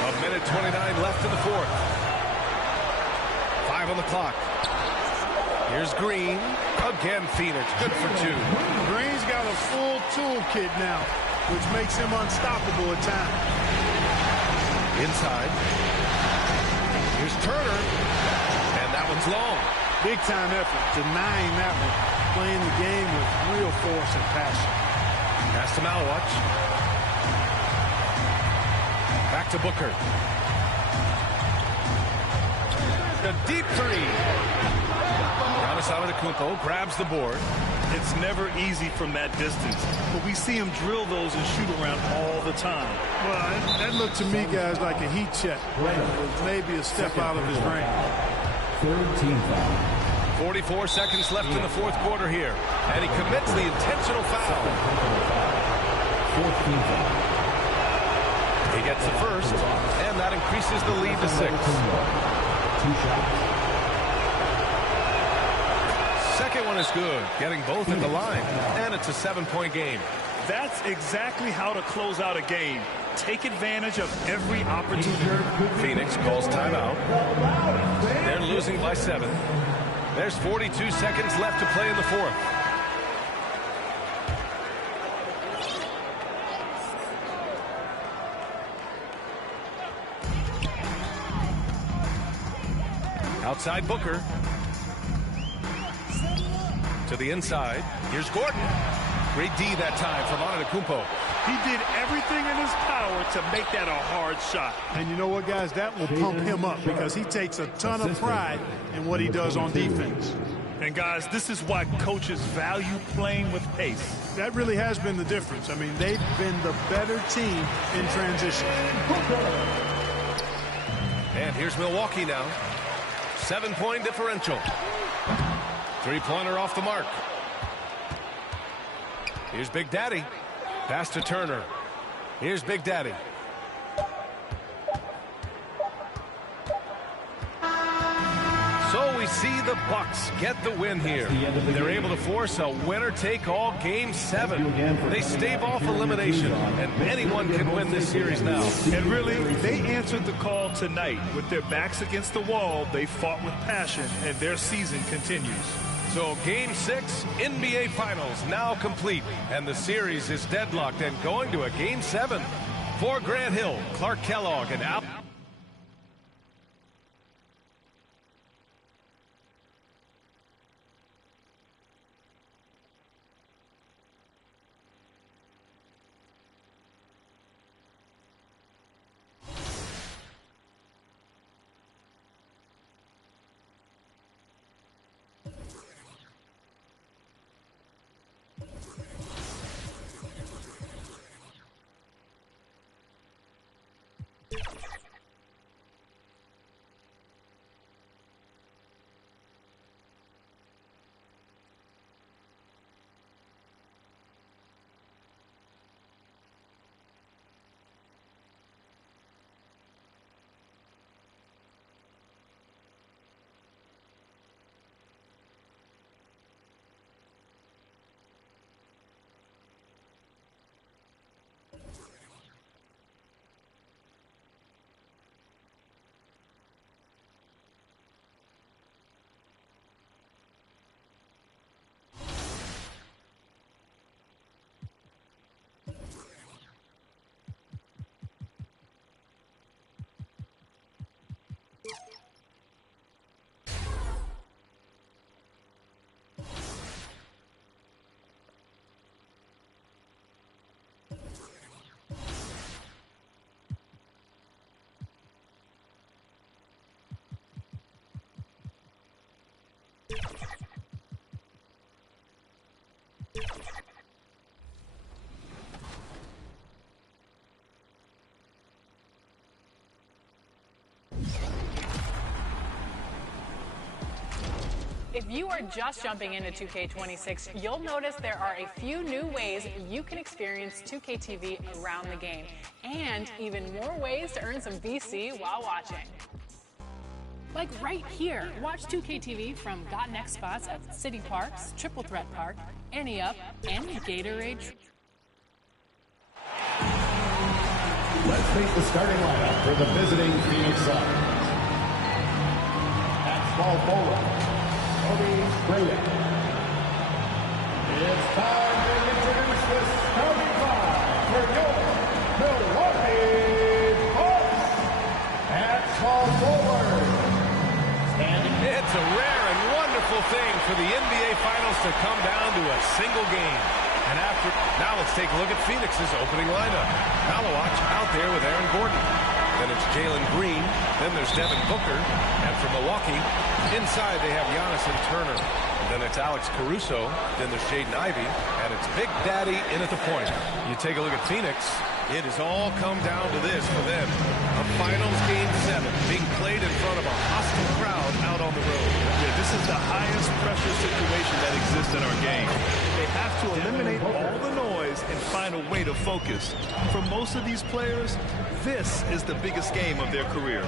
A minute 29 left in the fourth. 5 on the clock. Here's Green. Again, Phoenix. Good for 2. Green's got a full toolkit now, which makes him unstoppable at times. Inside. Here's Turner. And that one's long. Big time effort, denying that one. Playing the game with real force and passion. Pass to Malwatch. Back to Booker. The deep three. Giannis Antetokounmpo grabs the board. It's never easy from that distance, but we see him drill those and shoot around all the time. Well, that looked to me, guys, like a heat check. It was maybe a step out of his range. 13 foul. 44 seconds left in the fourth quarter here. And he commits the intentional foul. 14 foul. He gets the first, and that increases the lead to 6. 2 shots. Second one is good, getting both at the line, and it's a 7-point game. That's exactly how to close out a game. Take advantage of every opportunity. Phoenix calls timeout. They're losing by 7. There's 42 seconds left to play in the fourth. Outside Booker. To the inside. Here's Gordon. Great D that time from Antetokounmpo. He did everything in his power to make that a hard shot. And you know what, guys? That will pump him up because he takes a ton of pride in what he does on defense. And, guys, this is why coaches value playing with pace. That really has been the difference. I mean, they've been the better team in transition. And here's Milwaukee now. 7-point differential. Three-pointer off the mark. Here's Big Daddy. Pass to Turner. Here's Big Daddy. So we see the Bucks get the win here. They're able to force a winner-take-all Game 7. They stave off elimination, and anyone can win this series now. And really, they answered the call tonight. With their backs against the wall, they fought with passion, and their season continues. So Game 6, NBA Finals now complete, and the series is deadlocked and going to a Game 7. For Grant Hill, Clark Kellogg, and Al. If you are just jumping into 2K26, you'll notice there are a few new ways you can experience 2K TV around the game, and even more ways to earn some VC while watching. Like right here, watch 2K TV from Got Next spots at City Parks, Triple Threat Park, Annie Up, and Gatorade. Let's meet the starting lineup for the visiting Phoenix Suns. At small forward, it's time to introduce the starting five for your Milwaukee Bucks. At small forward, it's a rare and wonderful thing for the NBA Finals to come down to a single game. And now let's take a look at Phoenix's opening lineup. Malawach out there with Aaron Gordon. Then it's Jalen Green. Then there's Devin Booker. And for Milwaukee, inside they have Giannis and Turner. And then it's Alex Caruso. Then there's Jaden Ivey. And it's Big Daddy in at the point. You take a look at Phoenix. It has all come down to this for them. A Finals Game 7 being played in front of a hostile crowd out on the road. Yeah, this is the highest pressure situation that exists in our game. They have to eliminate all the noise and find a way to focus. For most of these players, this is the biggest game of their career.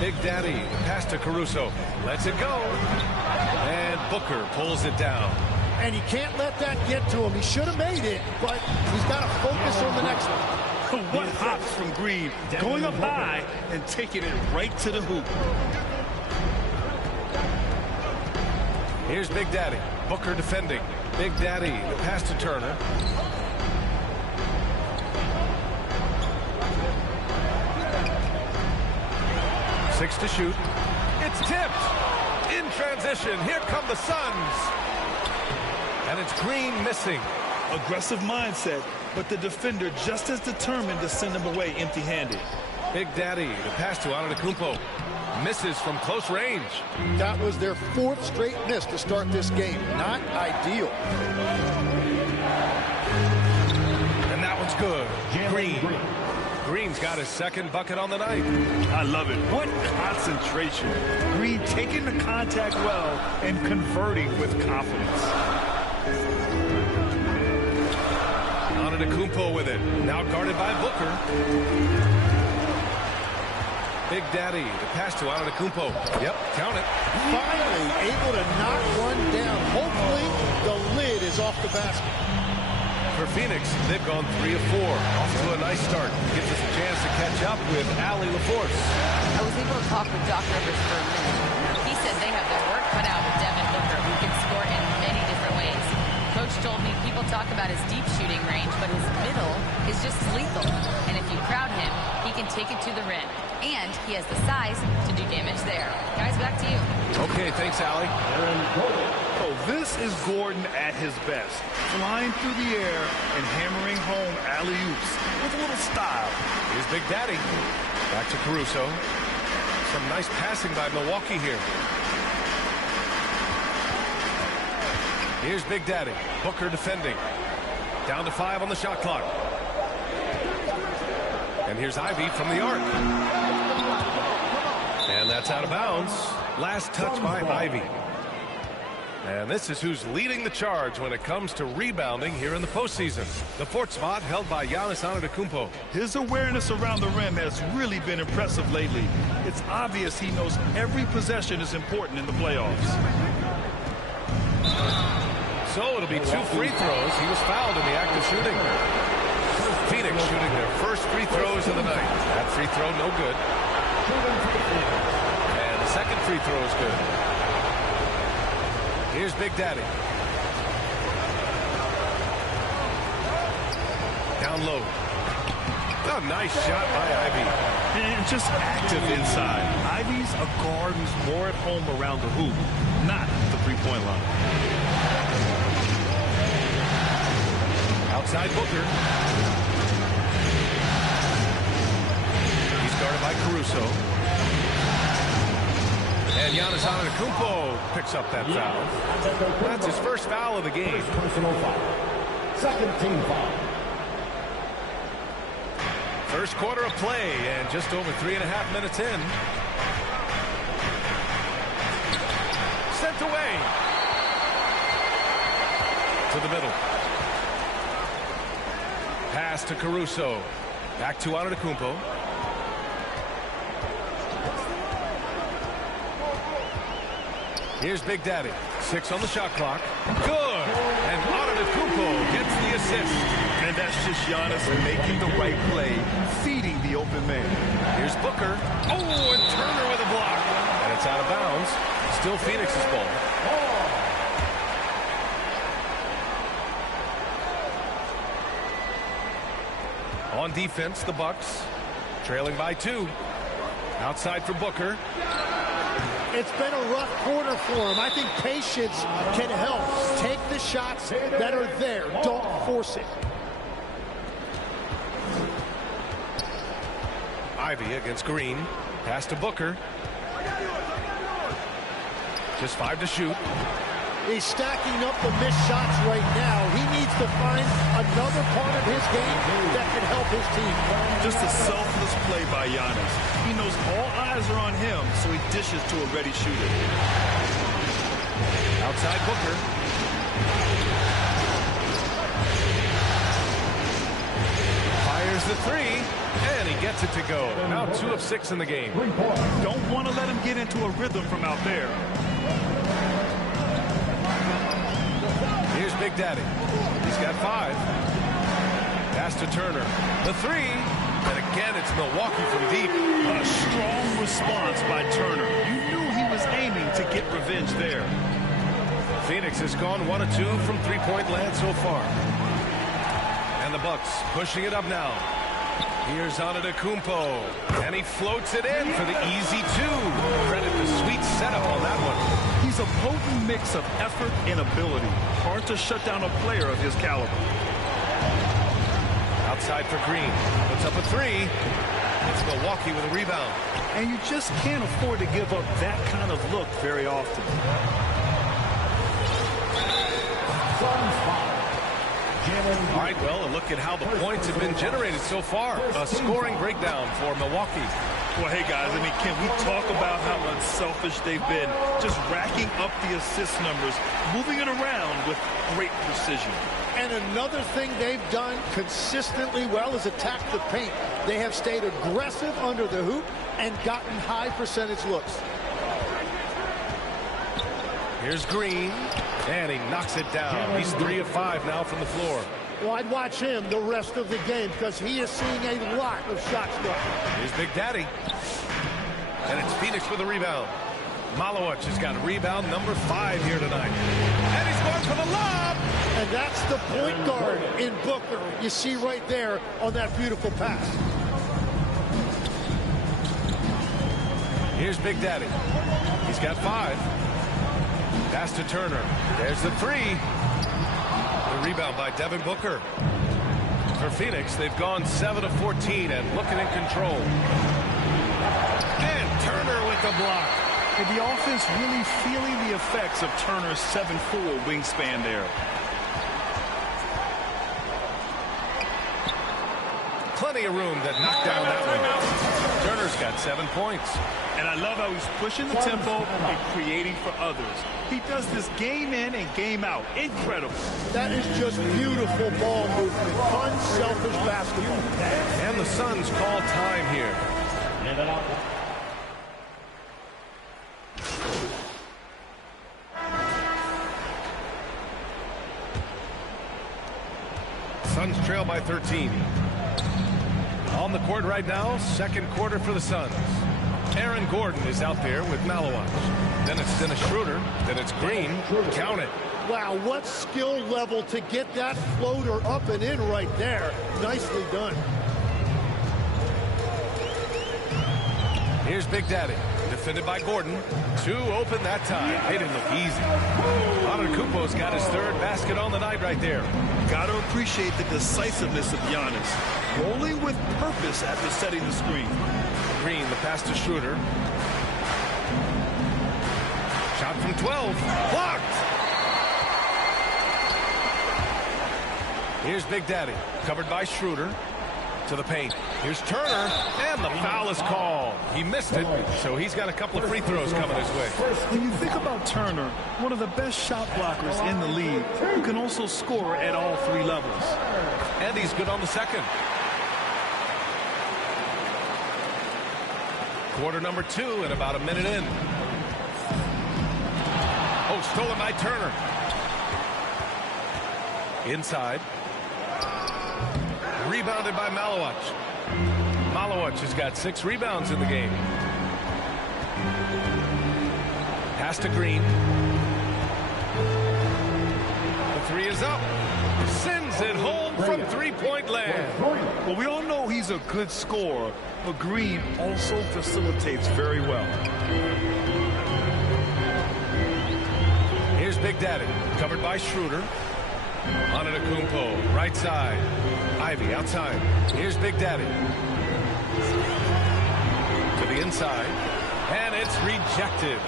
Big Daddy, the pass to Caruso. Lets it go. And Booker pulls it down. And he can't let that get to him. He should have made it, but he's got to focus on the next one. What hops from Green, going up high and taking it right to the hoop. Here's Big Daddy. Booker defending. Big Daddy, the pass to Turner. Six to shoot. It's tipped. In transition, here come the Suns. And it's Green missing. Aggressive mindset, but the defender just as determined to send him away empty-handed. Big Daddy, the pass to Antetokounmpo. Misses from close range. That was their fourth straight miss to start this game. Not ideal. And that one's good. Green. Green's got his second bucket on the night. I love it. What concentration. Green taking the contact well and converting with confidence. Antetokounmpo with it. Now guarded by Booker. Big Daddy, the pass to Antetokounmpo. Yep, count it. Finally able to knock one down. Hopefully the lid is off the basket. For Phoenix, they've gone 3 of 4. Off to a nice start. Gives us a chance to catch up with Allie LaForce. I was able to talk with Doc Rivers for a minute. He said they have their work cut out with Devin Booker, who can score in many different ways. Coach told me people talk about his deep shooting range, but his middle is just lethal. And if you crowd him, he can take it to the rim. And he has the size to do damage there. Guys, back to you. Okay, thanks, Allie. Oh, this is Gordon at his best. Flying through the air and hammering home alley-oops with a little style. Here's Big Daddy. Back to Caruso. Some nice passing by Milwaukee here. Here's Big Daddy. Booker defending. Down to 5 on the shot clock. And here's Ivey from the arc. And that's out of bounds. Last touch by Ivey. And this is who's leading the charge when it comes to rebounding here in the postseason. The fourth spot held by Giannis Antetokounmpo. His awareness around the rim has really been impressive lately. It's obvious he knows every possession is important in the playoffs. So it'll be 2 free throws. He was fouled in the act of shooting. Phoenix shooting their first free throws of the night. That free throw, no good. And the second free throw is good. Here's Big Daddy. Down low. A nice shot by Ivey. And just active inside. Ivey's a guard who's more at home around the hoop, not the three-point line. Outside Booker. He's guarded by Caruso. And Giannis Antetokounmpo picks up that foul. That's his first foul of the game. Personal foul. Second team foul. First quarter of play, and just over 3.5 minutes in. Sent away. To the middle. Pass to Caruso. Back to Antetokounmpo. Here's Big Daddy. 6 on the shot clock. Good. And Antetokounmpo gets the assist. And that's just Giannis making the right play, feeding the open man. Here's Booker. Oh, and Turner with a block. And it's out of bounds. Still Phoenix's ball. On defense, the Bucks trailing by 2. Outside for Booker. It's been a rough quarter for him. I think patience can help. Take the shots that are there. Don't force it. Ivy against Green. Pass to Booker. Just 5 to shoot. He's stacking up the missed shots right now. He needs to find another part of his game that can help his team. Just a selfless play by Giannis. He knows all eyes are on him, so he dishes to a ready shooter. Outside Booker. Fires the 3, and he gets it to go. Now 2 of 6 in the game. Don't want to let him get into a rhythm from out there. Here's Big Daddy. He's got 5. Pass to Turner. The 3. And again, it's Milwaukee from deep. A strong response by Turner. You knew he was aiming to get revenge there. Phoenix has gone 1 of 2 from three-point land so far. And the Bucks pushing it up now. Here's Antetokounmpo. And he floats it in for the easy 2. Credit the sweet setup on that one. He's a potent mix of effort and ability. Hard to shut down a player of his caliber. Outside for Green. Puts up a 3. It's Milwaukee with a rebound. And you just can't afford to give up that kind of look very often. All right, well, a look at how the points have been generated so far. A scoring breakdown for Milwaukee. Well, hey, guys, I mean, can we talk about how unselfish they've been? Just racking up the assist numbers, moving it around with great precision. And another thing they've done consistently well is attack the paint. They have stayed aggressive under the hoop and gotten high percentage looks. Here's Green, and he knocks it down. He's 3 of 5 now from the floor. Well, I'd watch him the rest of the game because he is seeing a lot of shots go. Here's Big Daddy. And it's Phoenix with a rebound. Malowicz has got rebound number 5 here tonight. And he's going for the lob. And that's the point guard in Booker you see right there on that beautiful pass. Here's Big Daddy. He's got 5. Pass to Turner. There's the 3. The rebound by Devin Booker. For Phoenix, they've gone 7 of 14 and looking in control. And Turner with the block. And the offense really feeling the effects of Turner's 7'4" wingspan there. Plenty of room to knock down that one. Turner's got 7 points. And I love how he's pushing the tempo and creating for others. He does this game in and game out. Incredible. That is just beautiful ball movement. Unselfish basketball. And the Suns call time here. Suns trail by 13. On the court right now, second quarter for the Suns. Aaron Gordon is out there with Malowicz. Then it's Dennis Schroeder. Then it's Green. Count it. Wow, what skill level to get that floater up and in right there. Nicely done. Here's Big Daddy. Defended by Gordon. 2 open that time. Made it look easy. Antetokounmpo's got his 3rd basket on the night right there. Got to appreciate the decisiveness of Giannis. Rolling with purpose after setting the screen. Green, the pass to Schroeder. 12. Blocked. Here's Big Daddy, covered by Schroeder. To the paint. Here's Turner, and the foul is called. He missed it, so he's got a couple of free throws coming his way. When you think about Turner, one of the best shot blockers in the league, who can also score at all 3 levels. And he's good on the second. Quarter number 2 and about a minute in. Oh, stolen by Turner. Inside. Rebounded by Malowacz. Malowacz has got 6 rebounds in the game. Pass to Green. The 3 is up. Sends it home from 3-point land. Well, we all know he's a good scorer, but Green also facilitates very well. Here's Big Daddy, covered by Schroeder. Antetokounmpo, right side. Ivy outside. Here's Big Daddy. To the inside. And it's rejected.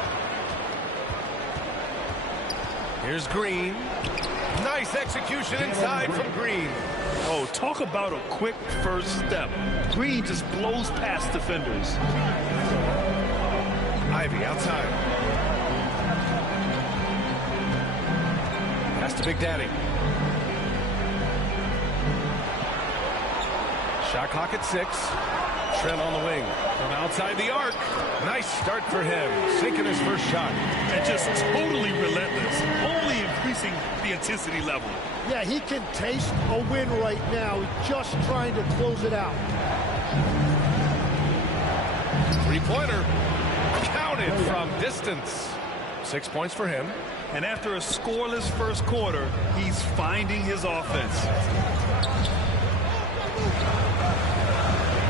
Here's Green. Nice execution inside from Green. Oh, talk about a quick first step. Green just blows past defenders. Ivy outside. Pass to Big Daddy. Shot clock at 6. Trent on the wing from outside the arc. Nice start for him. Sinking his first shot. And just totally relentless. Only increasing the intensity level. Yeah, he can taste a win right now. He's just trying to close it out. 3-pointer. Counted from distance. 6 points for him. And after a scoreless first quarter, he's finding his offense.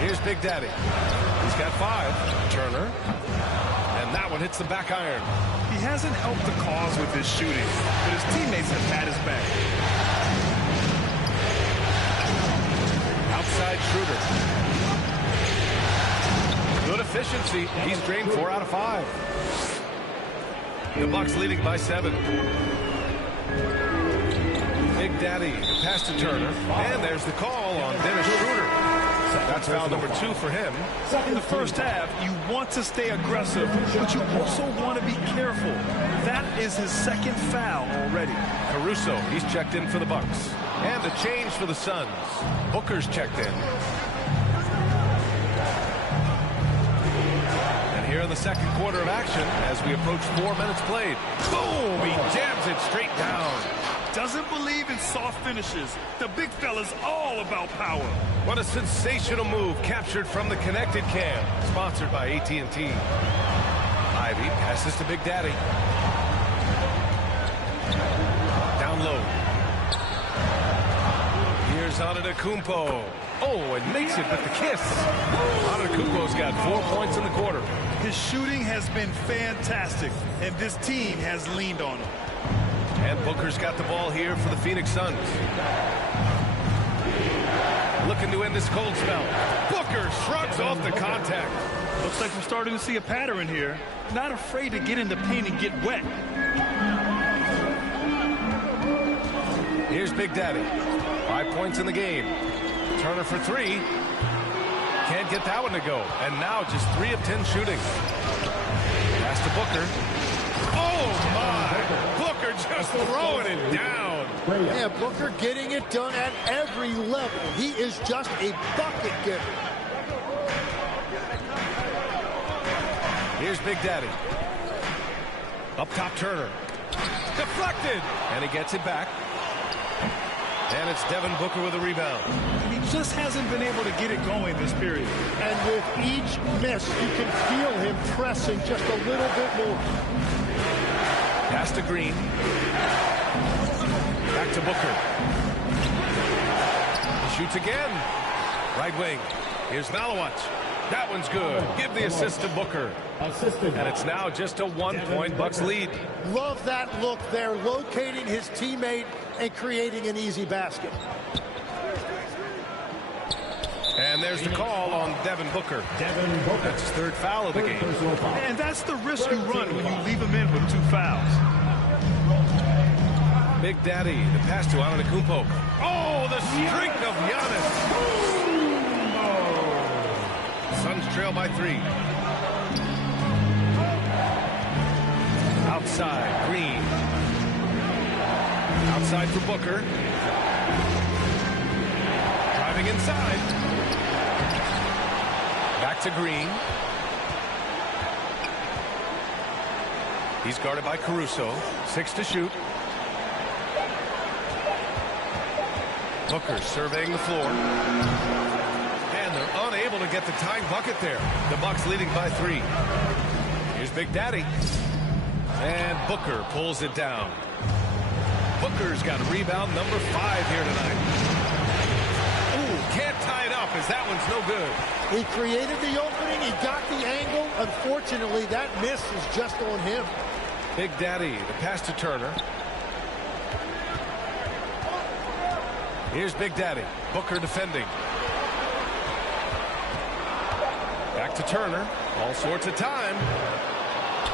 Here's Big Daddy. He's got 5. Turner. And that one hits the back iron. He hasn't helped the cause with his shooting, but his teammates have had his back. Outside Schroeder. Good efficiency. He's drained 4 out of 5. The Bucks leading by 7. Big Daddy pass to Turner. And there's the call on Dennis Schroeder. That's foul number 2 for him. In the first half, you want to stay aggressive, but you also want to be careful. That is his 2nd foul already. Caruso, he's checked in for the Bucks. And a change for the Suns. Booker's checked in. And here in the second quarter of action, as we approach 4 minutes played. Boom! He jams it straight down. Doesn't believe in soft finishes. The big fella's all about power. What a sensational move captured from the connected cam. Sponsored by AT&T. Ivy passes to Big Daddy. Down low. Here's Antetokounmpo. Oh, and makes it with the kiss. Antetokounmpo's got 4 points in the quarter. His shooting has been fantastic, and this team has leaned on him. And Booker's got the ball here for the Phoenix Suns. Looking to end this cold spell. Booker shrugs off the contact. Looks like we're starting to see a pattern here. Not afraid to get in the paint and get wet. Here's Big Daddy. 5 points in the game. Turner for 3. Can't get that one to go. And now just 3 of 10 shooting. Pass to Booker. Oh, my. Booker just throwing it down. Yeah, Booker getting it done at every level. He is just a bucket getter. Here's Big Daddy. Up top, Turner. Deflected. And he gets it back. And it's Devin Booker with a rebound. He just hasn't been able to get it going this period. And with each miss, you can feel him pressing just a little bit more. Pass to Green. Back to Booker. Shoots again. Right wing. Here's Malowacz. That one's good. Give the assist to Booker. And it's now just a 1-point Bucks lead. Love that look there, locating his teammate and creating an easy basket. And there's the call on Devin Booker. That's his third foul of the game. And that's the risk you run when you leave him in with 2 fouls. Big Daddy, the pass to Antetokounmpo. Oh, the streak of Giannis. Suns trail by 3. Outside, Green. Outside for Booker. Driving inside. Back to Green. He's guarded by Caruso. 6 to shoot. Booker surveying the floor. And they're unable to get the tying bucket there. The Bucks leading by 3. Here's Big Daddy. And Booker pulls it down. Booker's got rebound number 5 here tonight. Ooh, can't tie it up as that one's no good. He created the opening. He got the angle. Unfortunately, that miss is just on him. Big Daddy, the pass to Turner. Here's Big Daddy. Booker defending. Back to Turner. All sorts of time.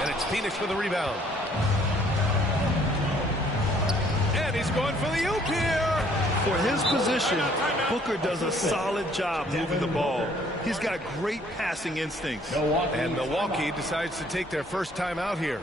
And it's Phoenix with a rebound. And he's going for the oop here. For his position, Booker does a solid job moving the ball. He's got great passing instincts. And Milwaukee decides to take their first time out here.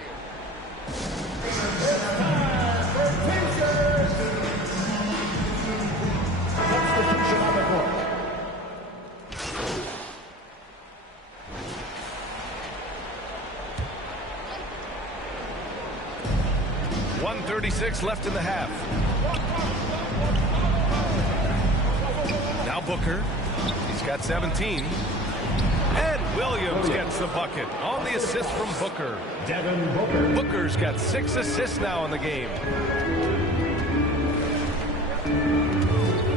.136 left in the half. Now Booker. He's got 17. And Williams gets the bucket on the assist from Booker. Booker's got 6 assists now in the game.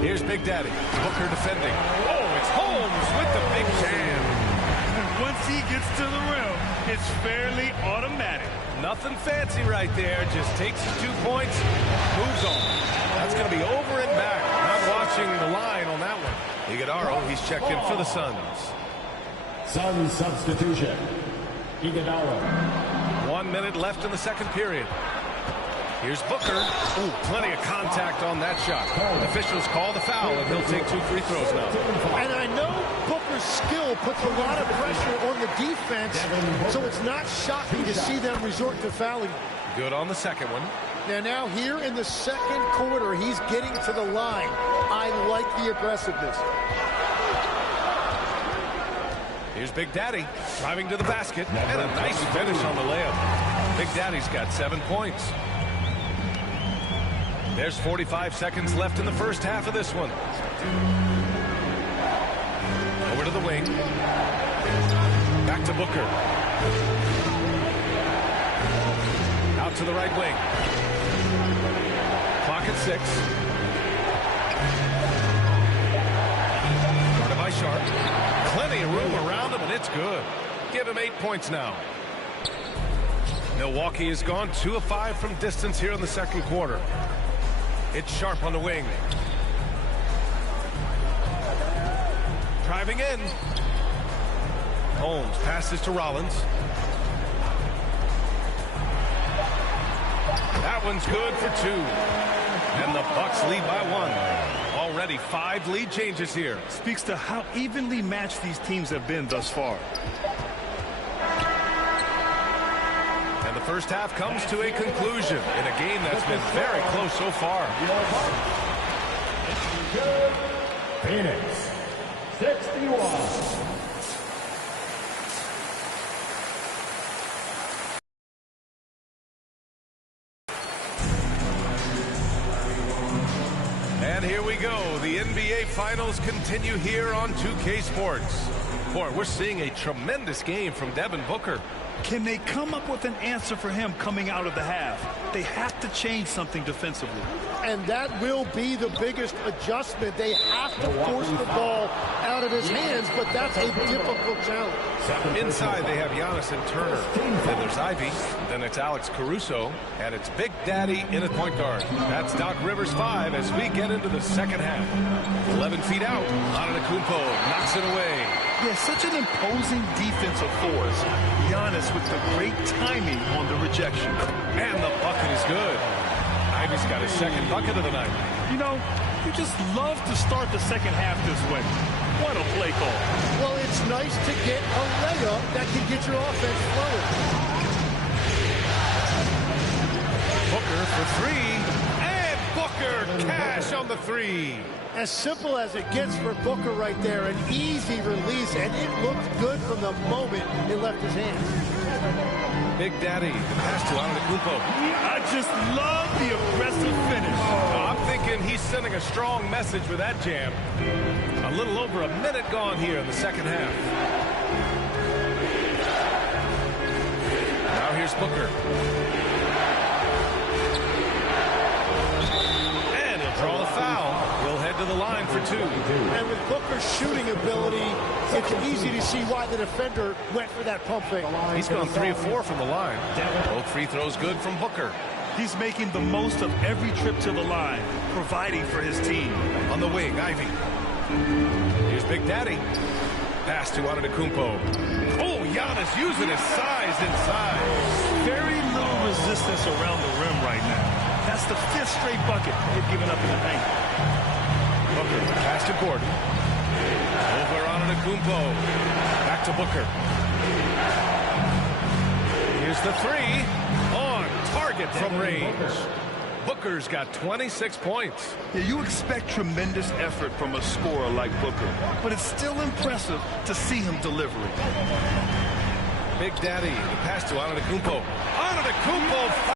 Here's Big Daddy. Booker defending. Oh, it's Holmes with the big jam. Once he gets to the rim, it's fairly automatic. Nothing fancy right there. Just takes his 2 points, moves on. That's going to be over and back. Not watching the line on that one. Iguodala, he's checked in for the Suns. Suns substitution. Iguodala. 1 minute left in the second period. Here's Booker. Ooh, plenty of contact on that shot. Officials call the foul, and he'll take 2 free throws now. And I know Booker's skill puts a lot of pressure on the defense, so it's not shocking to see them resort to fouling. Good on the second one. Now here in the second quarter, he's getting to the line. I like the aggressiveness. Here's Big Daddy driving to the basket, and a nice finish on the layup. Big Daddy's got 7 points. There's 45 seconds left in the first half of this one. Over to the wing. Back to Booker. Out to the right wing. Clock at 6. Guarded by Sharp. Plenty of room around him, and it's good. Give him 8 points now. Milwaukee has gone 2 of 5 from distance here in the second quarter. It's Sharp on the wing. Driving in. Holmes passes to Rollins. That one's good for 2. And the Bucks lead by 1. Already 5 lead changes here. Speaks to how evenly matched these teams have been thus far. And the first half comes to a conclusion in a game that's been very close so far. Phoenix, 61. And here we go. The NBA Finals continue here on 2K Sports. Boy, we're seeing a tremendous game from Devin Booker. Can they come up with an answer for him coming out of the half? They have to change something defensively. And that will be the biggest adjustment. They have to force the ball out of his hands, but that's a difficult challenge. Inside, they have Giannis and Turner. Then there's Ivy. Then it's Alex Caruso. And it's Big Daddy in at point guard. That's Doc Rivers 5 as we get into the second half. 11 feet out. Antetokounmpo knocks it away. Yeah, such an imposing defensive force. Giannis with the great timing on the rejection. And the bucket is good. Ivy's got his second bucket of the night. You know, you just love to start the second half this way. What a play call. Well, it's nice to get a layup that can get your offense flowing. Booker for three. And Booker cash on the three. As simple as it gets for Booker right there, an easy release, and it looked good from the moment it left his hands. Big Daddy, the pass to Antetokounmpo. I just love the aggressive finish. I'm thinking he's sending a strong message with that jam. A little over a minute gone here in the second half. Now here's Booker. And he'll draw the foul. He'll head to the line for two. And with Booker's shooting ability, it's easy to see why the defender went for that pump fake. He's gone 3 of 4 from the line. Both free throws good from Booker. He's making the most of every trip to the line, providing for his team. On the wing, Ivy. Here's Big Daddy. Pass to Antetokounmpo. Oh, Giannis using his size inside. Very little resistance around the rim right now. That's the 5th straight bucket they've given up in the paint. Booker, pass to Gordon. Over Antetokounmpo. Back to Booker. Here's the three. On target from range. Booker's got 26 points. Yeah, you expect tremendous effort from a scorer like Booker, but it's still impressive to see him deliver it. Big Daddy, the pass to Antetokounmpo. Antetokounmpo